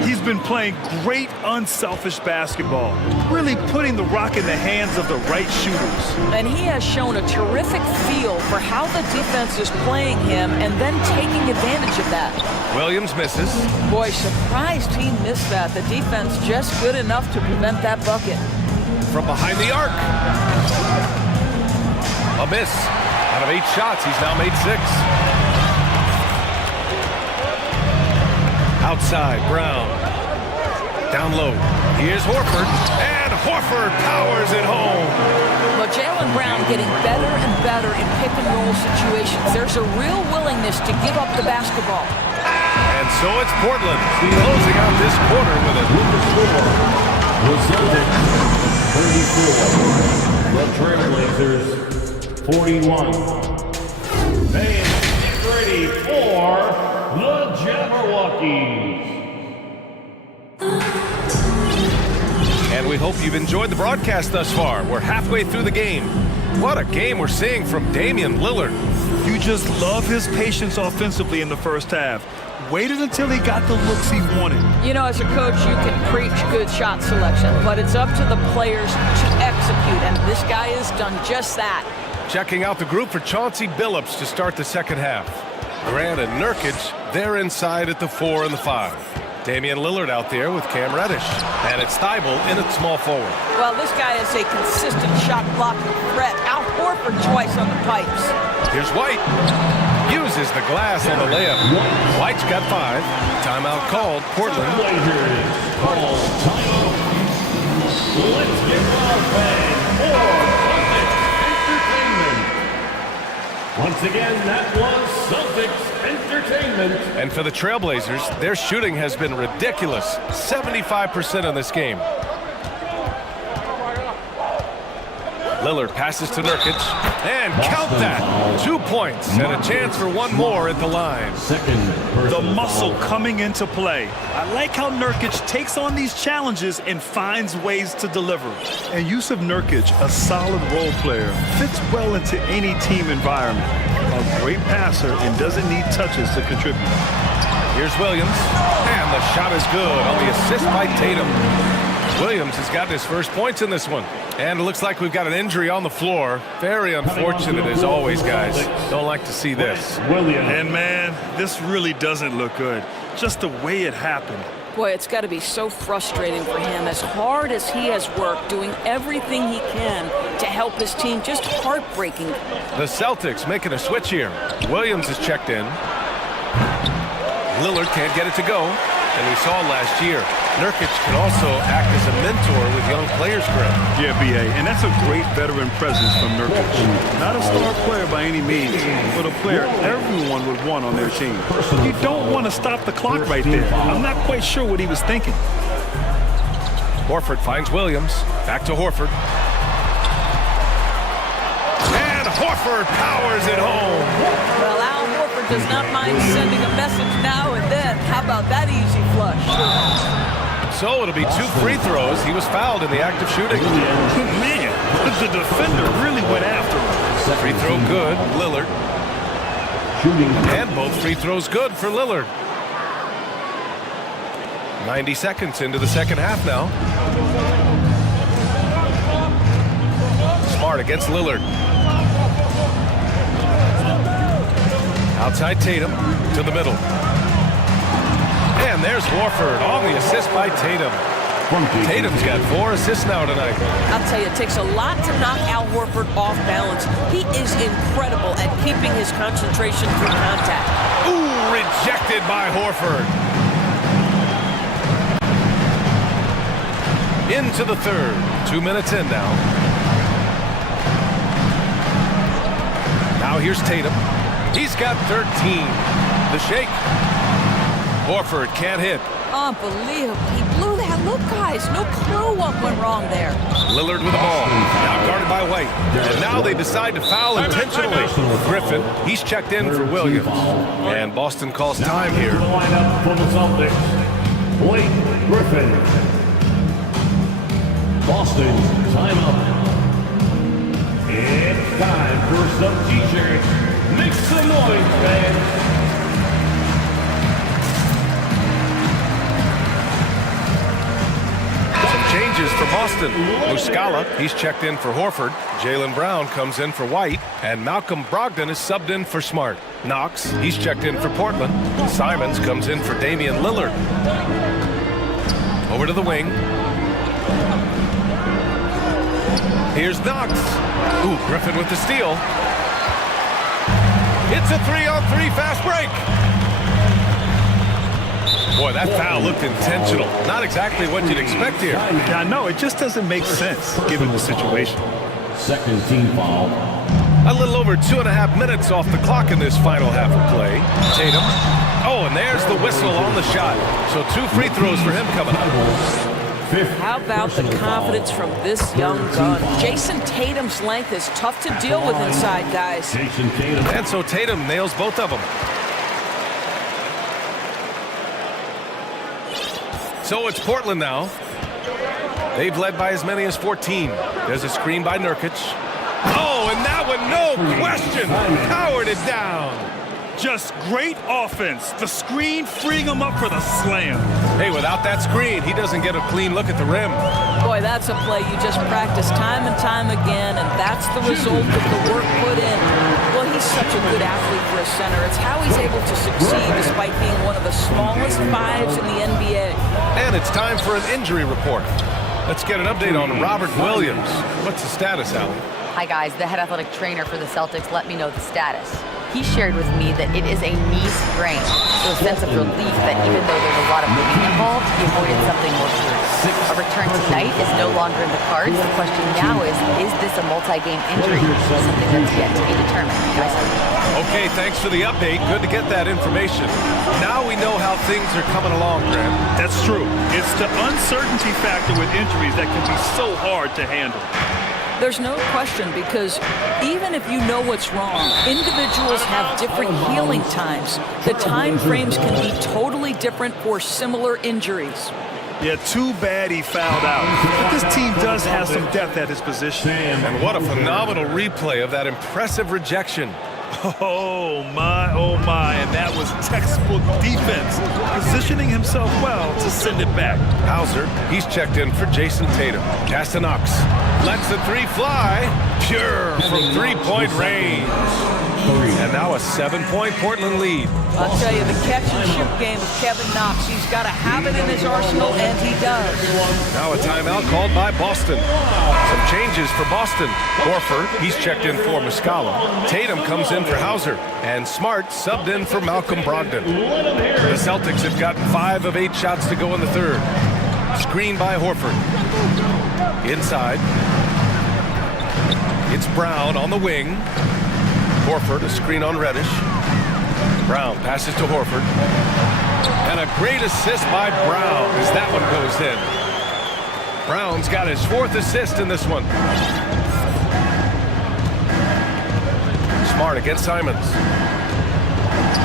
He's been playing great, unselfish basketball, really putting the rock in the hands of the right shooters. And he has shown a terrific feel for how the defense is playing him and then taking advantage of that. Williams misses. Boy, surprised he missed that. The defense just good enough to prevent that bucket. From behind the arc. A miss. Out of 8 shots, he's now made 6. Outside, Brown. Down low. Here's Horford. And Horford powers it home. Well, Jaylen Brown getting better and better in pick-and-roll situations. There's a real willingness to give up the basketball. And so it's Portland closing out this quarter with it. With the score, the Celtics 34, the Trailblazers 41. Fans, get ready for the Jabberwockies. And we hope you've enjoyed the broadcast thus far. We're halfway through the game. What a game we're seeing from Damian Lillard. You just love his patience offensively in the first half. Waited until he got the looks he wanted. You know, as a coach, you can preach good shot selection, but it's up to the players to execute, and this guy has done just that. Checking out the group for Chauncey Billups to start the second half. Grant and Nurkic, they're inside at the 4 and the 5. Damian Lillard out there with Cam Reddish. And it's Thibault in at small forward. Well, this guy is a consistent shot blocking threat. Al Horford twice on the pipes. Here's White. Uses the glass on the layup. White's got 5. Timeout called. Portland. Let's get our fans for entertainment. Once again, that was Celtics Entertainment. And for the Trailblazers, their shooting has been ridiculous. 75% in this game. Lillard passes to Nurkic, and count that! 2 points, and a chance for one more at the line. The muscle coming into play. I like how Nurkic takes on these challenges and finds ways to deliver. And Yusuf Nurkic, a solid role player, fits well into any team environment. A great passer and doesn't need touches to contribute. Here's Williams, and the shot is good on the assist by Tatum. Williams has gotten his first points in this one. And it looks like we've got an injury on the floor. Very unfortunate as always, guys. Don't like to see this. And man, this really doesn't look good. Just the way it happened. Boy, it's got to be so frustrating for him. As hard as he has worked, doing everything he can to help his team, just heartbreaking. The Celtics making a switch here. Williams is checked in. Lillard can't get it to go. And we saw last year, Nurkic can also act as a mentor with young players, Greg. Yeah, B.A., and that's a great veteran presence from Nurkic. Not a star player by any means, but a player everyone would want on their team. You don't want to stop the clock right there. I'm not quite sure what he was thinking. Horford finds Williams. Back to Horford. And Horford powers it home. Well, Al Horford does not mind sending a message now and then. How about that easy flush? So it'll be 2 free throws. He was fouled in the act of shooting. Man, the defender really went after him. Free throw good, Lillard. And both free throws good for Lillard. 90 seconds into the second half now. Smart against Lillard. Outside Tatum to the middle. And there's Horford on the assist by Tatum. Tatum's got 4 assists now tonight. I'll tell you, it takes a lot to knock Al Horford off balance. He is incredible at keeping his concentration through contact. Ooh, rejected by Horford. Into the third. 2 minutes in now. Now here's Tatum. He's got 13. The shake. Horford can't hit. Unbelievable. He blew that look, guys. No clue what went wrong there. Lillard with the ball. Now guarded by White. And now they decide to foul intentionally. Griffin, he's checked in for Williams. And Boston calls time here. The lineup for the Celtics. Blake Griffin. Boston, time up. It's time for some t-shirts. Make some noise, fans. Changes for Boston. Muscala, he's checked in for Horford. Jaylen Brown comes in for White. And Malcolm Brogdon is subbed in for Smart. Knox, he's checked in for Portland. Simons comes in for Damian Lillard. Over to the wing. Here's Knox. Ooh, Griffin with the steal. It's a 3-on-3 fast break. Boy, that foul looked intentional. Not exactly what you'd expect here. Yeah, no, it just doesn't make sense given the situation. Second team foul. A little over 2.5 minutes off the clock in this final half of play. Tatum. Oh, and there's the whistle on the shot. So 2 free throws for him coming up. How about the confidence from this young gun? Jason Tatum's length is tough to deal with inside, guys. And so Tatum nails both of them. So it's Portland now. They've led by as many as 14. There's a screen by Nurkic. Oh, and that one, no question, powered it down. Just great offense. The screen freeing him up for the slam. Hey, without that screen, he doesn't get a clean look at the rim. Boy, that's a play you just practice time and time again, and that's the result of the work put in. Well, he's such a good athlete for a center. It's how he's able to succeed despite being one of the smallest fives in the NBA. And it's time for an injury report. Let's get an update on Robert Williams. What's the status, Allie? Hi guys, the head athletic trainer for the Celtics let me know the status. He shared with me that it is a knee sprain, so a sense of relief that even though there's a lot of moving involved, he avoided something more serious. A return tonight is no longer in the cards. The question now is this a multi-game injury? Something that's yet to be determined. Guys. Okay, thanks for the update. Good to get that information. Now we know how things are coming along, Grant. That's true. It's the uncertainty factor with injuries that can be so hard to handle. There's no question, because even if you know what's wrong, individuals have different healing times. The time frames can be totally different for similar injuries. Yeah, too bad he fouled out. But this team does have some depth at his position. And what a phenomenal replay of that impressive rejection. Oh my, and that was textbook defense, positioning himself well to send it back. Hauser, he's checked in for Jason Tatum. Castanox lets the 3 fly, pure from 3-point range. And now a 7-point Portland lead. I'll tell you, the catch-and-shoot game of Kevin Knox, he's got to have it in his arsenal, and he does. Now a timeout called by Boston. Some changes for Boston. Horford, he's checked in for Muscala. Tatum comes in for Hauser. And Smart subbed in for Malcolm Brogdon. The Celtics have gotten 5 of 8 shots to go in the third. Screen by Horford. Inside. It's Brown on the wing. Horford, a screen on Reddish. Brown passes to Horford. And a great assist by Brown as that one goes in. Brown's got his 4th assist in this one. Smart against Simons.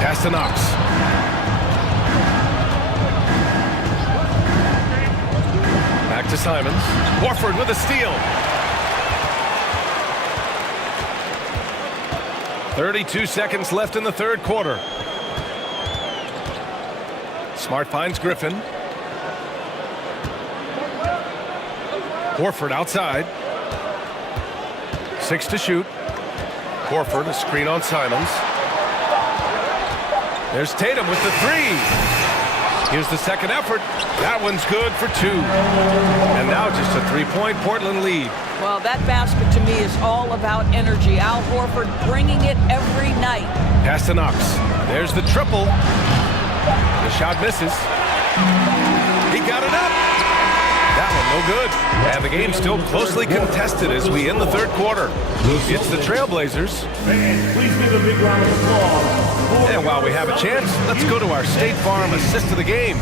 Pass to Knox. Back to Simons. Horford with a steal. 32 seconds left in the third quarter. Smart finds Griffin. Horford outside. 6 to shoot. Horford, a screen on Simons. There's Tatum with the 3. Here's the second effort. That one's good for 2. And now just a 3-point Portland lead. Well, that basket to me is all about energy. Al Horford bringing it every night. Pass to Knox. There's the triple. The shot misses. He got it up. That one no good. And the game's still closely contested as we end the third quarter. It's the Trailblazers. Please give a big round of applause. And while we have a chance, let's go to our State Farm assist of the game.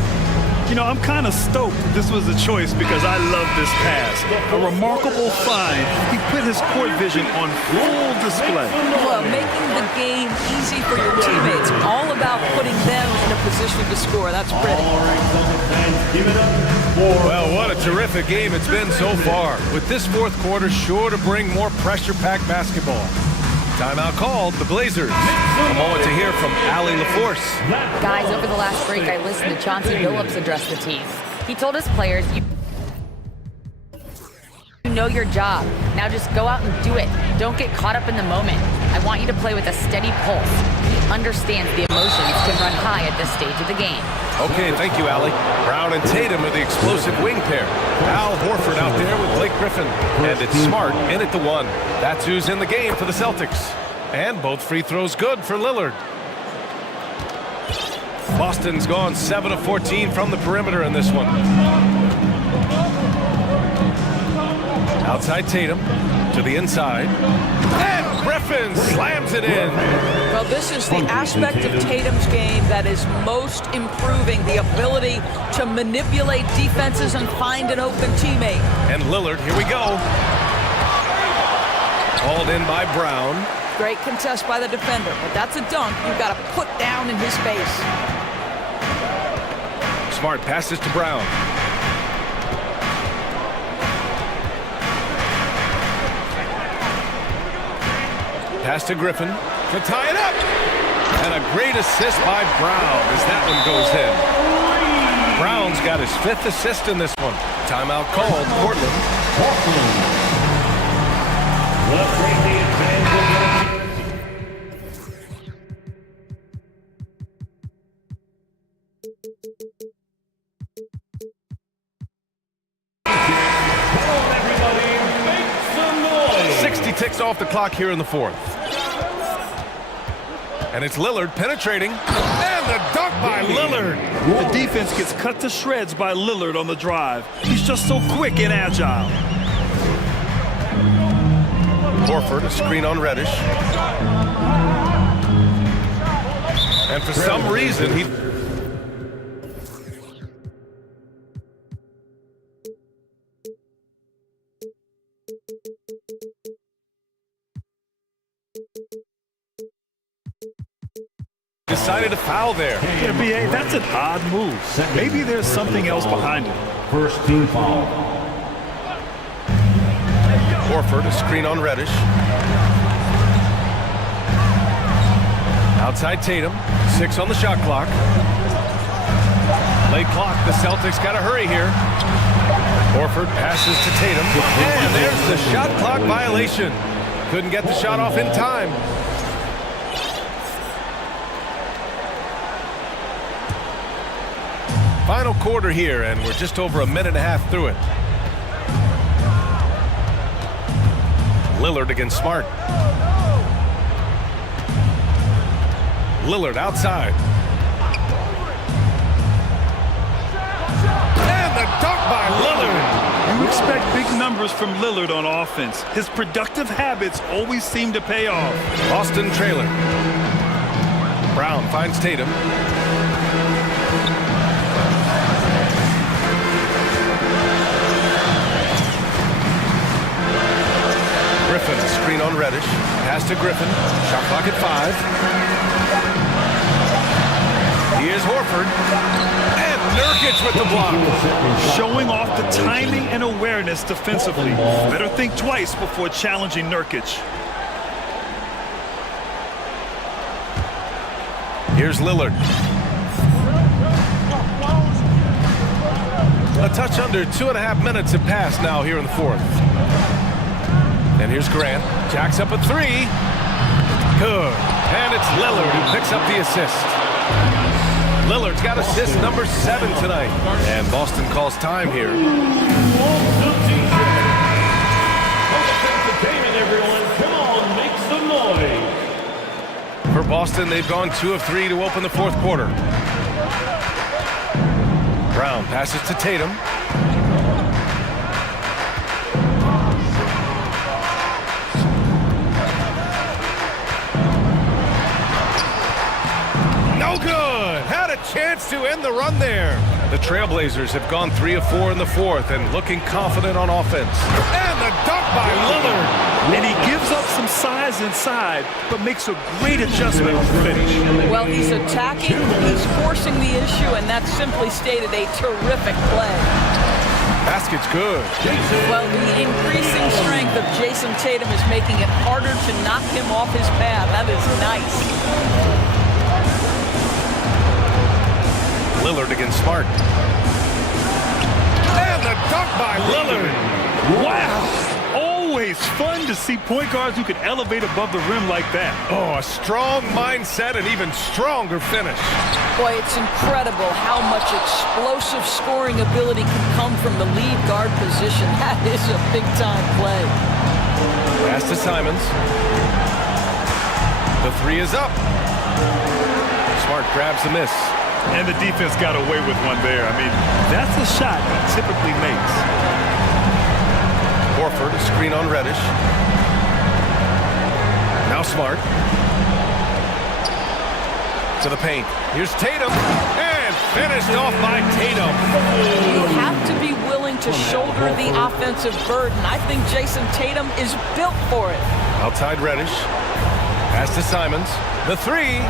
You know, I'm kind of stoked this was a choice because I love this pass. A remarkable find. He put his court vision on full display. Well, making the game easy for your teammates. All about putting them in a position to score. That's pretty. Well, what a terrific game it's been so far. With this fourth quarter sure to bring more pressure-packed basketball. Timeout called, the Blazers. A moment to hear from Allie LaForce. Guys, over the last break, I listened to Chauncey Billups address the team. He told his players, you know your job. Now just go out and do it. Don't get caught up in the moment. I want you to play with a steady pulse. He understands the emotions can run high at this stage of the game. Okay, thank you, Allie. Brown and Tatum are the explosive wing pair. Al Horford out there with Blake Griffin. And it's Smart in at the one. That's who's in the game for the Celtics. And both free throws good for Lillard. Boston's gone 7 of 14 from the perimeter in this one. Outside Tatum to the inside. And Griffin slams it in. Well, this is the aspect of Tatum's game that is most improving, the ability to manipulate defenses and find an open teammate. And Lillard, here we go. Called in by Brown. Great contest by the defender, but that's a dunk you've got to put down in his face. Smart passes to Brown. Pass to Griffin to tie it up. And a great assist by Brown as that one goes in. Brown's got his 5th assist in this one. Timeout called, Portland. Everybody, make some noise. 60 ticks off the clock here in the fourth. And it's Lillard penetrating. And the dunk by Lillard. The defense gets cut to shreds by Lillard on the drive. He's just so quick and agile. Horford, a screen on Reddish. And for some reason, he... decided to foul there. Yeah, B.A., that's an odd move. Maybe there's something else behind it. First team foul. Horford, a screen on Reddish. Outside Tatum, 6 on the shot clock. Late clock, the Celtics got to hurry here. Horford passes to Tatum. And there's the shot clock violation. Couldn't get the shot off in time. Final quarter here, and we're just over a minute and a half through it. Lillard against Smart. Lillard outside. And the dunk by Lillard. You expect big numbers from Lillard on offense. His productive habits always seem to pay off. Boston trailer. Brown finds Tatum. Griffin, screen on Reddish. Pass to Griffin. Shot clock at 5. Here's Horford. And Nurkic with the block. Showing off the timing and awareness defensively. Better think twice before challenging Nurkic. Here's Lillard. A touch under 2.5 minutes have passed now here in the fourth. And here's Grant. Jacks up a 3. Good. And it's Lillard who picks up the assist. Lillard's got assist number 7 tonight. And Boston calls time here. Come on, make some noise. For Boston, they've gone 2 of 3 to open the fourth quarter. Brown passes to Tatum. No good. Had a chance to end the run there. The Trailblazers have gone 3 of 4 in the fourth and looking confident on offense. And the dunk by Lillard. And he gives up some size inside, but makes a great adjustment on the finish. Well, he's attacking, he's forcing the issue, and that's simply stated a terrific play. Basket's good. Well, the increasing strength of Jason Tatum is making it harder to knock him off his path. That is nice. Lillard against Smart. And the dunk by Lillard. Wow. Always fun to see point guards who can elevate above the rim like that. Oh, a strong mindset and even stronger finish. Boy, it's incredible how much explosive scoring ability can come from the lead guard position. That is a big-time play. Pass to Simons. The three is up. Smart grabs the miss. And the defense got away with one there. I mean, that's a shot he typically makes. Horford, a screen on Reddish. Now Smart. To the paint. Here's Tatum. And finished off by Tatum. You have to be willing to shoulder the offensive burden. I think Jason Tatum is built for it. Outside Reddish. Pass to Simons. The three.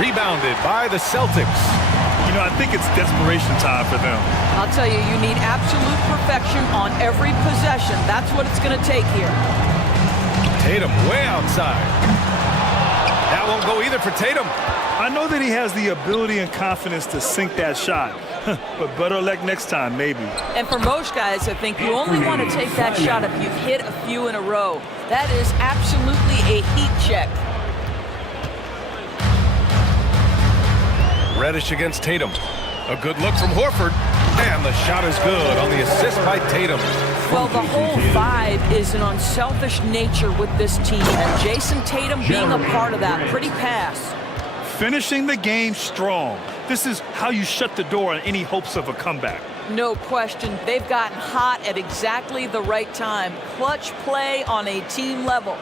Rebounded by the Celtics. You know, I think it's desperation time for them. I'll tell you, you need absolute perfection on every possession. That's what it's going to take here. Tatum way outside. That won't go either for Tatum. I know that he has the ability and confidence to sink that shot, but better luck next time, maybe. And for most guys, I think you only want to take that shot if you've hit a few in a row. That is absolutely a heat check. Reddish against Tatum. A good look from Horford. And the shot is good on the assist by Tatum. Well, the whole vibe is an unselfish nature with this team, and Jason Tatum being a part of that. Pretty pass. Finishing the game strong. This is how you shut the door on any hopes of a comeback. No question. They've gotten hot at exactly the right time. Clutch play on a team level.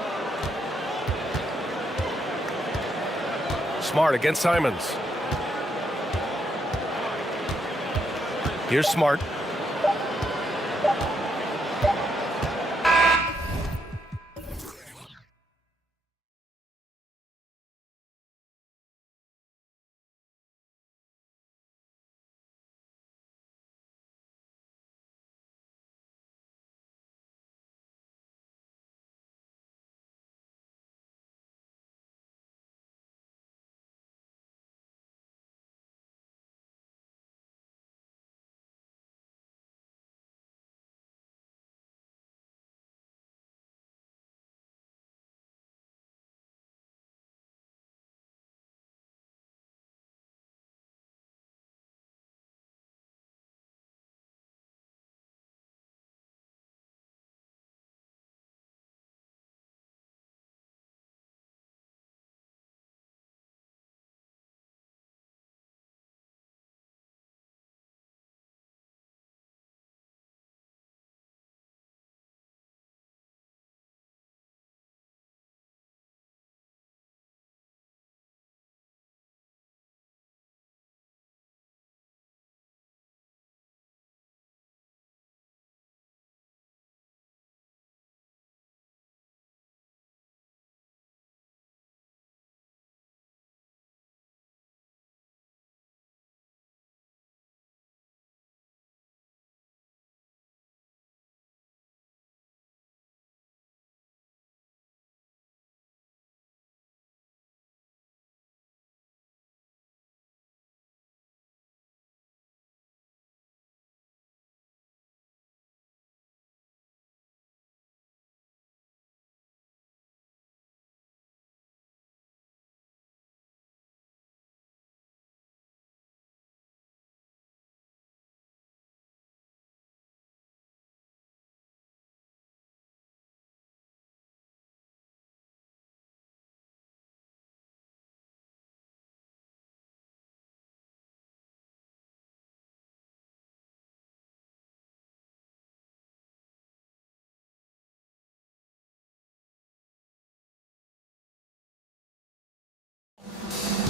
Smart against Simons. Here's Smart.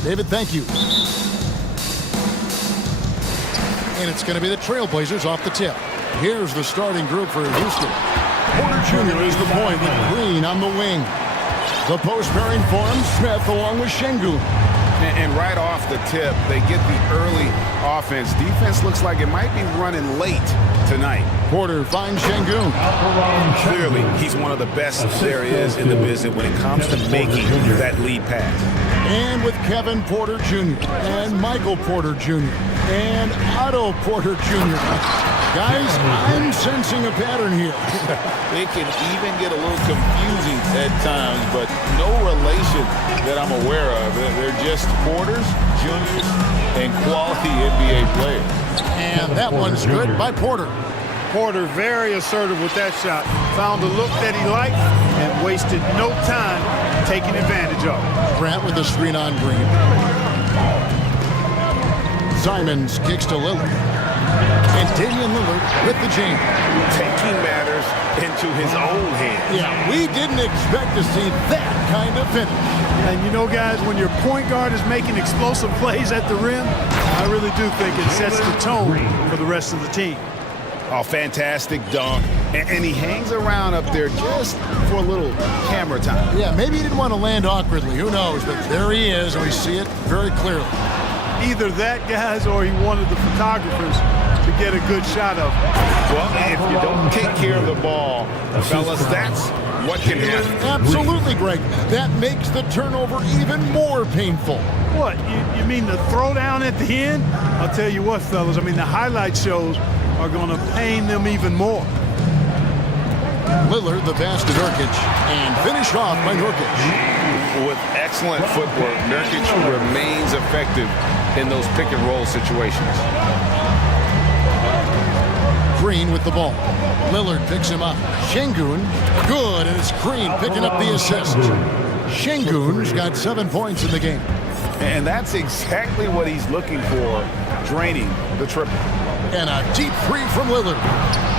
David, thank you. And it's going to be the Trailblazers off the tip. Here's the starting group for Houston. Porter Jr. is the point with Green on the wing. The post pairing forms Smith along with Şengün. And right off the tip, they get the early offense. Defense looks like it might be running late tonight. Porter finds Şengün. Clearly, he's one of the best there is in the business when it comes to making that lead pass. And with Kevin Porter Jr. and Michael Porter Jr. and Otto Porter Jr. Guys, I'm sensing a pattern here. It can even get a little confusing at times, but no relation that I'm aware of. They're just Porters, Juniors, and quality NBA players. And that one's good by Porter. Porter very assertive with that shot. Found a look that he liked and wasted no time taking advantage of it. Grant with the screen on Green. Simons kicks to Lillard. And Damian Lillard with the jam. Taking matters into his own hands. Yeah, we didn't expect to see that kind of finish. And you know, guys, when your point guard is making explosive plays at the rim, I really do think it sets the tone for the rest of the team. Oh, fantastic dunk. And he hangs around up there just for a little camera time. Yeah, maybe he didn't want to land awkwardly. Who knows? But there he is, and we see it very clearly. Either that, guys, or he wanted the photographers to get a good shot of him. Well, if you don't take care of the ball, fellas, that's what can happen. Absolutely, Greg. That makes the turnover even more painful. What? You mean the throwdown at the end? I'll tell you what, fellas. I mean, the highlight shows are going to pain them even more. Lillard, the pass to Nurkic, and finished off by Nurkic. With excellent footwork, Nurkic remains effective in those pick-and-roll situations. Green with the ball. Lillard picks him up. Şengün, good, and it's Green picking up the assist. Şengün's got 7 points in the game. And that's exactly what he's looking for, draining the triple. And a deep three from Lillard.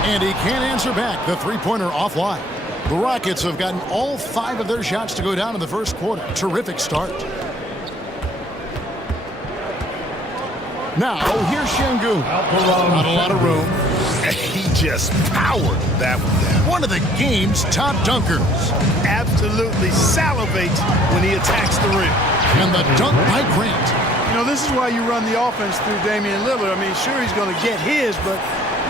And he can't answer back. The three-pointer offline. The Rockets have gotten all 5 of their shots to go down in the first quarter. Terrific start. Now, here's Şengün. Not a lot of room. He just powered that one down. One of the game's top dunkers. Absolutely salivates when he attacks the rim. And the dunk by Grant. You know, this is why you run the offense through Damian Lillard. I mean, sure, he's going to get his, but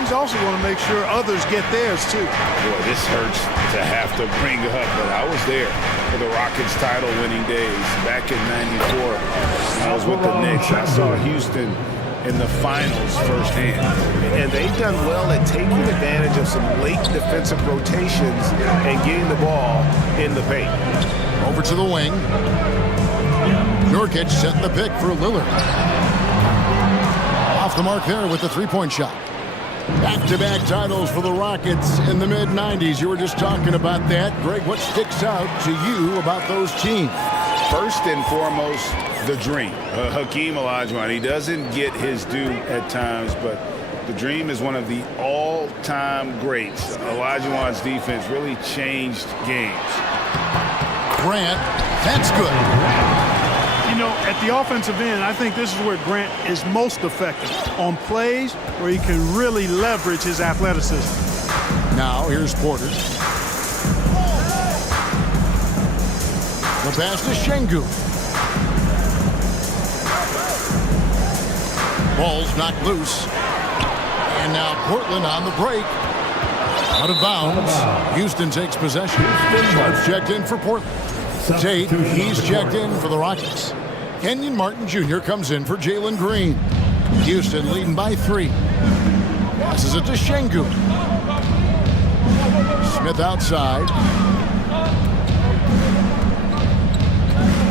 he's also going to make sure others get theirs, too. Boy, this hurts to have to bring up, but I was there for the Rockets title-winning days back in '94. I was with the Knicks. I saw Houston in the finals firsthand. And they've done well at taking advantage of some late defensive rotations and getting the ball in the paint. Over to the wing. Nurkic set the pick for Lillard. Off the mark there with the three-point shot. Back-to-back titles for the Rockets in the mid-'90s. You were just talking about that. Greg, what sticks out to you about those teams? First and foremost, the dream. Hakeem Olajuwon, he doesn't get his due at times, but the dream is one of the all-time greats. Olajuwon's defense really changed games. Grant, that's good. You know, at the offensive end, I think this is where Grant is most effective, on plays where he can really leverage his athleticism. Now, here's Porter. The pass to Şengün. Ball's knocked loose. And now Portland on the break. Out of bounds. Houston takes possession. Sharp's checked in for Portland. Tate, he's checked in for the Rockets. Kenyon Martin Jr. comes in for Jalen Green. Houston leading by 3. Passes it to Şengün. Smith outside.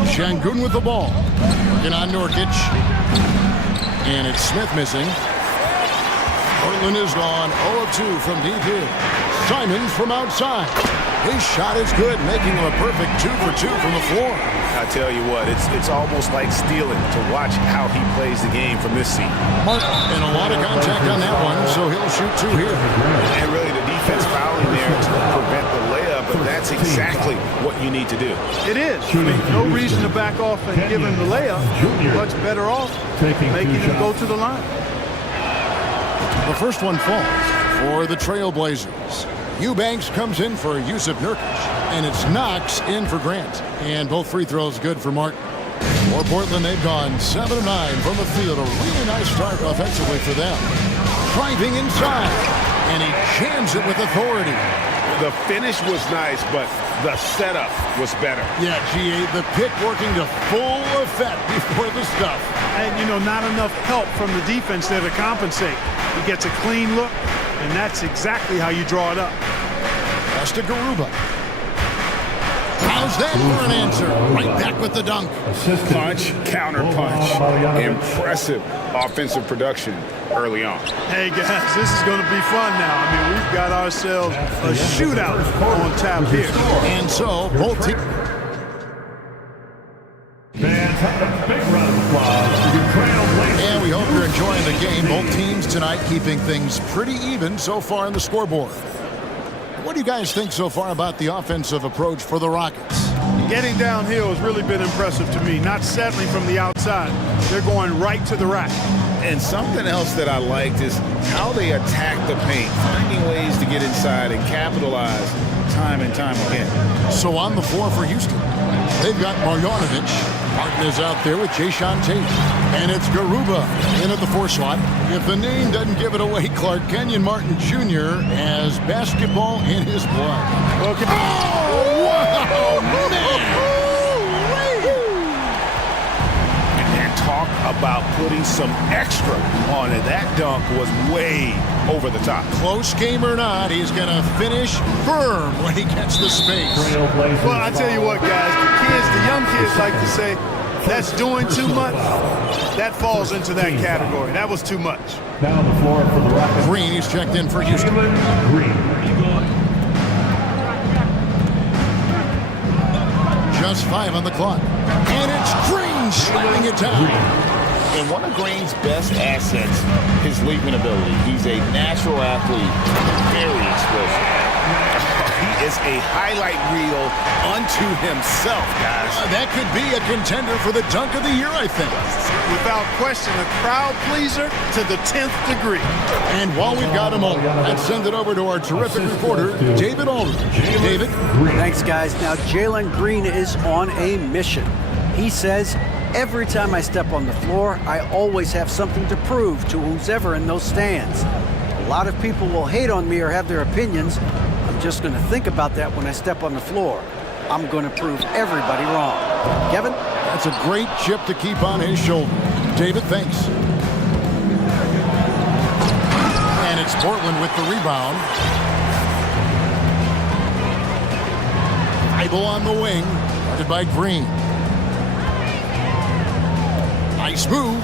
Şengün with the ball. Working on Nurkic. And it's Smith missing. Portland is gone 0 of 2 from deep here. Simons from outside. His shot is good, making him a perfect 2 for 2 from the floor. I tell you what, it's almost like stealing to watch how he plays the game from this seat. And a lot of contact on that one, so he'll shoot 2 here. And really the defense fouling there to prevent the layup, but that's exactly what you need to do. It is. I mean, no reason to back off and give him the layup. Much better off making him go to the line. The first one falls for the Trailblazers. Eubanks comes in for Yusuf Nurkic, and it's Knox in for Grant. And both free throws good for Martin. For Portland, they've gone 7 of 9 from the field. A really nice start offensively for them. Driving inside, and he jams it with authority. The finish was nice, but the setup was better. Yeah, GA, the pick working to full effect before the stuff. And, you know, not enough help from the defense there to compensate. He gets a clean look, and that's exactly how you draw it up. Pass to Garuba. How's that for an answer? Right back with the dunk. Punch, counter punch. Impressive offensive production early on. Hey, guys, this is going to be fun now. I mean, we've got ourselves a shootout on tap here. And so, both teams... Big round of applause for your Trailblazers. And we hope you're enjoying the game. Both teams tonight keeping things pretty even so far on the scoreboard. What do you guys think so far about the offensive approach for the Rockets? Getting downhill has really been impressive to me. Not settling from the outside. They're going right to the rack. And something else that I liked is how they attack the paint, finding ways to get inside and capitalize time and time again. So on the floor for Houston, they've got Marjanovic. Martin is out there with Jayshawn Tate. And it's Garuba in at the 4 slot. If the name doesn't give it away, Clark, Kenyon Martin Jr. has basketball in his blood. Okay. Oh, wow, man! And talk about putting some extra on it. That dunk was way over the top. Close game or not, he's going to finish firm when he gets the space. Well, I tell you what, guys, the young kids like to say, that's doing too much. That falls into that category. That was too much. Now on the floor for the Rockets. Green is checked in for Houston. Green. Just 5 on the clock. And it's Green slamming it down. And one of Green's best assets, his leaping ability. He's a natural athlete, very explosive. He is a highlight reel unto himself, guys. That could be a contender for the dunk of the year, I think. Without question, a crowd pleaser to the 10th degree. And while we've got a moment, let's send it over to our terrific reporter, David Aldridge. David? Thanks, guys. Now, Jalen Green is on a mission. He says, every time I step on the floor, I always have something to prove to who's ever in those stands. A lot of people will hate on me or have their opinions. I'm just going to think about that when I step on the floor. I'm going to prove everybody wrong. Kevin? That's a great chip to keep on his shoulder. David, thanks. And it's Portland with the rebound. Bible on the wing, guarded by Green. Nice move.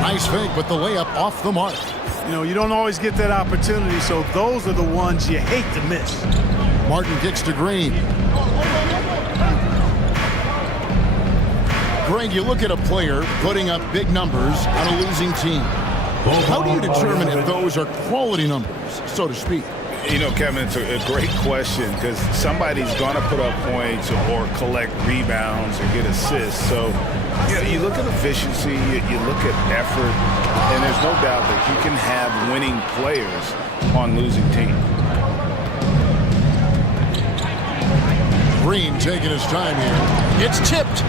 Nice fake, but the layup off the mark. You know, you don't always get that opportunity, so those are the ones you hate to miss. Martin kicks to Green. Greg, you look at a player putting up big numbers on a losing team. How do you determine if those are quality numbers, so to speak? You know, Kevin, it's a great question because somebody's going to put up points or collect rebounds or get assists. So, you know, you look at efficiency, you look at effort, and there's no doubt that you can have winning players on losing teams. Green taking his time here. It's tipped.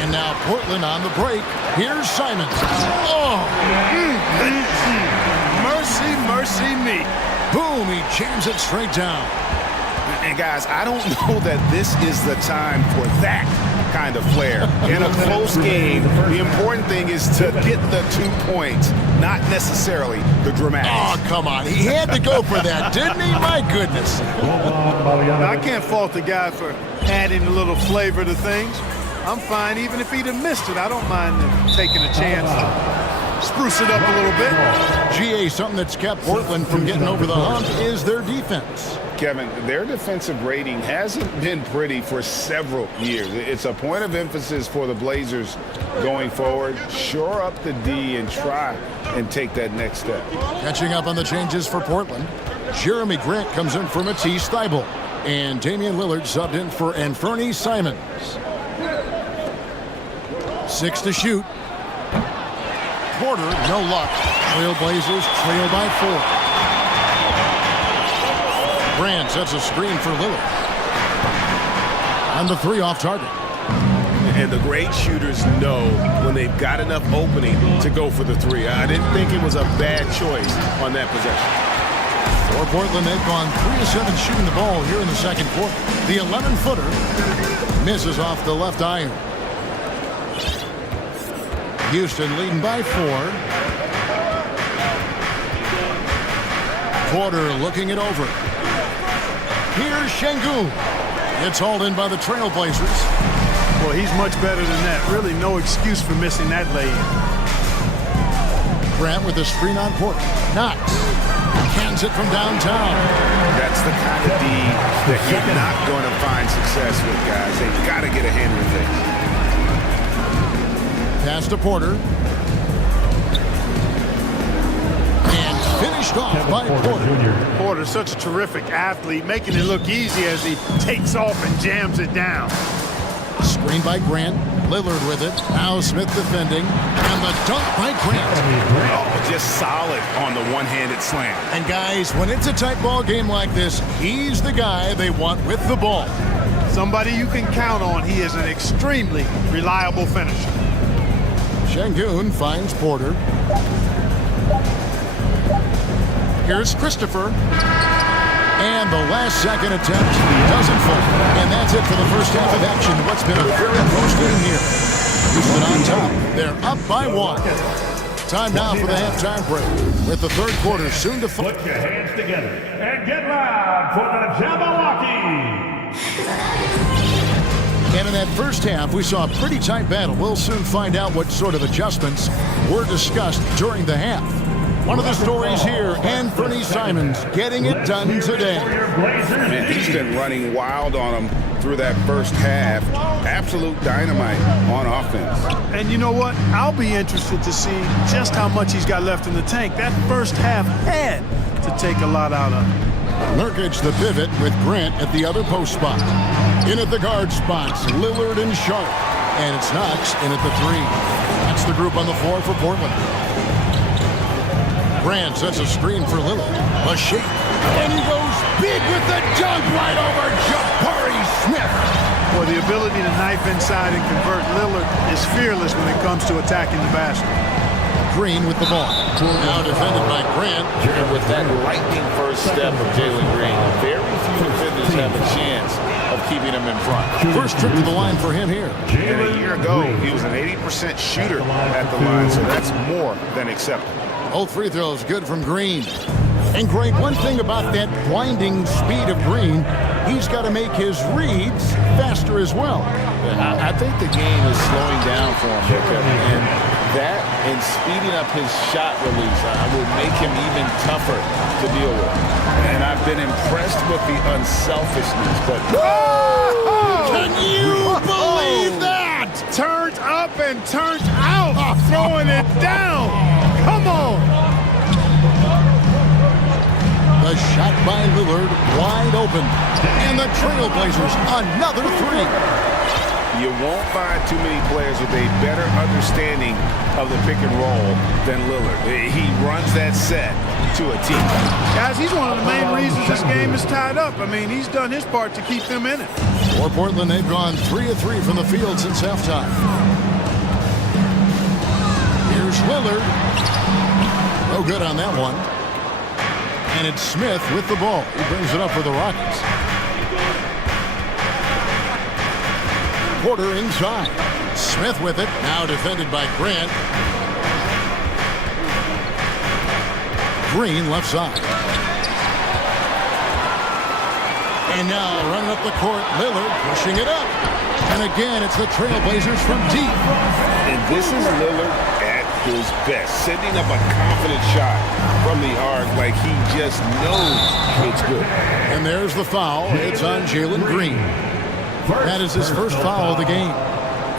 And now Portland on the break. Here's Simons. Oh! Mercy, mercy me. Boom, he jams it straight down. And guys, I don't know that this is the time for that kind of flair. In a close game, the important thing is to get the 2 points, not necessarily the dramatics. Oh, come on. He had to go for that, didn't he? My goodness. I can't fault the guy for adding a little flavor to things. I'm fine even if he'd have missed it. I don't mind taking a chance to spruce it up a little bit. GA, something that's kept Portland from getting over the hump is their defense. Kevin, their defensive rating hasn't been pretty for several years. It's a point of emphasis for the Blazers going forward. Shore up the D and try and take that next step. Catching up on the changes for Portland, Jeremy Grant comes in for Matisse Thybulle, and Damian Lillard subbed in for Anfernee Simons. 6 to shoot. quarter, no luck. Trailblazers trail by 4. Grant sets a screen for Lillard. And the 3 off target. And the great shooters know when they've got enough opening to go for the 3. I didn't think it was a bad choice on that possession. For Portland, they've gone 3 of 7 shooting the ball here in the second quarter. The 11-footer misses off the left iron. Houston leading by 4. Porter looking it over. Here's Şengün. It's hauled in by the Trailblazers. Well, he's much better than that. Really no excuse for missing that lay-in. Grant with the screen on Porter. Knox cans it from downtown. That's the kind of D that you're not going to find success with, guys. They've got to get a hand in the face. Pass to Porter. And finished off by Porter. Porter's such a terrific athlete, making it look easy as he takes off and jams it down. Screen by Grant. Lillard with it. Now Smith defending. And the dunk by Grant. Oh, just solid on the one-handed slam. And guys, when it's a tight ball game like this, he's the guy they want with the ball. Somebody you can count on. He is an extremely reliable finisher. Şengün finds Porter. Here's Christopher. And the last second attempt doesn't fall. And that's it for the first half of action. What's been a very close game here. Houston on top. They're up by 1. Time now for the halftime break. With the third quarter soon to fall. Put your hands together and get loud for the Jabberwocky. And in that first half, we saw a pretty tight battle. We'll soon find out what sort of adjustments were discussed during the half. One of the stories here, Anthony Simons getting it done today. Man, he's been running wild on him through that first half. Absolute dynamite on offense. And you know what? I'll be interested to see just how much he's got left in the tank. That first half had to take a lot out of him. Nurkic the pivot with Grant at the other post spot. In at the guard spots, Lillard and Sharp. And it's Knox in at the 3. That's the group on the floor for Portland. Grant sets a screen for Lillard. A shake. And he goes big with the dunk right over Jabari Smith. Well, the ability to knife inside and convert Lillard is fearless when it comes to attacking the basket. Green with the ball. Now defended by Grant. And with that lightning first step of Jalen Green, very few defenders have a chance of keeping him in front. First trip to the line for him here. And a year ago, he was an 80% shooter at the line, so that's more than acceptable. Both free throws good from Green. And Greg, one thing about that blinding speed of Green, he's got to make his reads faster as well. I think the game is slowing down for him, Kevin, and that and speeding up his shot release will make him even tougher to deal with. And I've been impressed with the unselfishness, but... Can you believe that? Turned up and turned out, throwing it down. Come on. The shot by Lillard wide open. And the Trailblazers another 3. You won't find too many players with a better understanding of the pick and roll than Lillard. He runs that set to a T. Guys, he's one of the main reasons this game is tied up. I mean, he's done his part to keep them in it. For Portland, they've gone 3 of 3 from the field since halftime. Here's Lillard. No good on that one. And it's Smith with the ball. He brings it up for the Rockets. Porter inside. Smith with it. Now defended by Grant. Green left side. And now running up the court, Lillard pushing it up. And again, it's the Trailblazers from deep. And this is Lillard at his best, sending up a confident shot from the arc like he just knows it's good. And there's the foul. It's on Jalen Green. That is his first foul of the game.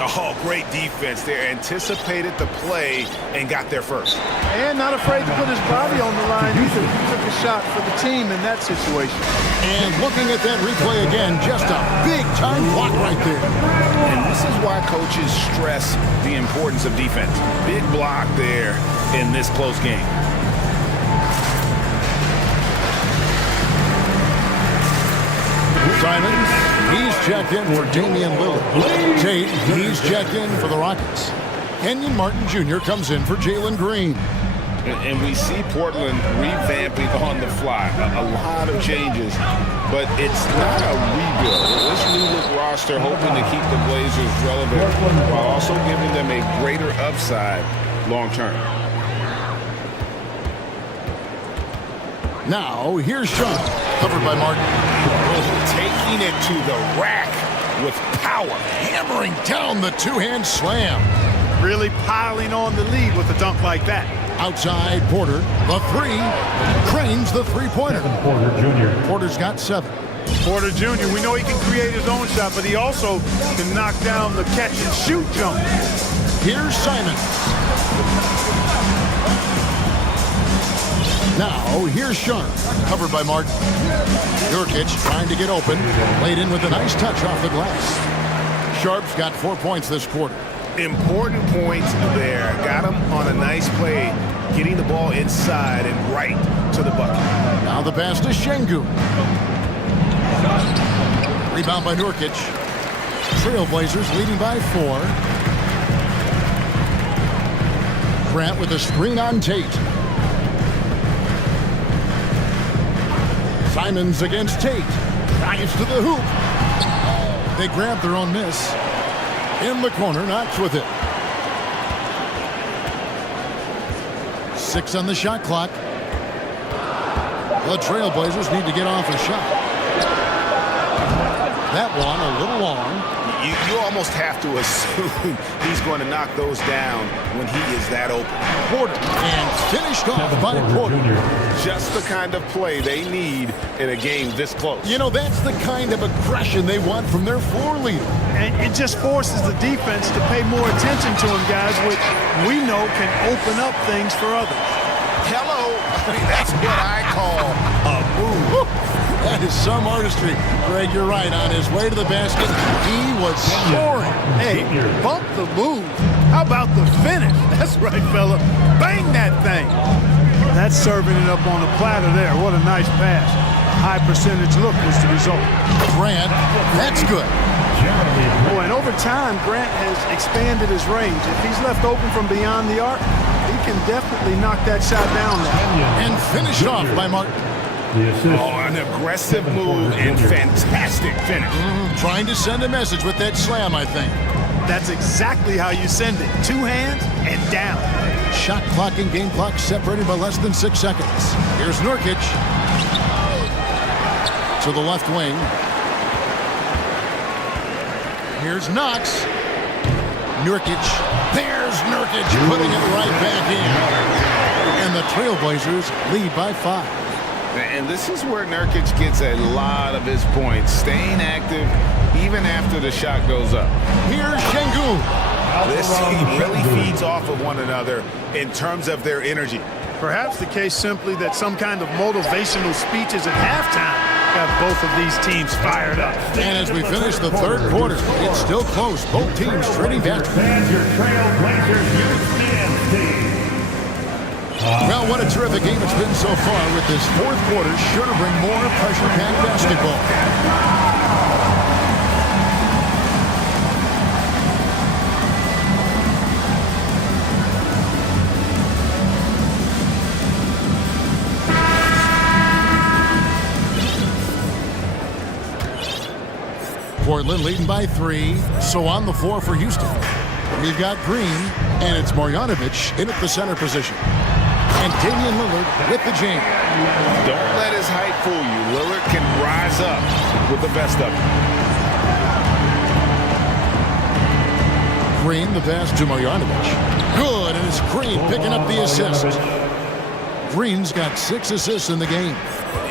Oh, great defense. They anticipated the play and got there first. And not afraid to put his body on the line either. He took a shot for the team in that situation. And looking at that replay again, just a big-time block right there. And this is why coaches stress the importance of defense. Big block there in this close game. Simons, he's checked in for Damian Lillard. Tate, he's checked in for the Rockets. Kenyon Martin Jr. comes in for Jalen Green. And we see Portland revamping on the fly. A lot of changes, but it's not a rebuild. This new look roster hoping to keep the Blazers relevant while also giving them a greater upside long term. Now, here's Sean, covered by Martin. Taking it to the rack with power. Hammering down the two-hand slam. Really piling on the lead with a dunk like that. Outside, Porter, the three. Cranes the three-pointer. Porter Jr. Porter's got 7. Porter Jr., we know he can create his own shot, but he also can knock down the catch-and-shoot jump. Here's Simon. Now, here's Sharp, covered by Martin. Nurkic trying to get open, laid in with a nice touch off the glass. Sharp's got 4 points this quarter. Important points there. Got him on a nice play, getting the ball inside and right to the bucket. Now the pass to Şengün. Rebound by Nurkic. Trailblazers leading by 4. Grant with a screen on Tate. Simons against Tate. Drives to the hoop. They grab their own miss. In the corner, Knox with it. 6 on the shot clock. The Trailblazers need to get off a shot. That one a little long. You almost have to assume he's going to knock those down when he is that open. Porter, and finished off by Porter. Just the kind of play they need in a game this close. You know, that's the kind of aggression they want from their floor leader. And it just forces the defense to pay more attention to him, guys, which we know can open up things for others. Hello. I mean, that's what I call a move. That is some artistry. Greg, you're right. On his way to the basket, he was soaring. Hey, bump the move. How about the finish? That's right, fella. Bang that thing. That's serving it up on a platter there. What a nice pass. A high percentage look was the result. Grant, that's good. Boy, and over time, Grant has expanded his range. If he's left open from beyond the arc, he can definitely knock that shot down there. And finished off by Martin. Oh, an aggressive move and fantastic finish. Trying to send a message with that slam, I think. That's exactly how you send it. 2 hands and down. Shot clock and game clock separated by less than 6 seconds. Here's Nurkic. To the left wing. Here's Knox. Nurkic. There's Nurkic putting it right back in. And the Trailblazers lead by 5. And this is where Nurkic gets a lot of his points, staying active even after the shot goes up. Here's Şengün. This team really feeds off of one another in terms of their energy. Perhaps the case simply that some kind of motivational speeches at halftime got both of these teams fired up. And as we finish the third quarter, it's still close. Both teams trading back. Your Trailblazers youth men's team. Well, what a terrific game it's been so far, with this fourth quarter sure to bring more pressure-packed basketball. Portland leading by 3, so on the floor for Houston. We've got Green, and it's Marjanovic in at the center position. And Damian Lillard with the jam. Don't let his height fool you. Lillard can rise up with the best of it. Green, the pass to Marjanovic. Good, and it's Green picking up the assist. Green's got 6 assists in the game.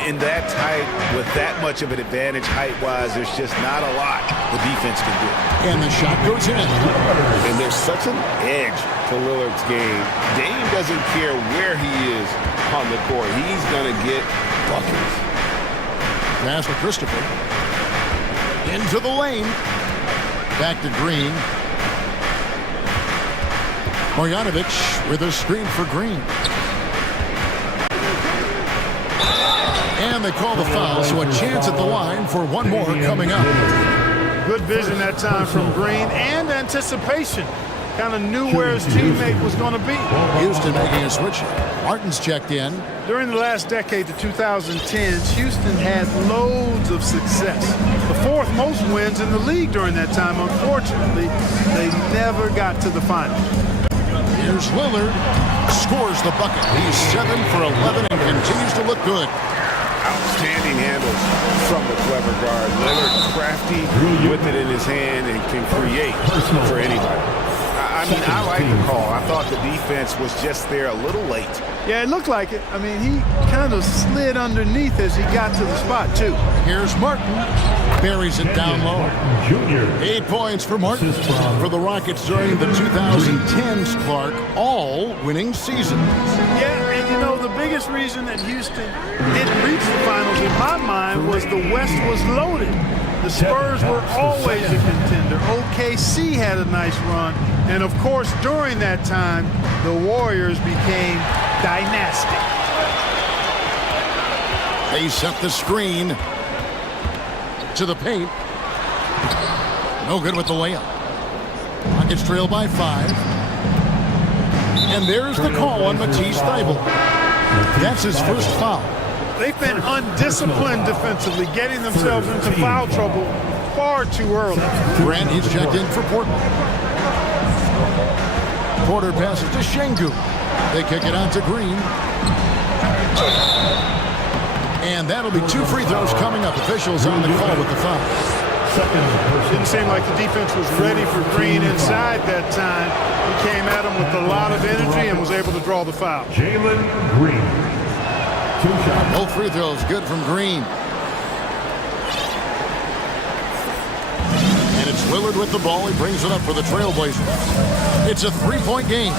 In that tight, with that much of an advantage height-wise, there's just not a lot the defense can do. And the shot goes in. And there's such an edge to Lillard's game. Dame doesn't care where he is on the court. He's going to get buckets. Pass to Christopher. Into the lane. Back to Green. Bogdanovic with a screen for Green. And they call the foul, so a chance at the line for one more coming up. Good vision that time from Green and anticipation. Kind of knew where his teammate was going to be. Houston making a switch. Martin's checked in. During the last decade, the 2010s, Houston had loads of success. The 4th most wins in the league during that time. Unfortunately, they never got to the finals. Here's Lillard. Scores the bucket. He's 7 for 11 and continues to look good. Outstanding handles from the clever guard. Lillard crafty with it in his hand and can create for anybody. I mean, I like the call. I thought the defense was just there a little late. Yeah, it looked like it. I mean, he kind of slid underneath as he got to the spot, too. Here's Martin. Buries it down low. 8 points for Martin. For the Rockets during the 2010s, Clark, all winning seasons. Yeah, and you know, the biggest reason that Houston didn't reach the finals, in my mind, was the West was loaded. The Spurs were always a contender. OKC had a nice run. And, of course, during that time, the Warriors became dynastic. They set the screen to the paint. No good with the layup. Rockets trail by 5. And there's the call on Matisse Thybulle. That's his first foul. They've been undisciplined defensively, getting themselves into foul trouble far too early. Grant is checked in for Portland. Porter passes to Şengün. They kick it out to Green. And that'll be 2 free throws coming up. Officials on the call with the foul. Didn't seem like the defense was ready for Green inside that time. He came at him with a lot of energy and was able to draw the foul. Jalen Green. 2 shots. Both free throws good from Green. And it's Lillard with the ball. He brings it up for the Trailblazers. It's a 3-point game.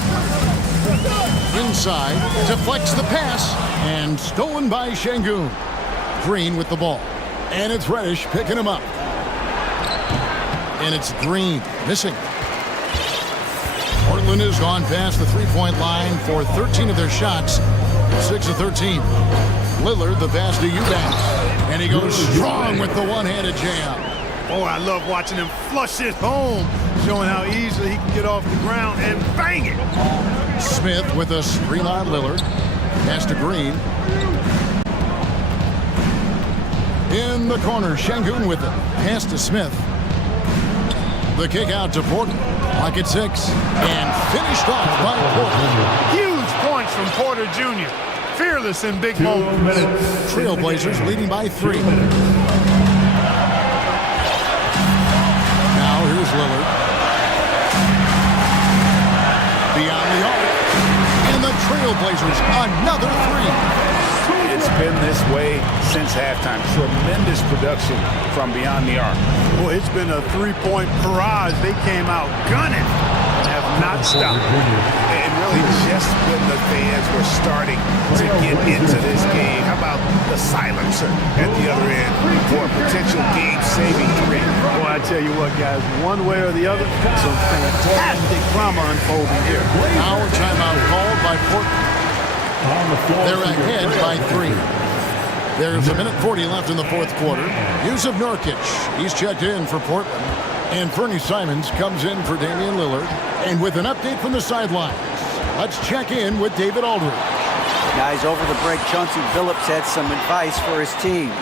Inside, deflects the pass, and stolen by Şengün. Green with the ball. And it's Reddish picking him up. And it's Green missing. Portland has gone past the 3-point line for 13 of their shots. 6 of 13. Lillard, the pass to Eubanks. And he goes strong with the one-handed jam. Oh, I love watching him flush it home, showing how easily he can get off the ground and bang it. Smith with a screen on Lillard. Pass to Green. In the corner, Şengün with it. Pass to Smith. The kick out to Porter. Lock at 6. And finished off by Porter. Huge points from Porter Jr. Fearless in big moments. Trailblazers leading by 3. Now here's Lillard. Beyond the arc. And the Trailblazers another 3. It's been this way since halftime. Tremendous production from beyond the arc. Boy, it's been a 3-point barrage. They came out gunning and have not stopped. And really just when the fans were starting to get into this game, how about the silencer at the other end for a potential game-saving 3? Boy, I tell you what, guys, one way or the other, some fantastic drama unfolding here. Now a timeout called by Portland. They're ahead by 3. There's 1:40 left in the 4th quarter. Yusuf Nurkic, he's checked in for Portland. And Fernie Simons comes in for Damian Lillard. And with an update from the sidelines, let's check in with David Aldridge. Guys, over the break, Chauncey Billups had some advice for his team.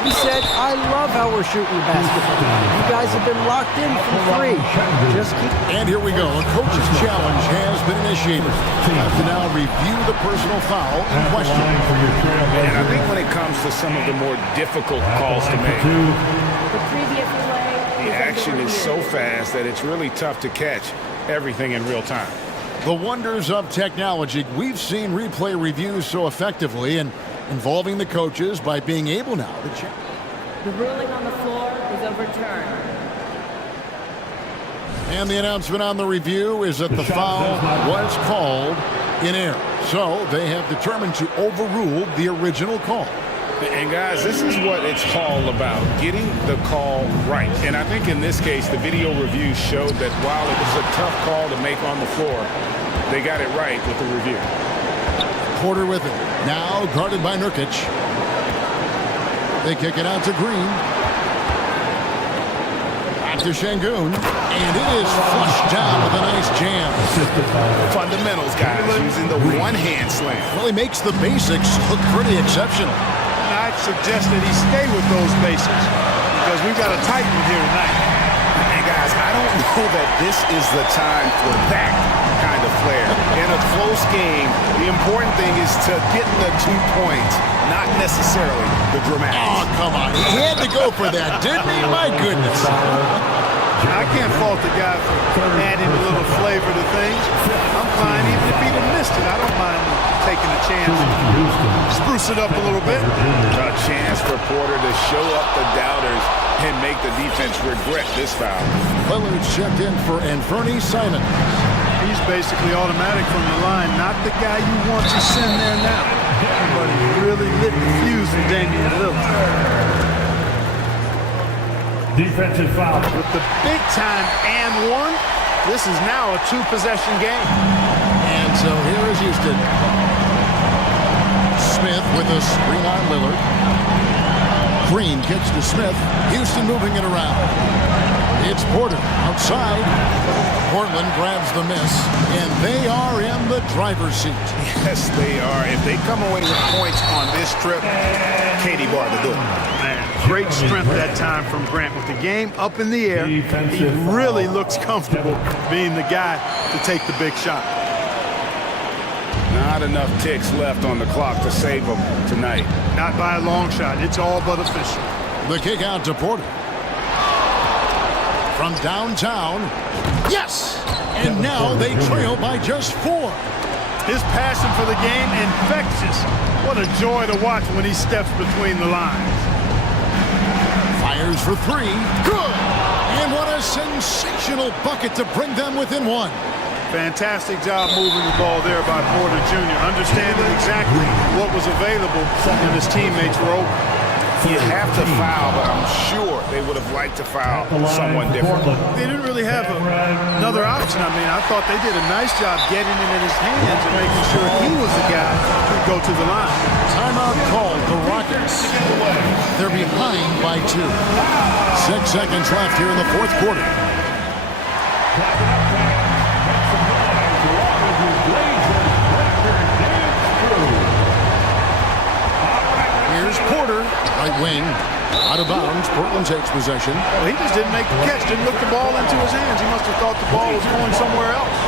He said, I love how we're shooting the basketball. You guys have been locked in from 3. Just keep... And here we go. A coach's challenge has been initiated. Have to now review the personal foul in question. And I think when it comes to some of the more difficult calls to make, the action is so fast that it's really tough to catch everything in real time. The wonders of technology. We've seen replay reviews so effectively and involving the coaches by being able now to check. The ruling on the floor is overturned. And the announcement on the review is that the foul was called in error. So they have determined to overrule the original call. And guys, this is what it's all about, getting the call right. And I think in this case, the video review showed that while it was a tough call to make on the floor, they got it right with the review. Porter with it. Now guarded by Nurkic. They kick it out to Green. Back to Şengün. And it is flushed down with a nice jam. Fundamentals, guys, using the one-hand slam. Well, he makes the basics look pretty exceptional. I'd suggest that he stay with those basics because we've got a tight one here tonight. And guys, I don't know that this is the time for that kind of flair. In a close game, the important thing is to get the 2 points, not necessarily the dramatics. Oh, come on. He had to go for that, didn't he? My goodness. I can't fault the guy for adding a little flavor to things. I'm fine even if he'd have missed it. I don't mind taking a chance, spruce it up a little bit. A chance for Porter to show up the doubters and make the defense regret this foul. Lillard's checked in for Anthony Simon. He's basically automatic from the line, not the guy you want to send there now. But he really lit the fuse for Damian Lillard. Defensive foul. With the big time and one, this is now a 2-possession game. And so here is Houston. Smith with a screen on Lillard. Green kicks to Smith. Houston moving it around. It's Porter outside. Portland grabs the miss, and they are in the driver's seat. Yes, they are. If they come away with points on this trip, Katie bar the door. Man, great strength that time from Grant with the game up in the air. He really looks comfortable being the guy to take the big shot. Not enough ticks left on the clock to save them tonight. Not by a long shot. It's all but official. The kick out to Porter. From downtown. Yes! And now they trail by just 4. His passion for the game infectious. What a joy to watch when he steps between the lines. Fires for 3. Good! And what a sensational bucket to bring them within 1. Fantastic job moving the ball there by Porter Jr., understanding exactly what was available and his teammates were open. You have to foul, but I'm sure they would have liked to foul someone different. They didn't really have another option. I mean, I thought they did a nice job getting it in his hands and making sure he was the guy who'd go to the line. Timeout called. The Rockets. They're behind by 2. 6 seconds left here in the fourth quarter. Here's Porter, right wing, out of bounds. Portland takes possession. Well, he just didn't make the catch, didn't look the ball into his hands. He must have thought the ball was going somewhere else.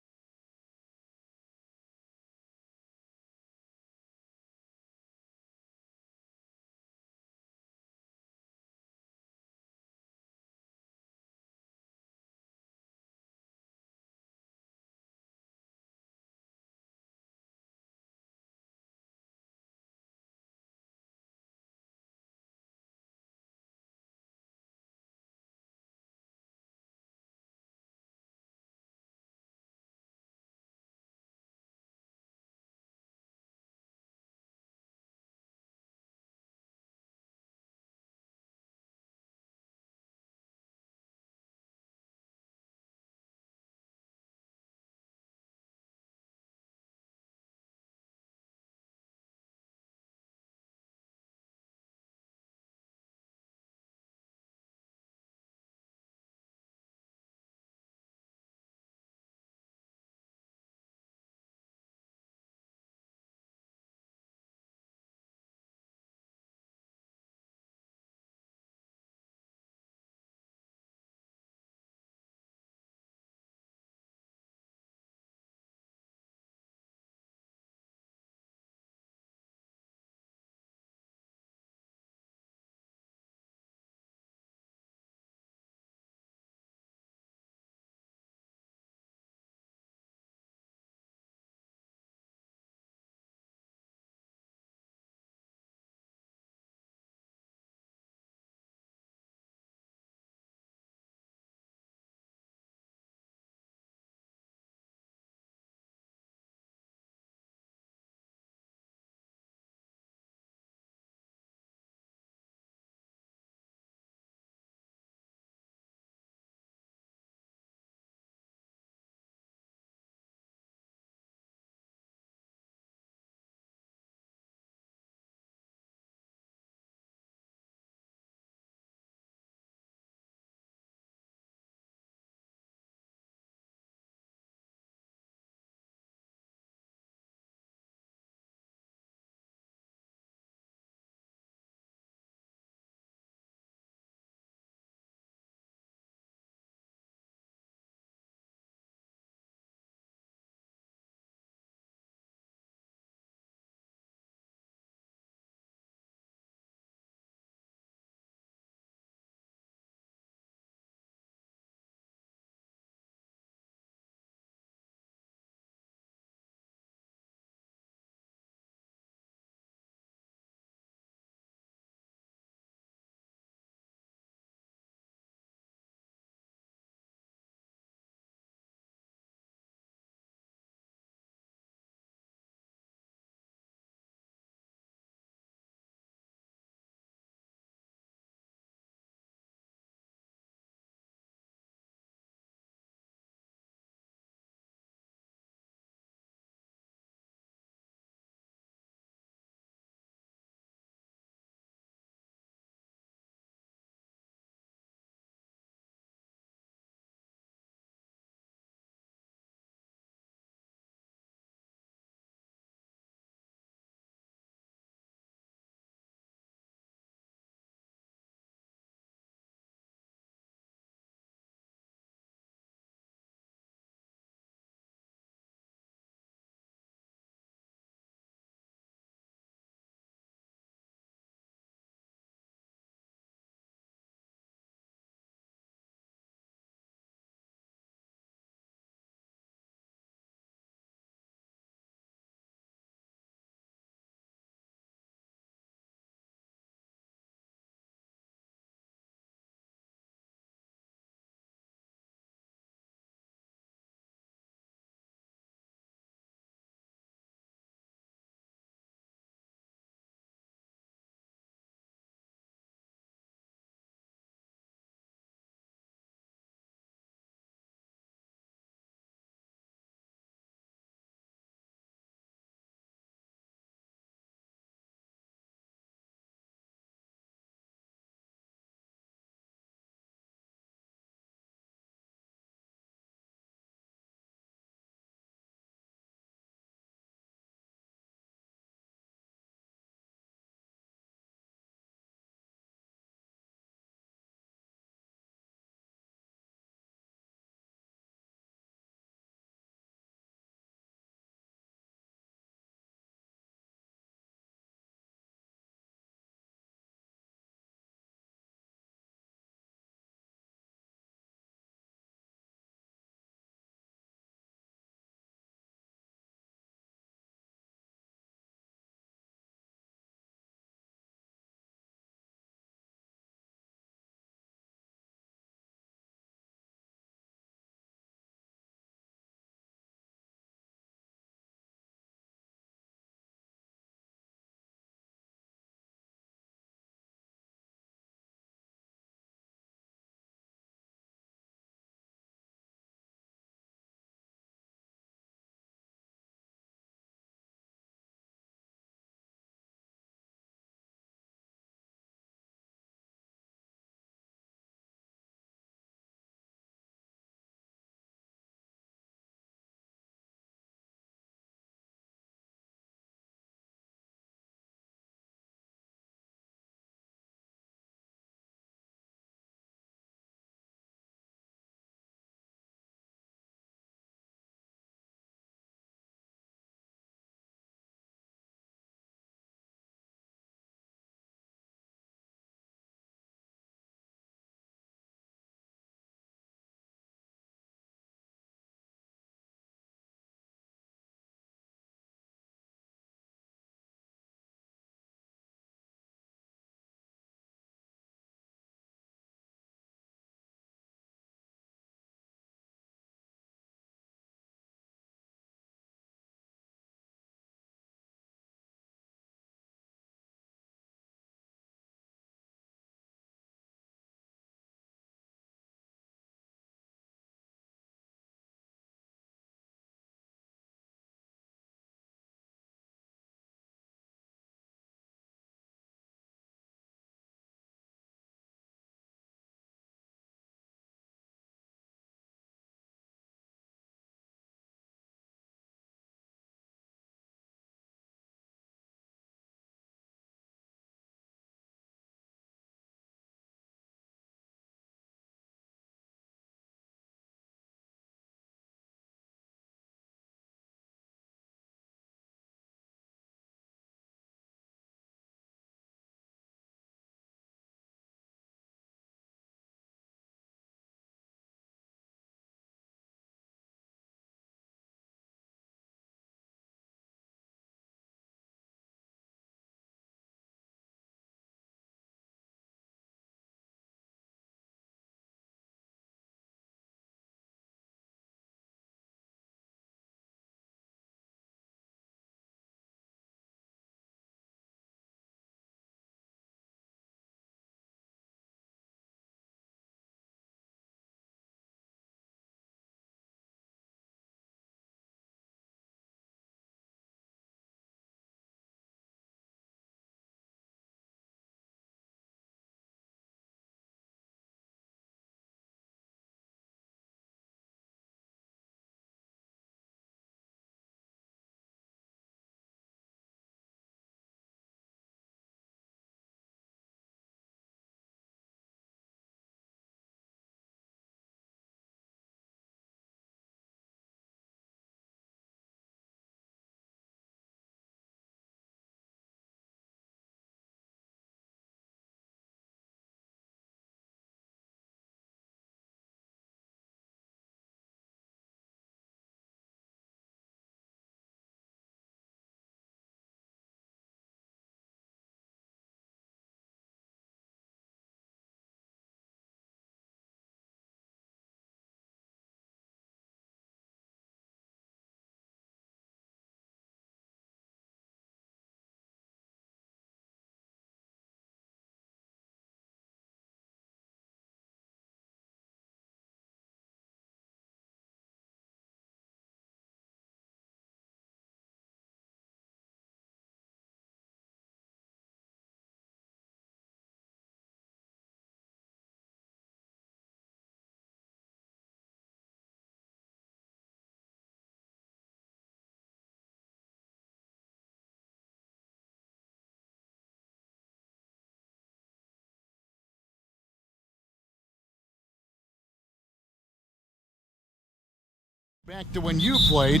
Back to when you played,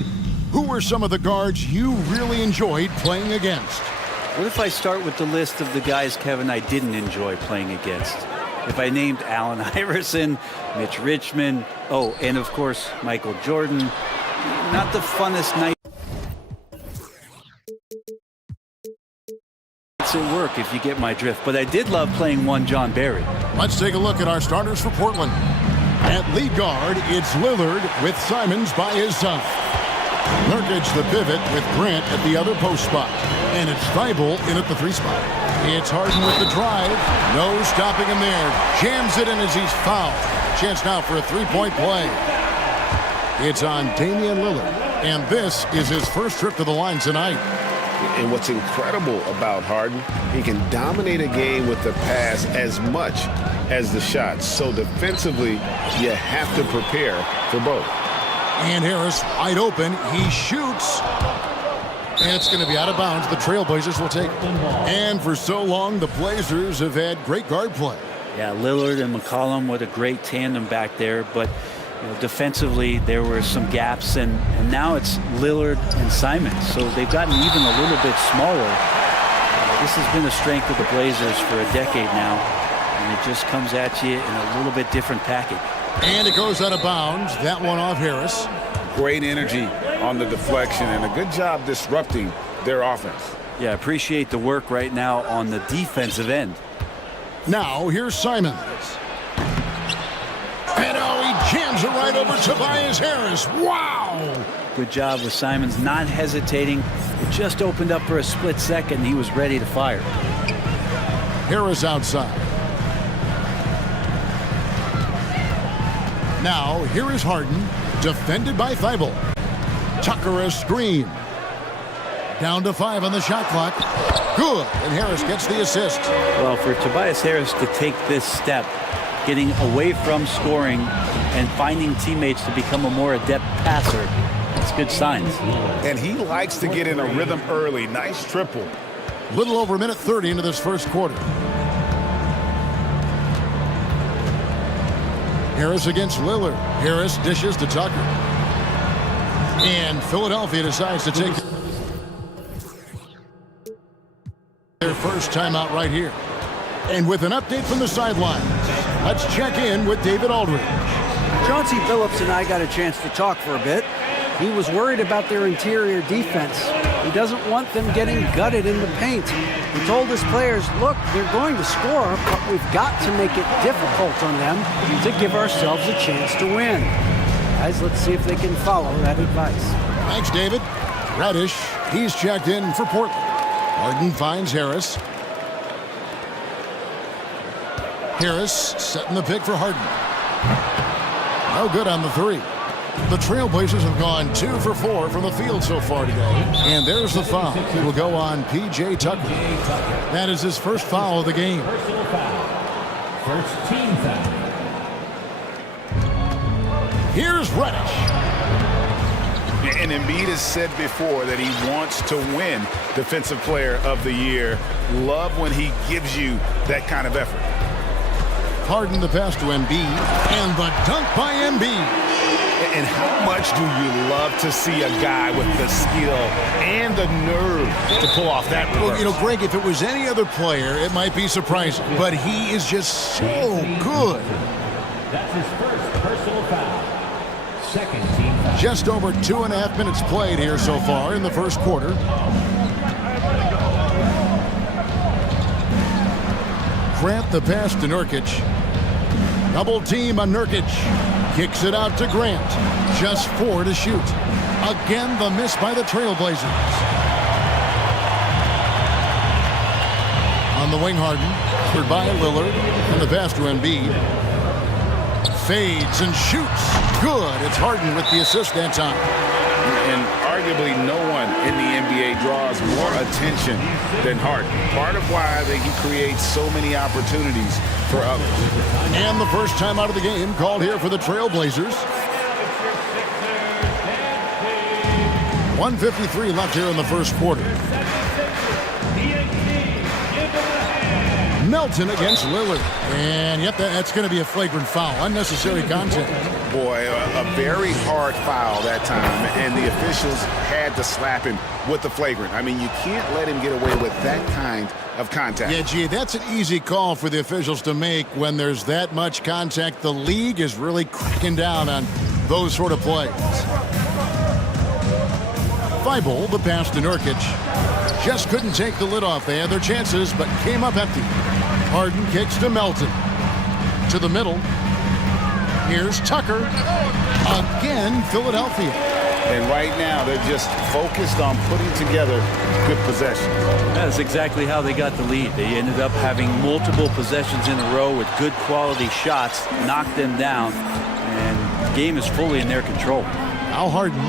who were some of the guards you really enjoyed playing against? What if I start with the list of the guys, Kevin, I didn't enjoy playing against? If I named Allen Iverson, Mitch Richmond, oh, and of course, Michael Jordan, not the funnest night at work, if you get my drift, but I did love playing one John Barry. Let's take a look at our starters for Portland. At lead guard, it's Lillard with Simons by his side. Nurkic the pivot with Grant at the other post spot. And it's Thibault in at the 3 spot. It's Harden with the drive. No stopping him there. Jams it in as he's fouled. Chance now for a 3-point play. It's on Damian Lillard. And this is his first trip to the line tonight. And what's incredible about Harden, he can dominate a game with the pass as much as the shots. So defensively, you have to prepare for both. And Harris wide open. He shoots. And it's going to be out of bounds. The Trailblazers will take it. And for so long, the Blazers have had great guard play. Yeah, Lillard and McCollum, what a great tandem back there. But defensively, there were some gaps, and now it's Lillard and Simons. So they've gotten even a little bit smaller. This has been a strength of the Blazers for a decade now, and it just comes at you in a little bit different package. And it goes out of bounds. That one off Harris. Great energy on the deflection, and a good job disrupting their offense. Yeah, appreciate the work right now on the defensive end. Now, here's Simons. And oh, he jams it right over Tobias Harris. Wow! Good job with Simons not hesitating. It just opened up for a split second, and he was ready to fire. Harris outside. Now, here is Harden, defended by Thibault. Tucker a screen. Down to 5 on the shot clock. Good, and Harris gets the assist. Well, for Tobias Harris to take this step, getting away from scoring and finding teammates to become a more adept passer, that's good signs. And he likes to get in a rhythm early. Nice triple. Little over a minute 30 into this first quarter. Harris against Lillard. Harris dishes to Tucker. And Philadelphia decides to take their first timeout right here. And with an update from the sidelines, let's check in with David Aldridge. Chauncey Billups and I got a chance to talk for a bit. He was worried about their interior defense. He doesn't want them getting gutted in the paint. He told his players, look, they're going to score, but we've got to make it difficult on them to give ourselves a chance to win. Guys, let's see if they can follow that advice. Thanks, David. Reddish, he's checked in for Portland. Harden finds Harris. Harris setting the pick for Harden. No good on the 3. The Trailblazers have gone 2 for 4 from the field so far today. And there's the foul. He will go on P.J. Tucker. That is his first foul of the game. Personal foul. First team foul. Here's Reddish. And Embiid has said before that he wants to win Defensive Player of the Year. Love when he gives you that kind of effort. Harden the pass to Embiid, and the dunk by Embiid. And how much do you love to see a guy with the skill and the nerve to pull off that reverse? Well, you know, Greg, if it was any other player, it might be surprising. But he is just so good. That's his first personal foul. Second team foul. Just over 2.5 minutes played here so far in the first quarter. Grant the pass to Nurkic. Double team on Nurkic. Kicks it out to Grant. Just 4 to shoot. Again, the miss by the Trailblazers. On the wing, Harden. Cleared by Lillard. And the pass to Embiid. Fades and shoots. Good. It's Harden with the assist that time. And arguably no one in the NBA draws more attention than Harden. Part of why they can create so many opportunities for others. And the first time out of the game called here for the Trailblazers. 1:53 left here in the first quarter. Melton against Lillard. And yep, that's going to be a flagrant foul. Unnecessary contact. Boy, a very hard foul that time, and the officials had to slap him with the flagrant. I mean, you can't let him get away with that kind of contact. Yeah, gee, that's an easy call for the officials to make when there's that much contact. The league is really cracking down on those sort of plays. Thibault, the pass to Nurkic. Just couldn't take the lid off. They had their chances, but came up empty. Harden kicks to Melton. To the middle. Here's Tucker. Again, Philadelphia. And right now, they're just focused on putting together good possession. That's exactly how they got the lead. They ended up having multiple possessions in a row with good quality shots, knocked them down, and the game is fully in their control. Al Harden,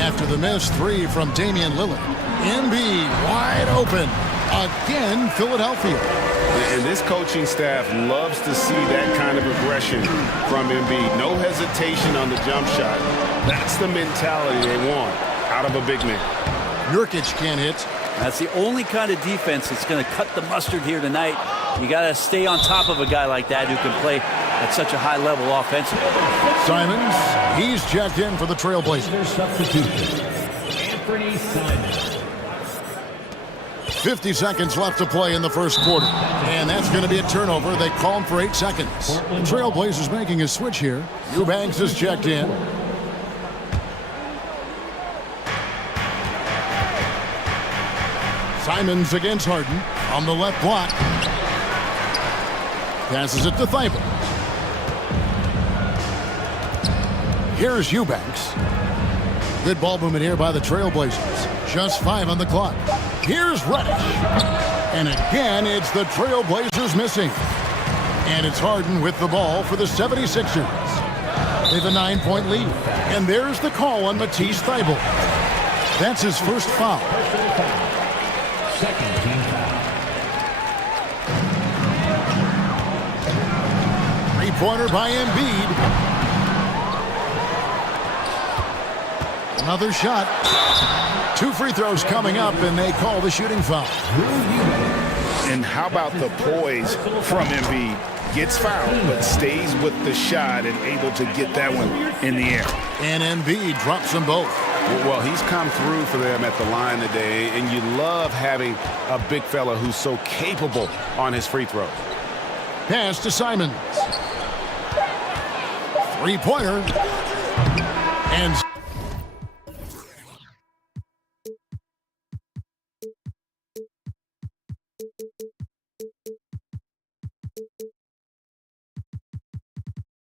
after the missed three from Damian Lillard. Embiid wide open. Again, Philadelphia. And this coaching staff loves to see that kind of aggression from Embiid. No hesitation on the jump shot. That's the mentality they want out of a big man. Nurkic can't hit. That's the only kind of defense that's going to cut the mustard here tonight. You got to stay on top of a guy like that who can play at such a high level offensively. Simons, he's checked in for the Trailblazers. Substitution. Anthony Simons. 50 seconds left to play in the first quarter. And that's going to be a turnover. They call him for 8 seconds. Trailblazers making a switch here. Eubanks is checked in. Simons against Harden on the left block. Passes it to Thibault. Here's Eubanks. Good ball movement here by the Trailblazers. Just 5 on the clock. Here's Reddish. And again, it's the Trailblazers missing. And it's Harden with the ball for the 76ers. They have a 9-point lead. And there's the call on Matisse Thibault. That's his first foul. Second team foul. Three-pointer by Embiid. Another shot. 2 free throws coming up, and they call the shooting foul. And how about the poise from Embiid? Gets fouled, but stays with the shot and able to get that one in the air. And Embiid drops them both. Well, he's come through for them at the line today, and you love having a big fella who's so capable on his free throws. Pass to Simons. Three-pointer. And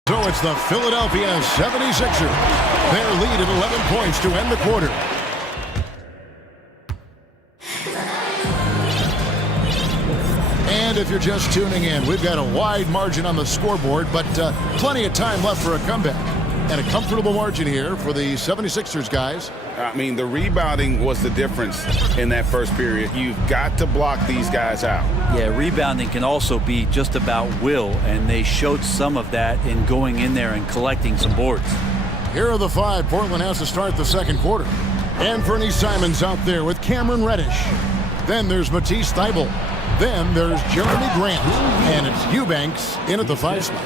so it's the Philadelphia 76ers. Their lead at 11 points to end the quarter. And if you're just tuning in, we've got a wide margin on the scoreboard, but plenty of time left for a comeback. And a comfortable margin here for the 76ers guys. I mean, the rebounding was the difference in that first period. You've got to block these guys out. Yeah, rebounding can also be just about will, and they showed some of that in going in there and collecting some boards. Here are the 5 Portland has to start the second quarter. Anthony Simons out there with Cameron Reddish. Then there's Matisse Thibault. Then there's Jeremy Grant. And it's Eubanks in at the 5 spot.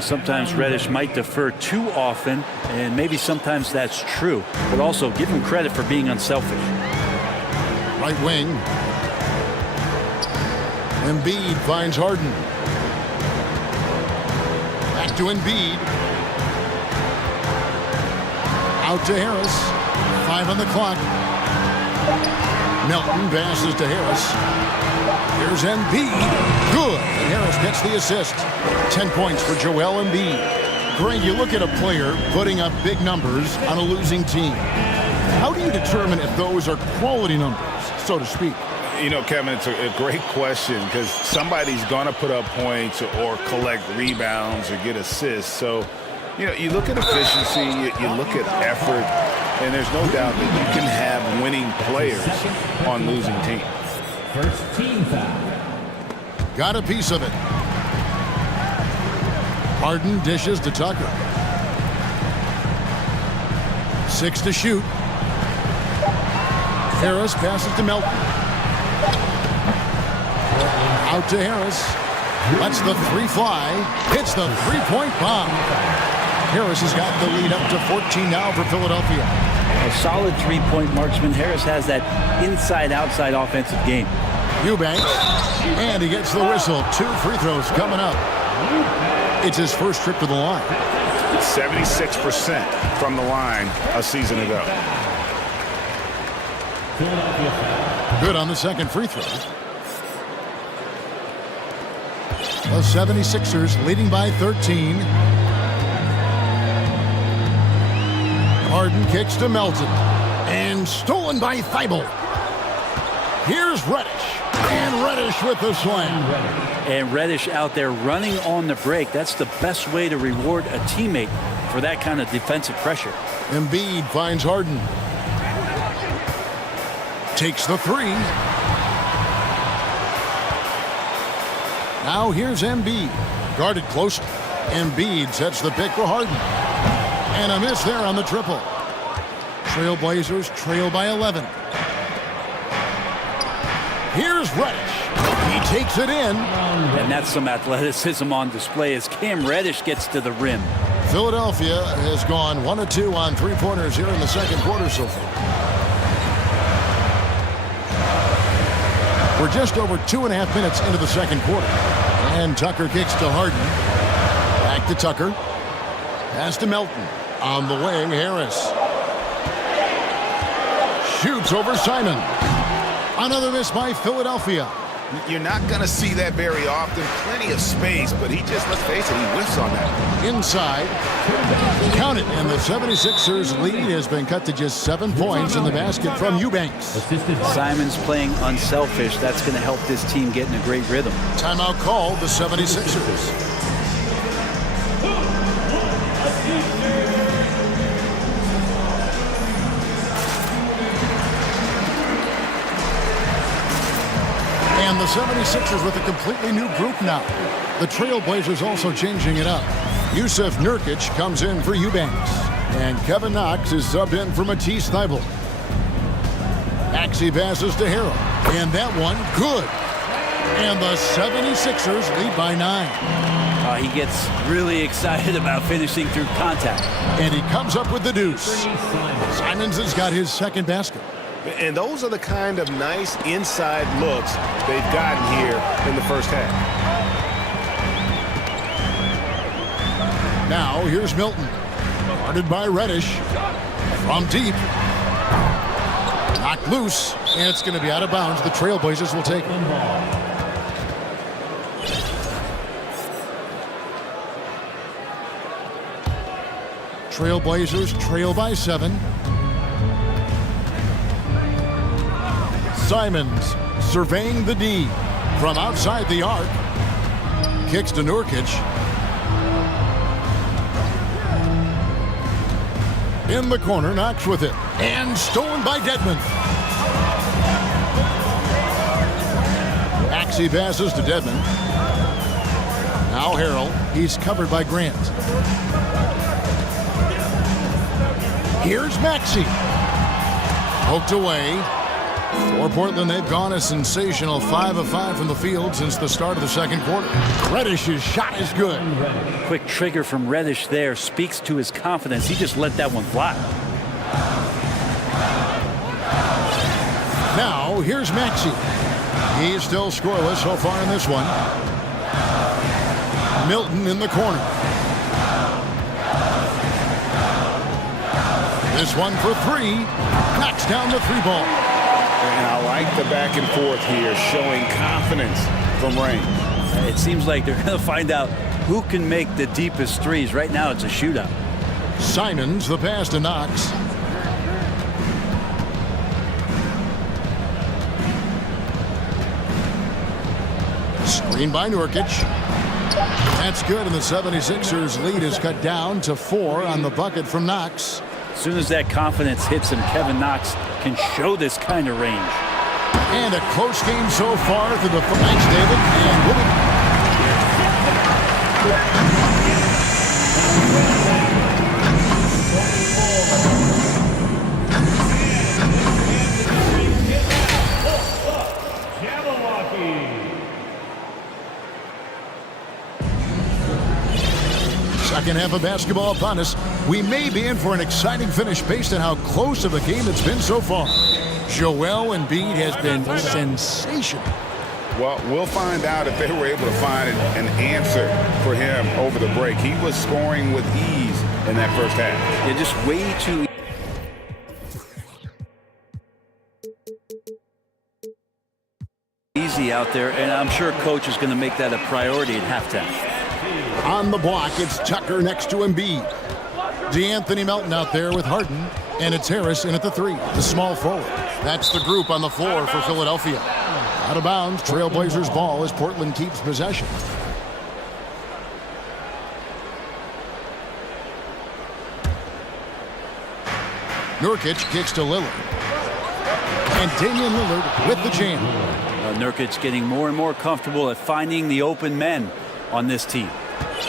Sometimes Reddish might defer too often, and maybe sometimes that's true, but also give him credit for being unselfish. Right wing. Embiid finds Harden. Back to Embiid. Out to Harris. 5 on the clock. Melton passes to Harris. Here's Embiid. Good. And Harris gets the assist. 10 points for Joel Embiid. Greg, you look at a player putting up big numbers on a losing team. How do you determine if those are quality numbers, so to speak? You know, Kevin, it's a great question because somebody's going to put up points or collect rebounds or get assists. So, you know, you look at efficiency, you look at effort, and there's no doubt that you can have winning players on losing teams. First team foul. Got a piece of it. Harden dishes to Tucker. 6 to shoot. Harris passes to Melton. Out to Harris. Lets the 3 fly. Hits the 3-point bomb. Harris has got the lead up to 14 now for Philadelphia. A solid three-point marksman. Harris has that inside-outside offensive game. Eubanks, and he gets the whistle. 2 free throws coming up. It's his first trip to the line. 76% from the line a season ago. Good on the second free throw. The 76ers leading by 13. Harden kicks to Melton. And stolen by Thibault. Here's Reddish. And Reddish with the slam. And Reddish out there running on the break. That's the best way to reward a teammate for that kind of defensive pressure. Embiid finds Harden. Takes the 3. Now here's Embiid. Guarded closely. Embiid sets the pick for Harden. And a miss there on the triple. Trailblazers trail by 11. Here's Reddish. He takes it in. And that's some athleticism on display as Cam Reddish gets to the rim. Philadelphia has gone 1 of 2 on three-pointers here in the second quarter so far. We're just over 2.5 minutes into the second quarter. And Tucker kicks to Harden. Back to Tucker. Pass to Melton. On the wing, Harris. Shoots over Simon. Another miss by Philadelphia. You're not going to see that very often. Plenty of space, but he just, let's face it, he whiffs on that. Inside. Count it. And the 76ers lead has been cut to just 7 points in the basket from Eubanks. Simon's playing unselfish. That's going to help this team get in a great rhythm. Timeout called the 76ers. And the 76ers with a completely new group now. The Trailblazers also changing it up. Yusuf Nurkic comes in for Eubanks. And Kevin Knox is subbed in for Matisse Thybulle. Maxey passes to Harrell. And that one, good. And the 76ers lead by 9. He gets really excited about finishing through contact. And he comes up with the deuce. Simons has got his second basket. And those are the kind of nice inside looks they've gotten here in the first half. Now here's Milton. Guarded by Reddish. From deep. Knocked loose. And it's going to be out of bounds. The Trailblazers will take it. Trailblazers trail by 7. Simons surveying the D from outside the arc. Kicks to Nurkic. In the corner, Knox with it. And stolen by Dedmon. Maxey passes to Dedmon. Now Harrell. He's covered by Grant. Here's Maxey. Poked away. For Portland, they've gone a sensational 5 of 5 from the field since the start of the second quarter. Reddish's shot is good. Quick trigger from Reddish there speaks to his confidence. He just let that one fly. Now, here's Maxey. He's still scoreless so far in this one. Milton in the corner. This one for 3. Knocks down the 3 ball. And I like the back and forth here, showing confidence from Rain. It seems like they're going to find out who can make the deepest threes. Right now, it's a shootout. Simons, the pass to Knox. Screen by Nurkic. That's good, and the 76ers lead is cut down to 4 on the bucket from Knox. As soon as that confidence hits him, Kevin Knox can show this kind of range. And a close game so far through the thanks, David. Second half of basketball upon us. We may be in for an exciting finish based on how close of a game it's been so far. Joel Embiid has been sensational. Well, we'll find out if they were able to find an answer for him over the break. He was scoring with ease in that first half. Yeah, just way too easy out there, and I'm sure coach is going to make that a priority at halftime. On the block, it's Tucker next to Embiid. DeAnthony Melton out there with Harden, and it's Harris in at the 3, the small forward. That's the group on the floor for Philadelphia. Out of bounds, Trailblazers ball as Portland keeps possession. Nurkic kicks to Lillard. And Damian Lillard with the jam. Nurkic getting more and more comfortable at finding the open men on this team.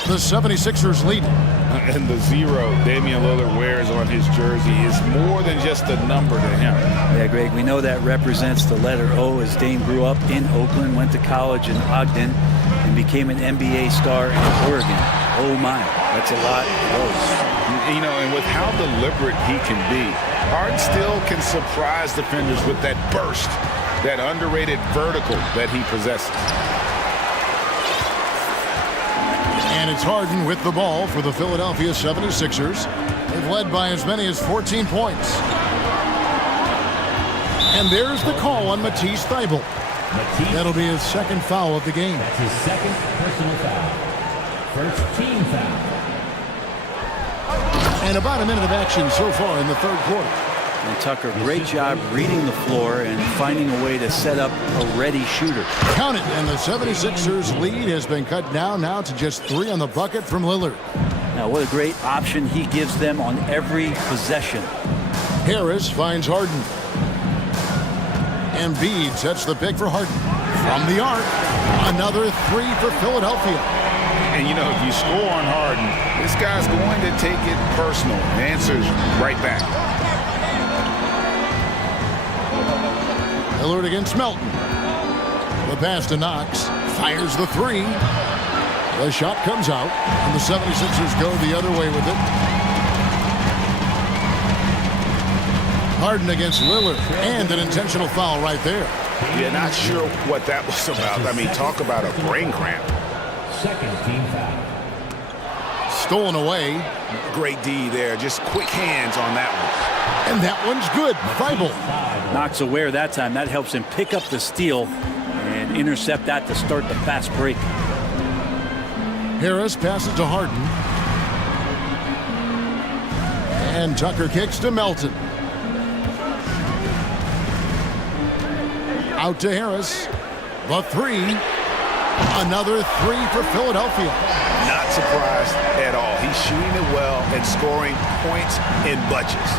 The 76ers lead. And the 0 Damian Lillard wears on his jersey is more than just a number to him. Yeah, Greg, we know that represents the letter O, as Dame grew up in Oakland, went to college in Ogden, and became an NBA star in Oregon. Oh my, that's a lot of O's. You know, and with how deliberate he can be, Harden still can surprise defenders with that burst, that underrated vertical that he possesses. And it's Harden with the ball for the Philadelphia 76ers. They've led by as many as 14 points. And there's the call on Matisse Thybulle. That'll be his second foul of the game. That's his second personal foul. First team foul. And about a minute of action so far in the third quarter. And Tucker, great job reading the floor and finding a way to set up a ready shooter. Count it, and the 76ers lead has been cut down now to just 3 on the bucket from Lillard. Now, what a great option he gives them on every possession. Harris finds Harden. Embiid sets the pick for Harden. From the arc, another 3 for Philadelphia. And, you know, if you score on Harden, this guy's going to take it personal. Answers right back. Lillard against Melton. The pass to Knox. Fires the 3. The shot comes out, and the 76ers go the other way with it. Harden against Lillard, and an intentional foul right there. Yeah, not sure what that was about. I mean, talk about a brain cramp. Second team foul. Stolen away. Great D there. Just quick hands on that one. And that one's good. Thybulle. Knox aware that time. That helps him pick up the steal and intercept that to start the fast break. Harris passes to Harden. And Tucker kicks to Melton. Out to Harris. The 3. Another 3 for Philadelphia. Not surprised at all. He's shooting it well and scoring points in bunches.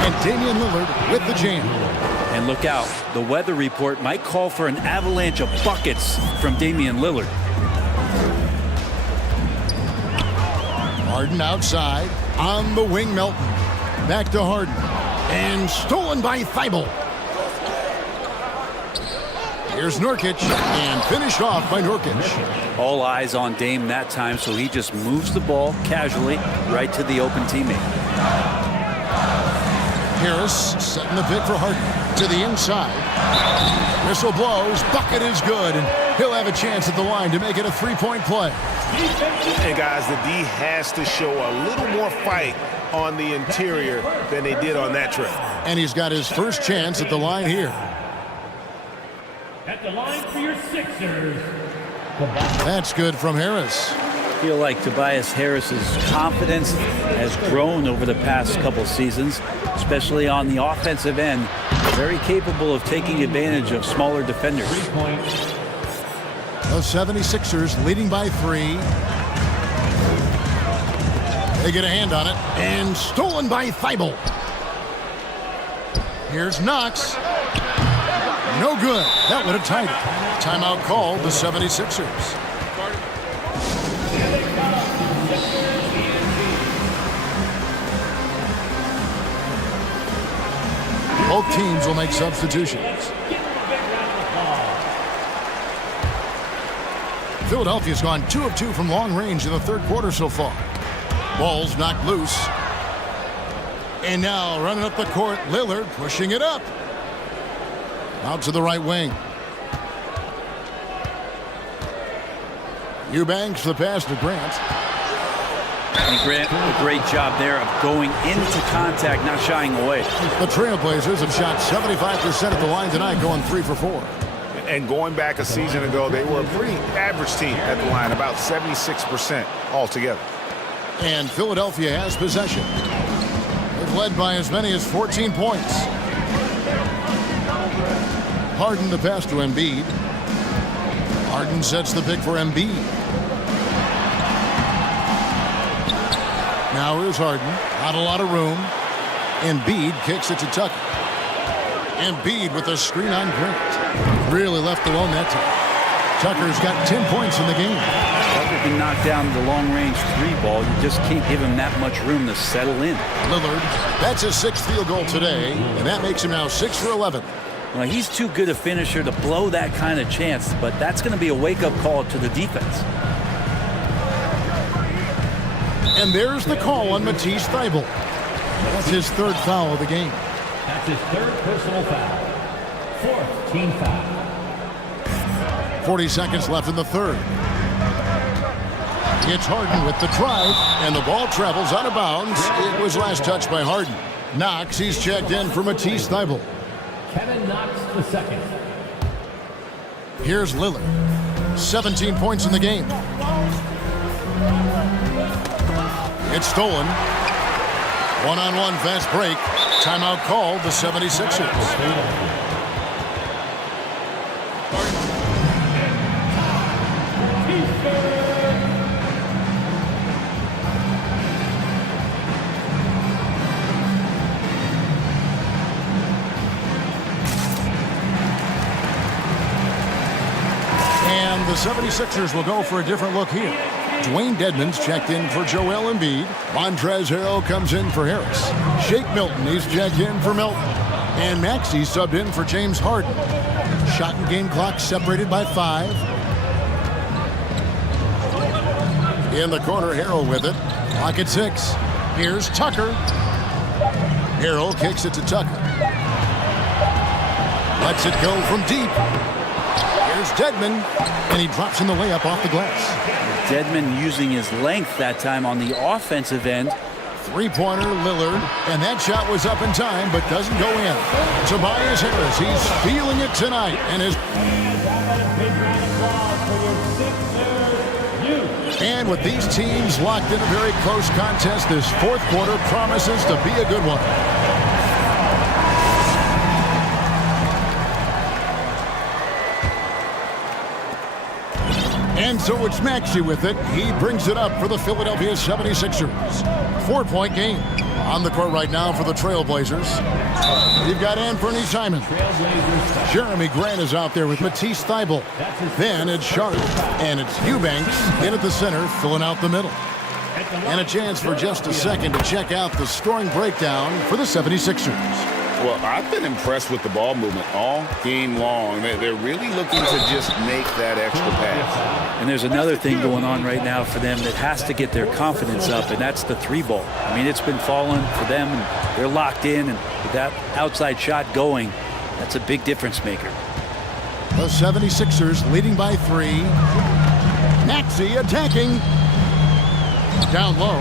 And Damian Lillard with the jam. And look out, the weather report might call for an avalanche of buckets from Damian Lillard. Harden outside. On the wing, Melton. Back to Harden. And stolen by Thybulle. Here's Nurkic, and finished off by Nurkic. All eyes on Dame that time, so he just moves the ball casually right to the open teammate. Harris setting the pick for Harden to the inside. Whistle blows, bucket is good, and he'll have a chance at the line to make it a 3-point play. And guys, the D has to show a little more fight on the interior than they did on that trip. And he's got his first chance at the line here. At the line for your Sixers. That's good from Harris. I feel like Tobias Harris's confidence has grown over the past couple seasons, especially on the offensive end. Very capable of taking advantage of smaller defenders. 3 points. The 76ers leading by 3. They get a hand on it, and stolen by Thybulle. Here's Knox. No good. That would have tied it. Timeout called the 76ers. Both teams will make substitutions. Philadelphia's gone 2 of 2 from long range in the third quarter so far. Ball's knocked loose. And now running up the court, Lillard pushing it up. Out to the right wing. Eubanks the pass to Grant. And Grant, a great job there of going into contact, not shying away. The Trailblazers have shot 75% at the line tonight, going 3 for 4. And going back a season ago, they were a pretty average team at the line, about 76% altogether. And Philadelphia has possession. They've led by as many as 14 points. Harden the pass to Embiid. Harden sets the pick for Embiid. Now here's Harden. Not a lot of room. Embiid kicks it to Tucker. Embiid with a screen on Grant. Really left alone that time. Tucker's got 10 points in the game. Tucker can knock down the long-range 3-ball. You just can't give him that much room to settle in. Lillard, that's his 6th field goal today, and that makes him now 6 for 11. Well, he's too good a finisher to blow that kind of chance, but that's going to be a wake-up call to the defense. And there's the call on Matisse Thybulle. That's his 3rd foul of the game. That's his 3rd personal foul. 4th team foul. 40 seconds left in the 3rd. It's Harden with the drive, and the ball travels out of bounds. It was last touched by Harden. Knox, he's checked in for Matisse Thybulle. Kevin Knox the second. Here's Lillard. 17 points in the game. It's stolen. One-on-one fast break. Timeout called the 76ers. And the 76ers will go for a different look here. Dwayne Dedmon's checked in for Joel Embiid. Montrezl Harrell comes in for Harris. Shake Milton, he's checked in for Milton. And Maxey subbed in for James Harden. Shot and game clock separated by 5. In the corner, Harrell with it. Clock at 6. Here's Tucker. Harrell kicks it to Tucker. Lets it go from deep. Here's Dedmon, and he drops in the layup off the glass. Dedmon using his length that time on the offensive end. Three-pointer, Lillard, and that shot was up in time, but doesn't go in. Tobias Harris, he's feeling it tonight, and his... And with these teams locked in a very close contest, this 4th quarter promises to be a good one. And so it's Maxey with it. He brings it up for the Philadelphia 76ers. 4-point game. On the court right now for the Trailblazers. You've got Anthony Simons. Jeremy Grant is out there with Matisse Thybulle. Then it's Sharp, and it's Eubanks in at the center, filling out the middle. And a chance for just a second to check out the scoring breakdown for the 76ers. Well, I've been impressed with the ball movement all game long. They're really looking to just make that extra pass. And there's another thing going on right now for them that has to get their confidence up, and that's the 3-ball. I mean, it's been falling for them, and they're locked in, and with that outside shot going, that's a big difference maker. The 76ers leading by 3. Maxey attacking. Down low.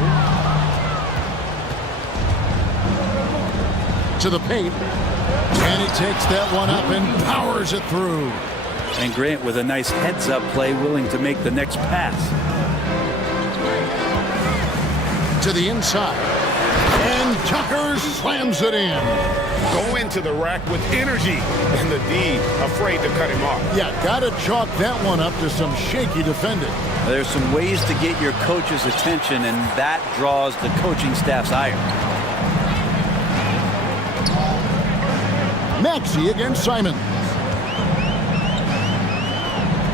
To the paint, and he takes that one up and powers it through. And Grant with a nice heads-up play, willing to make the next pass. To the inside, and Tucker slams it in. Go into the rack with energy, and the D afraid to cut him off. Yeah, gotta chalk that one up to some shaky defending. There's some ways to get your coach's attention, and that draws the coaching staff's ire. Maxey against Simons.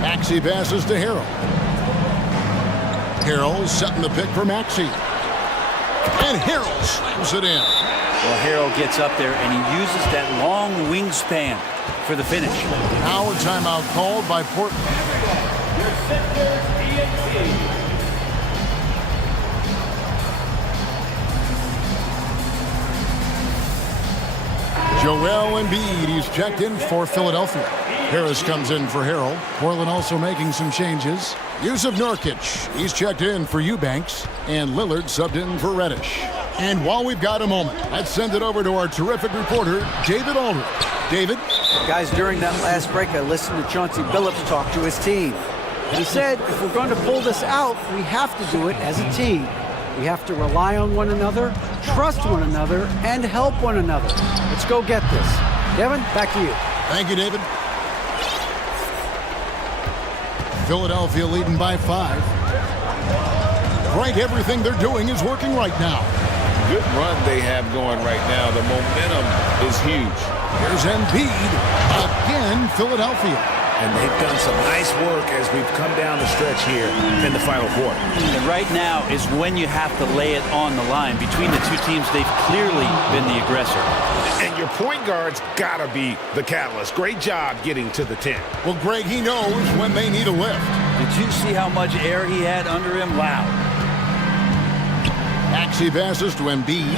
Maxey passes to Harrell. Harrell setting the pick for Maxey. And Harrell slams it in. Well, Harrell gets up there and he uses that long wingspan for the finish. Now a timeout called by Portland. your Sixers ENT. Joel Embiid, he's checked in for Philadelphia. Harris comes in for Harrell. Portland also making some changes. Yusuf Nurkic, he's checked in for Eubanks. And Lillard subbed in for Reddish. And while we've got a moment, let's send it over to our terrific reporter, David Aldridge. David? Guys, during that last break, I listened to Chauncey Billups talk to his team. He said, if we're going to pull this out, we have to do it as a team. We have to rely on one another, trust one another, and help one another. Let's go get this. Kevin, back to you. Thank you, David. Philadelphia leading by 5. Right, everything they're doing is working right now. Good run they have going right now. The momentum is huge. Here's Embiid. Again, Philadelphia. And they've done some nice work as we've come down the stretch here in the final quarter. And right now is when you have to lay it on the line. Between the two teams, they've clearly been the aggressor. And your point guard's got to be the catalyst. Great job getting to the 10. Well, Greg, he knows when they need a lift. Did you see how much air he had under him? Wow. Maxey passes to Embiid.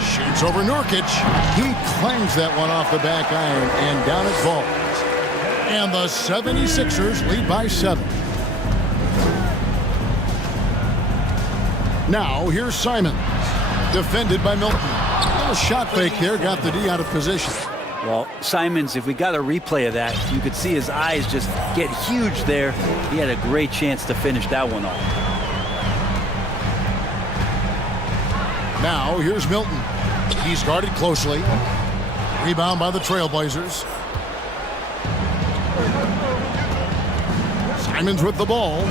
Shoots over Nurkic. He clangs that one off the back iron, and down it falls. And the 76ers lead by 7. Now, here's Simons. Defended by Milton. A little shot fake there, got the D out of position. Well, Simons, if we got a replay of that, you could see his eyes just get huge there. He had a great chance to finish that one off. Now, here's Milton. He's guarded closely. Rebound by the Trailblazers. Simons with the ball.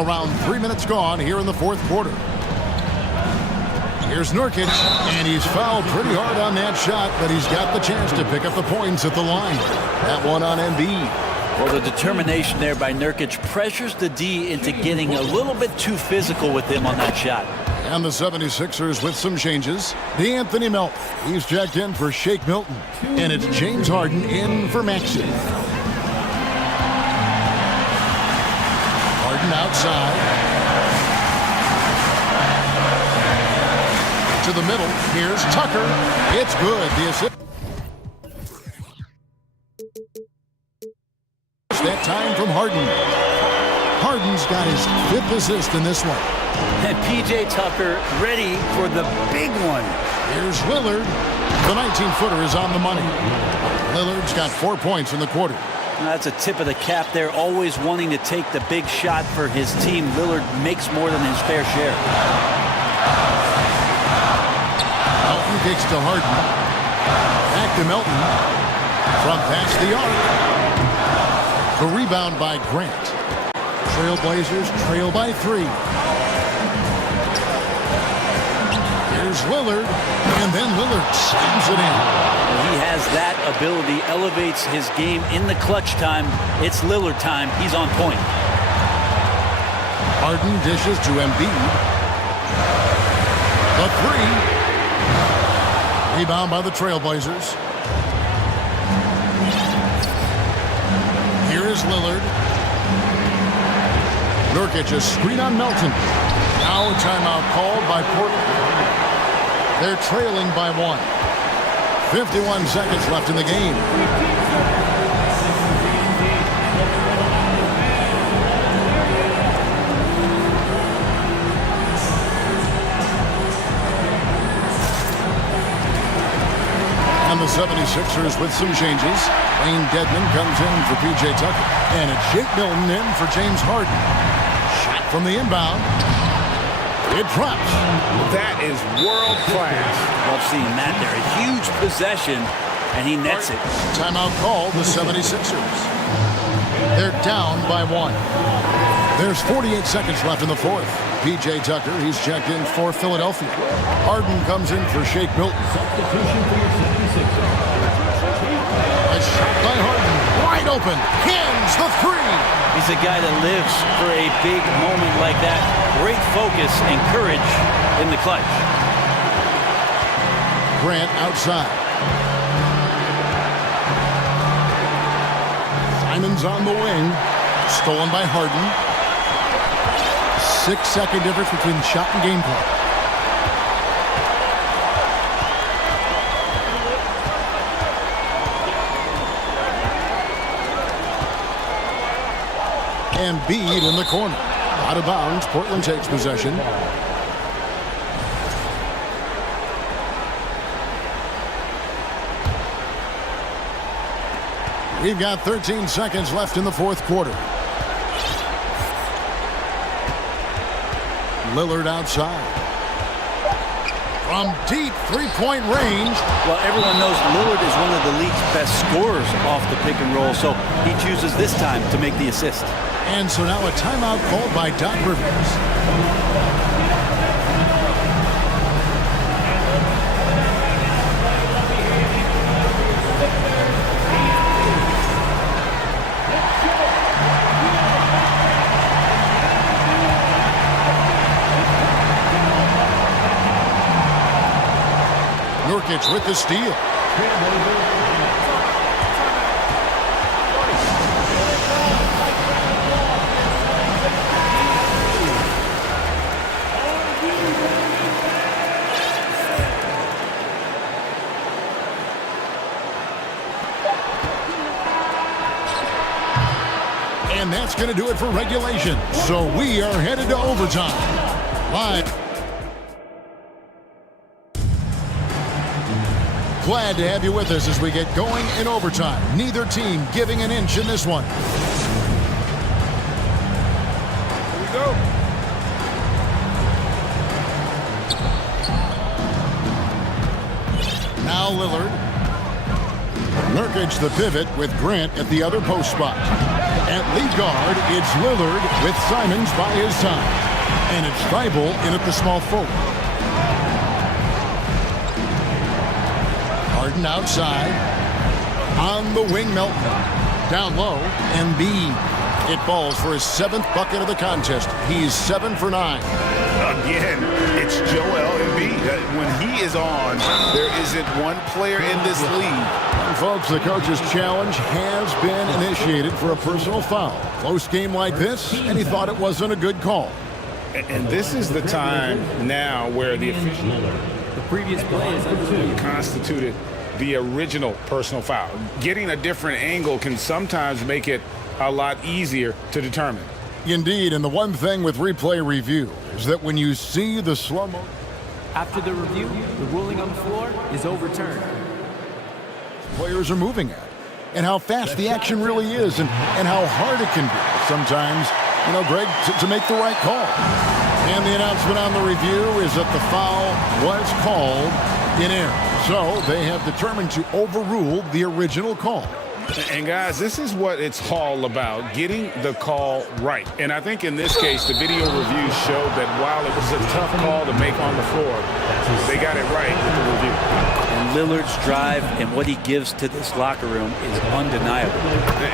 Around 3 minutes gone here in the fourth quarter. Here's Nurkic, and he's fouled pretty hard on that shot, but he's got the chance to pick up the points at the line. That one on Embiid. Well, the determination there by Nurkic pressures the D into getting a little bit too physical with him on that shot. And the 76ers with some changes. DeAnthony Melton, he's checked in for Shake Milton. And it's James Harden in for Maxey. Harden outside. To the middle, here's Tucker. It's good. The assist. That time from Harden. Harden's got his 5th assist in this one. And P.J. Tucker ready for the big one. Here's Lillard. The 19-footer is on the money. Lillard's got 4 points in the quarter. That's a tip of the cap there, always wanting to take the big shot for his team. Lillard makes more than his fair share. Melton kicks to Harden. Back to Melton. From past the arc. The rebound by Grant. Trailblazers trail by 3. Here's Lillard, and then Lillard slams it in. He has that ability, elevates his game in the clutch time. It's Lillard time. He's on point. Harden dishes to Embiid. The 3. Rebound by the Trailblazers. Here is Lillard. Nurkic, a screen on Melton. Now a timeout called by Portland. They're trailing by 1. 51 seconds left in the game. And the 76ers with some changes. Wayne Dedman comes in for P.J. Tucker. And it's Jake Milton in for James Harden. Shot from the inbound. It drops. That is world class. Love seeing that there. A huge possession, and he nets it. Timeout called the 76ers. They're down by 1. There's 48 seconds left in the fourth. P.J. Tucker, he's checked in for Philadelphia. Harden comes in for Shake Milton. Substitution for your 76ers. A shot by Harden. Wide open. Hands the 3. He's a guy that lives for a big moment like that. Great focus and courage in the clutch. Grant outside. Simon's on the wing. Stolen by Harden. 6-second difference between shot and game clock. And Embiid in the corner. Out of bounds. Portland takes possession. We've got 13 seconds left in the fourth quarter. Lillard outside. From deep three-point range. Well, everyone knows Lillard is one of the league's best scorers off the pick and roll, so he chooses this time to make the assist. And so now a timeout called by Doc Rivers. Nurkic with the steal. And that's going to do it for regulation. So we are headed to overtime. Live. Glad to have you with us as we get going in overtime. Neither team giving an inch in this one. Here we go. Now Lillard. Nurkic the pivot with Grant at the other post spot. At lead guard, it's Lillard with Simons by his side. And it's Thibault in at the small forward. Harden outside. On the wing, Melton. Down low, Embiid. It falls for his 7th bucket of the contest. He's 7 for 9. Again, it's Joel Embiid. When he is on, there isn't one player in this league. And folks, the coach's challenge has been initiated for a personal foul. Close game like this, and he thought it wasn't a good call. And this is the time now where the official The previous play is constituted the original personal foul. Getting a different angle can sometimes make it a lot easier to determine. Indeed, and the one thing with replay review is that when you see the slow-mo... After the review, the ruling on the floor is overturned. Players are moving at, and how fast the action really is, and how hard it can be sometimes, you know, Greg, to make the right call. And the announcement on the review is that the foul was called in error. So they have determined to overrule the original call. And guys, this is what it's all about, getting the call right. And I think in this case, the video review showed that while it was a tough call to make on the floor, they got it right with the review. And Lillard's drive and what he gives to this locker room is undeniable.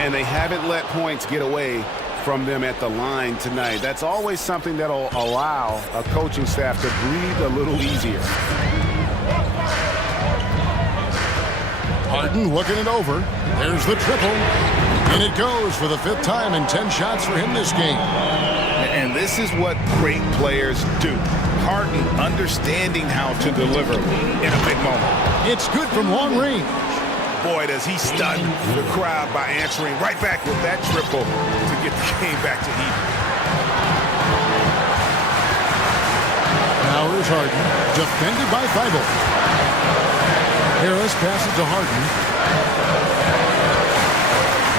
And they haven't let points get away from them at the line tonight. That's always something that'll allow a coaching staff to breathe a little easier. Harden looking it over. There's the triple. And it goes for the 5th time and 10 shots for him this game. And this is what great players do. Harden understanding how to deliver in a big moment. It's good from long range. Boy, does he stun the crowd by answering right back with that triple to get the game back to even. Now here's Harden, defended by Thibault. Harris passes to Harden.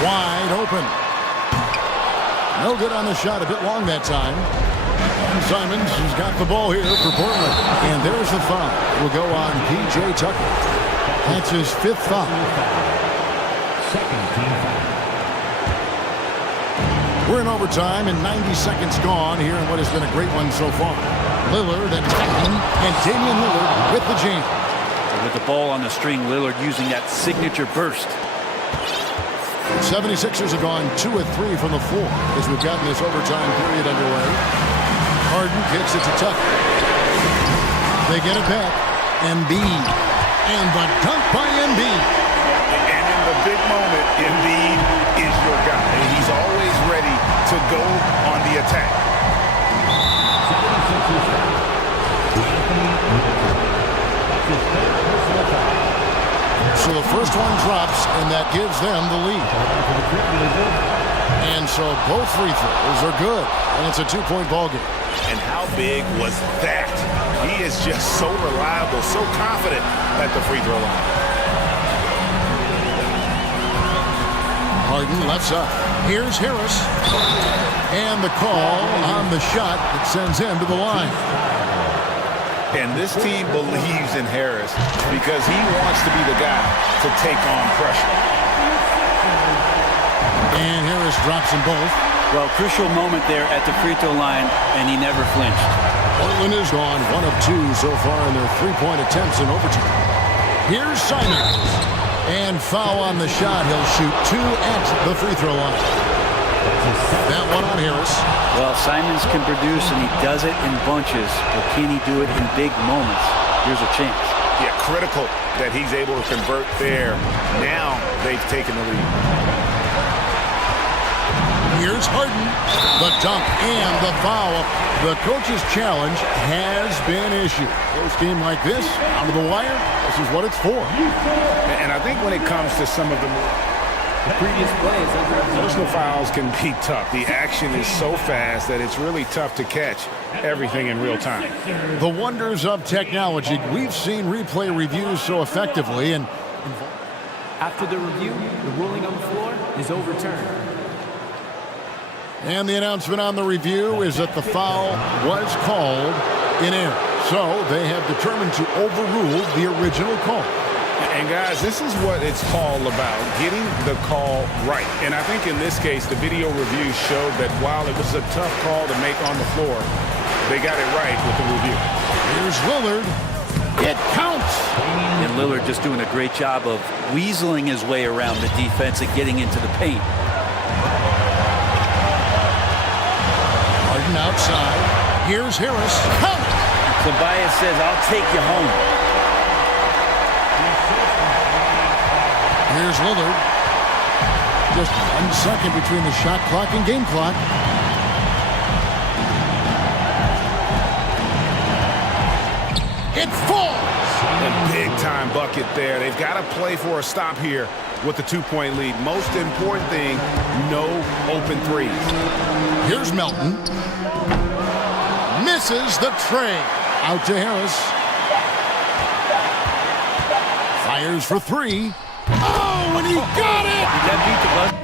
Wide open. No good on the shot, a bit long that time. And Simons has got the ball here for Portland. And there's the foul. It will go on P.J. Tucker. That's his 5th foul. We're in overtime and 90 seconds gone here in what has been a great one so far. Lillard attacking, and Damian Lillard with the jam. With the ball on the string, Lillard using that signature burst. 76ers have gone 2 of 3 from the floor as we've gotten this overtime period underway. Harden kicks it to Tucker. They get it back. Embiid And the dunk by Embiid. And in the big moment, Embiid is your guy. And he's always ready to go on the attack. So the first one drops, and that gives them the lead. And so both free throws are good, and it's a two-point ball game. And how big was that? He is just so reliable, so confident at the free throw line. Harden left side. Here's Harris. And the call on the shot that sends him to the line. And this team believes in Harris because he wants to be the guy to take on pressure. And Harris drops them both. Well, crucial moment there at the free throw line, and he never flinched. Portland is gone 1 of 2 so far in their three-point attempts in overtime. Here's Simons. And foul on the shot. He'll shoot 2 at the free throw line. That one on Harris. Well, Simons can produce, and he does it in bunches, but can he do it in big moments? Here's a chance. Yeah, critical that he's able to convert there. Now they've taken the lead. Here's Harden. The dunk and the foul. The coach's challenge has been issued. Close game like this, out of the wire, this is what it's for. And I think when it comes to some of the previous play is under personal fouls can be tough. The action is so fast that it's really tough to catch everything in real time. The wonders of technology. We've seen replay reviews so effectively, and After the review, the ruling on the floor is overturned. the announcement on the review is that the foul was called in error. So they have determined to overrule the original call. And guys, this is what it's all about, getting the call right. And I think in this case, the video review showed that while it was a tough call to make on the floor, they got it right with the review. Here's Lillard. It counts. And Lillard just doing a great job of weaseling his way around the defense and getting into the paint. Harden outside. Here's Harris. Count. Tobias says, I'll take you home. Here's Lillard. Just 1 second between the shot clock and game clock. It falls! A big-time bucket there. They've got to play for a stop here with the 2-point lead. Most important thing, no open threes. Here's Melton. Misses the tray. Out to Harris. Fires for 3. Oh, and he got it! Did that beat the buzzer?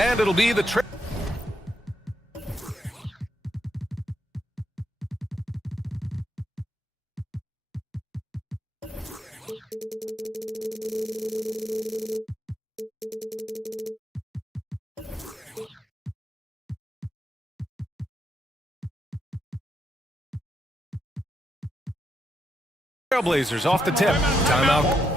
And it'll be the trick. Trailblazers off the tip. Timeout.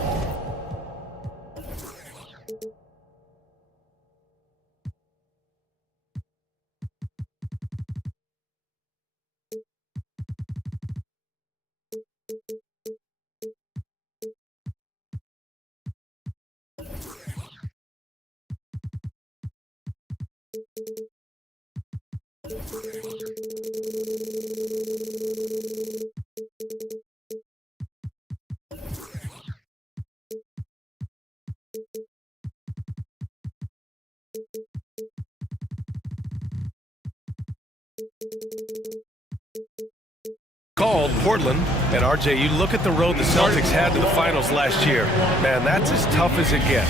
Called Portland. And RJ, you look at the road the Celtics had to the finals last year. Man, that's as tough as it gets.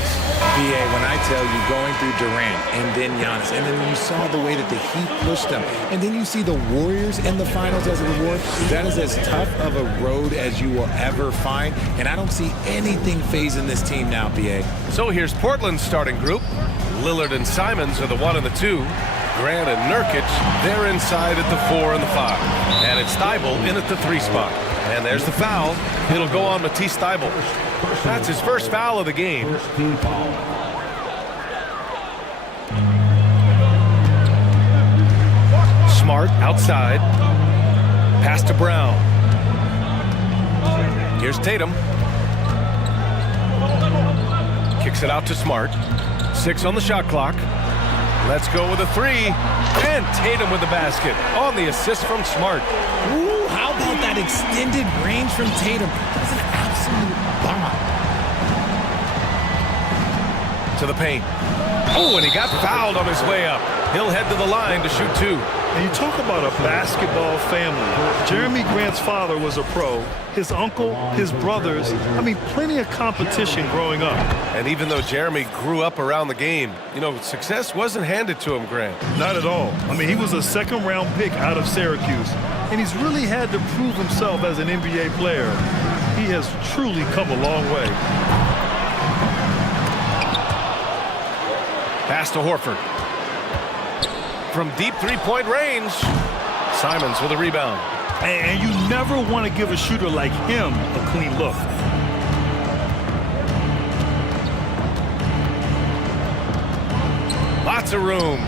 BA, when I tell you going through Durant and then Giannis, and then you saw the way that the Heat pushed them, and then you see the Warriors in the finals as a reward, that is as tough of a road as you will ever find, and I don't see anything phasing this team now, BA. So here's Portland's starting group. Lillard and Simons are the 1 and the 2. Grant and Nurkic, they're inside at the 4 and the 5. And it's Thybulle in at the 3 spot. And there's the foul. It'll go on Matisse Thybulle. That's his first foul of the game. Smart outside. Pass to Brown. Here's Tatum. Kicks it out to Smart. 6 on the shot clock. Let's go with a 3. And Tatum with the basket on the assist from Smart. Ooh, how about that extended range from Tatum? That was an absolute bomb. To the paint. Oh, and he got fouled on his way up. He'll head to the line to shoot 2. And you talk about a basketball family. Jeremy Grant's father was a pro. His uncle, his brothers. I mean, plenty of competition growing up. And even though Jeremy grew up around the game, you know, success wasn't handed to him, Grant. Not at all. I mean, he was a second-round pick out of Syracuse. And he's really had to prove himself as an NBA player. He has truly come a long way. Pass to Horford. From deep three-point range, Simons with a rebound. And you never want to give a shooter like him a clean look. Lots of room.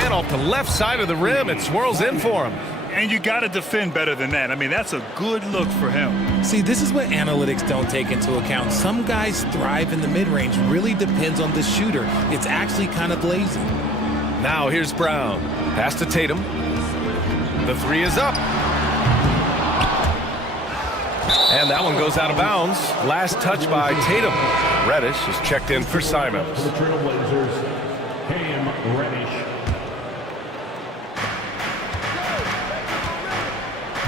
And off the left side of the rim, it swirls in for him. And you got to defend better than that. I mean, that's a good look for him. See, this is what analytics don't take into account. Some guys thrive in the mid-range. Really depends on the shooter. It's actually kind of lazy. Now here's Brown. Pass to Tatum. The 3 is up. And that one goes out of bounds. Last touch by Tatum. Reddish is checked in for Simons. The Trailblazers, Cam Reddish.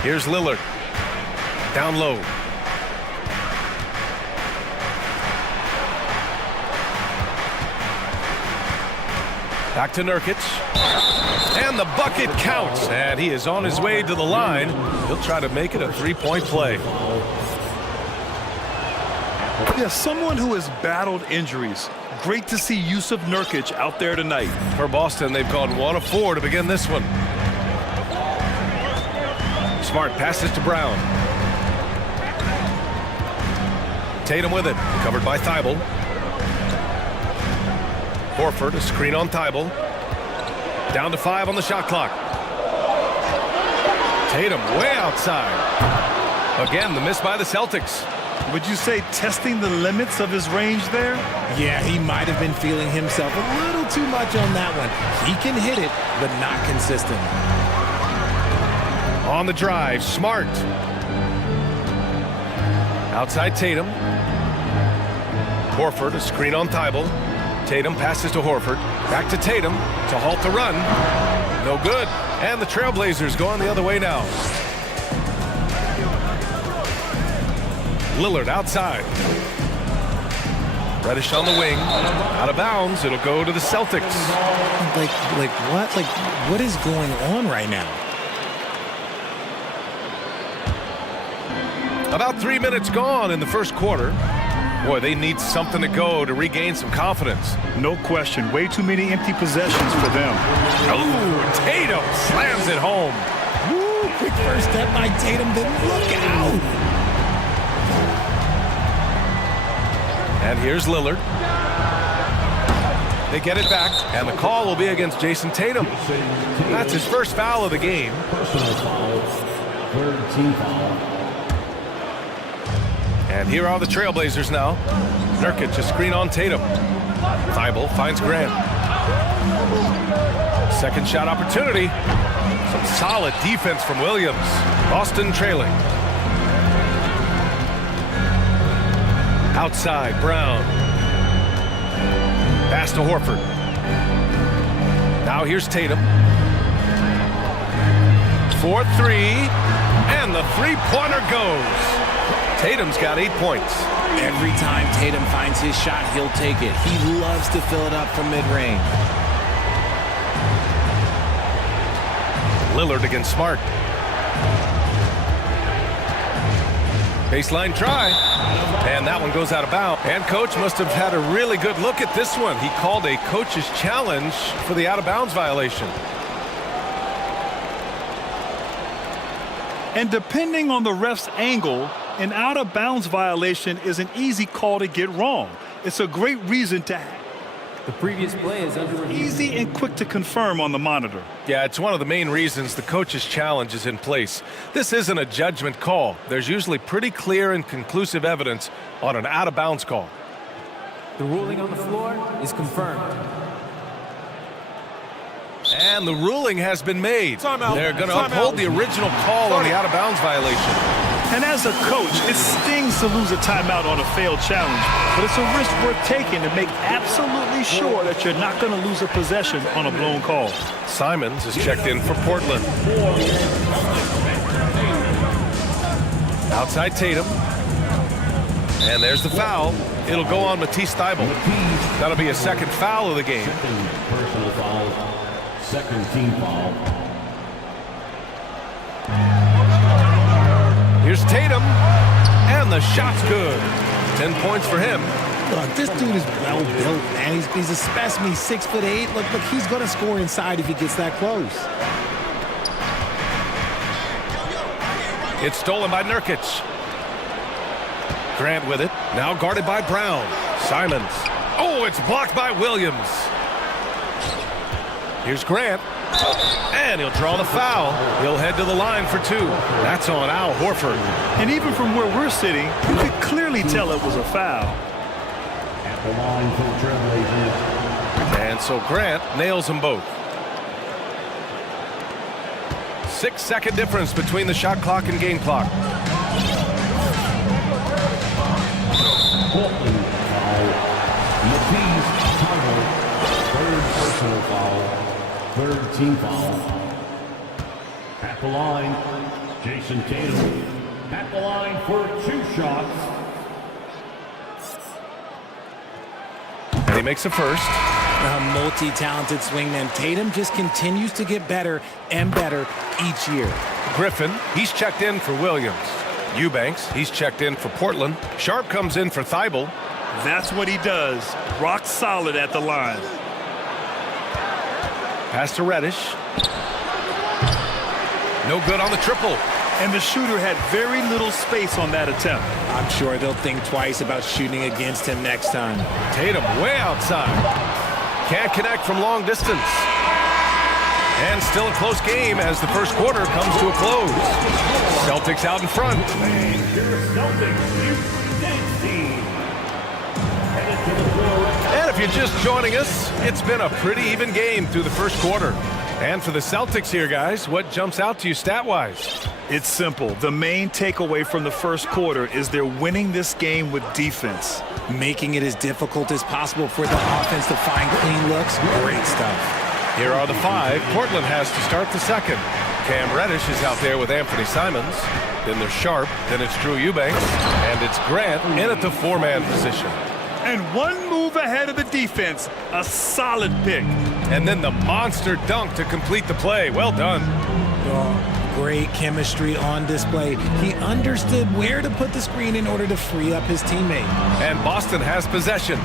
Here's Lillard. Down low. Back to Nurkic. And the bucket counts. And he is on his way to the line. He'll try to make it a three-point play. Yeah, someone who has battled injuries. Great to see Yusuf Nurkic out there tonight. For Boston, they've gone 1 of 4 to begin this one. Smart passes to Brown. Tatum with it. Covered by Thybulle. Horford, a screen on Thybulle. Down to 5 on the shot clock. Tatum way outside. Again, the miss by the Celtics. Would you say testing the limits of his range there? Yeah, he might have been feeling himself a little too much on that one. He can hit it, but not consistent. On the drive, Smart. Outside Tatum. Horford, a screen on Thybulle. Tatum passes to Horford. Back to Tatum to halt the run. No good. And the Trailblazers going the other way now. Lillard outside. Reddish on the wing. Out of bounds. It'll go to the Celtics. Like what? Like, what is going on right now? About 3 minutes gone in the first quarter. Boy, they need something to go to regain some confidence. No question. Way too many empty possessions for them. Oh, Tatum slams it home. Woo, quick first step by Tatum, then look out. And here's Lillard. They get it back, and the call will be against Jason Tatum. That's his first foul of the game. Personal foul. Third team foul. And here are the Trailblazers now. Nurkic, a screen on Tatum. Thybulle finds Grant. Second shot opportunity. Some solid defense from Williams. Boston trailing. Outside, Brown. Pass to Horford. Now here's Tatum. 4-3. And the three-pointer goes. Tatum's got 8 points. Every time Tatum finds his shot, he'll take it. He loves to fill it up from mid-range. Lillard against Smart. Baseline try. And that one goes out of bounds. And coach must have had a really good look at this one. He called a coach's challenge for the out-of-bounds violation. And depending on the ref's angle, an out-of-bounds violation is an easy call to get wrong. It's a great reason to the previous play is under review. Easy and quick to confirm on the monitor. Yeah, it's one of the main reasons the coach's challenge is in place. This isn't a judgment call. There's usually pretty clear and conclusive evidence on an out-of-bounds call. The ruling on the floor is confirmed. And the ruling has been made. They're going to uphold the original call on the out-of-bounds violation. And as a coach, it stings to lose a timeout on a failed challenge, but it's a risk worth taking to make absolutely sure that you're not going to lose a possession on a blown call. Simons is checked in for Portland. Outside Tatum. And there's the foul. It'll go on Matisse Thybulle. That'll be a second foul of the game. Personal foul. Second team foul. Here's Tatum, and the shot's good. 10 points for him. Look, this dude is well built, man. He's a specimen. He's 6'8". Look, he's going to score inside if he gets that close. It's stolen by Nurkic. Grant with it. Now guarded by Brown. Simons. Oh, it's blocked by Williams. Here's Grant. And he'll draw the foul. He'll head to the line for 2. That's on Al Horford. And even from where we're sitting, you could clearly tell it was a foul. At the line for Trailblazers. And so Grant nails them both. 6-second difference between the shot clock and game clock. Portland foul. Matisse Thybulle. Third personal foul. Third team foul. At the line, Jason Tatum. At the line for 2 shots. And he makes a first. A multi-talented swingman. Tatum just continues to get better and better each year. Griffin, he's checked in for Williams. Eubanks, he's checked in for Portland. Sharp comes in for Thybulle. That's what he does. Rock solid at the line. Pass to Reddish. No good on the triple. And the shooter had very little space on that attempt. I'm sure they'll think twice about shooting against him next time. Tatum way outside. Can't connect from long distance. And still a close game as the first quarter comes to a close. Celtics out in front. And if you're just joining us, it's been a pretty even game through the first quarter. And for the Celtics here, guys, what jumps out to you stat-wise? It's simple. The main takeaway from the first quarter is they're winning this game with defense. Making it as difficult as possible for the offense to find clean looks. Great stuff. Here are the 5 Portland has to start the second. Cam Reddish is out there with Anthony Simons. Then there's Sharp. Then it's Drew Eubanks. And it's Grant in at the 4-man position. And one move ahead of the defense. A solid pick. And then the monster dunk to complete the play. Well done. Oh, great chemistry on display. He understood where to put the screen in order to free up his teammate. And Boston has possession.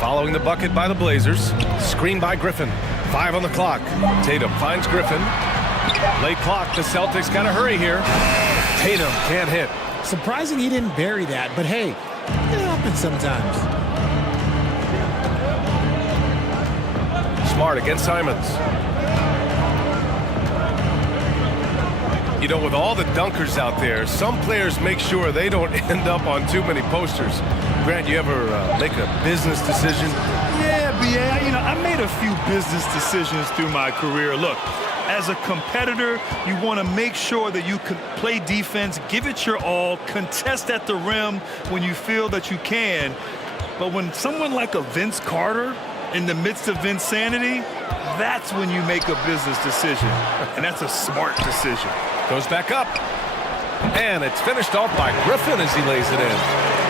Following the bucket by the Blazers. Screen by Griffin. 5 on the clock. Tatum finds Griffin. Late clock. The Celtics got to hurry here. Tatum can't hit. Surprising he didn't bury that, but hey, it happens sometimes. Smart against Simons. You know, with all the dunkers out there, some players make sure they don't end up on too many posters. Grant, you ever make a business decision? Yeah, BA, I made a few business decisions through my career. Look, as a competitor, you want to make sure that you can play defense, give it your all, contest at the rim when you feel that you can. But when someone like a Vince Carter in the midst of insanity, that's when you make a business decision. And that's a smart decision. Goes back up. And it's finished off by Griffin as he lays it in.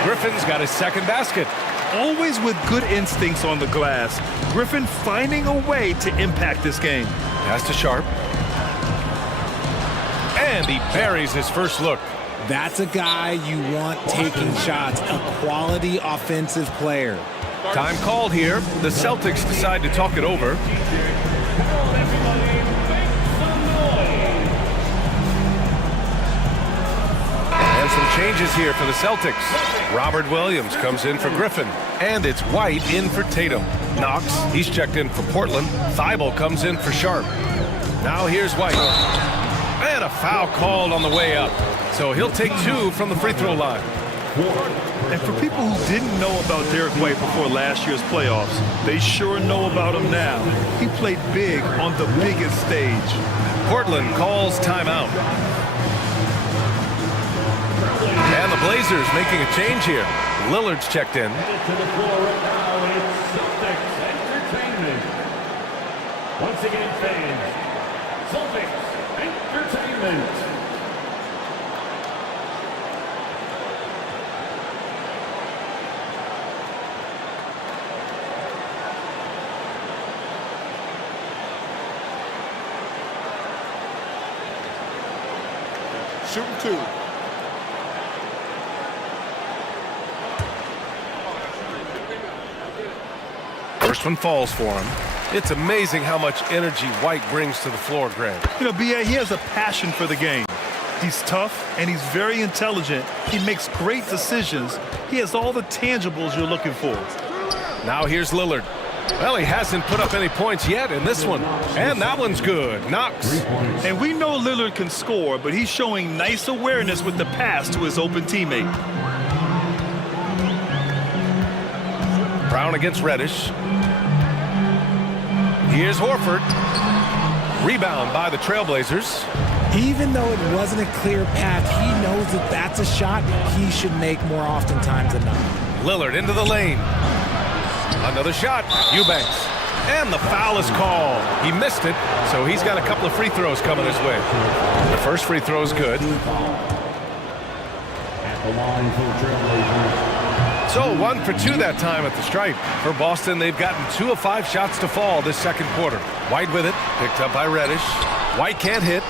Griffin's got his second basket. Always with good instincts on the glass. Griffin finding a way to impact this game. Pass to Sharp. And he buries his first look. That's a guy you want taking shots, a quality offensive player. Time called here. The Celtics decide to talk it over. And some changes here for the Celtics. Robert Williams comes in for Griffin. And it's White in for Tatum. Knox, he's checked in for Portland. Thibault comes in for Sharp. Now here's White. And a foul called on the way up. So he'll take 2 from the free throw line. And for people who didn't know about Derek White before last year's playoffs, they sure know about him now. He played big on the biggest stage. Portland calls timeout. And the Blazers making a change here. Lillard's checked in. To the floor right now, it's Celtics Entertainment. Once again, fans, Celtics Entertainment. Shooting 2. First one falls for him. It's amazing how much energy White brings to the floor, Greg. BA, he has a passion for the game. He's tough and he's very intelligent. He makes great decisions. He has all the tangibles you're looking for. Now here's Lillard. Well, he hasn't put up any points yet in this one. And that one's good. Knox. And we know Lillard can score, but he's showing nice awareness with the pass to his open teammate. Brown against Reddish. Here's Horford. Rebound by the Trailblazers. Even though it wasn't a clear path, he knows that that's a shot he should make more oftentimes than not. Lillard into the lane. Another shot. Eubanks. And the foul is called. He missed it, so he's got a couple of free throws coming his way. The first free throw is good. At the line for the Trailblazers. So 1 for 2 that time at the stripe. For Boston, they've gotten 2 of 5 shots to fall this second quarter. White with it, picked up by Reddish. White can't hit.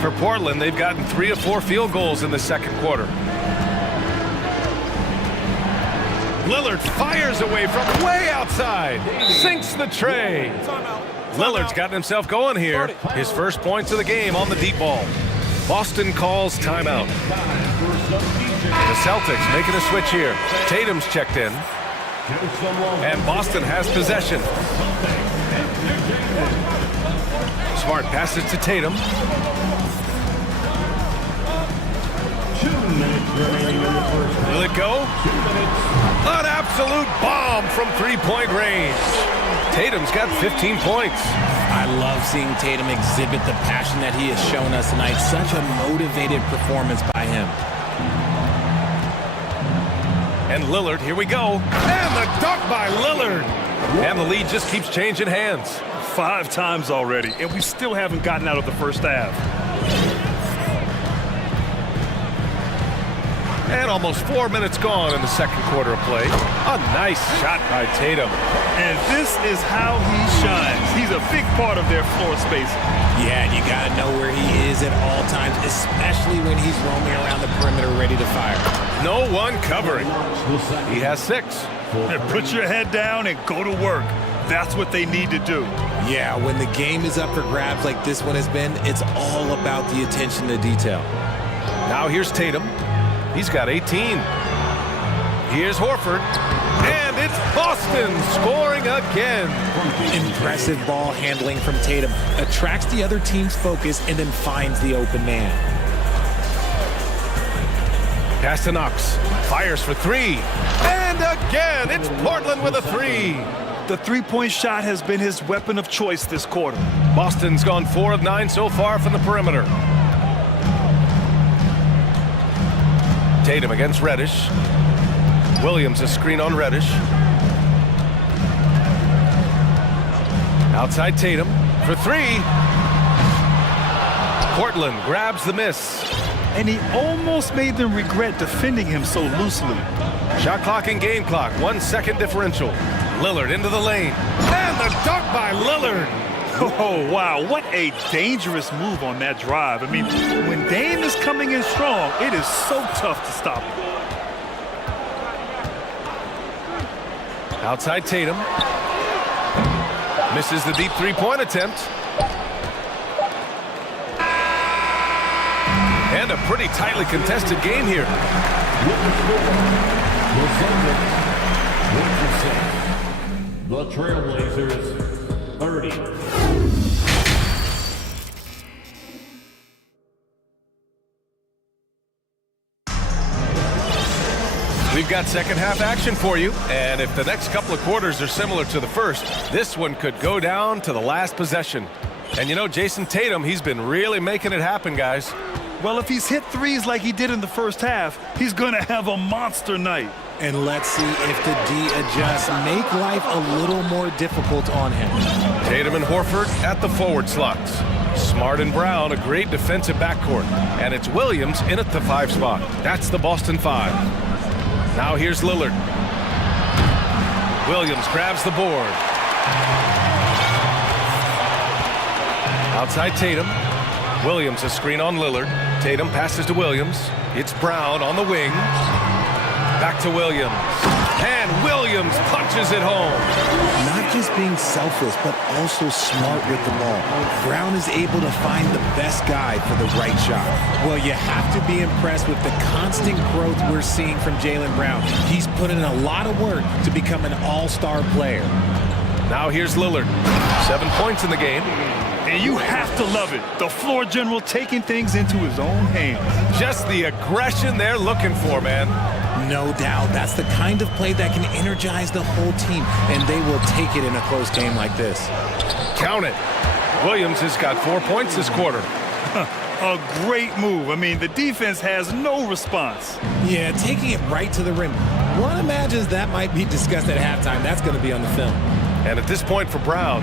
For Portland, they've gotten 3 of 4 field goals in the second quarter. Lillard fires away from way outside. Sinks the tray. Lillard's gotten himself going here. His first points of the game on the deep ball. Boston calls timeout. The Celtics making a switch here. Tatum's checked in. And Boston has possession. Smart passes to Tatum. 2 minutes remaining in the first. Will it go? An absolute bomb from three-point range. Tatum's got 15 points. I love seeing Tatum exhibit the passion that he has shown us tonight. Such a motivated performance by him. And Lillard, here we go. And the dunk by Lillard. And the lead just keeps changing hands. 5 times already, and we still haven't gotten out of the first half. And almost 4 minutes gone in the second quarter of play. A nice shot by Tatum. And this is how he shines. He's a big part of their floor space. Yeah, and you got to know where he is at all times, especially when he's roaming around the perimeter ready to fire. No one covering. He has 6. And put your head down and go to work. That's what they need to do. Yeah, when the game is up for grabs like this one has been, it's all about the attention to detail. Now here's Tatum. He's got 18. Here's Horford. And it's Boston scoring again. Impressive ball handling from Tatum. Attracts the other team's focus and then finds the open man. Pass to Knox. Fires for 3. And again, it's Portland with a 3. The three-point shot has been his weapon of choice this quarter. Boston's gone 4 of 9 so far from the perimeter. Tatum against Reddish. Williams a screen on Reddish. Outside Tatum for 3. Portland grabs the miss. And he almost made them regret defending him so loosely. Shot clock and game clock, 1 second differential. Lillard into the lane. And the dunk by Lillard. Oh, wow, what a dangerous move on that drive. I mean, when Dame is coming in strong, it is so tough to stop him. Outside Tatum. Misses the deep three-point attempt. And a pretty tightly contested game here. The Trailblazers, 30. We've got second half action for you, and if the next couple of quarters are similar to the first, this one could go down to the last possession. And you know, Jason Tatum, he's been really making it happen, guys. Well, if he's hit threes like he did in the first half, he's going to have a monster night. And let's see if the D adjusts, make life a little more difficult on him. Tatum and Horford at the forward slots. Smart and Brown, a great defensive backcourt. And it's Williams in at the 5 spot. That's the Boston 5. Now here's Lillard. Williams grabs the board. Outside Tatum. Williams a screen on Lillard. Tatum passes to Williams. It's Brown on the wing. Back to Williams. And Williams punches it home. Not just being selfless, but also smart with the ball. Brown is able to find the best guy for the right shot. Well, you have to be impressed with the constant growth we're seeing from Jaylen Brown. He's put in a lot of work to become an all-star player. Now here's Lillard. 7 points in the game. And you have to love it. The floor general taking things into his own hands. Just the aggression they're looking for, man. No doubt. That's the kind of play that can energize the whole team, and they will take it in a close game like this. Count it. Williams has got 4 points this quarter. A great move. I mean, the defense has no response. Yeah, taking it right to the rim. One imagines that might be discussed at halftime. That's going to be on the film. And at this point for Brown,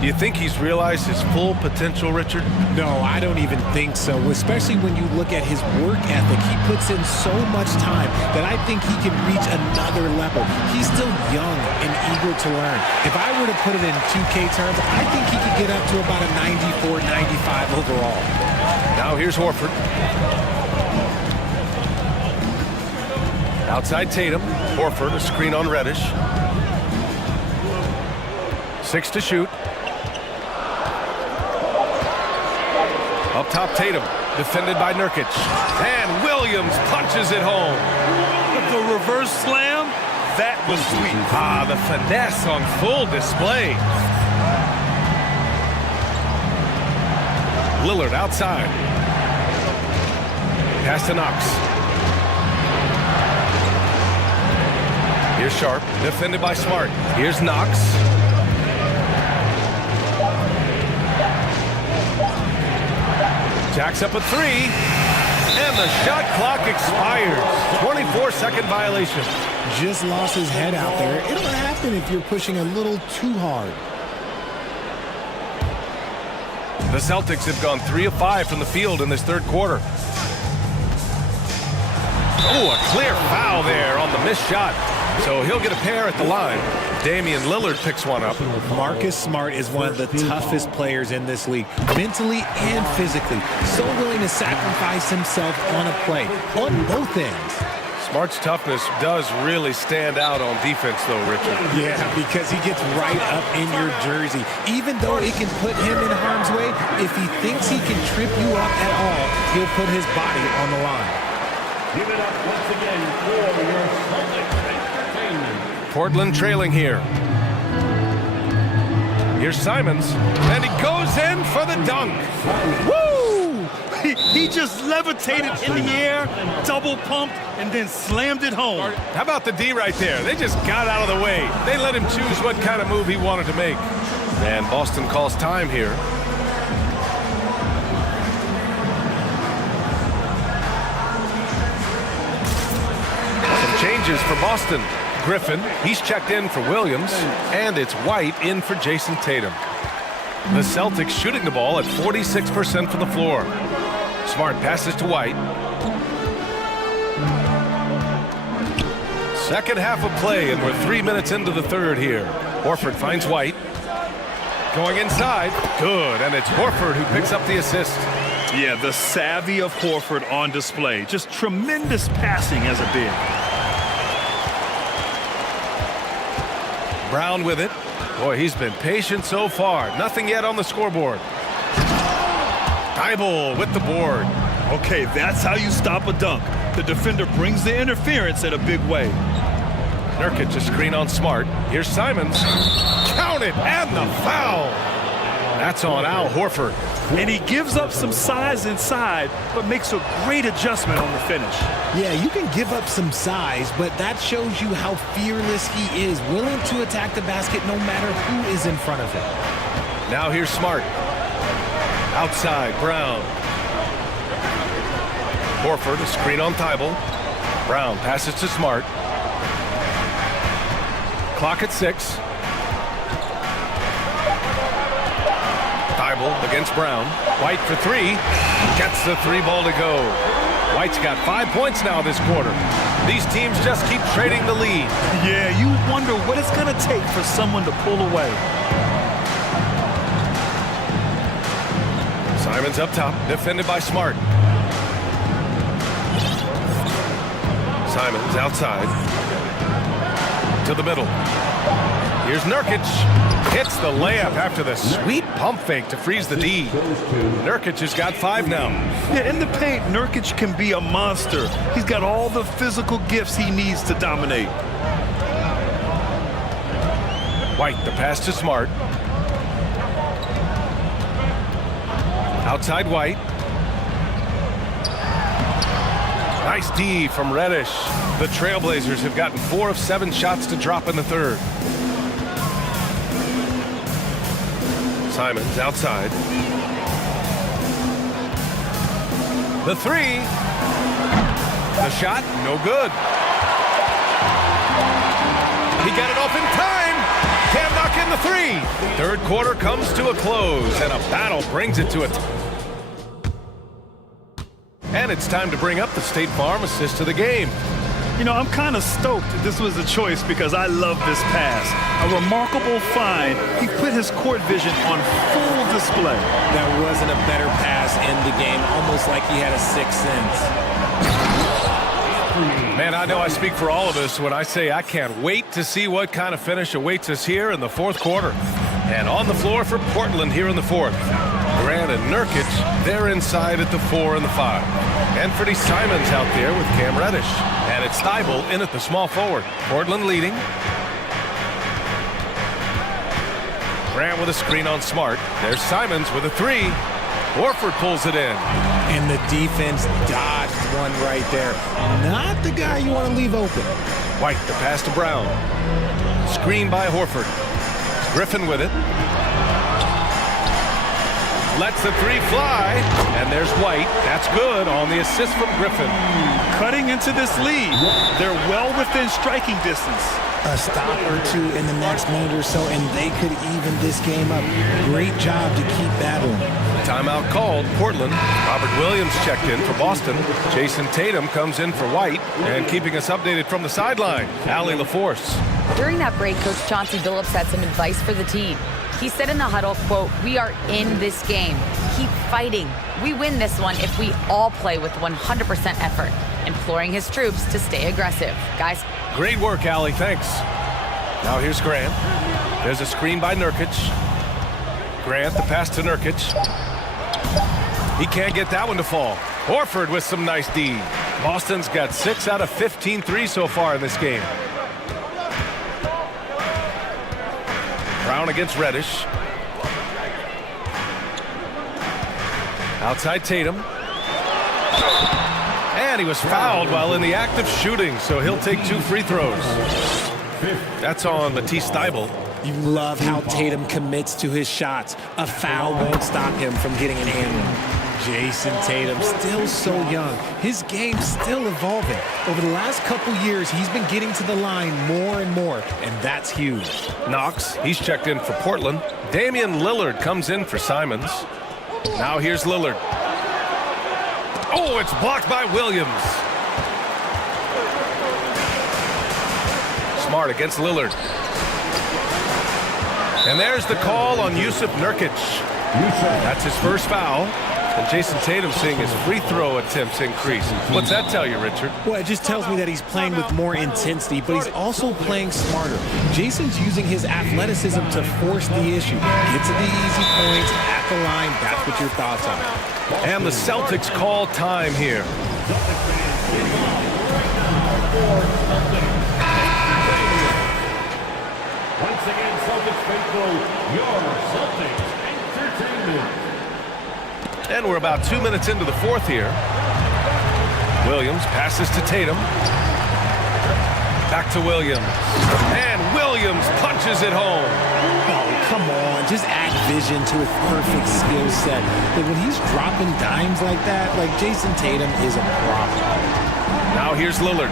do you think he's realized his full potential, Richard? No, I don't even think so, especially when you look at his work ethic. He puts in so much time that I think he can reach another level. He's still young and eager to learn. If I were to put it in 2K terms, I think he could get up to about a 94, 95 overall. Now here's Horford. Outside Tatum. Horford, a screen on Reddish. 6 to shoot. Up top, Tatum, defended by Nurkic. And Williams punches it home. The reverse slam, that was sweet. Ah, the finesse on full display. Lillard outside. Pass to Knox. Here's Sharp, defended by Smart. Here's Knox. Jacks up a 3, and the shot clock expires. 24-second violation. Just lost his head out there. It'll happen if you're pushing a little too hard. The Celtics have gone 3 of 5 from the field in this third quarter. Oh, a clear foul there on the missed shot. So he'll get a pair at the line. Damian Lillard picks one up. Marcus Smart is one of the toughest players in this league, mentally and physically. So willing to sacrifice himself on a play, on both ends. Smart's toughness does really stand out on defense, though, Richard. Yeah, because he gets right up in your jersey. Even though it can put him in harm's way, if he thinks he can trip you up at all, he'll put his body on the line. Give it up once again for your Celtics entertainment. Portland trailing here. Here's Simons, and he goes in for the dunk. Woo! He just levitated in the air, double pumped, and then slammed it home. How about the D right there? They just got out of the way. They let him choose what kind of move he wanted to make. And Boston calls time here. Some changes for Boston. Griffin, he's checked in for Williams, and it's White in for Jason Tatum. The Celtics shooting the ball at 46% from the floor. Smart passes to White. Second half of play, and we're 3 minutes into the third here. Horford finds White. Going inside. Good, and it's Horford who picks up the assist. Yeah, the savvy of Horford on display. Just tremendous passing as a big. Brown with it. Boy, he's been patient so far. Nothing yet on the scoreboard. Thibault with the board. Okay, that's how you stop a dunk. The defender brings the interference in a big way. Nurkic a screen on Smart. Here's Simons. Count it, and the foul. That's on Al Horford. And he gives up some size inside, but makes a great adjustment on the finish. Yeah, you can give up some size, but that shows you how fearless he is, willing to attack the basket no matter who is in front of him. Now here's Smart. Outside, Brown. Horford, a screen on Thibault. Brown passes to Smart. Clock at 6. Thibault against Brown. White for 3. Gets the 3 ball to go. White's got 5 points now this quarter. These teams just keep trading the lead. Yeah, you wonder what it's going to take for someone to pull away. Simons up top, defended by Smart. Simons outside. To the middle. Here's Nurkic. Hits the layup after the sweet pump fake to freeze the D. Nurkic has got 5 now. Yeah, in the paint, Nurkic can be a monster. He's got all the physical gifts he needs to dominate. White, the pass to Smart. Outside White. Nice D from Reddish. The Trailblazers have gotten 4 of 7 shots to drop in the third. Simons outside. The 3. The shot, no good. He got it off in time. Can't knock in the 3. Third quarter comes to a close, and a battle brings it to a and it's time to bring up the State Farm assist of the game. You know, I'm kind of stoked this was a choice because I love this pass. A remarkable find. He put his court vision on full display. There wasn't a better pass in the game, almost like he had a sixth sense. Man, I know I speak for all of us when I say I can't wait to see what kind of finish awaits us here in the fourth quarter. And on the floor for Portland here in the fourth. Grant and Nurkic, they're inside at the 4 and the 5. Anthony Simons out there with Cam Reddish. And it's Thibault in at the small forward. Portland leading. Grant with a screen on Smart. There's Simons with a 3. Horford pulls it in. And the defense dodged one right there. Not the guy you want to leave open. White, the pass to Brown. Screen by Horford. Griffin with it. Lets the 3 fly. And there's White. That's good on the assist from Griffin. Cutting into this lead. They're well within striking distance. A stop or two in the next minute or so, and they could even this game up. Great job to keep battling. Timeout called. Portland. Robert Williams checked in for Boston. Jason Tatum comes in for White. And keeping us updated from the sideline, Allie LaForce. During that break, Coach Chauncey Billups had some advice for the team. He said in the huddle, quote, "We are in this game. Keep fighting. We win this one if we all play with 100% effort," imploring his troops to stay aggressive. Guys. Great work, Allie. Thanks. Now here's Grant. There's a screen by Nurkic. Grant, the pass to Nurkic. He can't get that one to fall. Horford with some nice D. Boston's got 6 out of 15 threes so far in this game. Brown against Reddish. Outside Tatum. And he was fouled while in the act of shooting, so he'll take 2 free throws. That's on Matisse Thybulle. You love how Tatum commits to his shots. A foul won't stop him from getting an and one. Jason Tatum, still so young. His game's still evolving. Over the last couple years, he's been getting to the line more and more, and that's huge. Knox, he's checked in for Portland. Damian Lillard comes in for Simons. Now here's Lillard. Oh, it's blocked by Williams. Smart against Lillard. And there's the call on Jusuf Nurkic. That's his first foul. And Jason Tatum seeing his free throw attempts increase. What's that tell you, Richard? Well, it just tells me that he's playing with more intensity, but he's also playing smarter. Jason's using his athleticism to force the issue. Get to the easy points at the line. That's what your thoughts are. And the Celtics call time here. Once again, Celtics faithful, your Celtics Entertainment. And we're about 2 minutes into the fourth here. Williams passes to Tatum. Back to Williams. And Williams punches it home. Oh, come on. Just add vision to a perfect skill set. But when he's dropping dimes like that, like Jason Tatum is a problem. Now here's Lillard.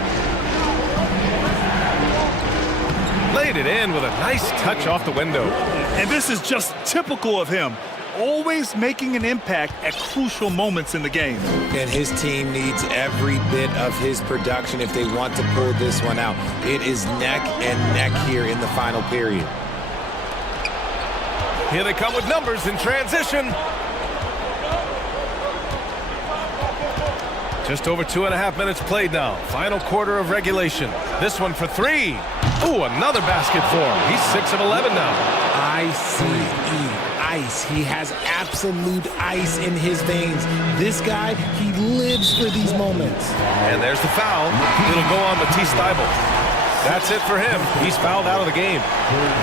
Laid it in with a nice touch off the window. And this is just typical of him. Always making an impact at crucial moments in the game. And his team needs every bit of his production if they want to pull this one out. It is neck and neck here in the final period. Here they come with numbers in transition. Just over 2.5 minutes played now. Final quarter of regulation. This one for 3. Ooh, another basket for him. He's 6 of 11 now. ICE. Ice. He has absolute ice in his veins. This guy, he lives for these moments. And there's the foul. It'll go on Matisse Thybulle. That's it for him. He's fouled out of the game.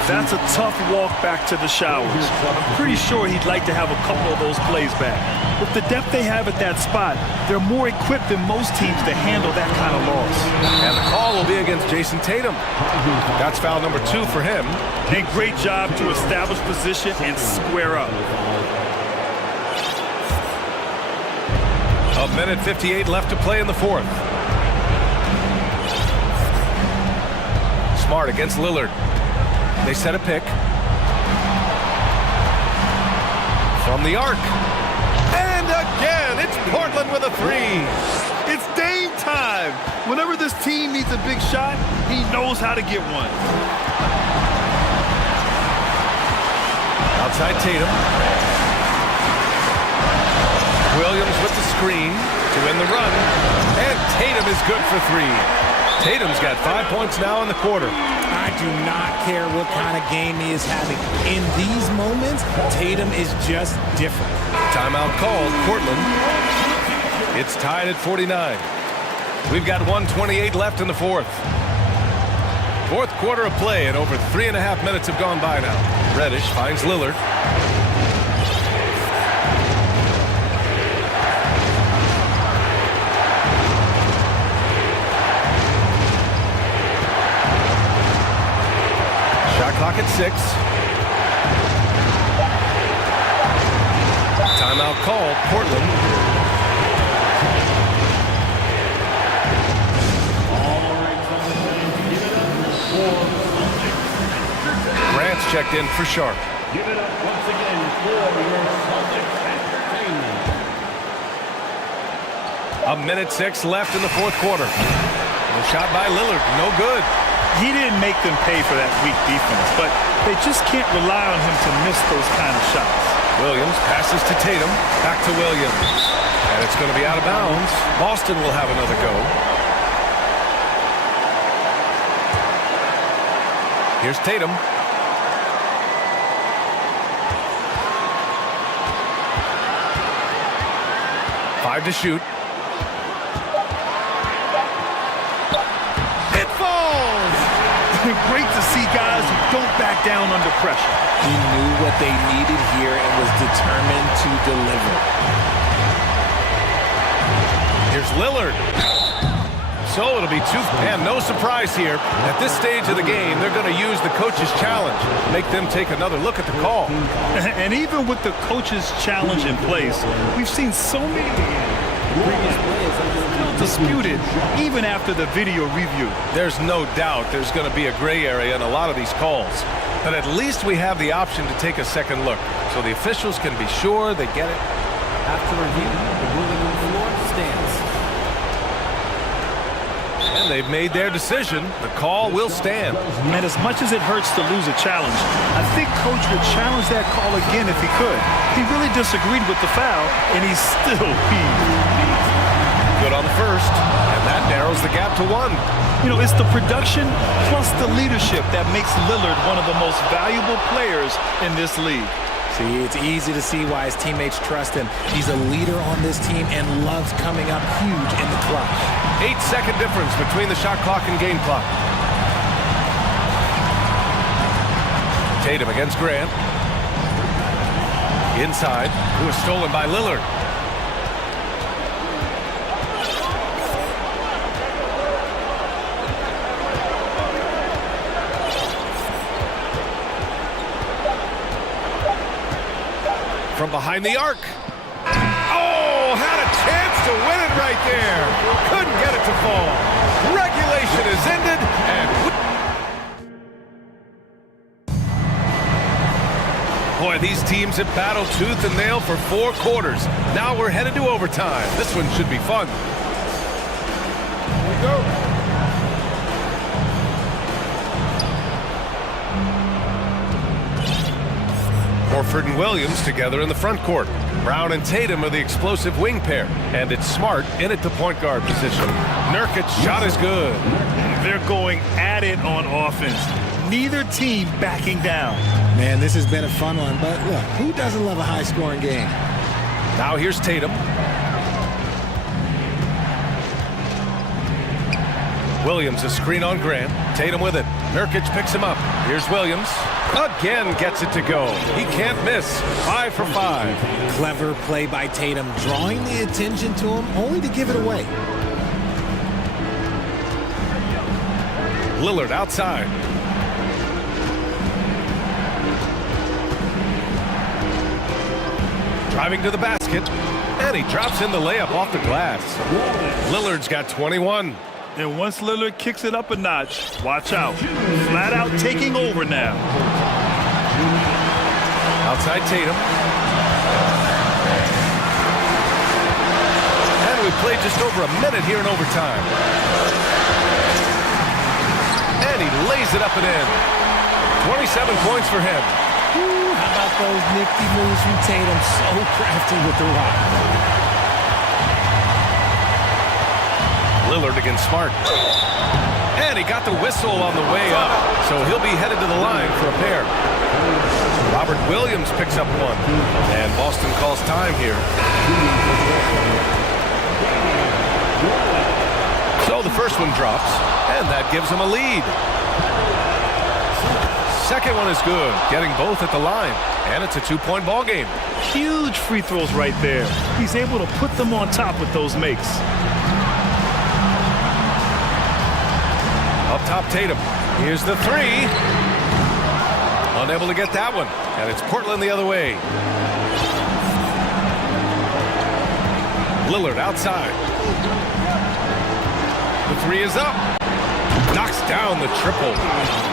That's a tough walk back to the showers. I'm pretty sure he'd like to have a couple of those plays back. With the depth they have at that spot, they're more equipped than most teams to handle that kind of loss. And the call will be against Jason Tatum. That's foul number 2 for him. A great job to establish position and square up. A minute 58 left to play in the fourth. Smart against Lillard. They set a pick. From the arc. And again, it's Portland with a 3. It's Dame time. Whenever this team needs a big shot, he knows how to get one. Outside Tatum. Williams with the screen to win the run. And Tatum is good for 3. Tatum's got 5 points now in the quarter. I do not care what kind of game he is having. In these moments, Tatum is just different. Timeout called, Portland. It's tied at 49. We've got 1:28 left in the fourth. Fourth quarter of play, and over 3.5 minutes have gone by now. Reddish finds Lillard. Shot clock at 6. Timeout called, Portland. Grant's checked in for Sharp. Give it up once again for your Celtics Entertainment. A minute 6 left in the fourth quarter. The shot by Lillard, no good. He didn't make them pay for that weak defense, but they just can't rely on him to miss those kind of shots. Williams passes to Tatum, back to Williams. And it's going to be out of bounds. Boston will have another go. Here's Tatum. Five to shoot. It falls! Great to see guys who don't back down under pressure. He knew what they needed here and was determined to deliver. Here's Lillard. So it'll be two, and no surprise here. At this stage of the game, they're going to use the coach's challenge, make them take another look at the call. And even with the coach's challenge in place, we've seen so many previous plays still disputed even after the video review. There's no doubt there's going to be a gray area in a lot of these calls. But at least we have the option to take a second look, so the officials can be sure they get it. After review, the ruling on the floor stands. And they've made their decision. The call will stand. Man, as much as it hurts to lose a challenge, I think Coach would challenge that call again if he could. He really disagreed with the foul, and he's still peeved. Good on the first, and that narrows the gap to 1. You know, it's the production plus the leadership that makes Lillard one of the most valuable players in this league. See, it's easy to see why his teammates trust him. He's a leader on this team and loves coming up huge in the clutch. 8-second difference between the shot clock and game clock. Tatum against Grant. Inside, who was stolen by Lillard. From behind the arc. Oh, had a chance to win it right there. Couldn't get it to fall. Regulation is ended, and boy, these teams have battled tooth and nail for 4 quarters. Now we're headed to overtime. This one should be fun. Here we go. Horford and Williams together in the front court. Brown and Tatum are the explosive wing pair. And it's Smart in at the point guard position. Nurkic's shot is good. They're going at it on offense. Neither team backing down. Man, this has been a fun one, but look, who doesn't love a high-scoring game? Now here's Tatum. Williams a screen on Grant. Tatum with it. Nurkic picks him up. Here's Williams. Again gets it to go. He can't miss. 5 for 5. Clever play by Tatum, drawing the attention to him only to give it away. Lillard outside. Driving to the basket. And he drops in the layup off the glass. Lillard's got 21. And once Lillard kicks it up a notch, watch out. Flat out taking over now. Outside Tatum. And we played just over a minute here in overtime. And he lays it up and in. 27 points for him. Ooh, how about those nifty moves from Tatum? So crafty with the rock. Lillard against Smart. And he got the whistle on the way up. So he'll be headed to the line for a pair. Robert Williams picks up one. And Boston calls time here. So the first one drops. And that gives him a lead. Second one is good. Getting both at the line. And it's a 2-point ball game. Huge free throws right there. He's able to put them on top with those makes. Up top, Tatum. Here's the 3. Unable to get that one. And it's Portland the other way. Lillard outside. The 3 is up. Knocks down the triple.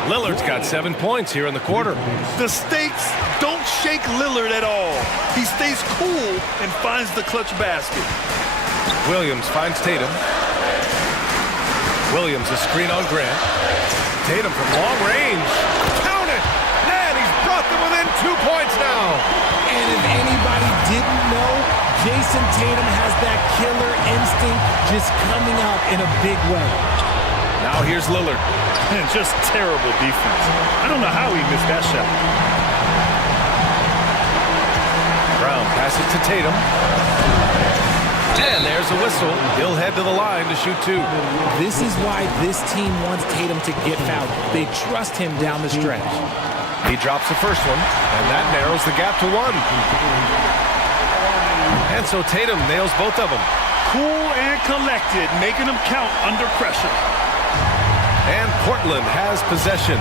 Lillard's got 7 points here in the quarter. The stakes don't shake Lillard at all. He stays cool and finds the clutch basket. Williams finds Tatum. Williams a screen on Grant. Tatum from long range. Count it! Man, he's brought them within 2 points now. And if anybody didn't know, Jason Tatum has that killer instinct just coming out in a big way. Now here's Lillard. And just terrible defense. I don't know how he missed that shot. Brown passes to Tatum. And there's a whistle. He'll head to the line to shoot 2. This is why this team wants Tatum to get fouled. They trust him down the stretch. He drops the first one, and that narrows the gap to 1. And so Tatum nails both of them. Cool and collected, making them count under pressure. And Portland has possession.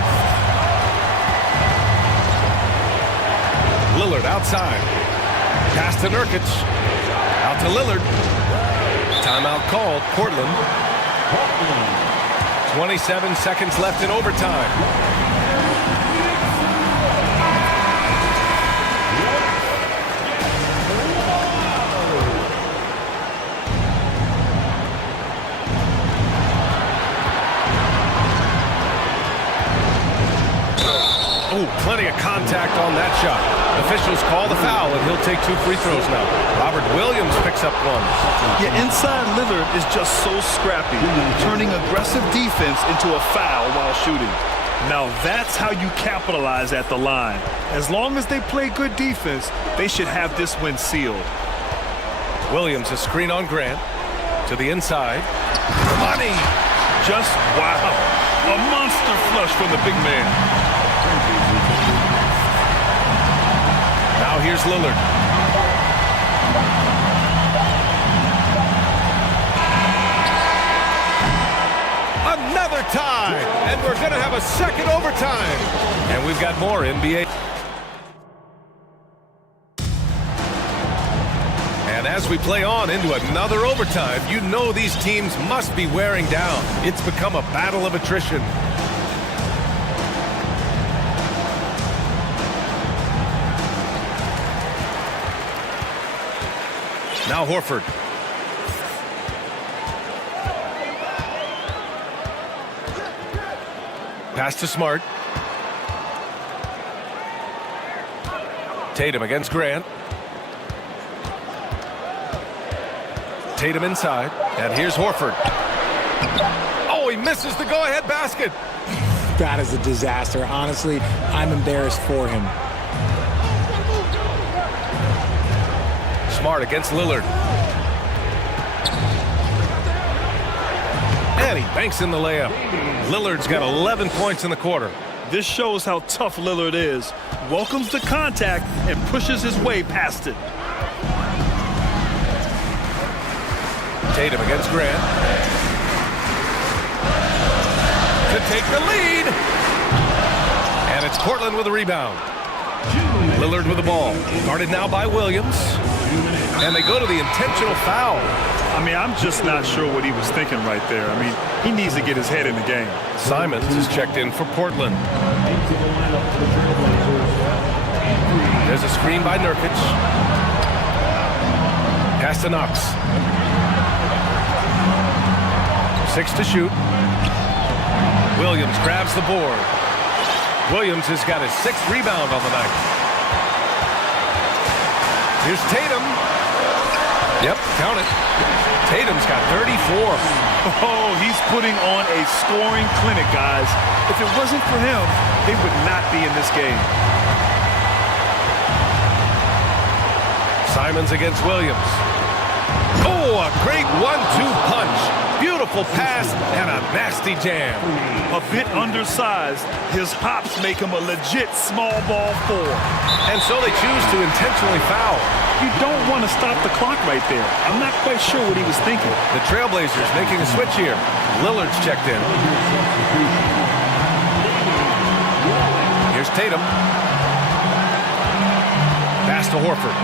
Lillard outside. Pass to Nurkic. Out to Lillard. Timeout called. Portland. 27 seconds left in overtime. Oh, plenty of contact on that shot. Officials call the foul, and he'll take 2 free throws now. Robert Williams picks up 1. Yeah, inside Lillard is just so scrappy, turning aggressive defense into a foul while shooting. Now that's how you capitalize at the line. As long as they play good defense, they should have this win sealed. Williams, a screen on Grant. To the inside. Money! Just wow. A monster flush from the big man. Now here's Lillard. Another tie, and we're going to have a second overtime. And we've got more NBA. And as we play on into another overtime, you know these teams must be wearing down. It's become a battle of attrition. Now Horford. Pass to Smart. Tatum against Grant. Tatum inside. And here's Horford. Oh, he misses the go-ahead basket. That is a disaster. Honestly, I'm embarrassed for him. Smart against Lillard. And he banks in the layup. Lillard's got 11 points in the quarter. This shows how tough Lillard is. Welcomes the contact and pushes his way past it. Tatum against Grant. To take the lead. And it's Portland with a rebound. Lillard with the ball. Guarded now by Williams. And they go to the intentional foul. I mean, I'm just not sure what he was thinking right there. I mean, he needs to get his head in the game. Simons is checked in for Portland. There's a screen by Nurkic. Pass to Knox. 6 to shoot. Williams grabs the board. Williams has got his 6th rebound on the night. Here's Tatum. Yep, count it. Tatum's got 34. Oh, he's putting on a scoring clinic, guys. If it wasn't for him, they would not be in this game. Simons against Williams. Oh, a great 1-2 punch. Beautiful pass and a nasty jam. A bit undersized, his hops make him a legit small ball 4. And so they choose to intentionally foul. You don't want to stop the clock right there. I'm not quite sure what he was thinking. The Trailblazers making a switch here. Lillard's checked in. Here's Tatum. Pass to Horford.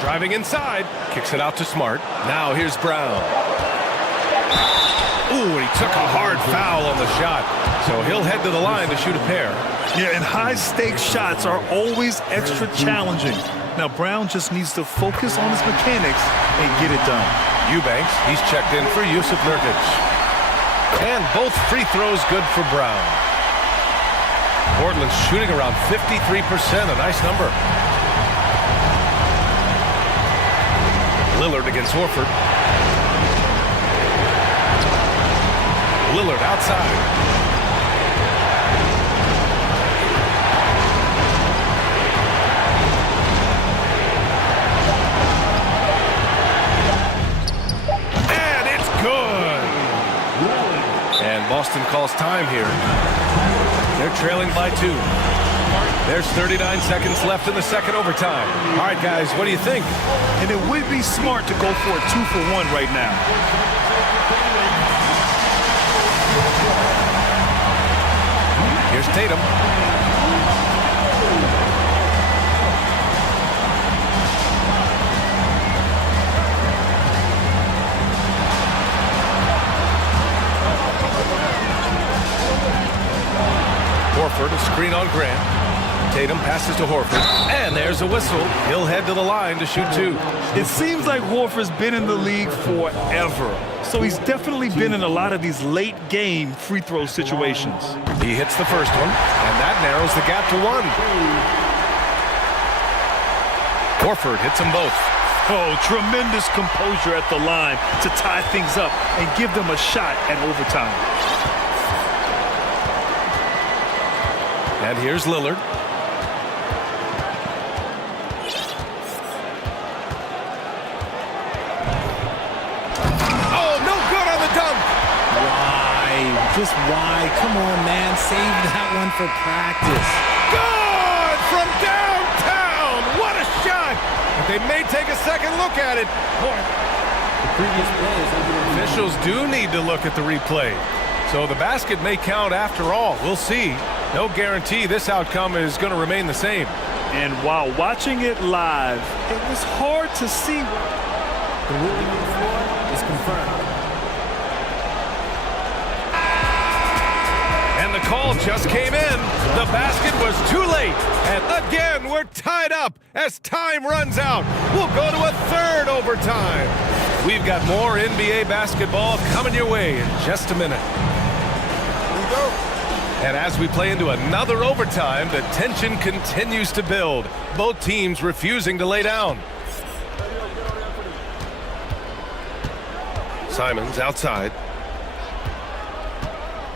Driving inside. Kicks it out to Smart. Now here's Brown. Ooh, he took a hard foul on the shot. So he'll head to the line to shoot a pair. Yeah, and high-stakes shots are always extra challenging. Now, Brown just needs to focus on his mechanics and get it done. Eubanks, he's checked in for Yusuf Nurkic. And both free throws good for Brown. Portland's shooting around 53%, a nice number. Lillard against Horford. Lillard outside. And it's good. And Boston calls time here. They're trailing by 2. There's 39 seconds left in the second overtime. All right, guys, what do you think? And it would be smart to go for a 2-for-1 right now. Here's Tatum. Horford, a screen on Grant. Tatum passes to Horford, and there's a whistle. He'll head to the line to shoot two. It seems like Horford's been in the league forever, so he's definitely been in a lot of these late-game free throw situations. He hits the first one, and that narrows the gap to one. Horford hits them both. Oh, tremendous composure at the line to tie things up and give them a shot at overtime. And here's Lillard. Oh, no good on the dunk. Why? Just why? Come on, man. Save that one for practice. Good from downtown. What a shot. But they may take a second look at it. The previous play is under review. Officials do need to look at the replay. So the basket may count after all. We'll see. No guarantee this outcome is going to remain the same. And while watching it live, it was hard to see. The ruling on the floor is confirmed. And the call just came in. The basket was too late. And again, we're tied up as time runs out. We'll go to a third overtime. We've got more NBA basketball coming your way in just a minute. Here we go. And as we play into another overtime, the tension continues to build. Both teams refusing to lay down. Simons outside.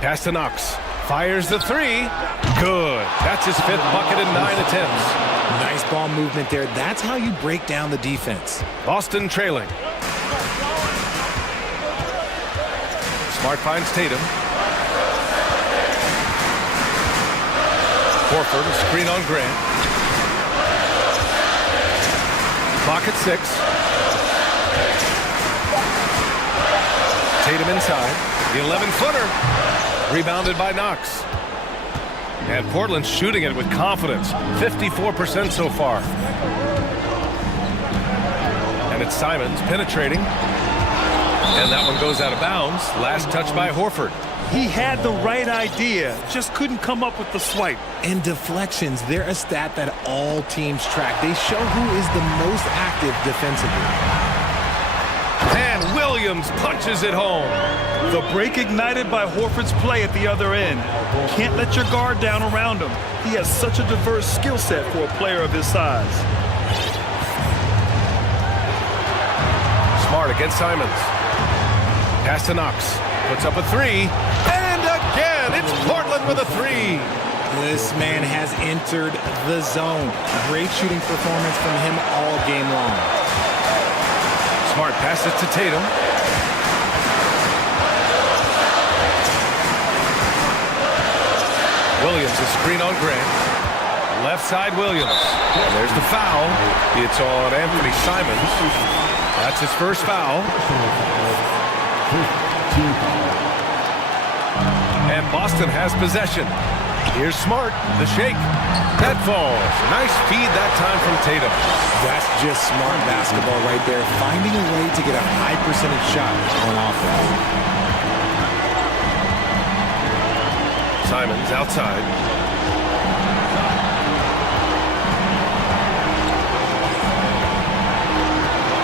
Pass to Knox. Fires the three. Good. That's his fifth bucket in 9 attempts. Nice ball movement there. That's how you break down the defense. Boston trailing. Smart finds Tatum. Horford, a screen on Grant. Clock at 6. Tatum inside. The 11-footer. Rebounded by Knox. And Portland's shooting it with confidence. 54% so far. And it's Simons penetrating. And that one goes out of bounds. Last touch by Horford. He had the right idea, just couldn't come up with the swipe. And deflections, they're a stat that all teams track. They show who is the most active defensively. And Williams punches it home. The break ignited by Horford's play at the other end. Can't let your guard down around him. He has such a diverse skill set for a player of his size. Smart against Simons. Pass to Knox. Puts up a three. And again, it's Portland with a three. This man has entered the zone. Great shooting performance from him all game long. Smart passes to Tatum. Williams, a screen on Grant. Left side, Williams. And there's the foul. It's on Anthony Simons. That's his first foul. And Boston has possession. Here's Smart, the shake. That falls. Nice feed that time from Tatum. That's just smart basketball right there. Finding a way to get a high percentage shot on offense. Simons outside.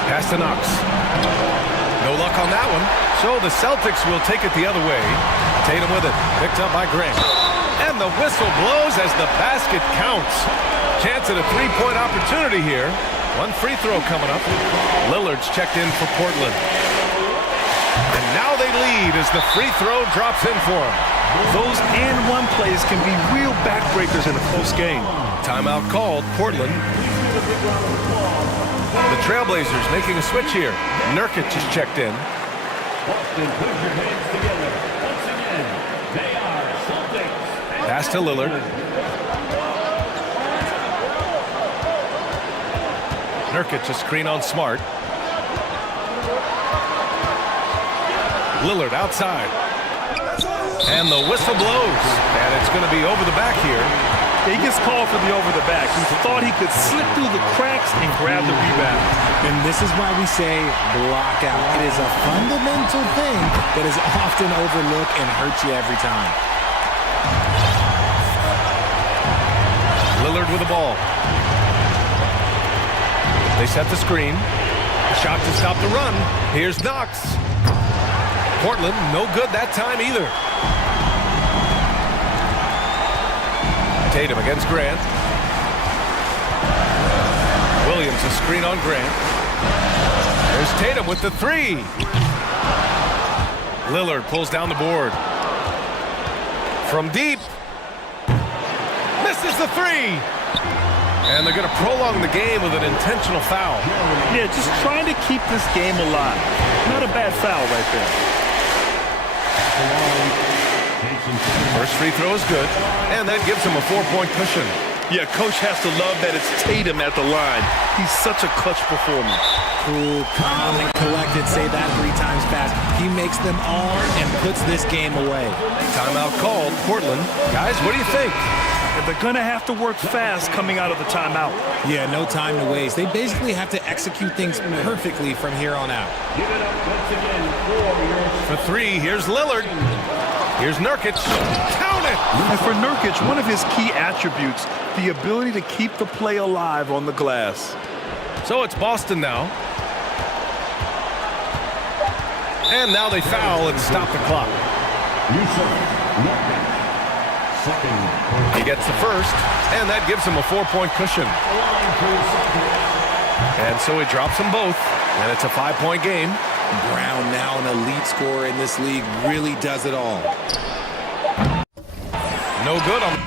Pass to Knox. No luck on that one. So the Celtics will take it the other way. Tatum with it. Picked up by Grant. And the whistle blows as the basket counts. Chance at a three-point opportunity here. One free throw coming up. Lillard's checked in for Portland. And now they lead as the free throw drops in for them. Those and-one plays can be real backbreakers in a close game. Timeout called. Portland. The Trailblazers making a switch here. Nurkic is checked in. Pass to Lillard. Nurkic a screen on Smart. Lillard outside. And the whistle blows. And it's going to be over the back here. He gets called for the over the back. He thought he could slip through the cracks and grab the rebound. And this is why we say block out. It is a fundamental thing that is often overlooked and hurts you every time. Lillard with the ball. They set the screen. The shot to stop the run. Here's Knox. Portland, no good that time either. Tatum against Grant. Williams a screen on Grant. There's Tatum with the three. Lillard pulls down the board. From deep. Misses the three. And they're going to prolong the game with an intentional foul. Yeah, just trying to keep this game alive. Not a bad foul right there. First free throw is good, and that gives him a 4-point cushion. Yeah, coach has to love that it's Tatum at the line. He's such a clutch performer. Cool, calm, and collected. Say that 3 times fast. He makes them all and puts this game away. Timeout called. Portland. Guys, what do you think? They're going to have to work fast coming out of the timeout. Yeah, no time to waste. They basically have to execute things perfectly from here on out. Give it up once again for For three, here's Lillard. Here's Nurkic. Count it! And for Nurkic, one of his key attributes, the ability to keep the play alive on the glass. So it's Boston now. And now they foul and stop the clock. He gets the first, and that gives him a 4-point cushion. And so he drops them both, and it's a 5-point game. Brown, now an elite scorer in this league, really does it all. No good on...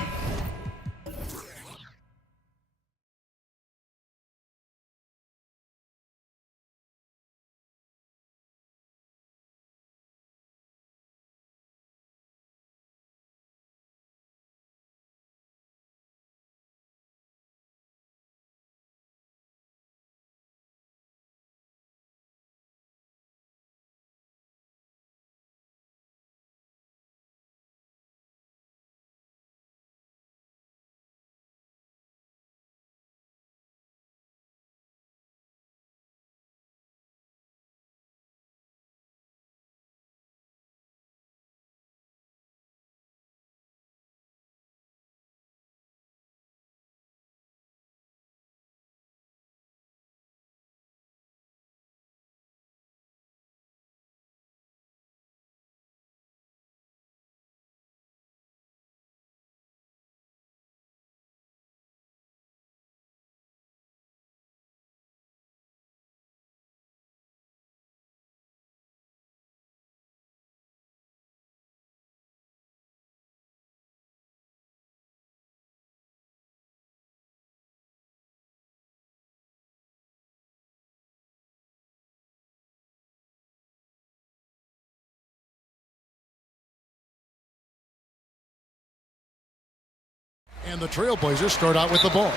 And the Trailblazers start out with the ball.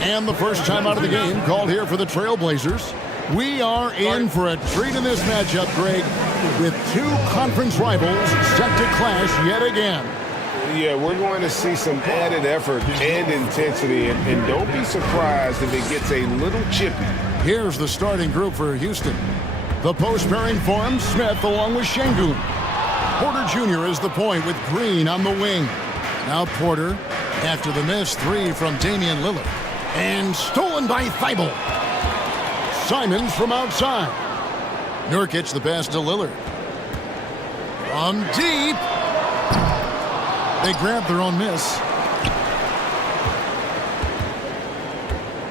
And the first time out of the game called here for the Trailblazers. We are in for a treat in this matchup, Greg, with 2 conference rivals set to clash yet again. Yeah, we're going to see some added effort and intensity, and don't be surprised if it gets a little chippy. Here's the starting group for Houston. The post pairing forms Smith along with Şengün. Porter Jr. is the point with Green on the wing. Now Porter, after the missed 3 from Damian Lillard. And stolen by Thibault. Simons from outside. Nurkic the pass to Lillard. From deep. They grab their own miss.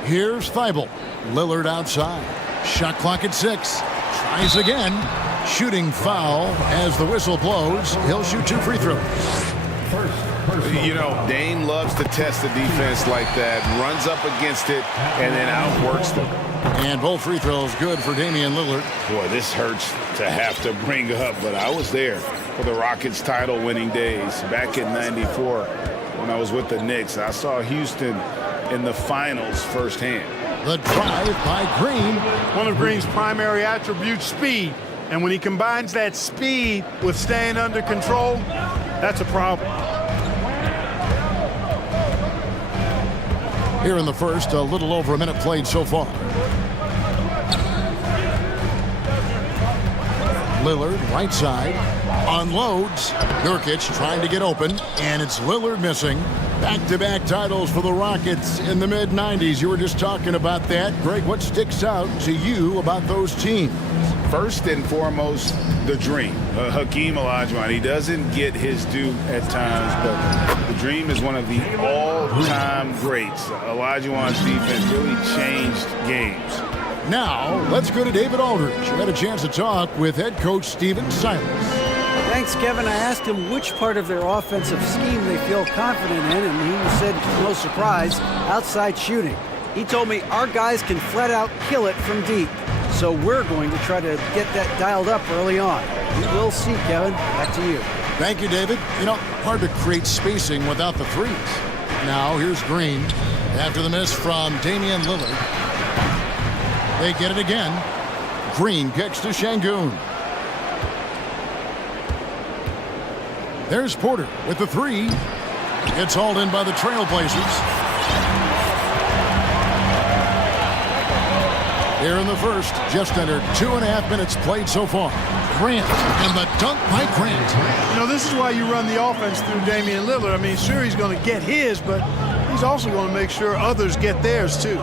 Here's Thibault. Lillard outside. Shot clock at 6. Tries again. Shooting foul as the whistle blows. He'll shoot 2 free throws. First You know, Dame loves to test the defense like that, runs up against it, and then outworks them. And both free throws good for Damian Lillard. Boy, this hurts to have to bring up, but I was there for the Rockets title-winning days back in '94 when I was with the Knicks. I saw Houston in the finals firsthand. The drive by Green. One of Green's primary attributes, speed. And when he combines that speed with staying under control, that's a problem. Here in the first, a little over a minute played so far. Lillard, right side, unloads. Nurkic trying to get open, and it's Lillard missing. Back-to-back titles for the Rockets in the mid-'90s. You were just talking about that. Greg, what sticks out to you about those teams? First and foremost, the dream. Hakeem Olajuwon, he doesn't get his due at times, but the dream is one of the all-time greats. Olajuwon's defense really changed games. Now, let's go to David Aldridge, who had a chance to talk with head coach Steven Silas. Thanks, Kevin. I asked him which part of their offensive scheme they feel confident in, and he said, no surprise, outside shooting. He told me our guys can flat out kill it from deep. So we're going to try to get that dialed up early on. We will see, Kevin. Back to you. Thank you, David. You know, hard to create spacing without the threes. Now, here's Green. After the miss from Damian Lillard. They get it again. Green kicks to Şengün. There's Porter with the three. It's hauled in by the Trailblazers. Here in the first, just under 2.5 minutes played so far. Grant, and the dunk by Grant. You know, this is why you run the offense through Damian Lillard. I mean, sure, he's going to get his, but he's also going to make sure others get theirs, too.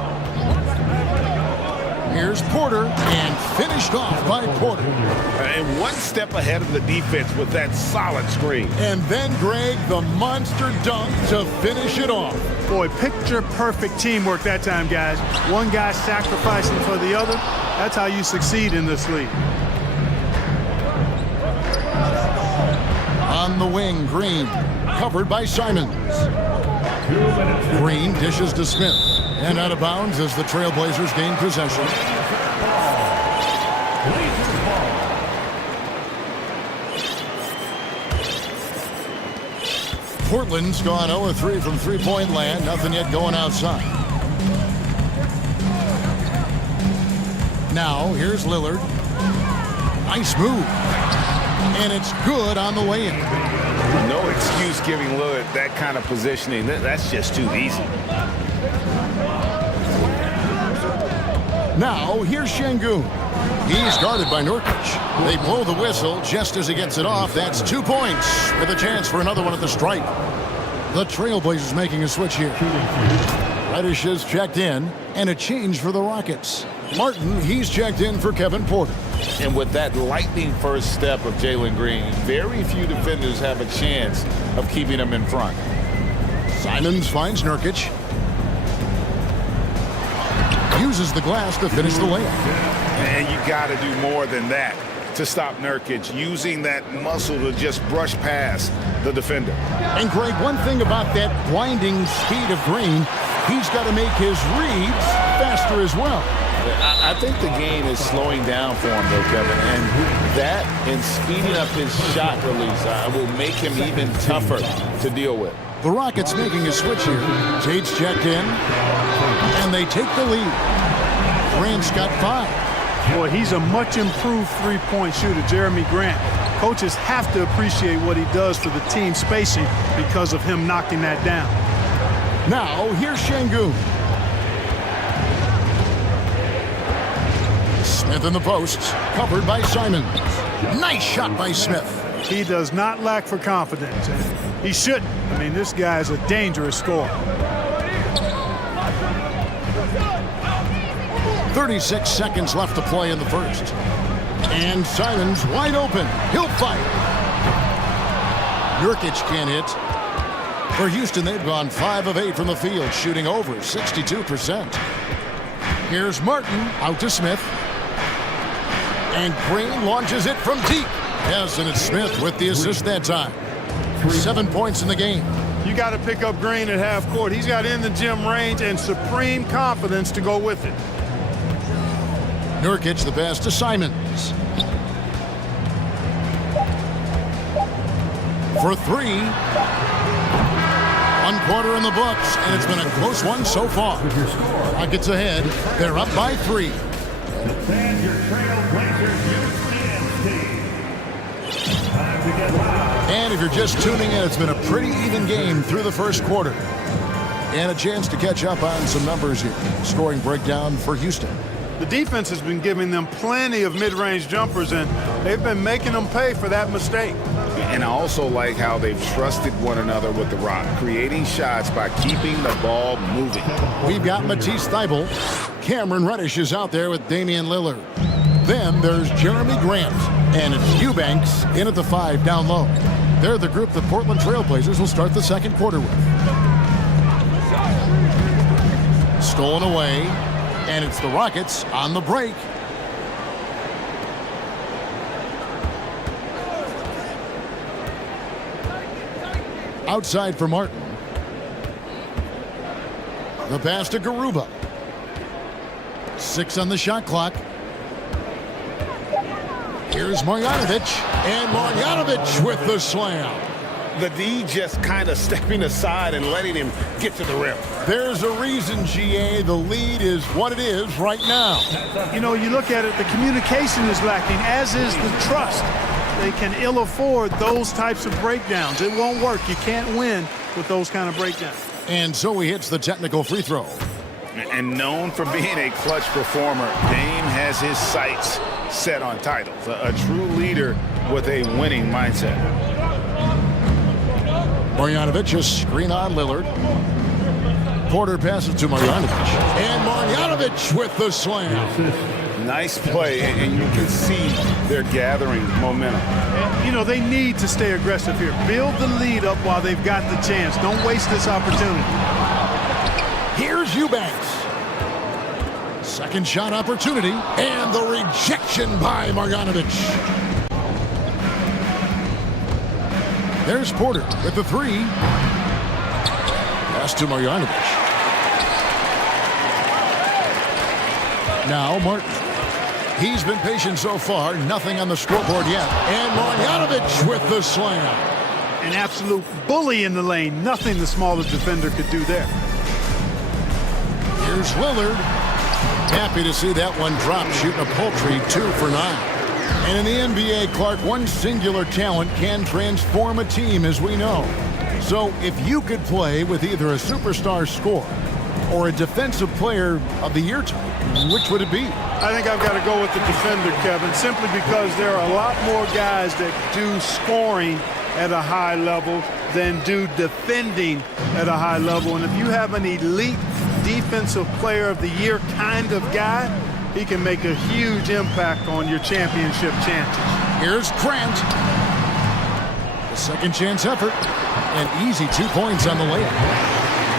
Here's Porter, and finished off by Porter. And one step ahead of the defense with that solid screen. And then, Greg, the monster dunk to finish it off. Boy, picture-perfect teamwork that time, guys. One guy sacrificing for the other. That's how you succeed in this league. On the wing, Green, covered by Simons. Green dishes to Smith. And out of bounds as the Trailblazers gain possession. Portland's gone 0-3 from three-point land. Nothing yet going outside. Now, here's Lillard. Nice move. And it's good on the way in. No excuse giving Lillard that kind of positioning. That's just too easy. Now, here's Şengün. He's guarded by Nurkic. They blow the whistle just as he gets it off. That's 2 points with a chance for another one at the stripe. The Trailblazers making a switch here. Reddish is checked in, and a change for the Rockets. Martin, he's checked in for Kevin Porter. And with that lightning first step of Jalen Green, very few defenders have a chance of keeping him in front. Simons finds Nurkic. Uses the glass to finish the layup. And you got to do more than that to stop Nurkic, using that muscle to just brush past the defender. And Greg, one thing about that blinding speed of Green, he's got to make his reads faster as well. I think the game is slowing down for him, though, Kevin. And that and speeding up his shot release will make him even tougher to deal with. The Rockets making a switch here. Tate's checked in, and they take the lead. Grant's got 5. Boy, he's a much improved three-point shooter, Jeremy Grant. Coaches have to appreciate what he does for the team spacing because of him knocking that down. Now, here's Şengün. Smith in the posts, covered by Simons. Nice shot by Smith. He does not lack for confidence, and he shouldn't. I mean, this guy's a dangerous scorer. 36 seconds left to play in the first. And Simons wide open. He'll fire. Nurkic can't hit. For Houston, they've gone 5 of 8 from the field, shooting over 62%. Here's Martin out to Smith. And Green launches it from deep. Yes, and it's Smith with the assist that time. 7 points in the game. You got to pick up Green at half court. He's got in the gym range and supreme confidence to go with it. Nurkic the pass to Simons. For three. 1 quarter in the books, and it's been a close one so far. Rockets ahead. They're up by 3. And if you're just tuning in, it's been a pretty even game through the first quarter. And a chance to catch up on some numbers here. Scoring breakdown for Houston. The defense has been giving them plenty of mid-range jumpers, and they've been making them pay for that mistake. And I also like how they've trusted one another with the rock, creating shots by keeping the ball moving. We've got Matisse Thybulle. Cameron Reddish is out there with Damian Lillard. Then there's Jeremy Grant, and it's Eubanks in at the 5 down low. They're the group the Portland Trailblazers will start the second quarter with. Stolen away, and it's the Rockets on the break. Outside for Martin. The pass to Garuba. 6 on the shot clock. Here's Marjanovic, and Marjanovic with the slam. The D just kind of stepping aside and letting him get to the rim. There's a reason, GA, the lead is what it is right now. You know, you look at it, the communication is lacking, as is the trust. They can ill afford those types of breakdowns. It won't work. You can't win with those kind of breakdowns. And so he hits the technical free throw. And known for being a clutch performer, Dame has his sights set on titles. A true leader with a winning mindset. Marjanovic, a screen on Lillard. Porter passes to Marjanovic. And Marjanovic with the slam. Nice play, and you can see they're gathering momentum. And, you know, they need to stay aggressive here. Build the lead up while they've got the chance. Don't waste this opportunity. Here's Eubanks. Second shot opportunity, and the rejection by Marjanovic. There's Porter with the 3. Pass to Marjanovic. Now Martin. He's been patient so far. Nothing on the scoreboard yet. And Marjanovic with the slam. An absolute bully in the lane. Nothing the smaller defender could do there. Here's Lillard. Happy to see that one drop, shooting a paltry 2 for 9. And in the NBA, Clark, one singular talent can transform a team, as we know. So if you could play with either a superstar scorer or a defensive player of the year type, which would it be? I think I've got to go with the defender, Kevin, simply because there are a lot more guys that do scoring at a high level than do defending at a high level. And if you have an elite defensive player of the year kind of guy, he can make a huge impact on your championship chances. Here's Grant. The second chance effort. An easy 2 points on the layup.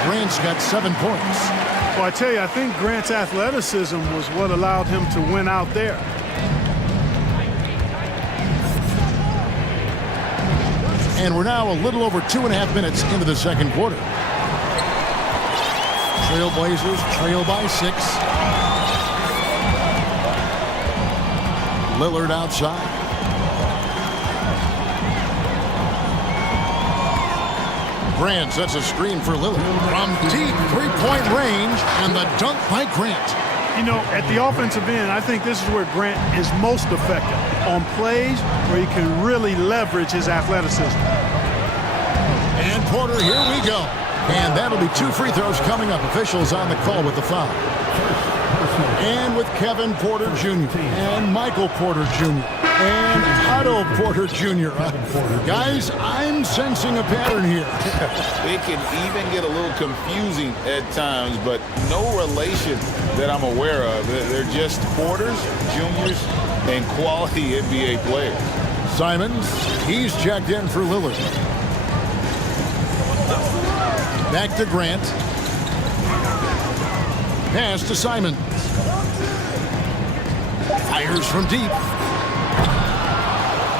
Grant's got 7 points. Well, I tell you, I think Grant's athleticism was what allowed him to win out there. And we're now a little over 2.5 minutes into the second quarter. Trailblazers trail by 6. Lillard outside. Grant sets a screen for Lillard from deep three-point range, and the dunk by Grant. You know, at the offensive end, I think this is where Grant is most effective, on plays where he can really leverage his athleticism. And Porter, here we go. And that'll be 2 free throws coming up. Officials on the call with the foul. And with Kevin Porter Jr. and Michael Porter Jr. and Otto Porter Jr. Guys, I'm sensing a pattern here. It can even get a little confusing at times, but no relation that I'm aware of. They're just Porters, Juniors, and quality NBA players. Simons, he's checked in for Lillard. Back to Grant. Pass to Simons. Fires from deep.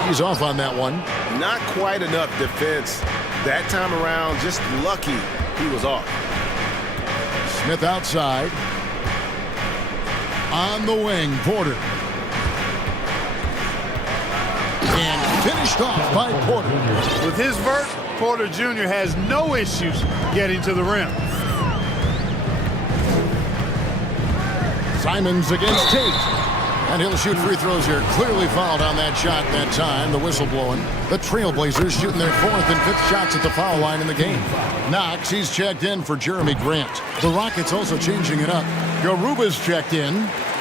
He's off on that one. Not quite enough defense That time around, just lucky he was off. Smith outside. On the wing, Porter. And finished off by Porter. With his vert, Porter Jr. has no issues getting to the rim. Simons against Tate. And he'll shoot free throws here. Clearly fouled on that shot that time. The whistle blowing. The Trailblazers shooting their 4th and 5th shots at the foul line in the game. Knox, he's checked in for Jeremy Grant. The Rockets also changing it up. Garuba's checked in.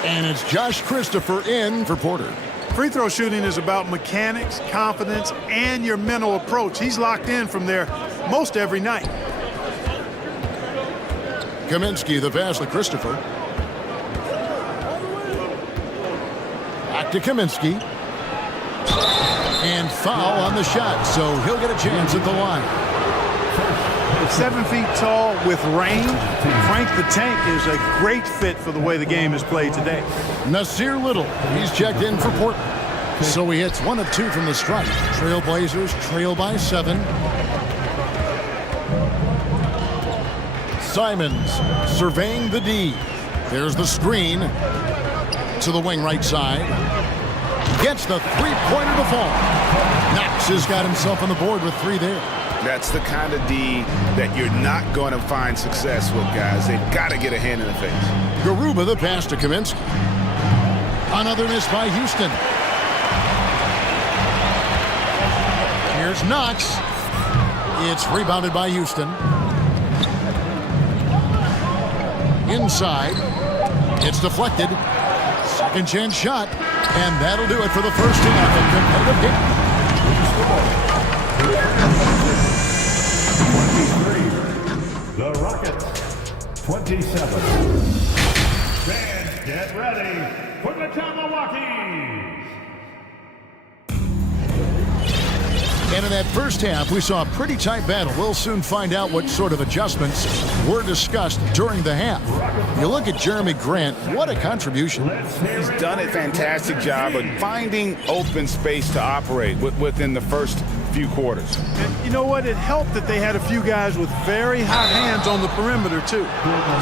And it's Josh Christopher in for Porter. Free throw shooting is about mechanics, confidence, and your mental approach. He's locked in from there most every night. Kaminsky, the pass to Christopher. Back to Kaminsky. And foul on the shot, so he'll get a chance at the line. 7 feet tall with range. Frank the Tank is a great fit for the way the game is played today. Nasir Little, he's checked in for Portland. So he hits 1 of 2 from the stripe. Trailblazers trail by 7. Simons surveying the D. There's the screen to the wing right side. Gets the three-pointer to fall. Knox has got himself on the board with 3 there. That's the kind of D that you're not going to find success with, guys. They've got to get a hand in the face. Garuba, the pass to Kaminsky. Another miss by Houston. Here's Knox. It's rebounded by Houston. Inside. It's deflected. Second chance shot. And that'll do it for the first half of competitive game. 23, the Rockets, 27. Fans, get ready for the Milwaukees. And in that first half, we saw a pretty tight battle. We'll soon find out what sort of adjustments were discussed during the half. You look at Jeremy Grant, what a contribution. He's done a fantastic job of finding open space to operate within the first few quarters. And you know what? It helped that they had a few guys with very hot hands on the perimeter, too.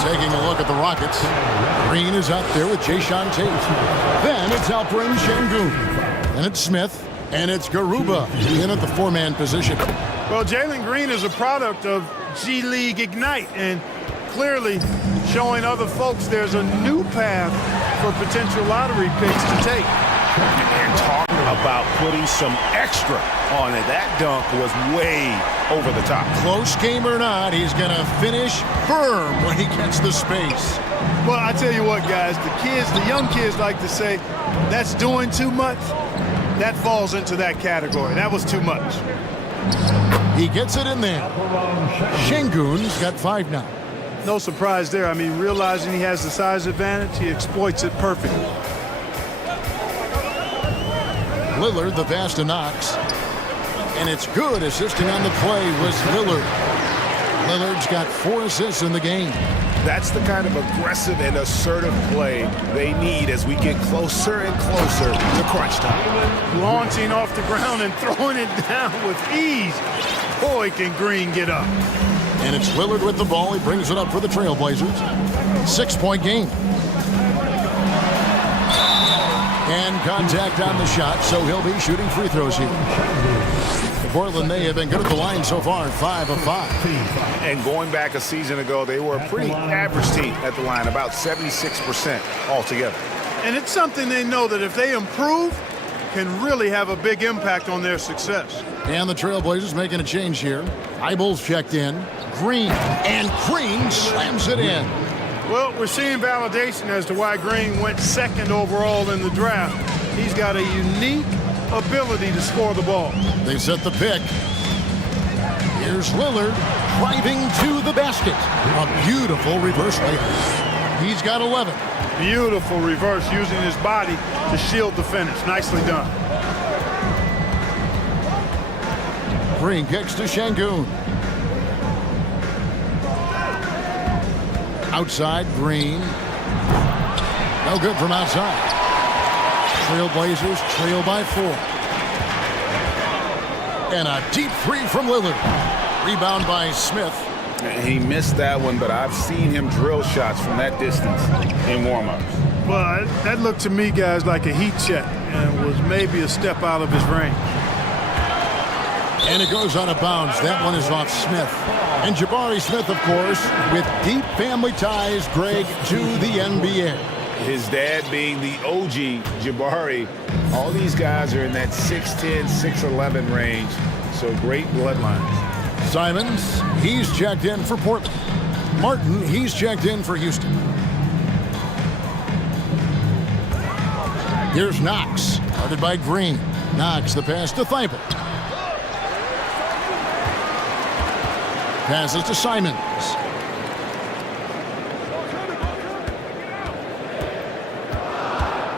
Taking a look at the Rockets. Green is out there with Jayshawn Tate. Then it's Alperen Şengün. Then it's Smith. And it's Garuba in at the 4-man position. Well, Jalen Green is a product of G League Ignite and clearly showing other folks there's a new path for potential lottery picks to take. And talking about putting some extra on it. That dunk was way over the top. Close game or not, he's going to finish firm when he gets the space. Well, I tell you what, guys, the young kids like to say, that's doing too much. That falls into that category. That was too much. He gets it in there. Şengün's got 5 now. No surprise there. I mean, realizing he has the size advantage, he exploits it perfectly. Lillard, the pass to Knox. And it's good. Assisting on the play was Lillard. Lillard's got 4 assists in the game. That's the kind of aggressive and assertive play they need as we get closer and closer to crunch time. Launching off the ground and throwing it down with ease. Boy, can Green get up. And it's Lillard with the ball. He brings it up for the Trailblazers. 6-point game. And contact on the shot, so he'll be shooting free throws here. Portland, they have been good at the line so far, 5 of 5. And going back a season ago, they were a pretty average team at the line, about 76% altogether. And it's something they know that if they improve, can really have a big impact on their success. And the Trailblazers making a change here. Eyeballs checked in. Green. And Green slams it in. Well, we're seeing validation as to why Green went 2nd overall in the draft. He's got a unique ability to score the ball. They set the pick. Here's Lillard driving to the basket. A beautiful reverse layup. He's got 11. Beautiful reverse using his body to shield the finish. Nicely done. Green kicks to Şengün. Outside, Green. No good from outside. Trailblazers trail by 4. And a deep 3 from Lillard. Rebound by Smith. He missed that one, but I've seen him drill shots from that distance in warm-ups. Well, that looked to me, guys, like a heat check and was maybe a step out of his range. And it goes out of bounds. That one is off Smith. And Jabari Smith, of course, with deep family ties, Greg, to the NBA. His dad being the OG Jabari. All these guys are in that 6'10", 6'11" range. So great bloodlines. Simons, he's checked in for Portland. Martin, he's checked in for Houston. Here's Knox, guarded by Green. Knox, the pass to Thibault. Passes to Simons.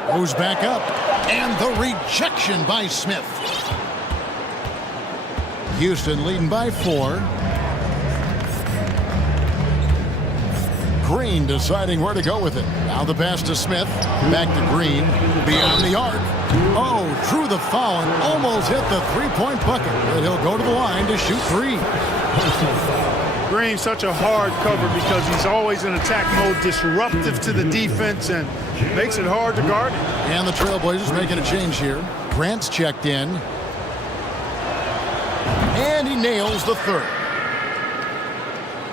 Goes back up. And the rejection by Smith. Houston leading by 4. Green deciding where to go with it. Now the pass to Smith. Back to Green. Beyond the arc. Oh, drew the foul and almost hit the three-point bucket. But he'll go to the line to shoot 3. Green, such a hard cover because he's always in attack mode, disruptive to the defense, and makes it hard to guard. And the Trailblazers making a change here. Grant's checked in. And he nails the third.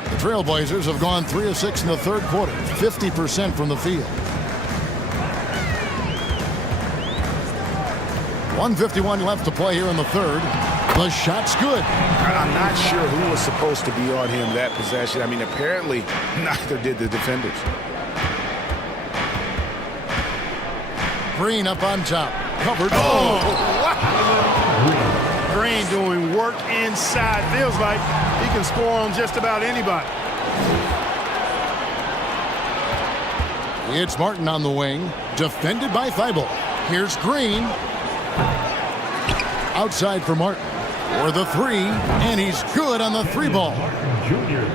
The Trailblazers have gone 3 of 6 in the third quarter, 50% from the field. 1:51 left to play here in the third. The shot's good. I'm not sure who was supposed to be on him that possession. I mean, apparently neither did the defenders. Green up on top. Covered. Oh! Green doing work inside. Feels like he can score on just about anybody. It's Martin on the wing. Defended by Thibault. Here's Green. Outside for Martin. For the 3, and he's good on the 3 ball.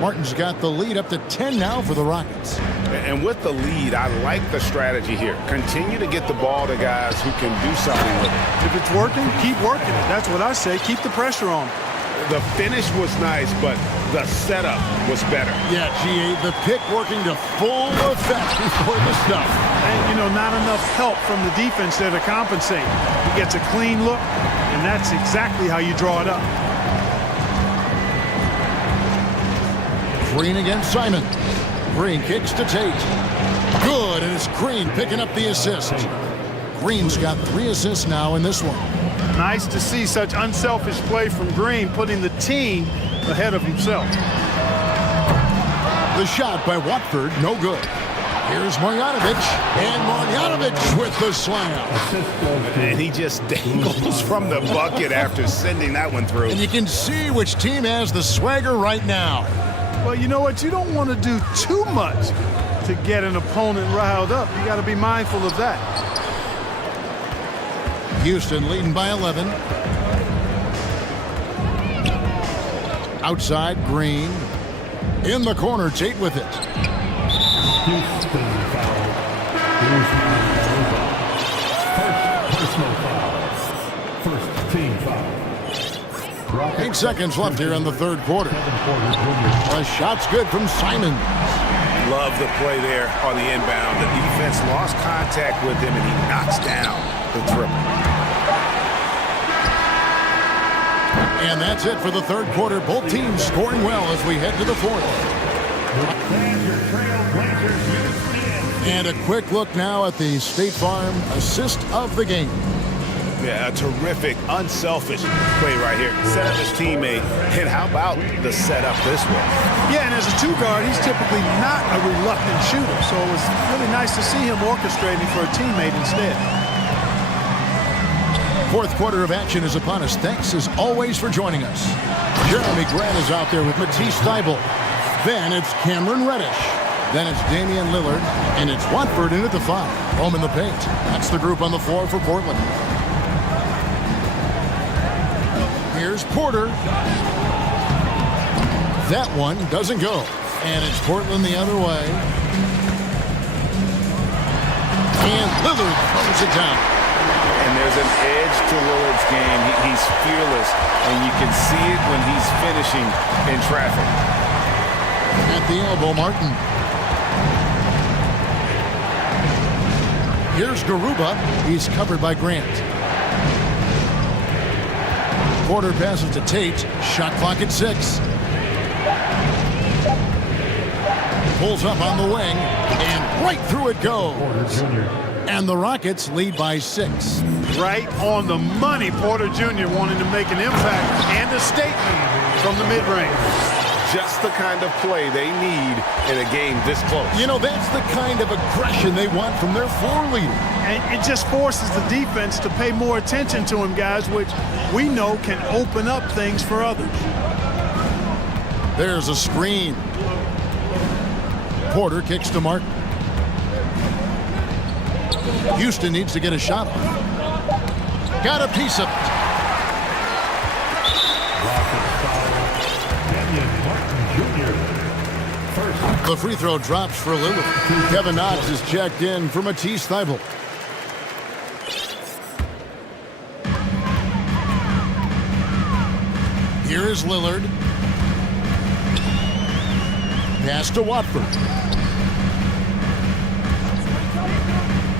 Martin's got the lead up to 10 now for the Rockets. And with the lead, I like the strategy here. Continue to get the ball to guys who can do something with it. If it's working, keep working it. That's what I say. Keep the pressure on. The finish was nice, but the setup was better. Yeah, GA, the pick working to full effect before the stuff. And, you know, not enough help from the defense there to compensate. He gets a clean look, and that's exactly how you draw it up. Green against Simon. Green kicks to Tate. Good, and it's Green picking up the assist. Green's got 3 assists now in this one. Nice to see such unselfish play from Green, putting the team ahead of himself. The shot by Watford, no good. Here's Marjanovic, and Marjanovic with the slam. And he just dangles from the bucket after sending that one through. And you can see which team has the swagger right now. Well, you know what? You don't want to do too much to get an opponent riled up. You got to be mindful of that. Houston leading by 11. Outside, Green. In the corner, Tate with it. Houston foul. Personal foul. First team foul. 8 seconds left here in the third quarter. A shot's good from Simon. Love the play there on the inbound. The defense lost contact with him, and he knocks down the triple. And that's it for the third quarter. Both teams scoring well as we head to the fourth. And a quick look now at the State Farm assist of the game. Yeah, a terrific, unselfish play right here. Set up his teammate, and how about the setup this way? Yeah, and as a 2-guard, he's typically not a reluctant shooter, so it was really nice to see him orchestrating for a teammate instead. Fourth quarter of action is upon us. Thanks as always for joining us. Jeremy Grant is out there with Matisse Thybulle. Then it's Cameron Reddish. Then it's Damian Lillard. And it's Watford in at the 5. Home in the paint. That's the group on the floor for Portland. Here's Porter. That one doesn't go. And it's Portland the other way. And Lillard throws it down. And there's an edge to Lillard's game. He's fearless, and you can see it when he's finishing in traffic. At the elbow, Martin. Here's Garuba. He's covered by Grant. Porter passes to Tate. Shot clock at 6. Pulls up on the wing, and right through it goes. And the Rockets lead by 6. Right on the money. Porter Jr. wanting to make an impact and a statement from the mid-range. Just the kind of play they need in a game this close. You know, that's the kind of aggression they want from their floor leader. And it just forces the defense to pay more attention to him, guys, which we know can open up things for others. There's a screen. Porter kicks to Martin. Houston needs to get a shot off. Got a piece of it. The free throw drops for Lillard. Kevin Knox is checked in for Matisse Thybulle. Here is Lillard. Pass to Watford.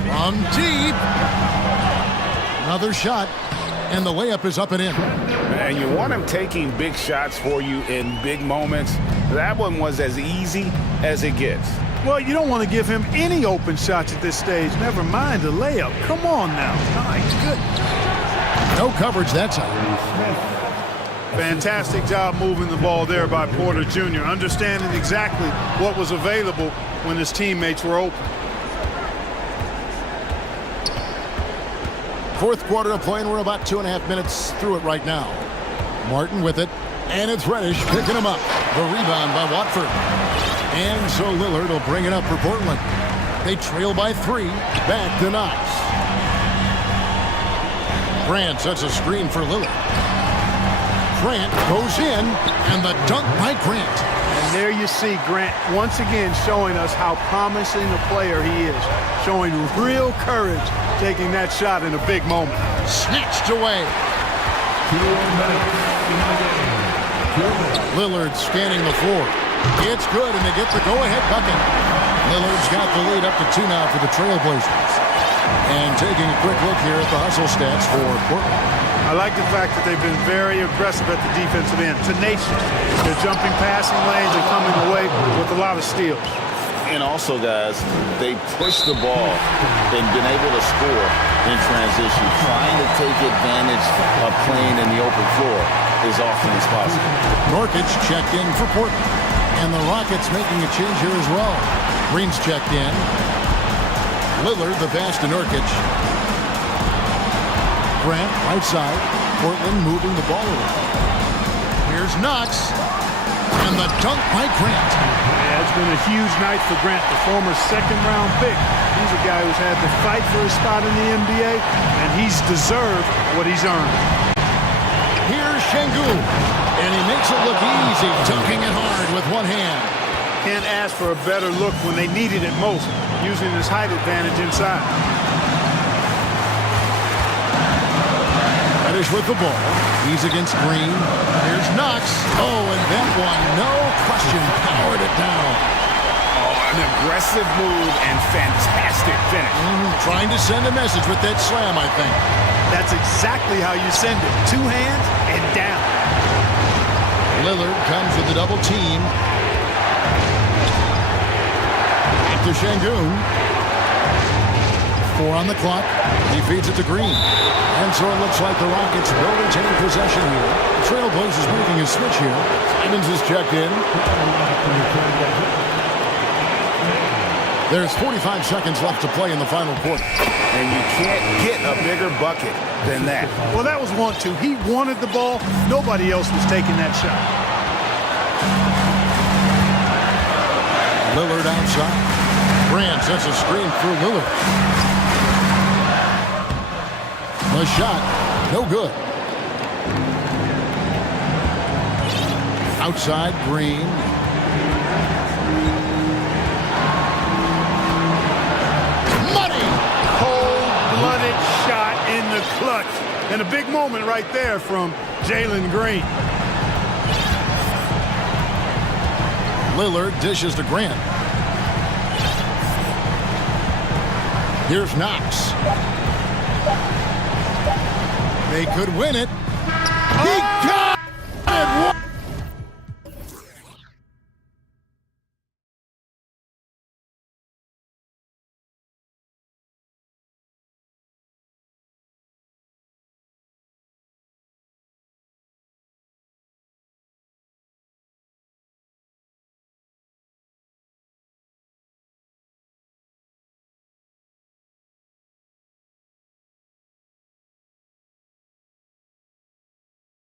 From deep. Another shot, and the layup is up and in. And you want him taking big shots for you in big moments. That one was as easy as it gets. Well, you don't want to give him any open shots at this stage. Never mind a layup. Come on now. My goodness. No coverage that time. Fantastic job moving the ball there by Porter Jr., understanding exactly what was available when his teammates were open. Fourth quarter of play, and we're about 2.5 minutes through it right now. Martin with it, and it's Reddish picking him up. The rebound by Watford. And so Lillard will bring it up for Portland. They trail by 3. Back to Knox. Grant sets a screen for Lillard. Grant goes in, and the dunk by Grant. And there you see Grant once again showing us how promising a player he is. Showing real courage taking that shot in a big moment. Snatched away. Lillard scanning the floor. It's good, and they get the go-ahead bucket. Lillard's got the lead up to 2 now for the Trailblazers. And taking a quick look here at the hustle stats for Portland. I like the fact that they've been very aggressive at the defensive end. Tenacious. They're jumping passing lanes and coming away with a lot of steals. And also, guys, they push the ball and been able to score in transition, trying to take advantage of playing in the open floor as often as possible. Nurkic checked in for Portland. And the Rockets making a change here as well. Green's checked in. Lillard, the pass to Nurkic. Grant, right side. Portland moving the ball around. Here's Knox. And the dunk by Grant. Yeah, it's been a huge night for Grant, the former second-round pick. He's a guy who's had to fight for his spot in the NBA, and he's deserved what he's earned. Here's Şengün, and he makes it look easy, dunking it hard with one hand. Can't ask for a better look when they needed it most, using his height advantage inside. Reddish with the ball. He's against Green. Here's Knox. Oh, and that one, no question, powered it down. Oh, an aggressive move and fantastic finish. Trying to send a message with that slam, I think. That's exactly how you send it. 2 hands and down. Lillard comes with the double team. Back to Şengün. 4 on the clock. He feeds it to Green. And so it looks like the Rockets will retain possession here. The Trailblazers making a switch here. Simons is checked in. There's 45 seconds left to play in the final quarter. And you can't get a bigger bucket than that. Well, that was 1-2. He wanted the ball. Nobody else was taking that shot. Lillard outside. Grant sets a screen through Lillard. The shot, no good. Outside, Green. Money! Cold-blooded shot in the And a big moment right there from Jalen Green. Lillard dishes to Grant. Here's Knox. They could win it. He got it!